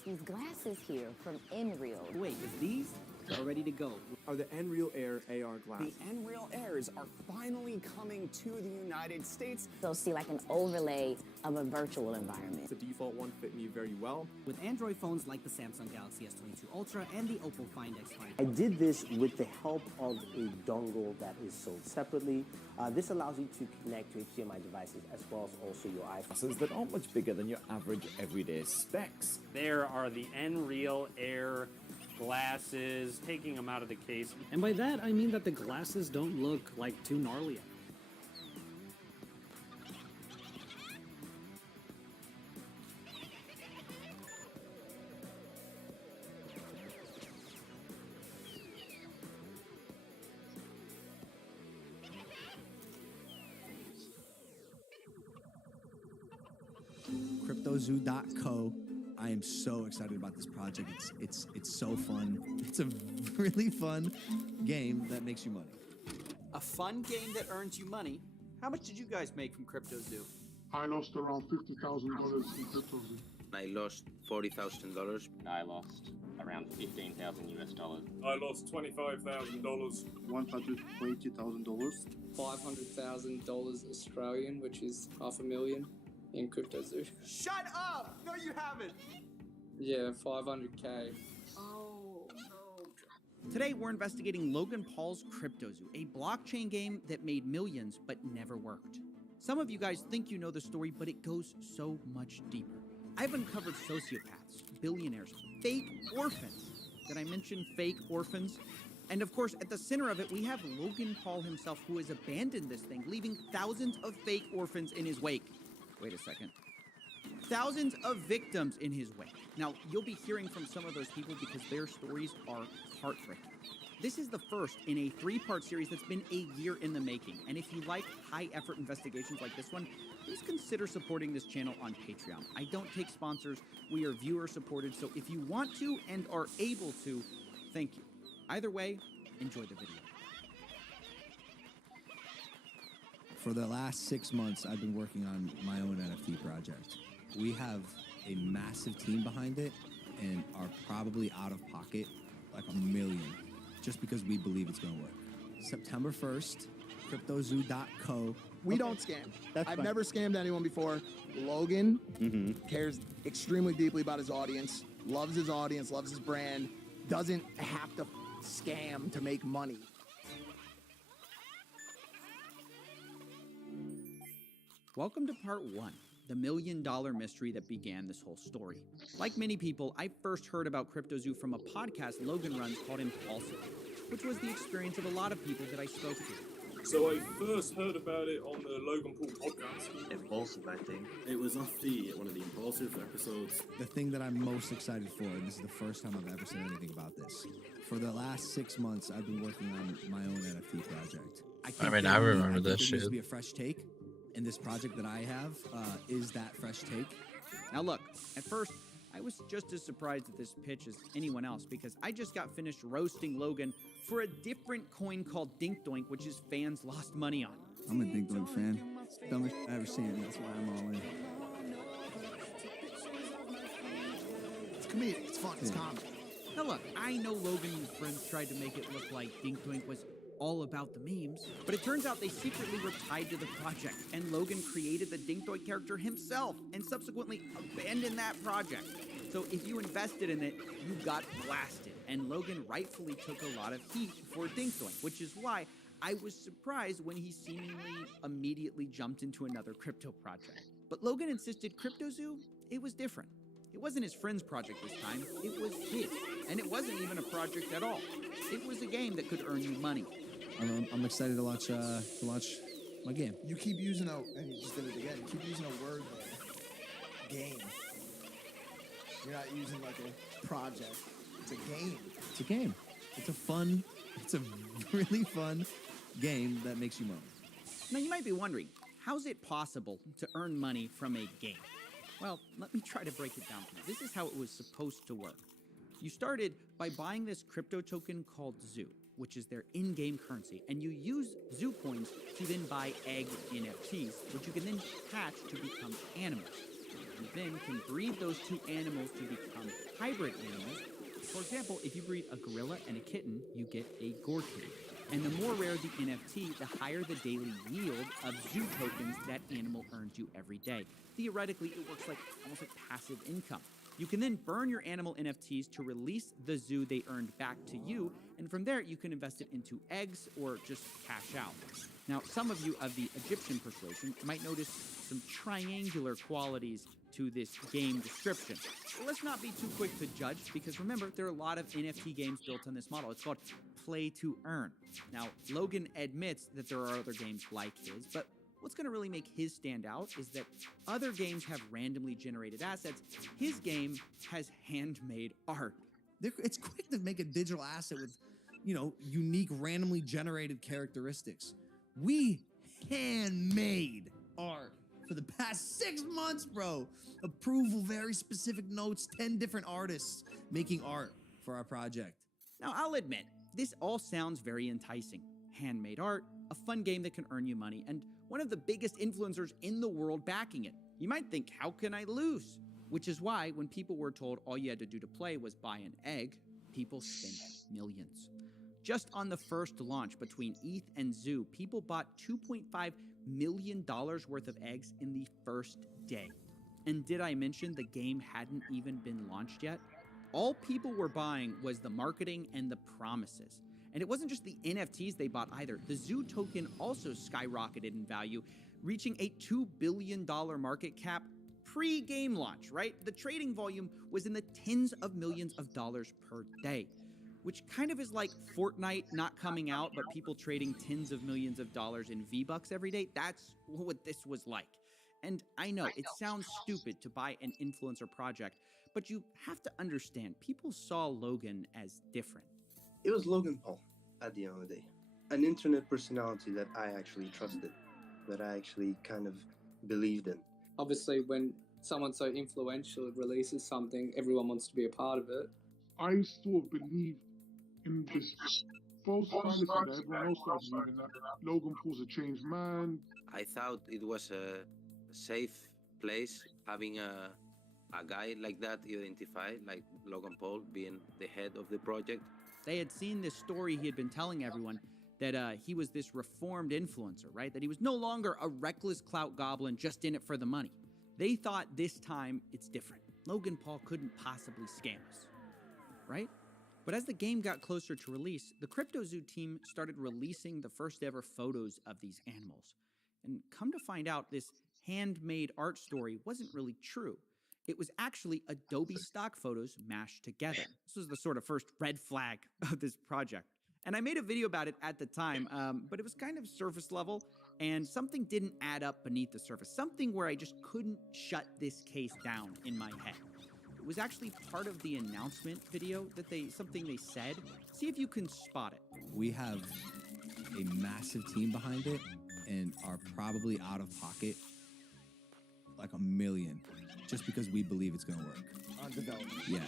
These glasses here from Nreal. Wait, is these are ready to go? Are the Nreal Air AR glasses? The Nreal Airs are finally coming to the United States. They'll see like an overlay of a virtual environment. The default one fit me very well. With Android phones like the Samsung Galaxy S22 Ultra and the Oppo Find X5. I did this with the help of a dongle that is sold separately. This allows you to connect to HDMI devices as well as also your iPhone. That aren't much bigger than your average everyday specs. There are the Nreal Air glasses, taking them out of the case. And by that, I mean that the glasses don't look like too gnarly. CryptoZoo.co. I am so excited about this project. It's so fun. It's a really fun game that makes you money. A fun game that earns you money. How much did you guys make from CryptoZoo? I lost around $50,000 in CryptoZoo. I lost $40,000. I lost around 15,000 US dollars. I lost $25,000. $120,000. $500,000 Australian, which is $500,000 in CryptoZoo. Shut up! No, you haven't. Yeah, 500K. Oh, no. Today, we're investigating Logan Paul's CryptoZoo, a blockchain game that made millions but never worked. Some of you guys think you know the story, but it goes so much deeper. I've uncovered sociopaths, billionaires, fake orphans. Did I mention fake orphans? And of course, at the center of it, we have Logan Paul himself, who has abandoned this thing, leaving thousands of fake orphans in his wake. Wait a second. Thousands of victims in his wake. Now, you'll be hearing from some of those people because their stories are heartbreaking. This is the first in a 3-part series that's been a year in the making. And if you like high-effort investigations like this one, please consider supporting this channel on Patreon. I don't take sponsors. We are viewer-supported, so if you want to and are able to, thank you. Either way, enjoy the video. For the last 6 months, I've been working on my own NFT project. We have a massive team behind it and are probably out of pocket like $1 million just because we believe it's going to work. September 1st, CryptoZoo.co. We don't scam. I've never scammed anyone before. Logan cares extremely deeply about his audience, loves his brand, doesn't have to scam to make money. Welcome to part 1, the $1 million mystery that began this whole story. Like many people, I first heard about CryptoZoo from a podcast Logan runs called Impulsive, which was the experience of a lot of people that I spoke to. So I first heard about it on the Logan Paul podcast. Impulsive, I think. It was off one of the Impulsive episodes. The thing that I'm most excited for, and this is the first time I've ever said anything about this, for the last 6 months, I've been working on my own NFT project. I mean, I remember this shit. There needs to shit. be a fresh take, and this project that I have is that fresh take. Now look, at first, I was just as surprised at this pitch as anyone else because I just got finished roasting Logan for a different coin called Dink Doink, which his fans lost money on. I'm a Dink Doink fan. Dumbest shit I've ever seen, that's why I'm all in. It's comedic, it's fun, it's comedy. Now look, I know Logan and his friends tried to make it look like Dink Doink was all about the memes, but it turns out they secretly were tied to the project, and Logan created the Dink Doink character himself and subsequently abandoned that project. So if you invested in it, you got blasted, and Logan rightfully took a lot of heat for Dink Doink, which is why I was surprised when he seemingly immediately jumped into another crypto project. But Logan insisted CryptoZoo, it was different. It wasn't his friend's project this time, it was his. And it wasn't even a project at all. It was a game that could earn you money. I'm excited to launch my game. You keep using and you just did it again, you keep using a word there. Game. You're not using like a project. It's a game. It's a game. It's a really fun game that makes you money. Now you might be wondering, how's it possible to earn money from a game? Well, let me try to break it down for you. This is how it was supposed to work. You started by buying this crypto token called Zoo, which is their in-game currency, and you use Zoo coins to then buy egg NFTs, which you can then hatch to become animals. You then can breed those two animals to become hybrid animals. For example, if you breed a gorilla and a kitten, you get a gore kitty. And the more rare the NFT, the higher the daily yield of Zoo tokens that animal earns you every day. Theoretically, it works like almost like passive income. You can then burn your animal NFTs to release the Zoo they earned back to you, and from there you can invest it into eggs or just cash out. Now, some of you of the Egyptian persuasion might notice some triangular qualities to this game description. Let's not be too quick to judge, because remember, there are a lot of NFT games built on this model. It's called play to earn. Now, Logan admits that there are other games like his, but what's going to really make his stand out is that other games have randomly generated assets. His game has handmade art. It's quick to make a digital asset with, unique, randomly generated characteristics. We handmade art for the past 6 months, bro. Approval, very specific notes, 10 different artists making art for our project. Now, I'll admit, this all sounds very enticing. Handmade art, a fun game that can earn you money, and one of the biggest influencers in the world backing it. You might think, how can I lose? Which is why when people were told all you had to do to play was buy an egg, people spent millions. Just on the first launch between ETH and Zoo, people bought $2.5 million worth of eggs in the first day. And did I mention the game hadn't even been launched yet? All people were buying was the marketing and the promises. And it wasn't just the NFTs they bought either. The Zoo token also skyrocketed in value, reaching a $2 billion market cap pre-game launch, right? The trading volume was in the tens of millions of dollars per day, which kind of is like Fortnite not coming out, but people trading tens of millions of dollars in V-Bucks every day. That's what this was like. And I know it sounds stupid to buy an influencer project, but you have to understand, people saw Logan as different. It was Logan Paul at the end of the day. An internet personality that I actually trusted, that I actually kind of believed in. Obviously, when someone so influential releases something, everyone wants to be a part of it. I sort of believed in this false fantasy that everyone else started believing, that Logan Paul's a changed man. I thought it was a safe place having a guy like that identified, like Logan Paul being the head of the project. They had seen this story he had been telling everyone, that he was this reformed influencer, right? That he was no longer a reckless clout goblin just in it for the money. They thought this time it's different. Logan Paul couldn't possibly scam us, right? But as the game got closer to release, the CryptoZoo team started releasing the first ever photos of these animals. And come to find out, this handmade art story wasn't really true. It was actually Adobe stock photos mashed together. This was the sort of first red flag of this project. And I made a video about it at the time, but it was kind of surface level, and something didn't add up beneath the surface. Something where I just couldn't shut this case down in my head. It was actually part of the announcement video that something they said. See if you can spot it. We have a massive team behind it and are probably out of pocket like $1 million just because we believe it's going to work. On development. Yeah.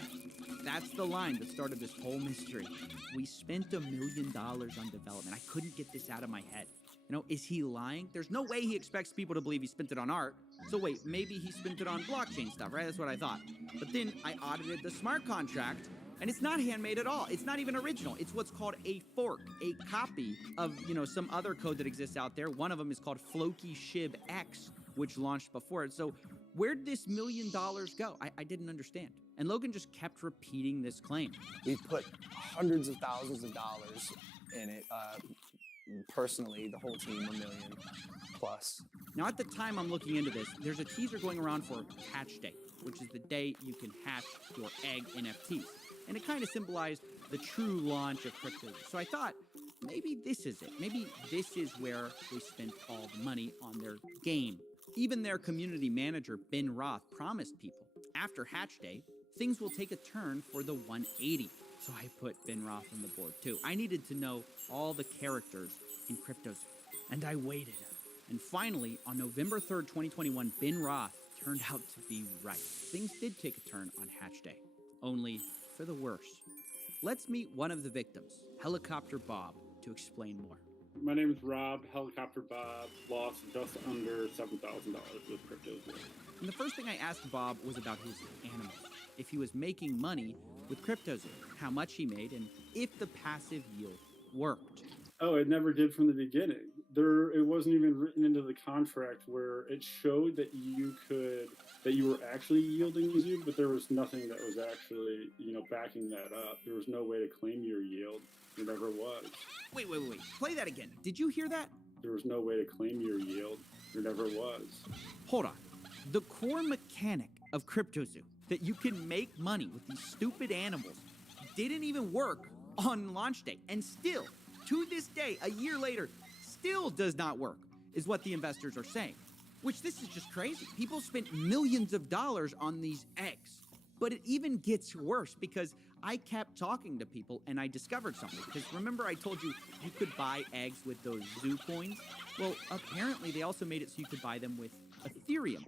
That's the line that started this whole mystery. We spent $1 million on development. I couldn't get this out of my head. Is he lying? There's no way he expects people to believe he spent it on art. So wait, maybe he spent it on blockchain stuff, right? That's what I thought. But then I audited the smart contract, and it's not handmade at all. It's not even original. It's what's called a fork, a copy of, some other code that exists out there. One of them is called Floki Shib X, which launched before it. So where'd this $1 million go? I didn't understand. And Logan just kept repeating this claim. We've put hundreds of thousands of dollars in it. Personally, the whole team, $1 million plus. Now, at the time I'm looking into this, there's a teaser going around for Hatch Day, which is the day you can hatch your egg NFTs. And it kind of symbolized the true launch of crypto. So I thought, maybe this is it. Maybe this is where they spent all the money on their game. Even their community manager, Ben Roth, promised people, after Hatch Day, things will take a turn for the 180. So I put Ben Roth on the board too. I needed to know all the characters in CryptoZoo. And I waited. And finally, on November 3rd, 2021, Ben Roth turned out to be right. Things did take a turn on Hatch Day, only for the worse. Let's meet one of the victims, Helicopter Bob, to explain more. My name is Rob. Helicopter Bob lost just under $7,000 with CryptoZoo. And the first thing I asked Bob was about his animals. If he was making money with CryptoZoo, how much he made, and if the passive yield worked. Oh, it never did from the beginning. It wasn't even written into the contract where it showed that you were actually yielding Zoo, but there was nothing that was actually, backing that up. There was no way to claim your yield. There never was. Wait. Play that again. Did you hear that? There was no way to claim your yield. There never was. Hold on. The core mechanic of CryptoZoo, that you can make money with these stupid animals, didn't even work on launch day. And still, to this day, a year later, still does not work, is what the investors are saying. Which, this is just crazy. People spent millions of dollars on these eggs. But it even gets worse because I kept talking to people and I discovered something. Because remember I told you you could buy eggs with those zoo coins? Well, apparently they also made it so you could buy them with Ethereum.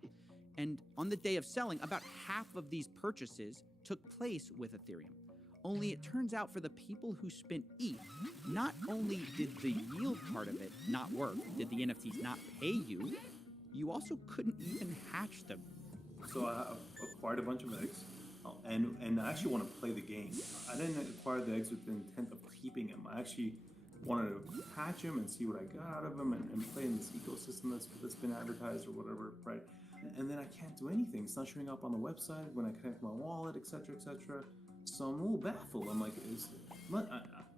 And on the day of selling, about half of these purchases took place with Ethereum. Only it turns out for the people who spent ETH, not only did the yield part of it not work, did the NFTs not pay you, you also couldn't even hatch them. So I acquired a bunch of eggs. And I actually want to play the game. I didn't acquire the eggs with the intent of keeping them. I actually wanted to hatch them and see what I got out of them and play in this ecosystem that's been advertised or whatever, right? And then I can't do anything. It's not showing up on the website when I connect my wallet, etc., etc. So I'm a little baffled. I'm like,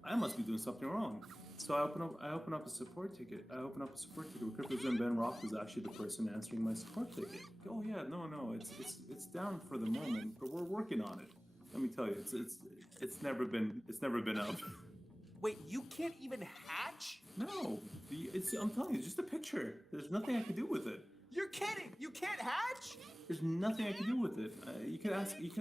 I must be doing something wrong. So I open up a support ticket. I open up a support ticket with CryptoZoo, and Ben Roth is actually the person answering my support ticket. Oh yeah, no, it's down for the moment, but we're working on it. Let me tell you, it's never been up. Wait, you can't even hatch? No, I'm telling you, it's just a picture. There's nothing I can do with it. You're kidding! You can't hatch? There's nothing I can do with it. You can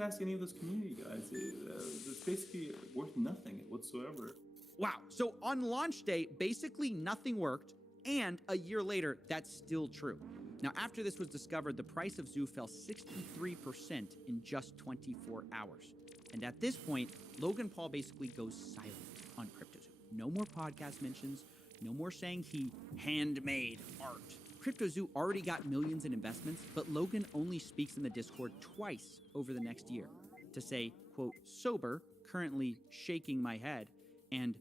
ask any of those community guys. It's basically worth nothing whatsoever. Wow, so on launch day, basically nothing worked, and a year later, that's still true. Now, after this was discovered, the price of Zoo fell 63% in just 24 hours. And at this point, Logan Paul basically goes silent on CryptoZoo. No more podcast mentions, no more saying he handmade art. CryptoZoo already got millions in investments, but Logan only speaks in the Discord twice over the next year to say, quote, sober, currently shaking my head, and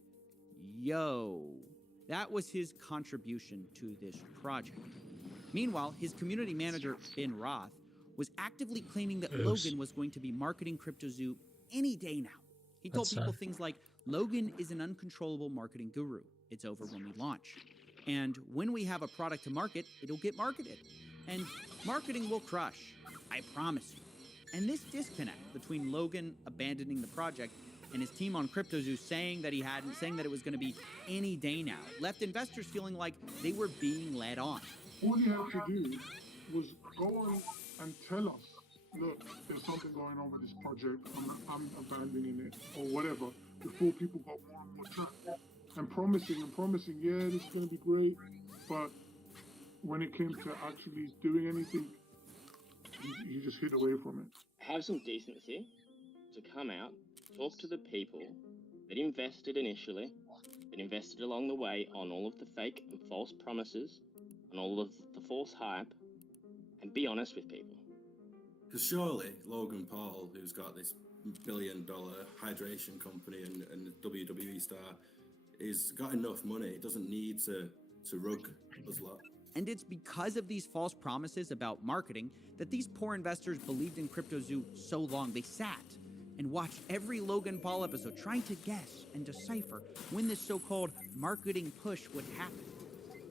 yo. That was his contribution to this project. Meanwhile, his community manager, Ben Roth, was actively claiming that Logan was going to be marketing CryptoZoo any day now. He told people things like, Logan is an uncontrollable marketing guru. It's over when we launch. And when we have a product to market, it'll get marketed. And marketing will crush. I promise you. And this disconnect between Logan abandoning the project and his team on CryptoZoo saying that it was going to be any day now, left investors feeling like they were being led on. All you had to do was go on and tell us, look, there's something going on with this project, I'm abandoning it, or whatever, before people got more and more traction. And promising, yeah, this is going to be great, but when it came to actually doing anything, you just hid away from it. Have some decency to come out, talk to the people that invested initially, that invested along the way on all of the fake and false promises, on all of the false hype, and be honest with people. Because surely Logan Paul, who's got this billion-dollar hydration company and a WWE star, he's got enough money. He doesn't need to rug us lot. And it's because of these false promises about marketing that these poor investors believed in CryptoZoo so long. They sat and watched every Logan Paul episode trying to guess and decipher when this so-called marketing push would happen.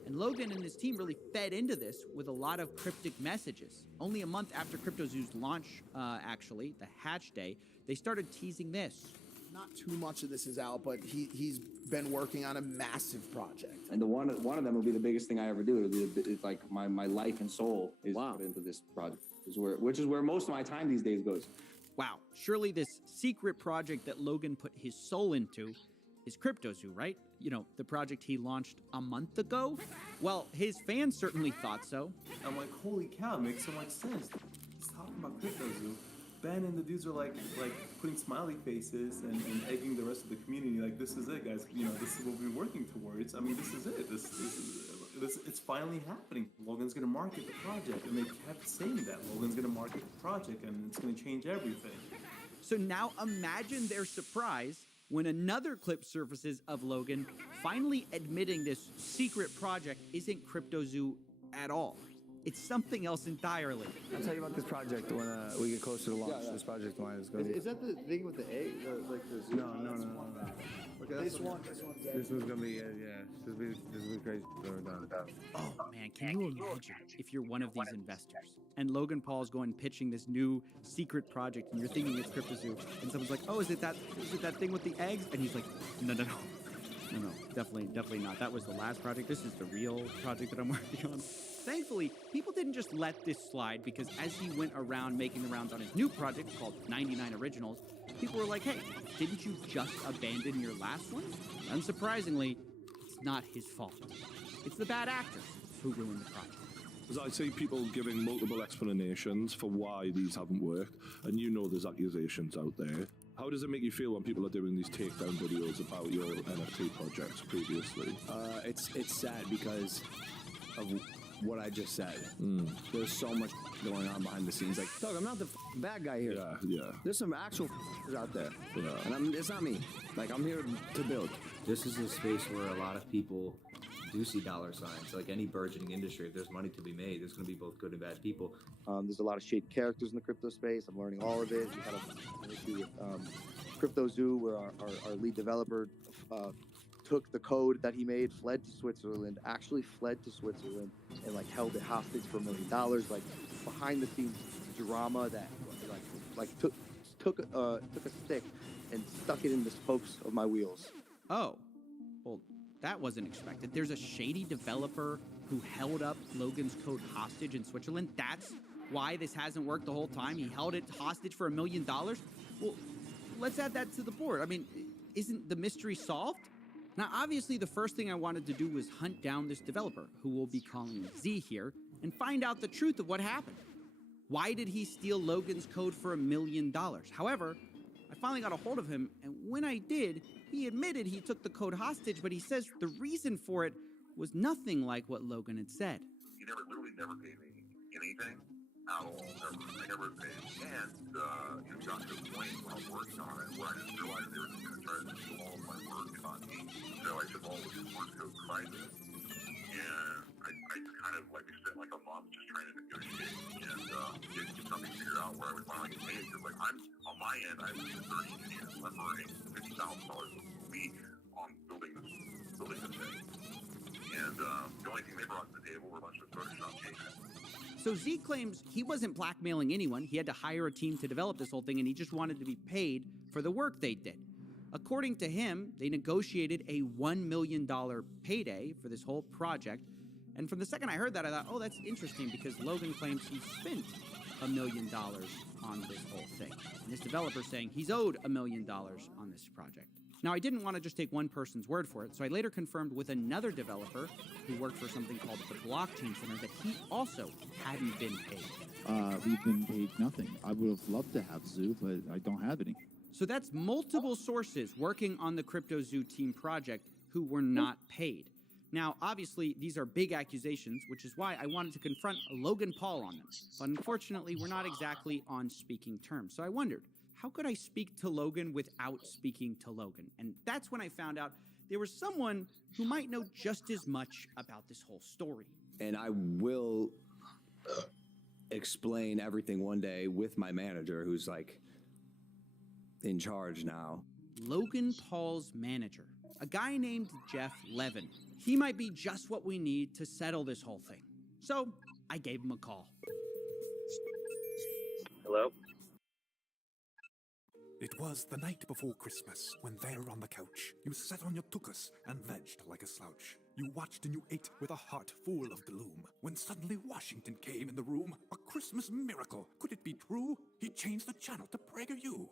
And Logan and his team really fed into this with a lot of cryptic messages. Only a month after CryptoZoo's launch, actually, the hatch day, they started teasing this. Not too much of this is out, but he's been working on a massive project. And one of them will be the biggest thing I ever do. It's like my life and soul is put into this project, which is where most of my time these days goes. Wow, surely this secret project that Logan put his soul into is CryptoZoo, right? You know, the project he launched a month ago? Well, his fans certainly thought so. I'm like, holy cow, it makes so much sense. He's talking about CryptoZoo. Ben and the dudes are like putting smiley faces and egging the rest of the community. Like, this is it, guys. You know, this is what we're working towards. I mean, this is it. This it's finally happening. Logan's gonna market the project, and they kept saying that Logan's gonna market the project, and it's gonna change everything. So now imagine their surprise when another clip surfaces of Logan finally admitting this secret project isn't CryptoZoo at all. It's something else entirely. I'll tell you about this project when we get closer to launch. This project of mine is going to be... Is that the thing with the egg? Like this? No. Okay, This one's going to be, this will be crazy. Oh, man, can you imagine if you're one of these investors and Logan Paul's going pitching this new secret project and you're thinking it's CryptoZoo and someone's like, oh, is it that thing with the eggs? And he's like, no, definitely not. That was the last project. This is the real project that I'm working on. Thankfully, people didn't just let this slide because as he went around making the rounds on his new project called 99 Originals, people were like, hey, didn't you just abandon your last one? Unsurprisingly, it's not his fault. It's the bad actors who ruined the project. As I see people giving multiple explanations for why these haven't worked, and you know there's accusations out there. How does it make you feel when people are doing these takedown videos about your NFT projects previously? It's sad because of what I just said. There's so much going on behind the scenes. Like, Doug, I'm not the bad guy here. Yeah. There's some actual out there. Yeah. And it's not me. Like, I'm here to build. This is a space where a lot of people do see dollar signs. Like any burgeoning industry, if there's money to be made, there's going to be both good and bad people. There's a lot of shady characters in the crypto space. I'm learning all of it. We had an issue with CryptoZoo, where our lead developer took the code that he made, fled to Switzerland, and like held it hostage for $1 million. Like behind the scenes drama that took a stick and stuck it in the spokes of my wheels. Oh, well, that wasn't expected. There's a shady developer who held up Logan's code hostage in Switzerland. That's why this hasn't worked the whole time. He held it hostage for $1 million. Well, let's add that to the board. I mean, isn't the mystery solved? Now, obviously, the first thing I wanted to do was hunt down this developer, who we'll be calling Z here, and find out the truth of what happened. Why did he steal Logan's code for $1 million? However, I finally got a hold of him, and when I did, he admitted he took the code hostage, but he says the reason for it was nothing like what Logan had said. He literally never paid me anything at all. I never paid. And it got to a point when I was working on it where I didn't realize they were just going to try to do all of my work on me. So I took all of his work to a crisis. And I just kind of spent like a month just trying to negotiate and get something figured out where I would finally get paid. Because on my end, I have 30 engineers. I'm earning $50,000 a week on building this thing. And the only thing they brought to the table were a bunch of Photoshop changes. So Z claims he wasn't blackmailing anyone. He had to hire a team to develop this whole thing, and he just wanted to be paid for the work they did. According to him, they negotiated a $1 million payday for this whole project. And from the second I heard that, I thought, oh, that's interesting, because Logan claims he spent $1 million on this whole thing. And this developer's saying he's owed $1 million on this project. Now, I didn't want to just take one person's word for it, so I later confirmed with another developer who worked for something called the Blockchain Center that he also hadn't been paid. We've been paid nothing. I would have loved to have Zoo, but I don't have any. So that's multiple sources working on the CryptoZoo team project who were not paid. Now, obviously, these are big accusations, which is why I wanted to confront Logan Paul on them. But unfortunately, we're not exactly on speaking terms. So I wondered, how could I speak to Logan without speaking to Logan? And that's when I found out there was someone who might know just as much about this whole story. And I will explain everything one day with my manager, who's in charge now. Logan Paul's manager, a guy named Jeff Levin. He might be just what we need to settle this whole thing. So I gave him a call. Hello? It was the night before Christmas, when there on the couch, you sat on your tuchus and vegged like a slouch. You watched and you ate with a heart full of gloom, when suddenly Washington came in the room. A Christmas miracle, could it be true? He changed the channel to PragerU.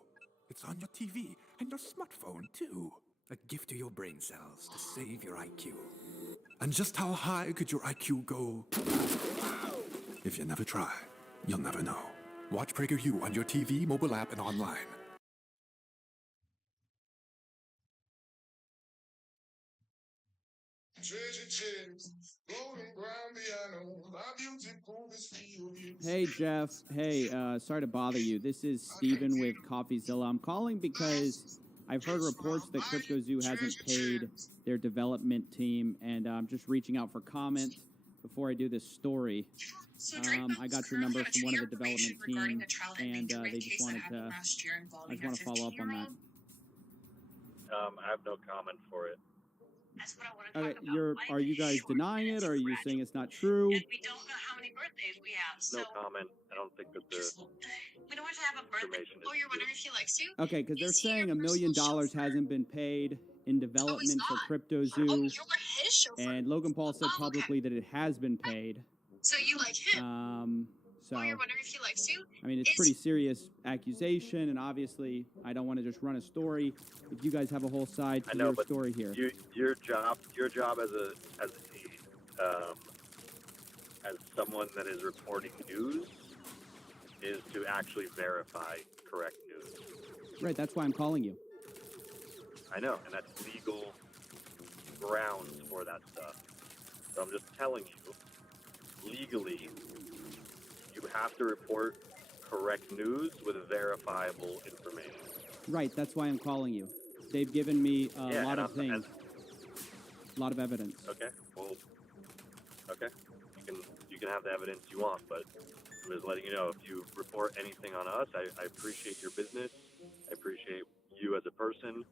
It's on your TV and your smartphone, too. A gift to your brain cells to save your IQ. And just how high could your IQ go? If you never try, you'll never know. Watch PragerU on your TV, mobile app, and online. Hey, Jeff. Hey, sorry to bother you. This is Steven with CoffeeZilla. I'm calling because I've heard reports that CryptoZoo hasn't paid their development team, and I'm just reaching out for comment. before I do this story. I got your number from one of the development team, and they just wanted to. I just want to follow up on that. I have no comment for it. That's what I want to talk Okay, are you guys denying it, or are you saying it's not true? And we don't know how many birthdays we have, so No comment. I don't think that the we don't have to have a birthday. Oh, you're wondering if he likes you? Okay, because they're saying $1 million hasn't been paid in development for Crypto Zoo. Oh, you were his chauffeur. And Logan Paul said publicly that it has been paid. So you like him? So Oh, you're wondering if he likes you? I mean, it's pretty serious accusation, and obviously, I don't want to just run a story. If you guys have a whole side to your story here, your job as as someone that is reporting news is to actually verify correct news. right? That's why I'm calling you. I know, and that's legal grounds for that stuff. So I'm just telling you, legally, you have to report correct news with verifiable information. Right, that's why I'm calling you. They've given me a lot of things, a lot of evidence. Okay, well, okay, you can have the evidence you want, but I'm just letting you know, if you report anything on us, I appreciate your business, I appreciate you as a person,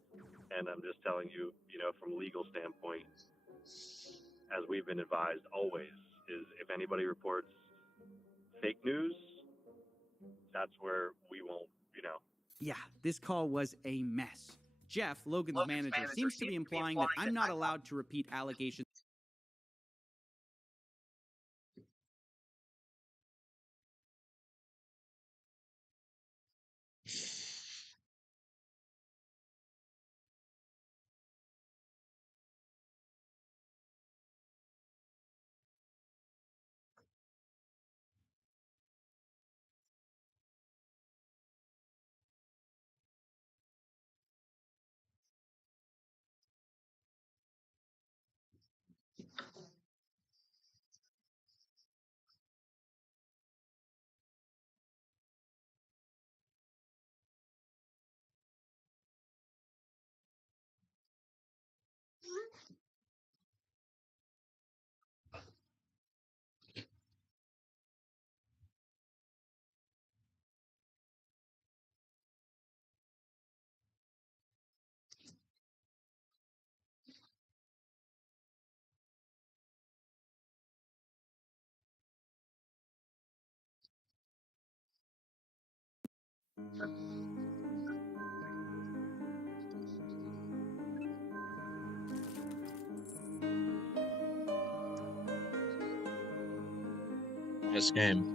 and I'm just telling you, from a legal standpoint, as we've been advised always, is if anybody reports fake news, that's where we won't, Yeah, this call was a mess. Jeff, Logan's manager, seems to be implying that I'm not allowed to repeat allegations. This game.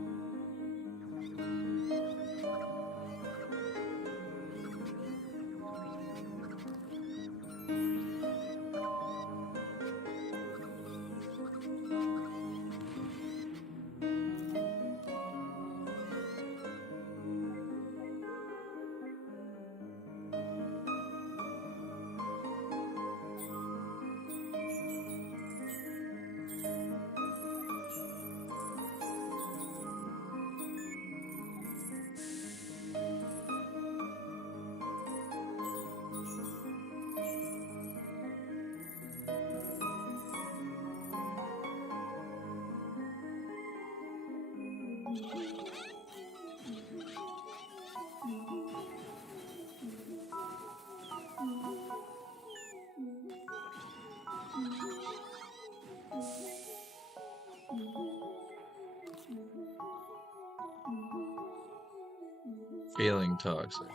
Feeling toxic.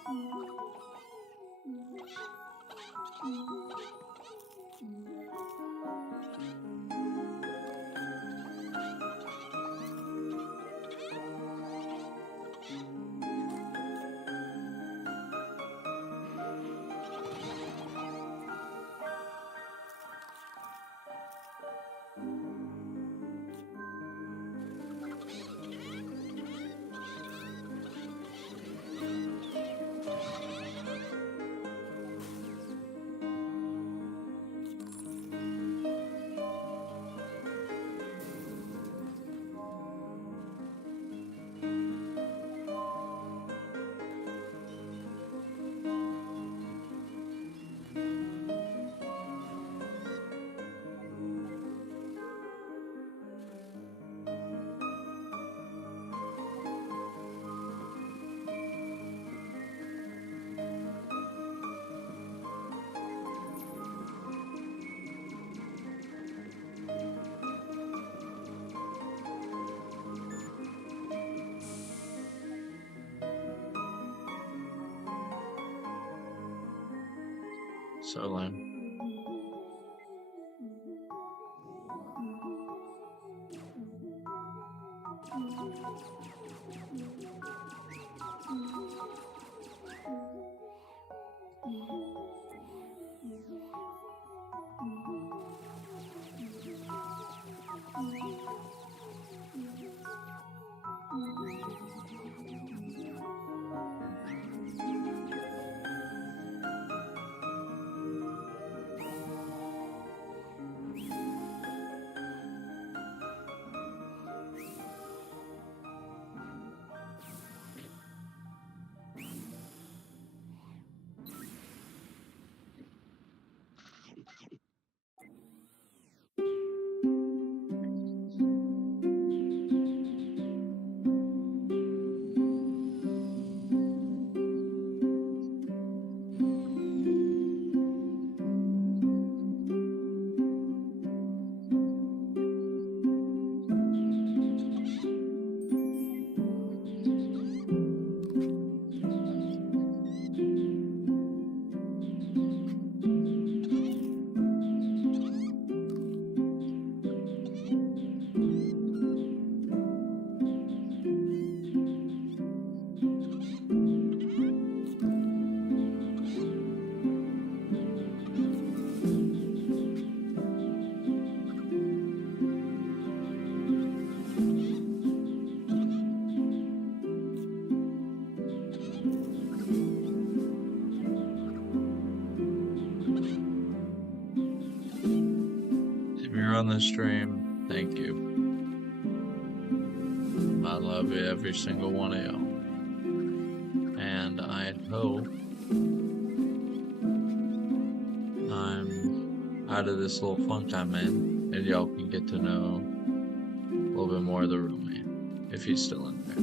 So lame. If you're on the stream, thank you. I love every single one of y'all. And I hope I'm out of this little funk I'm in, and y'all can get to know a little bit more of the roommate, if he's still in there.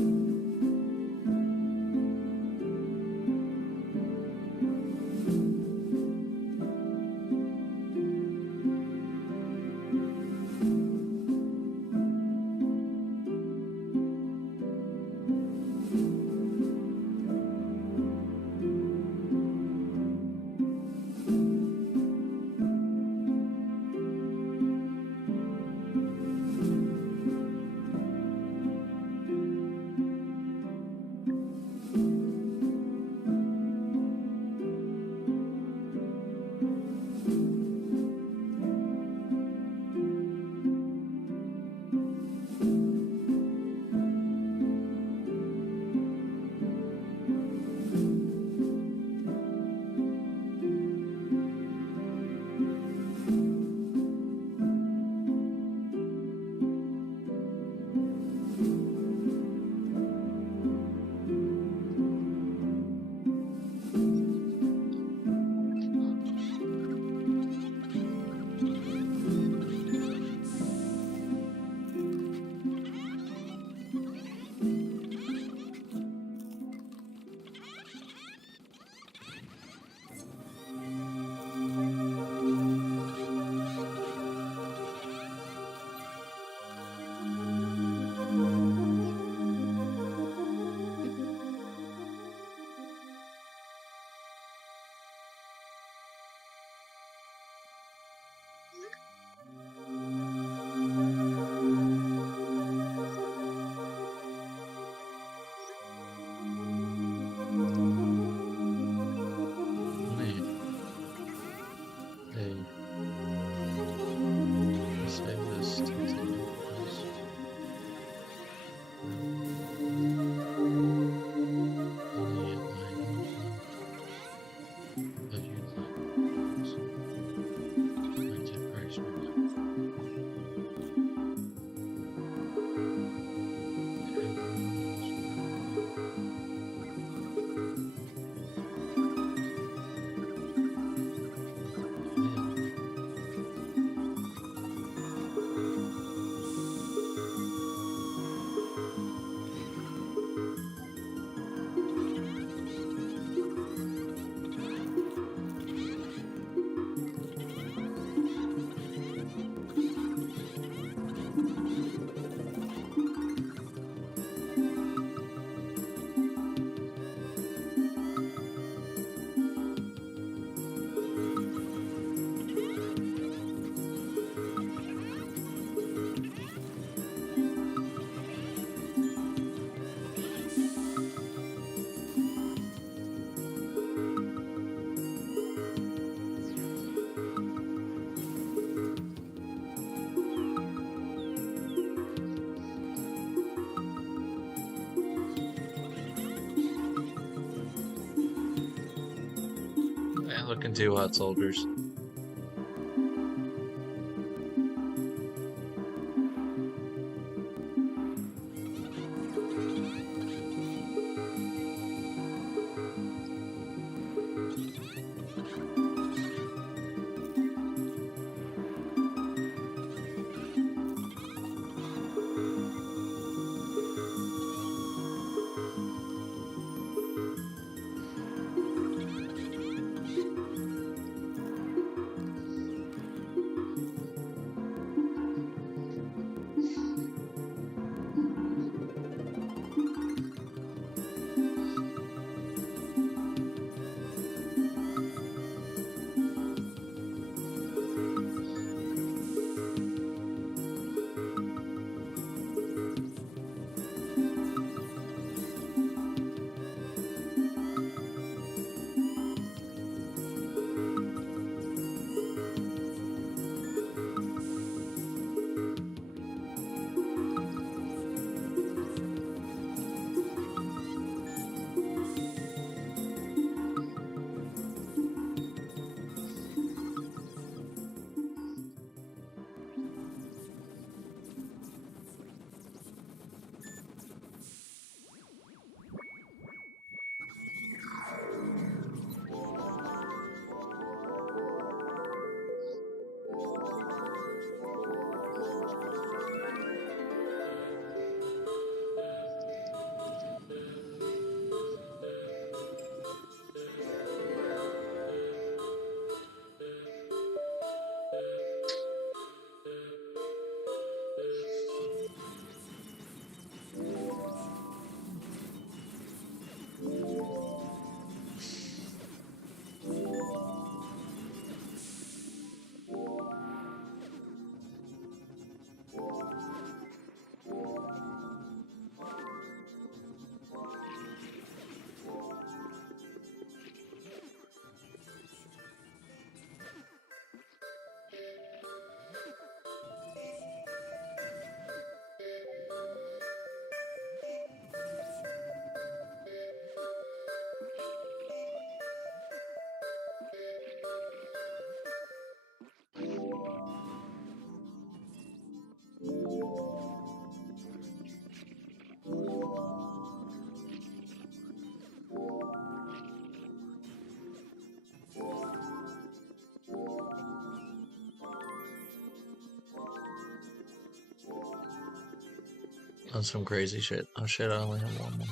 Looking too hot, soldiers. That's some crazy shit. Oh shit, I only have one more.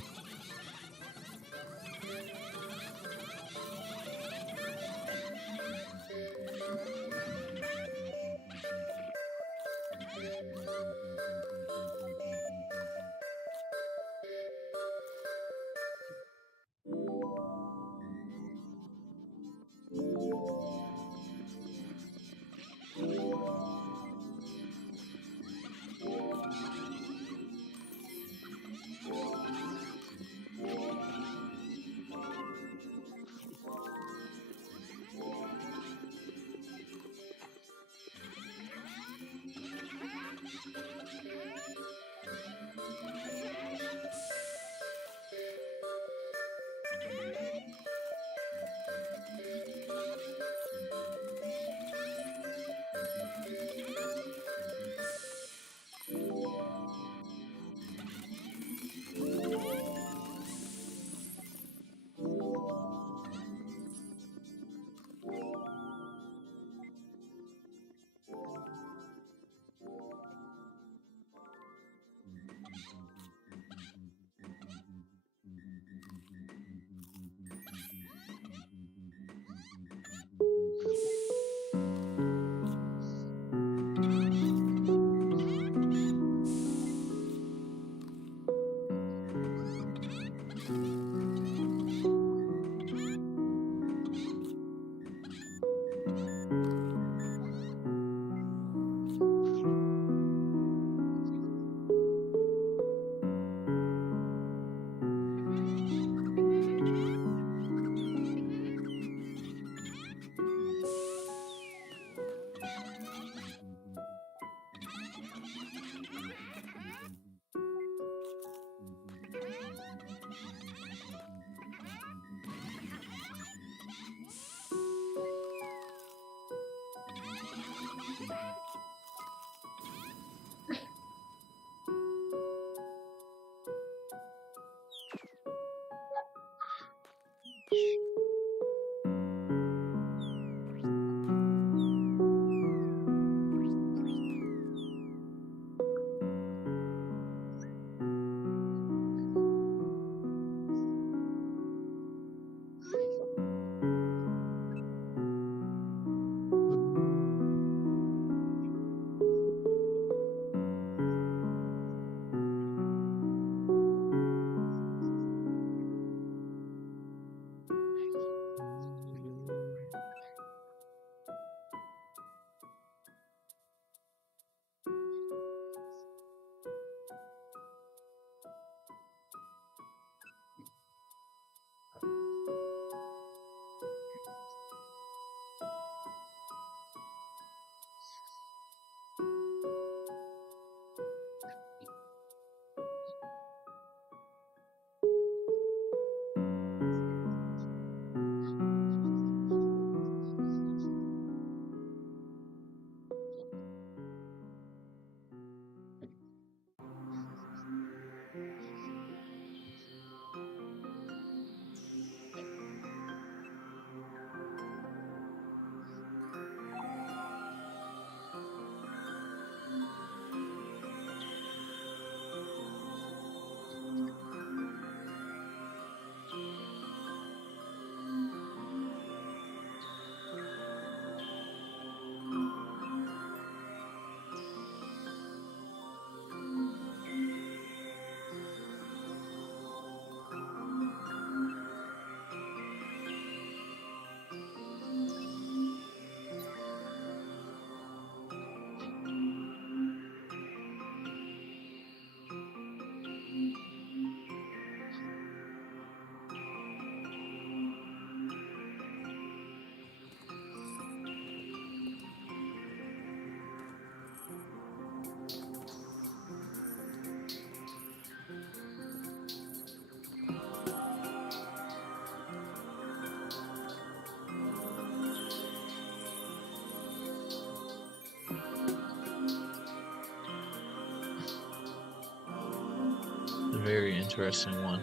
very interesting one.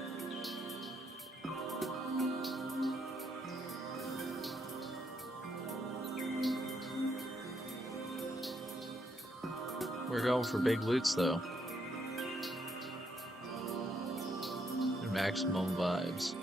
We're going for big loots though. And maximum vibes.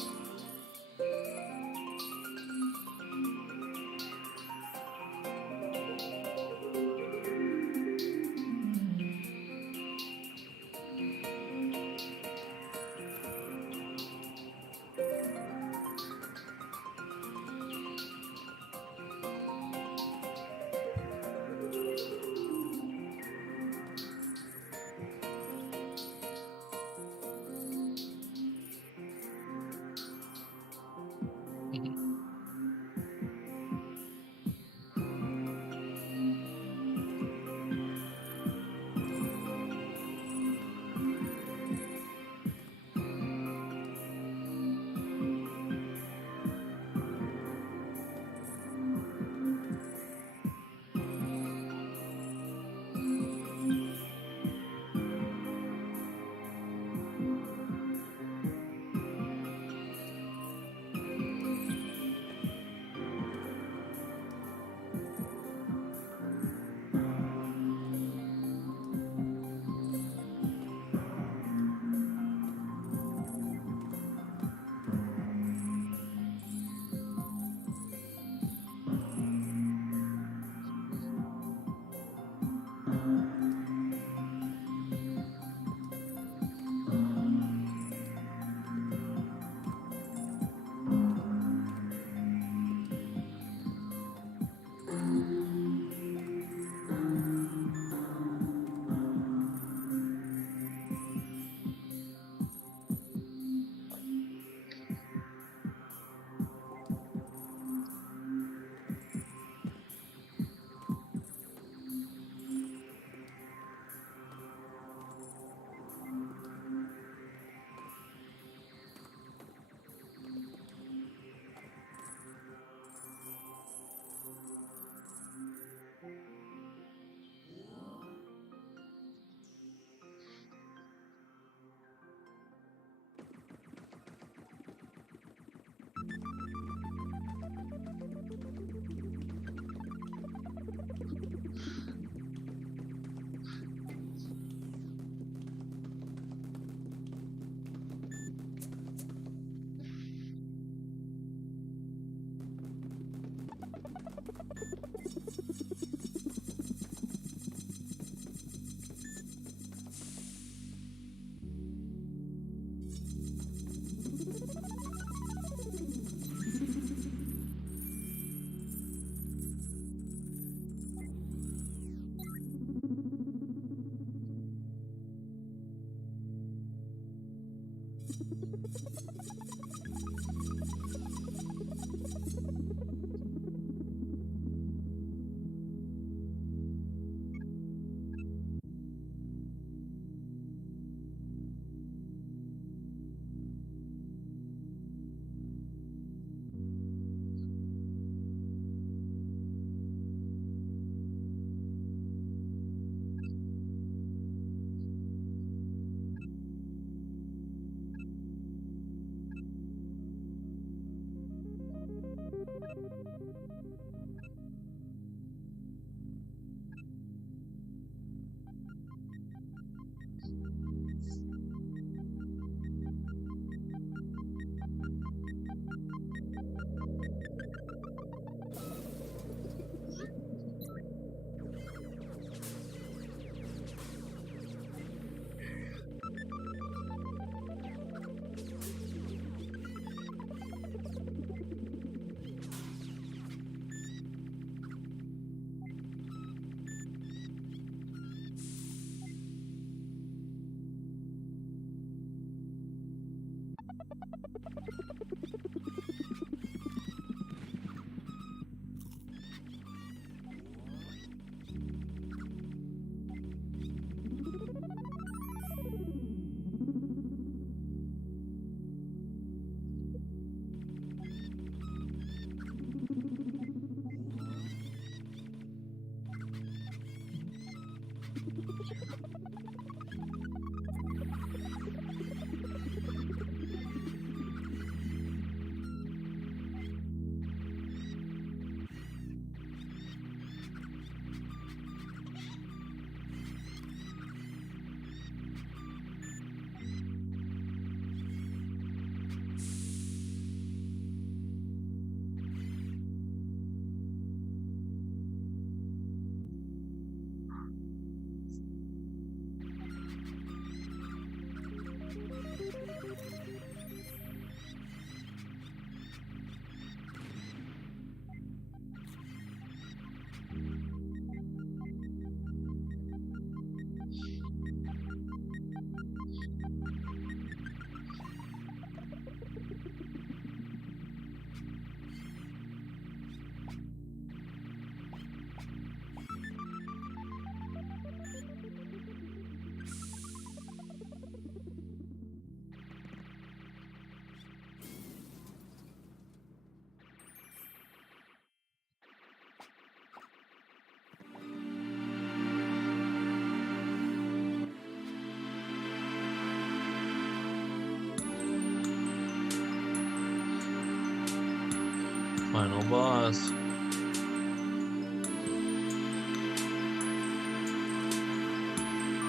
Final boss.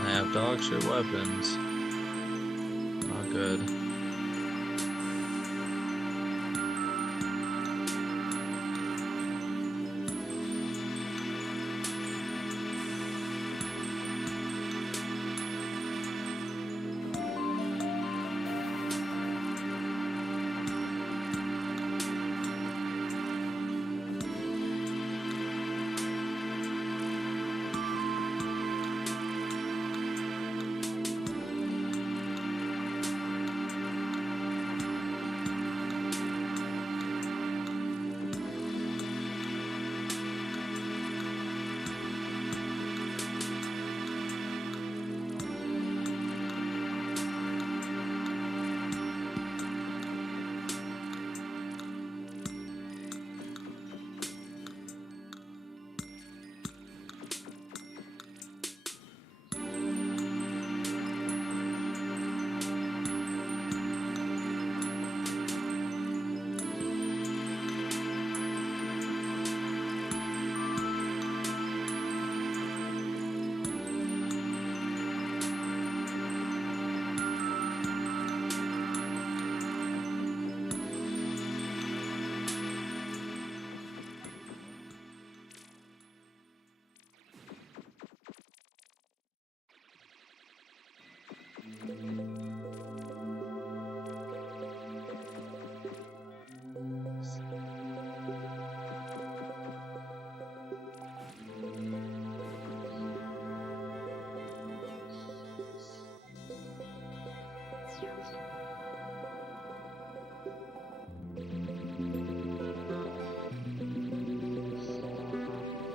I have dog shit weapons. Not good.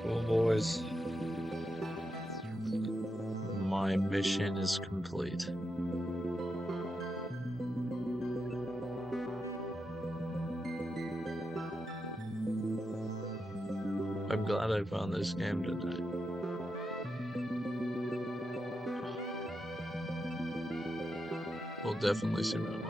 Well, boys, my mission is complete. I'm glad I found this game today. We'll definitely see around.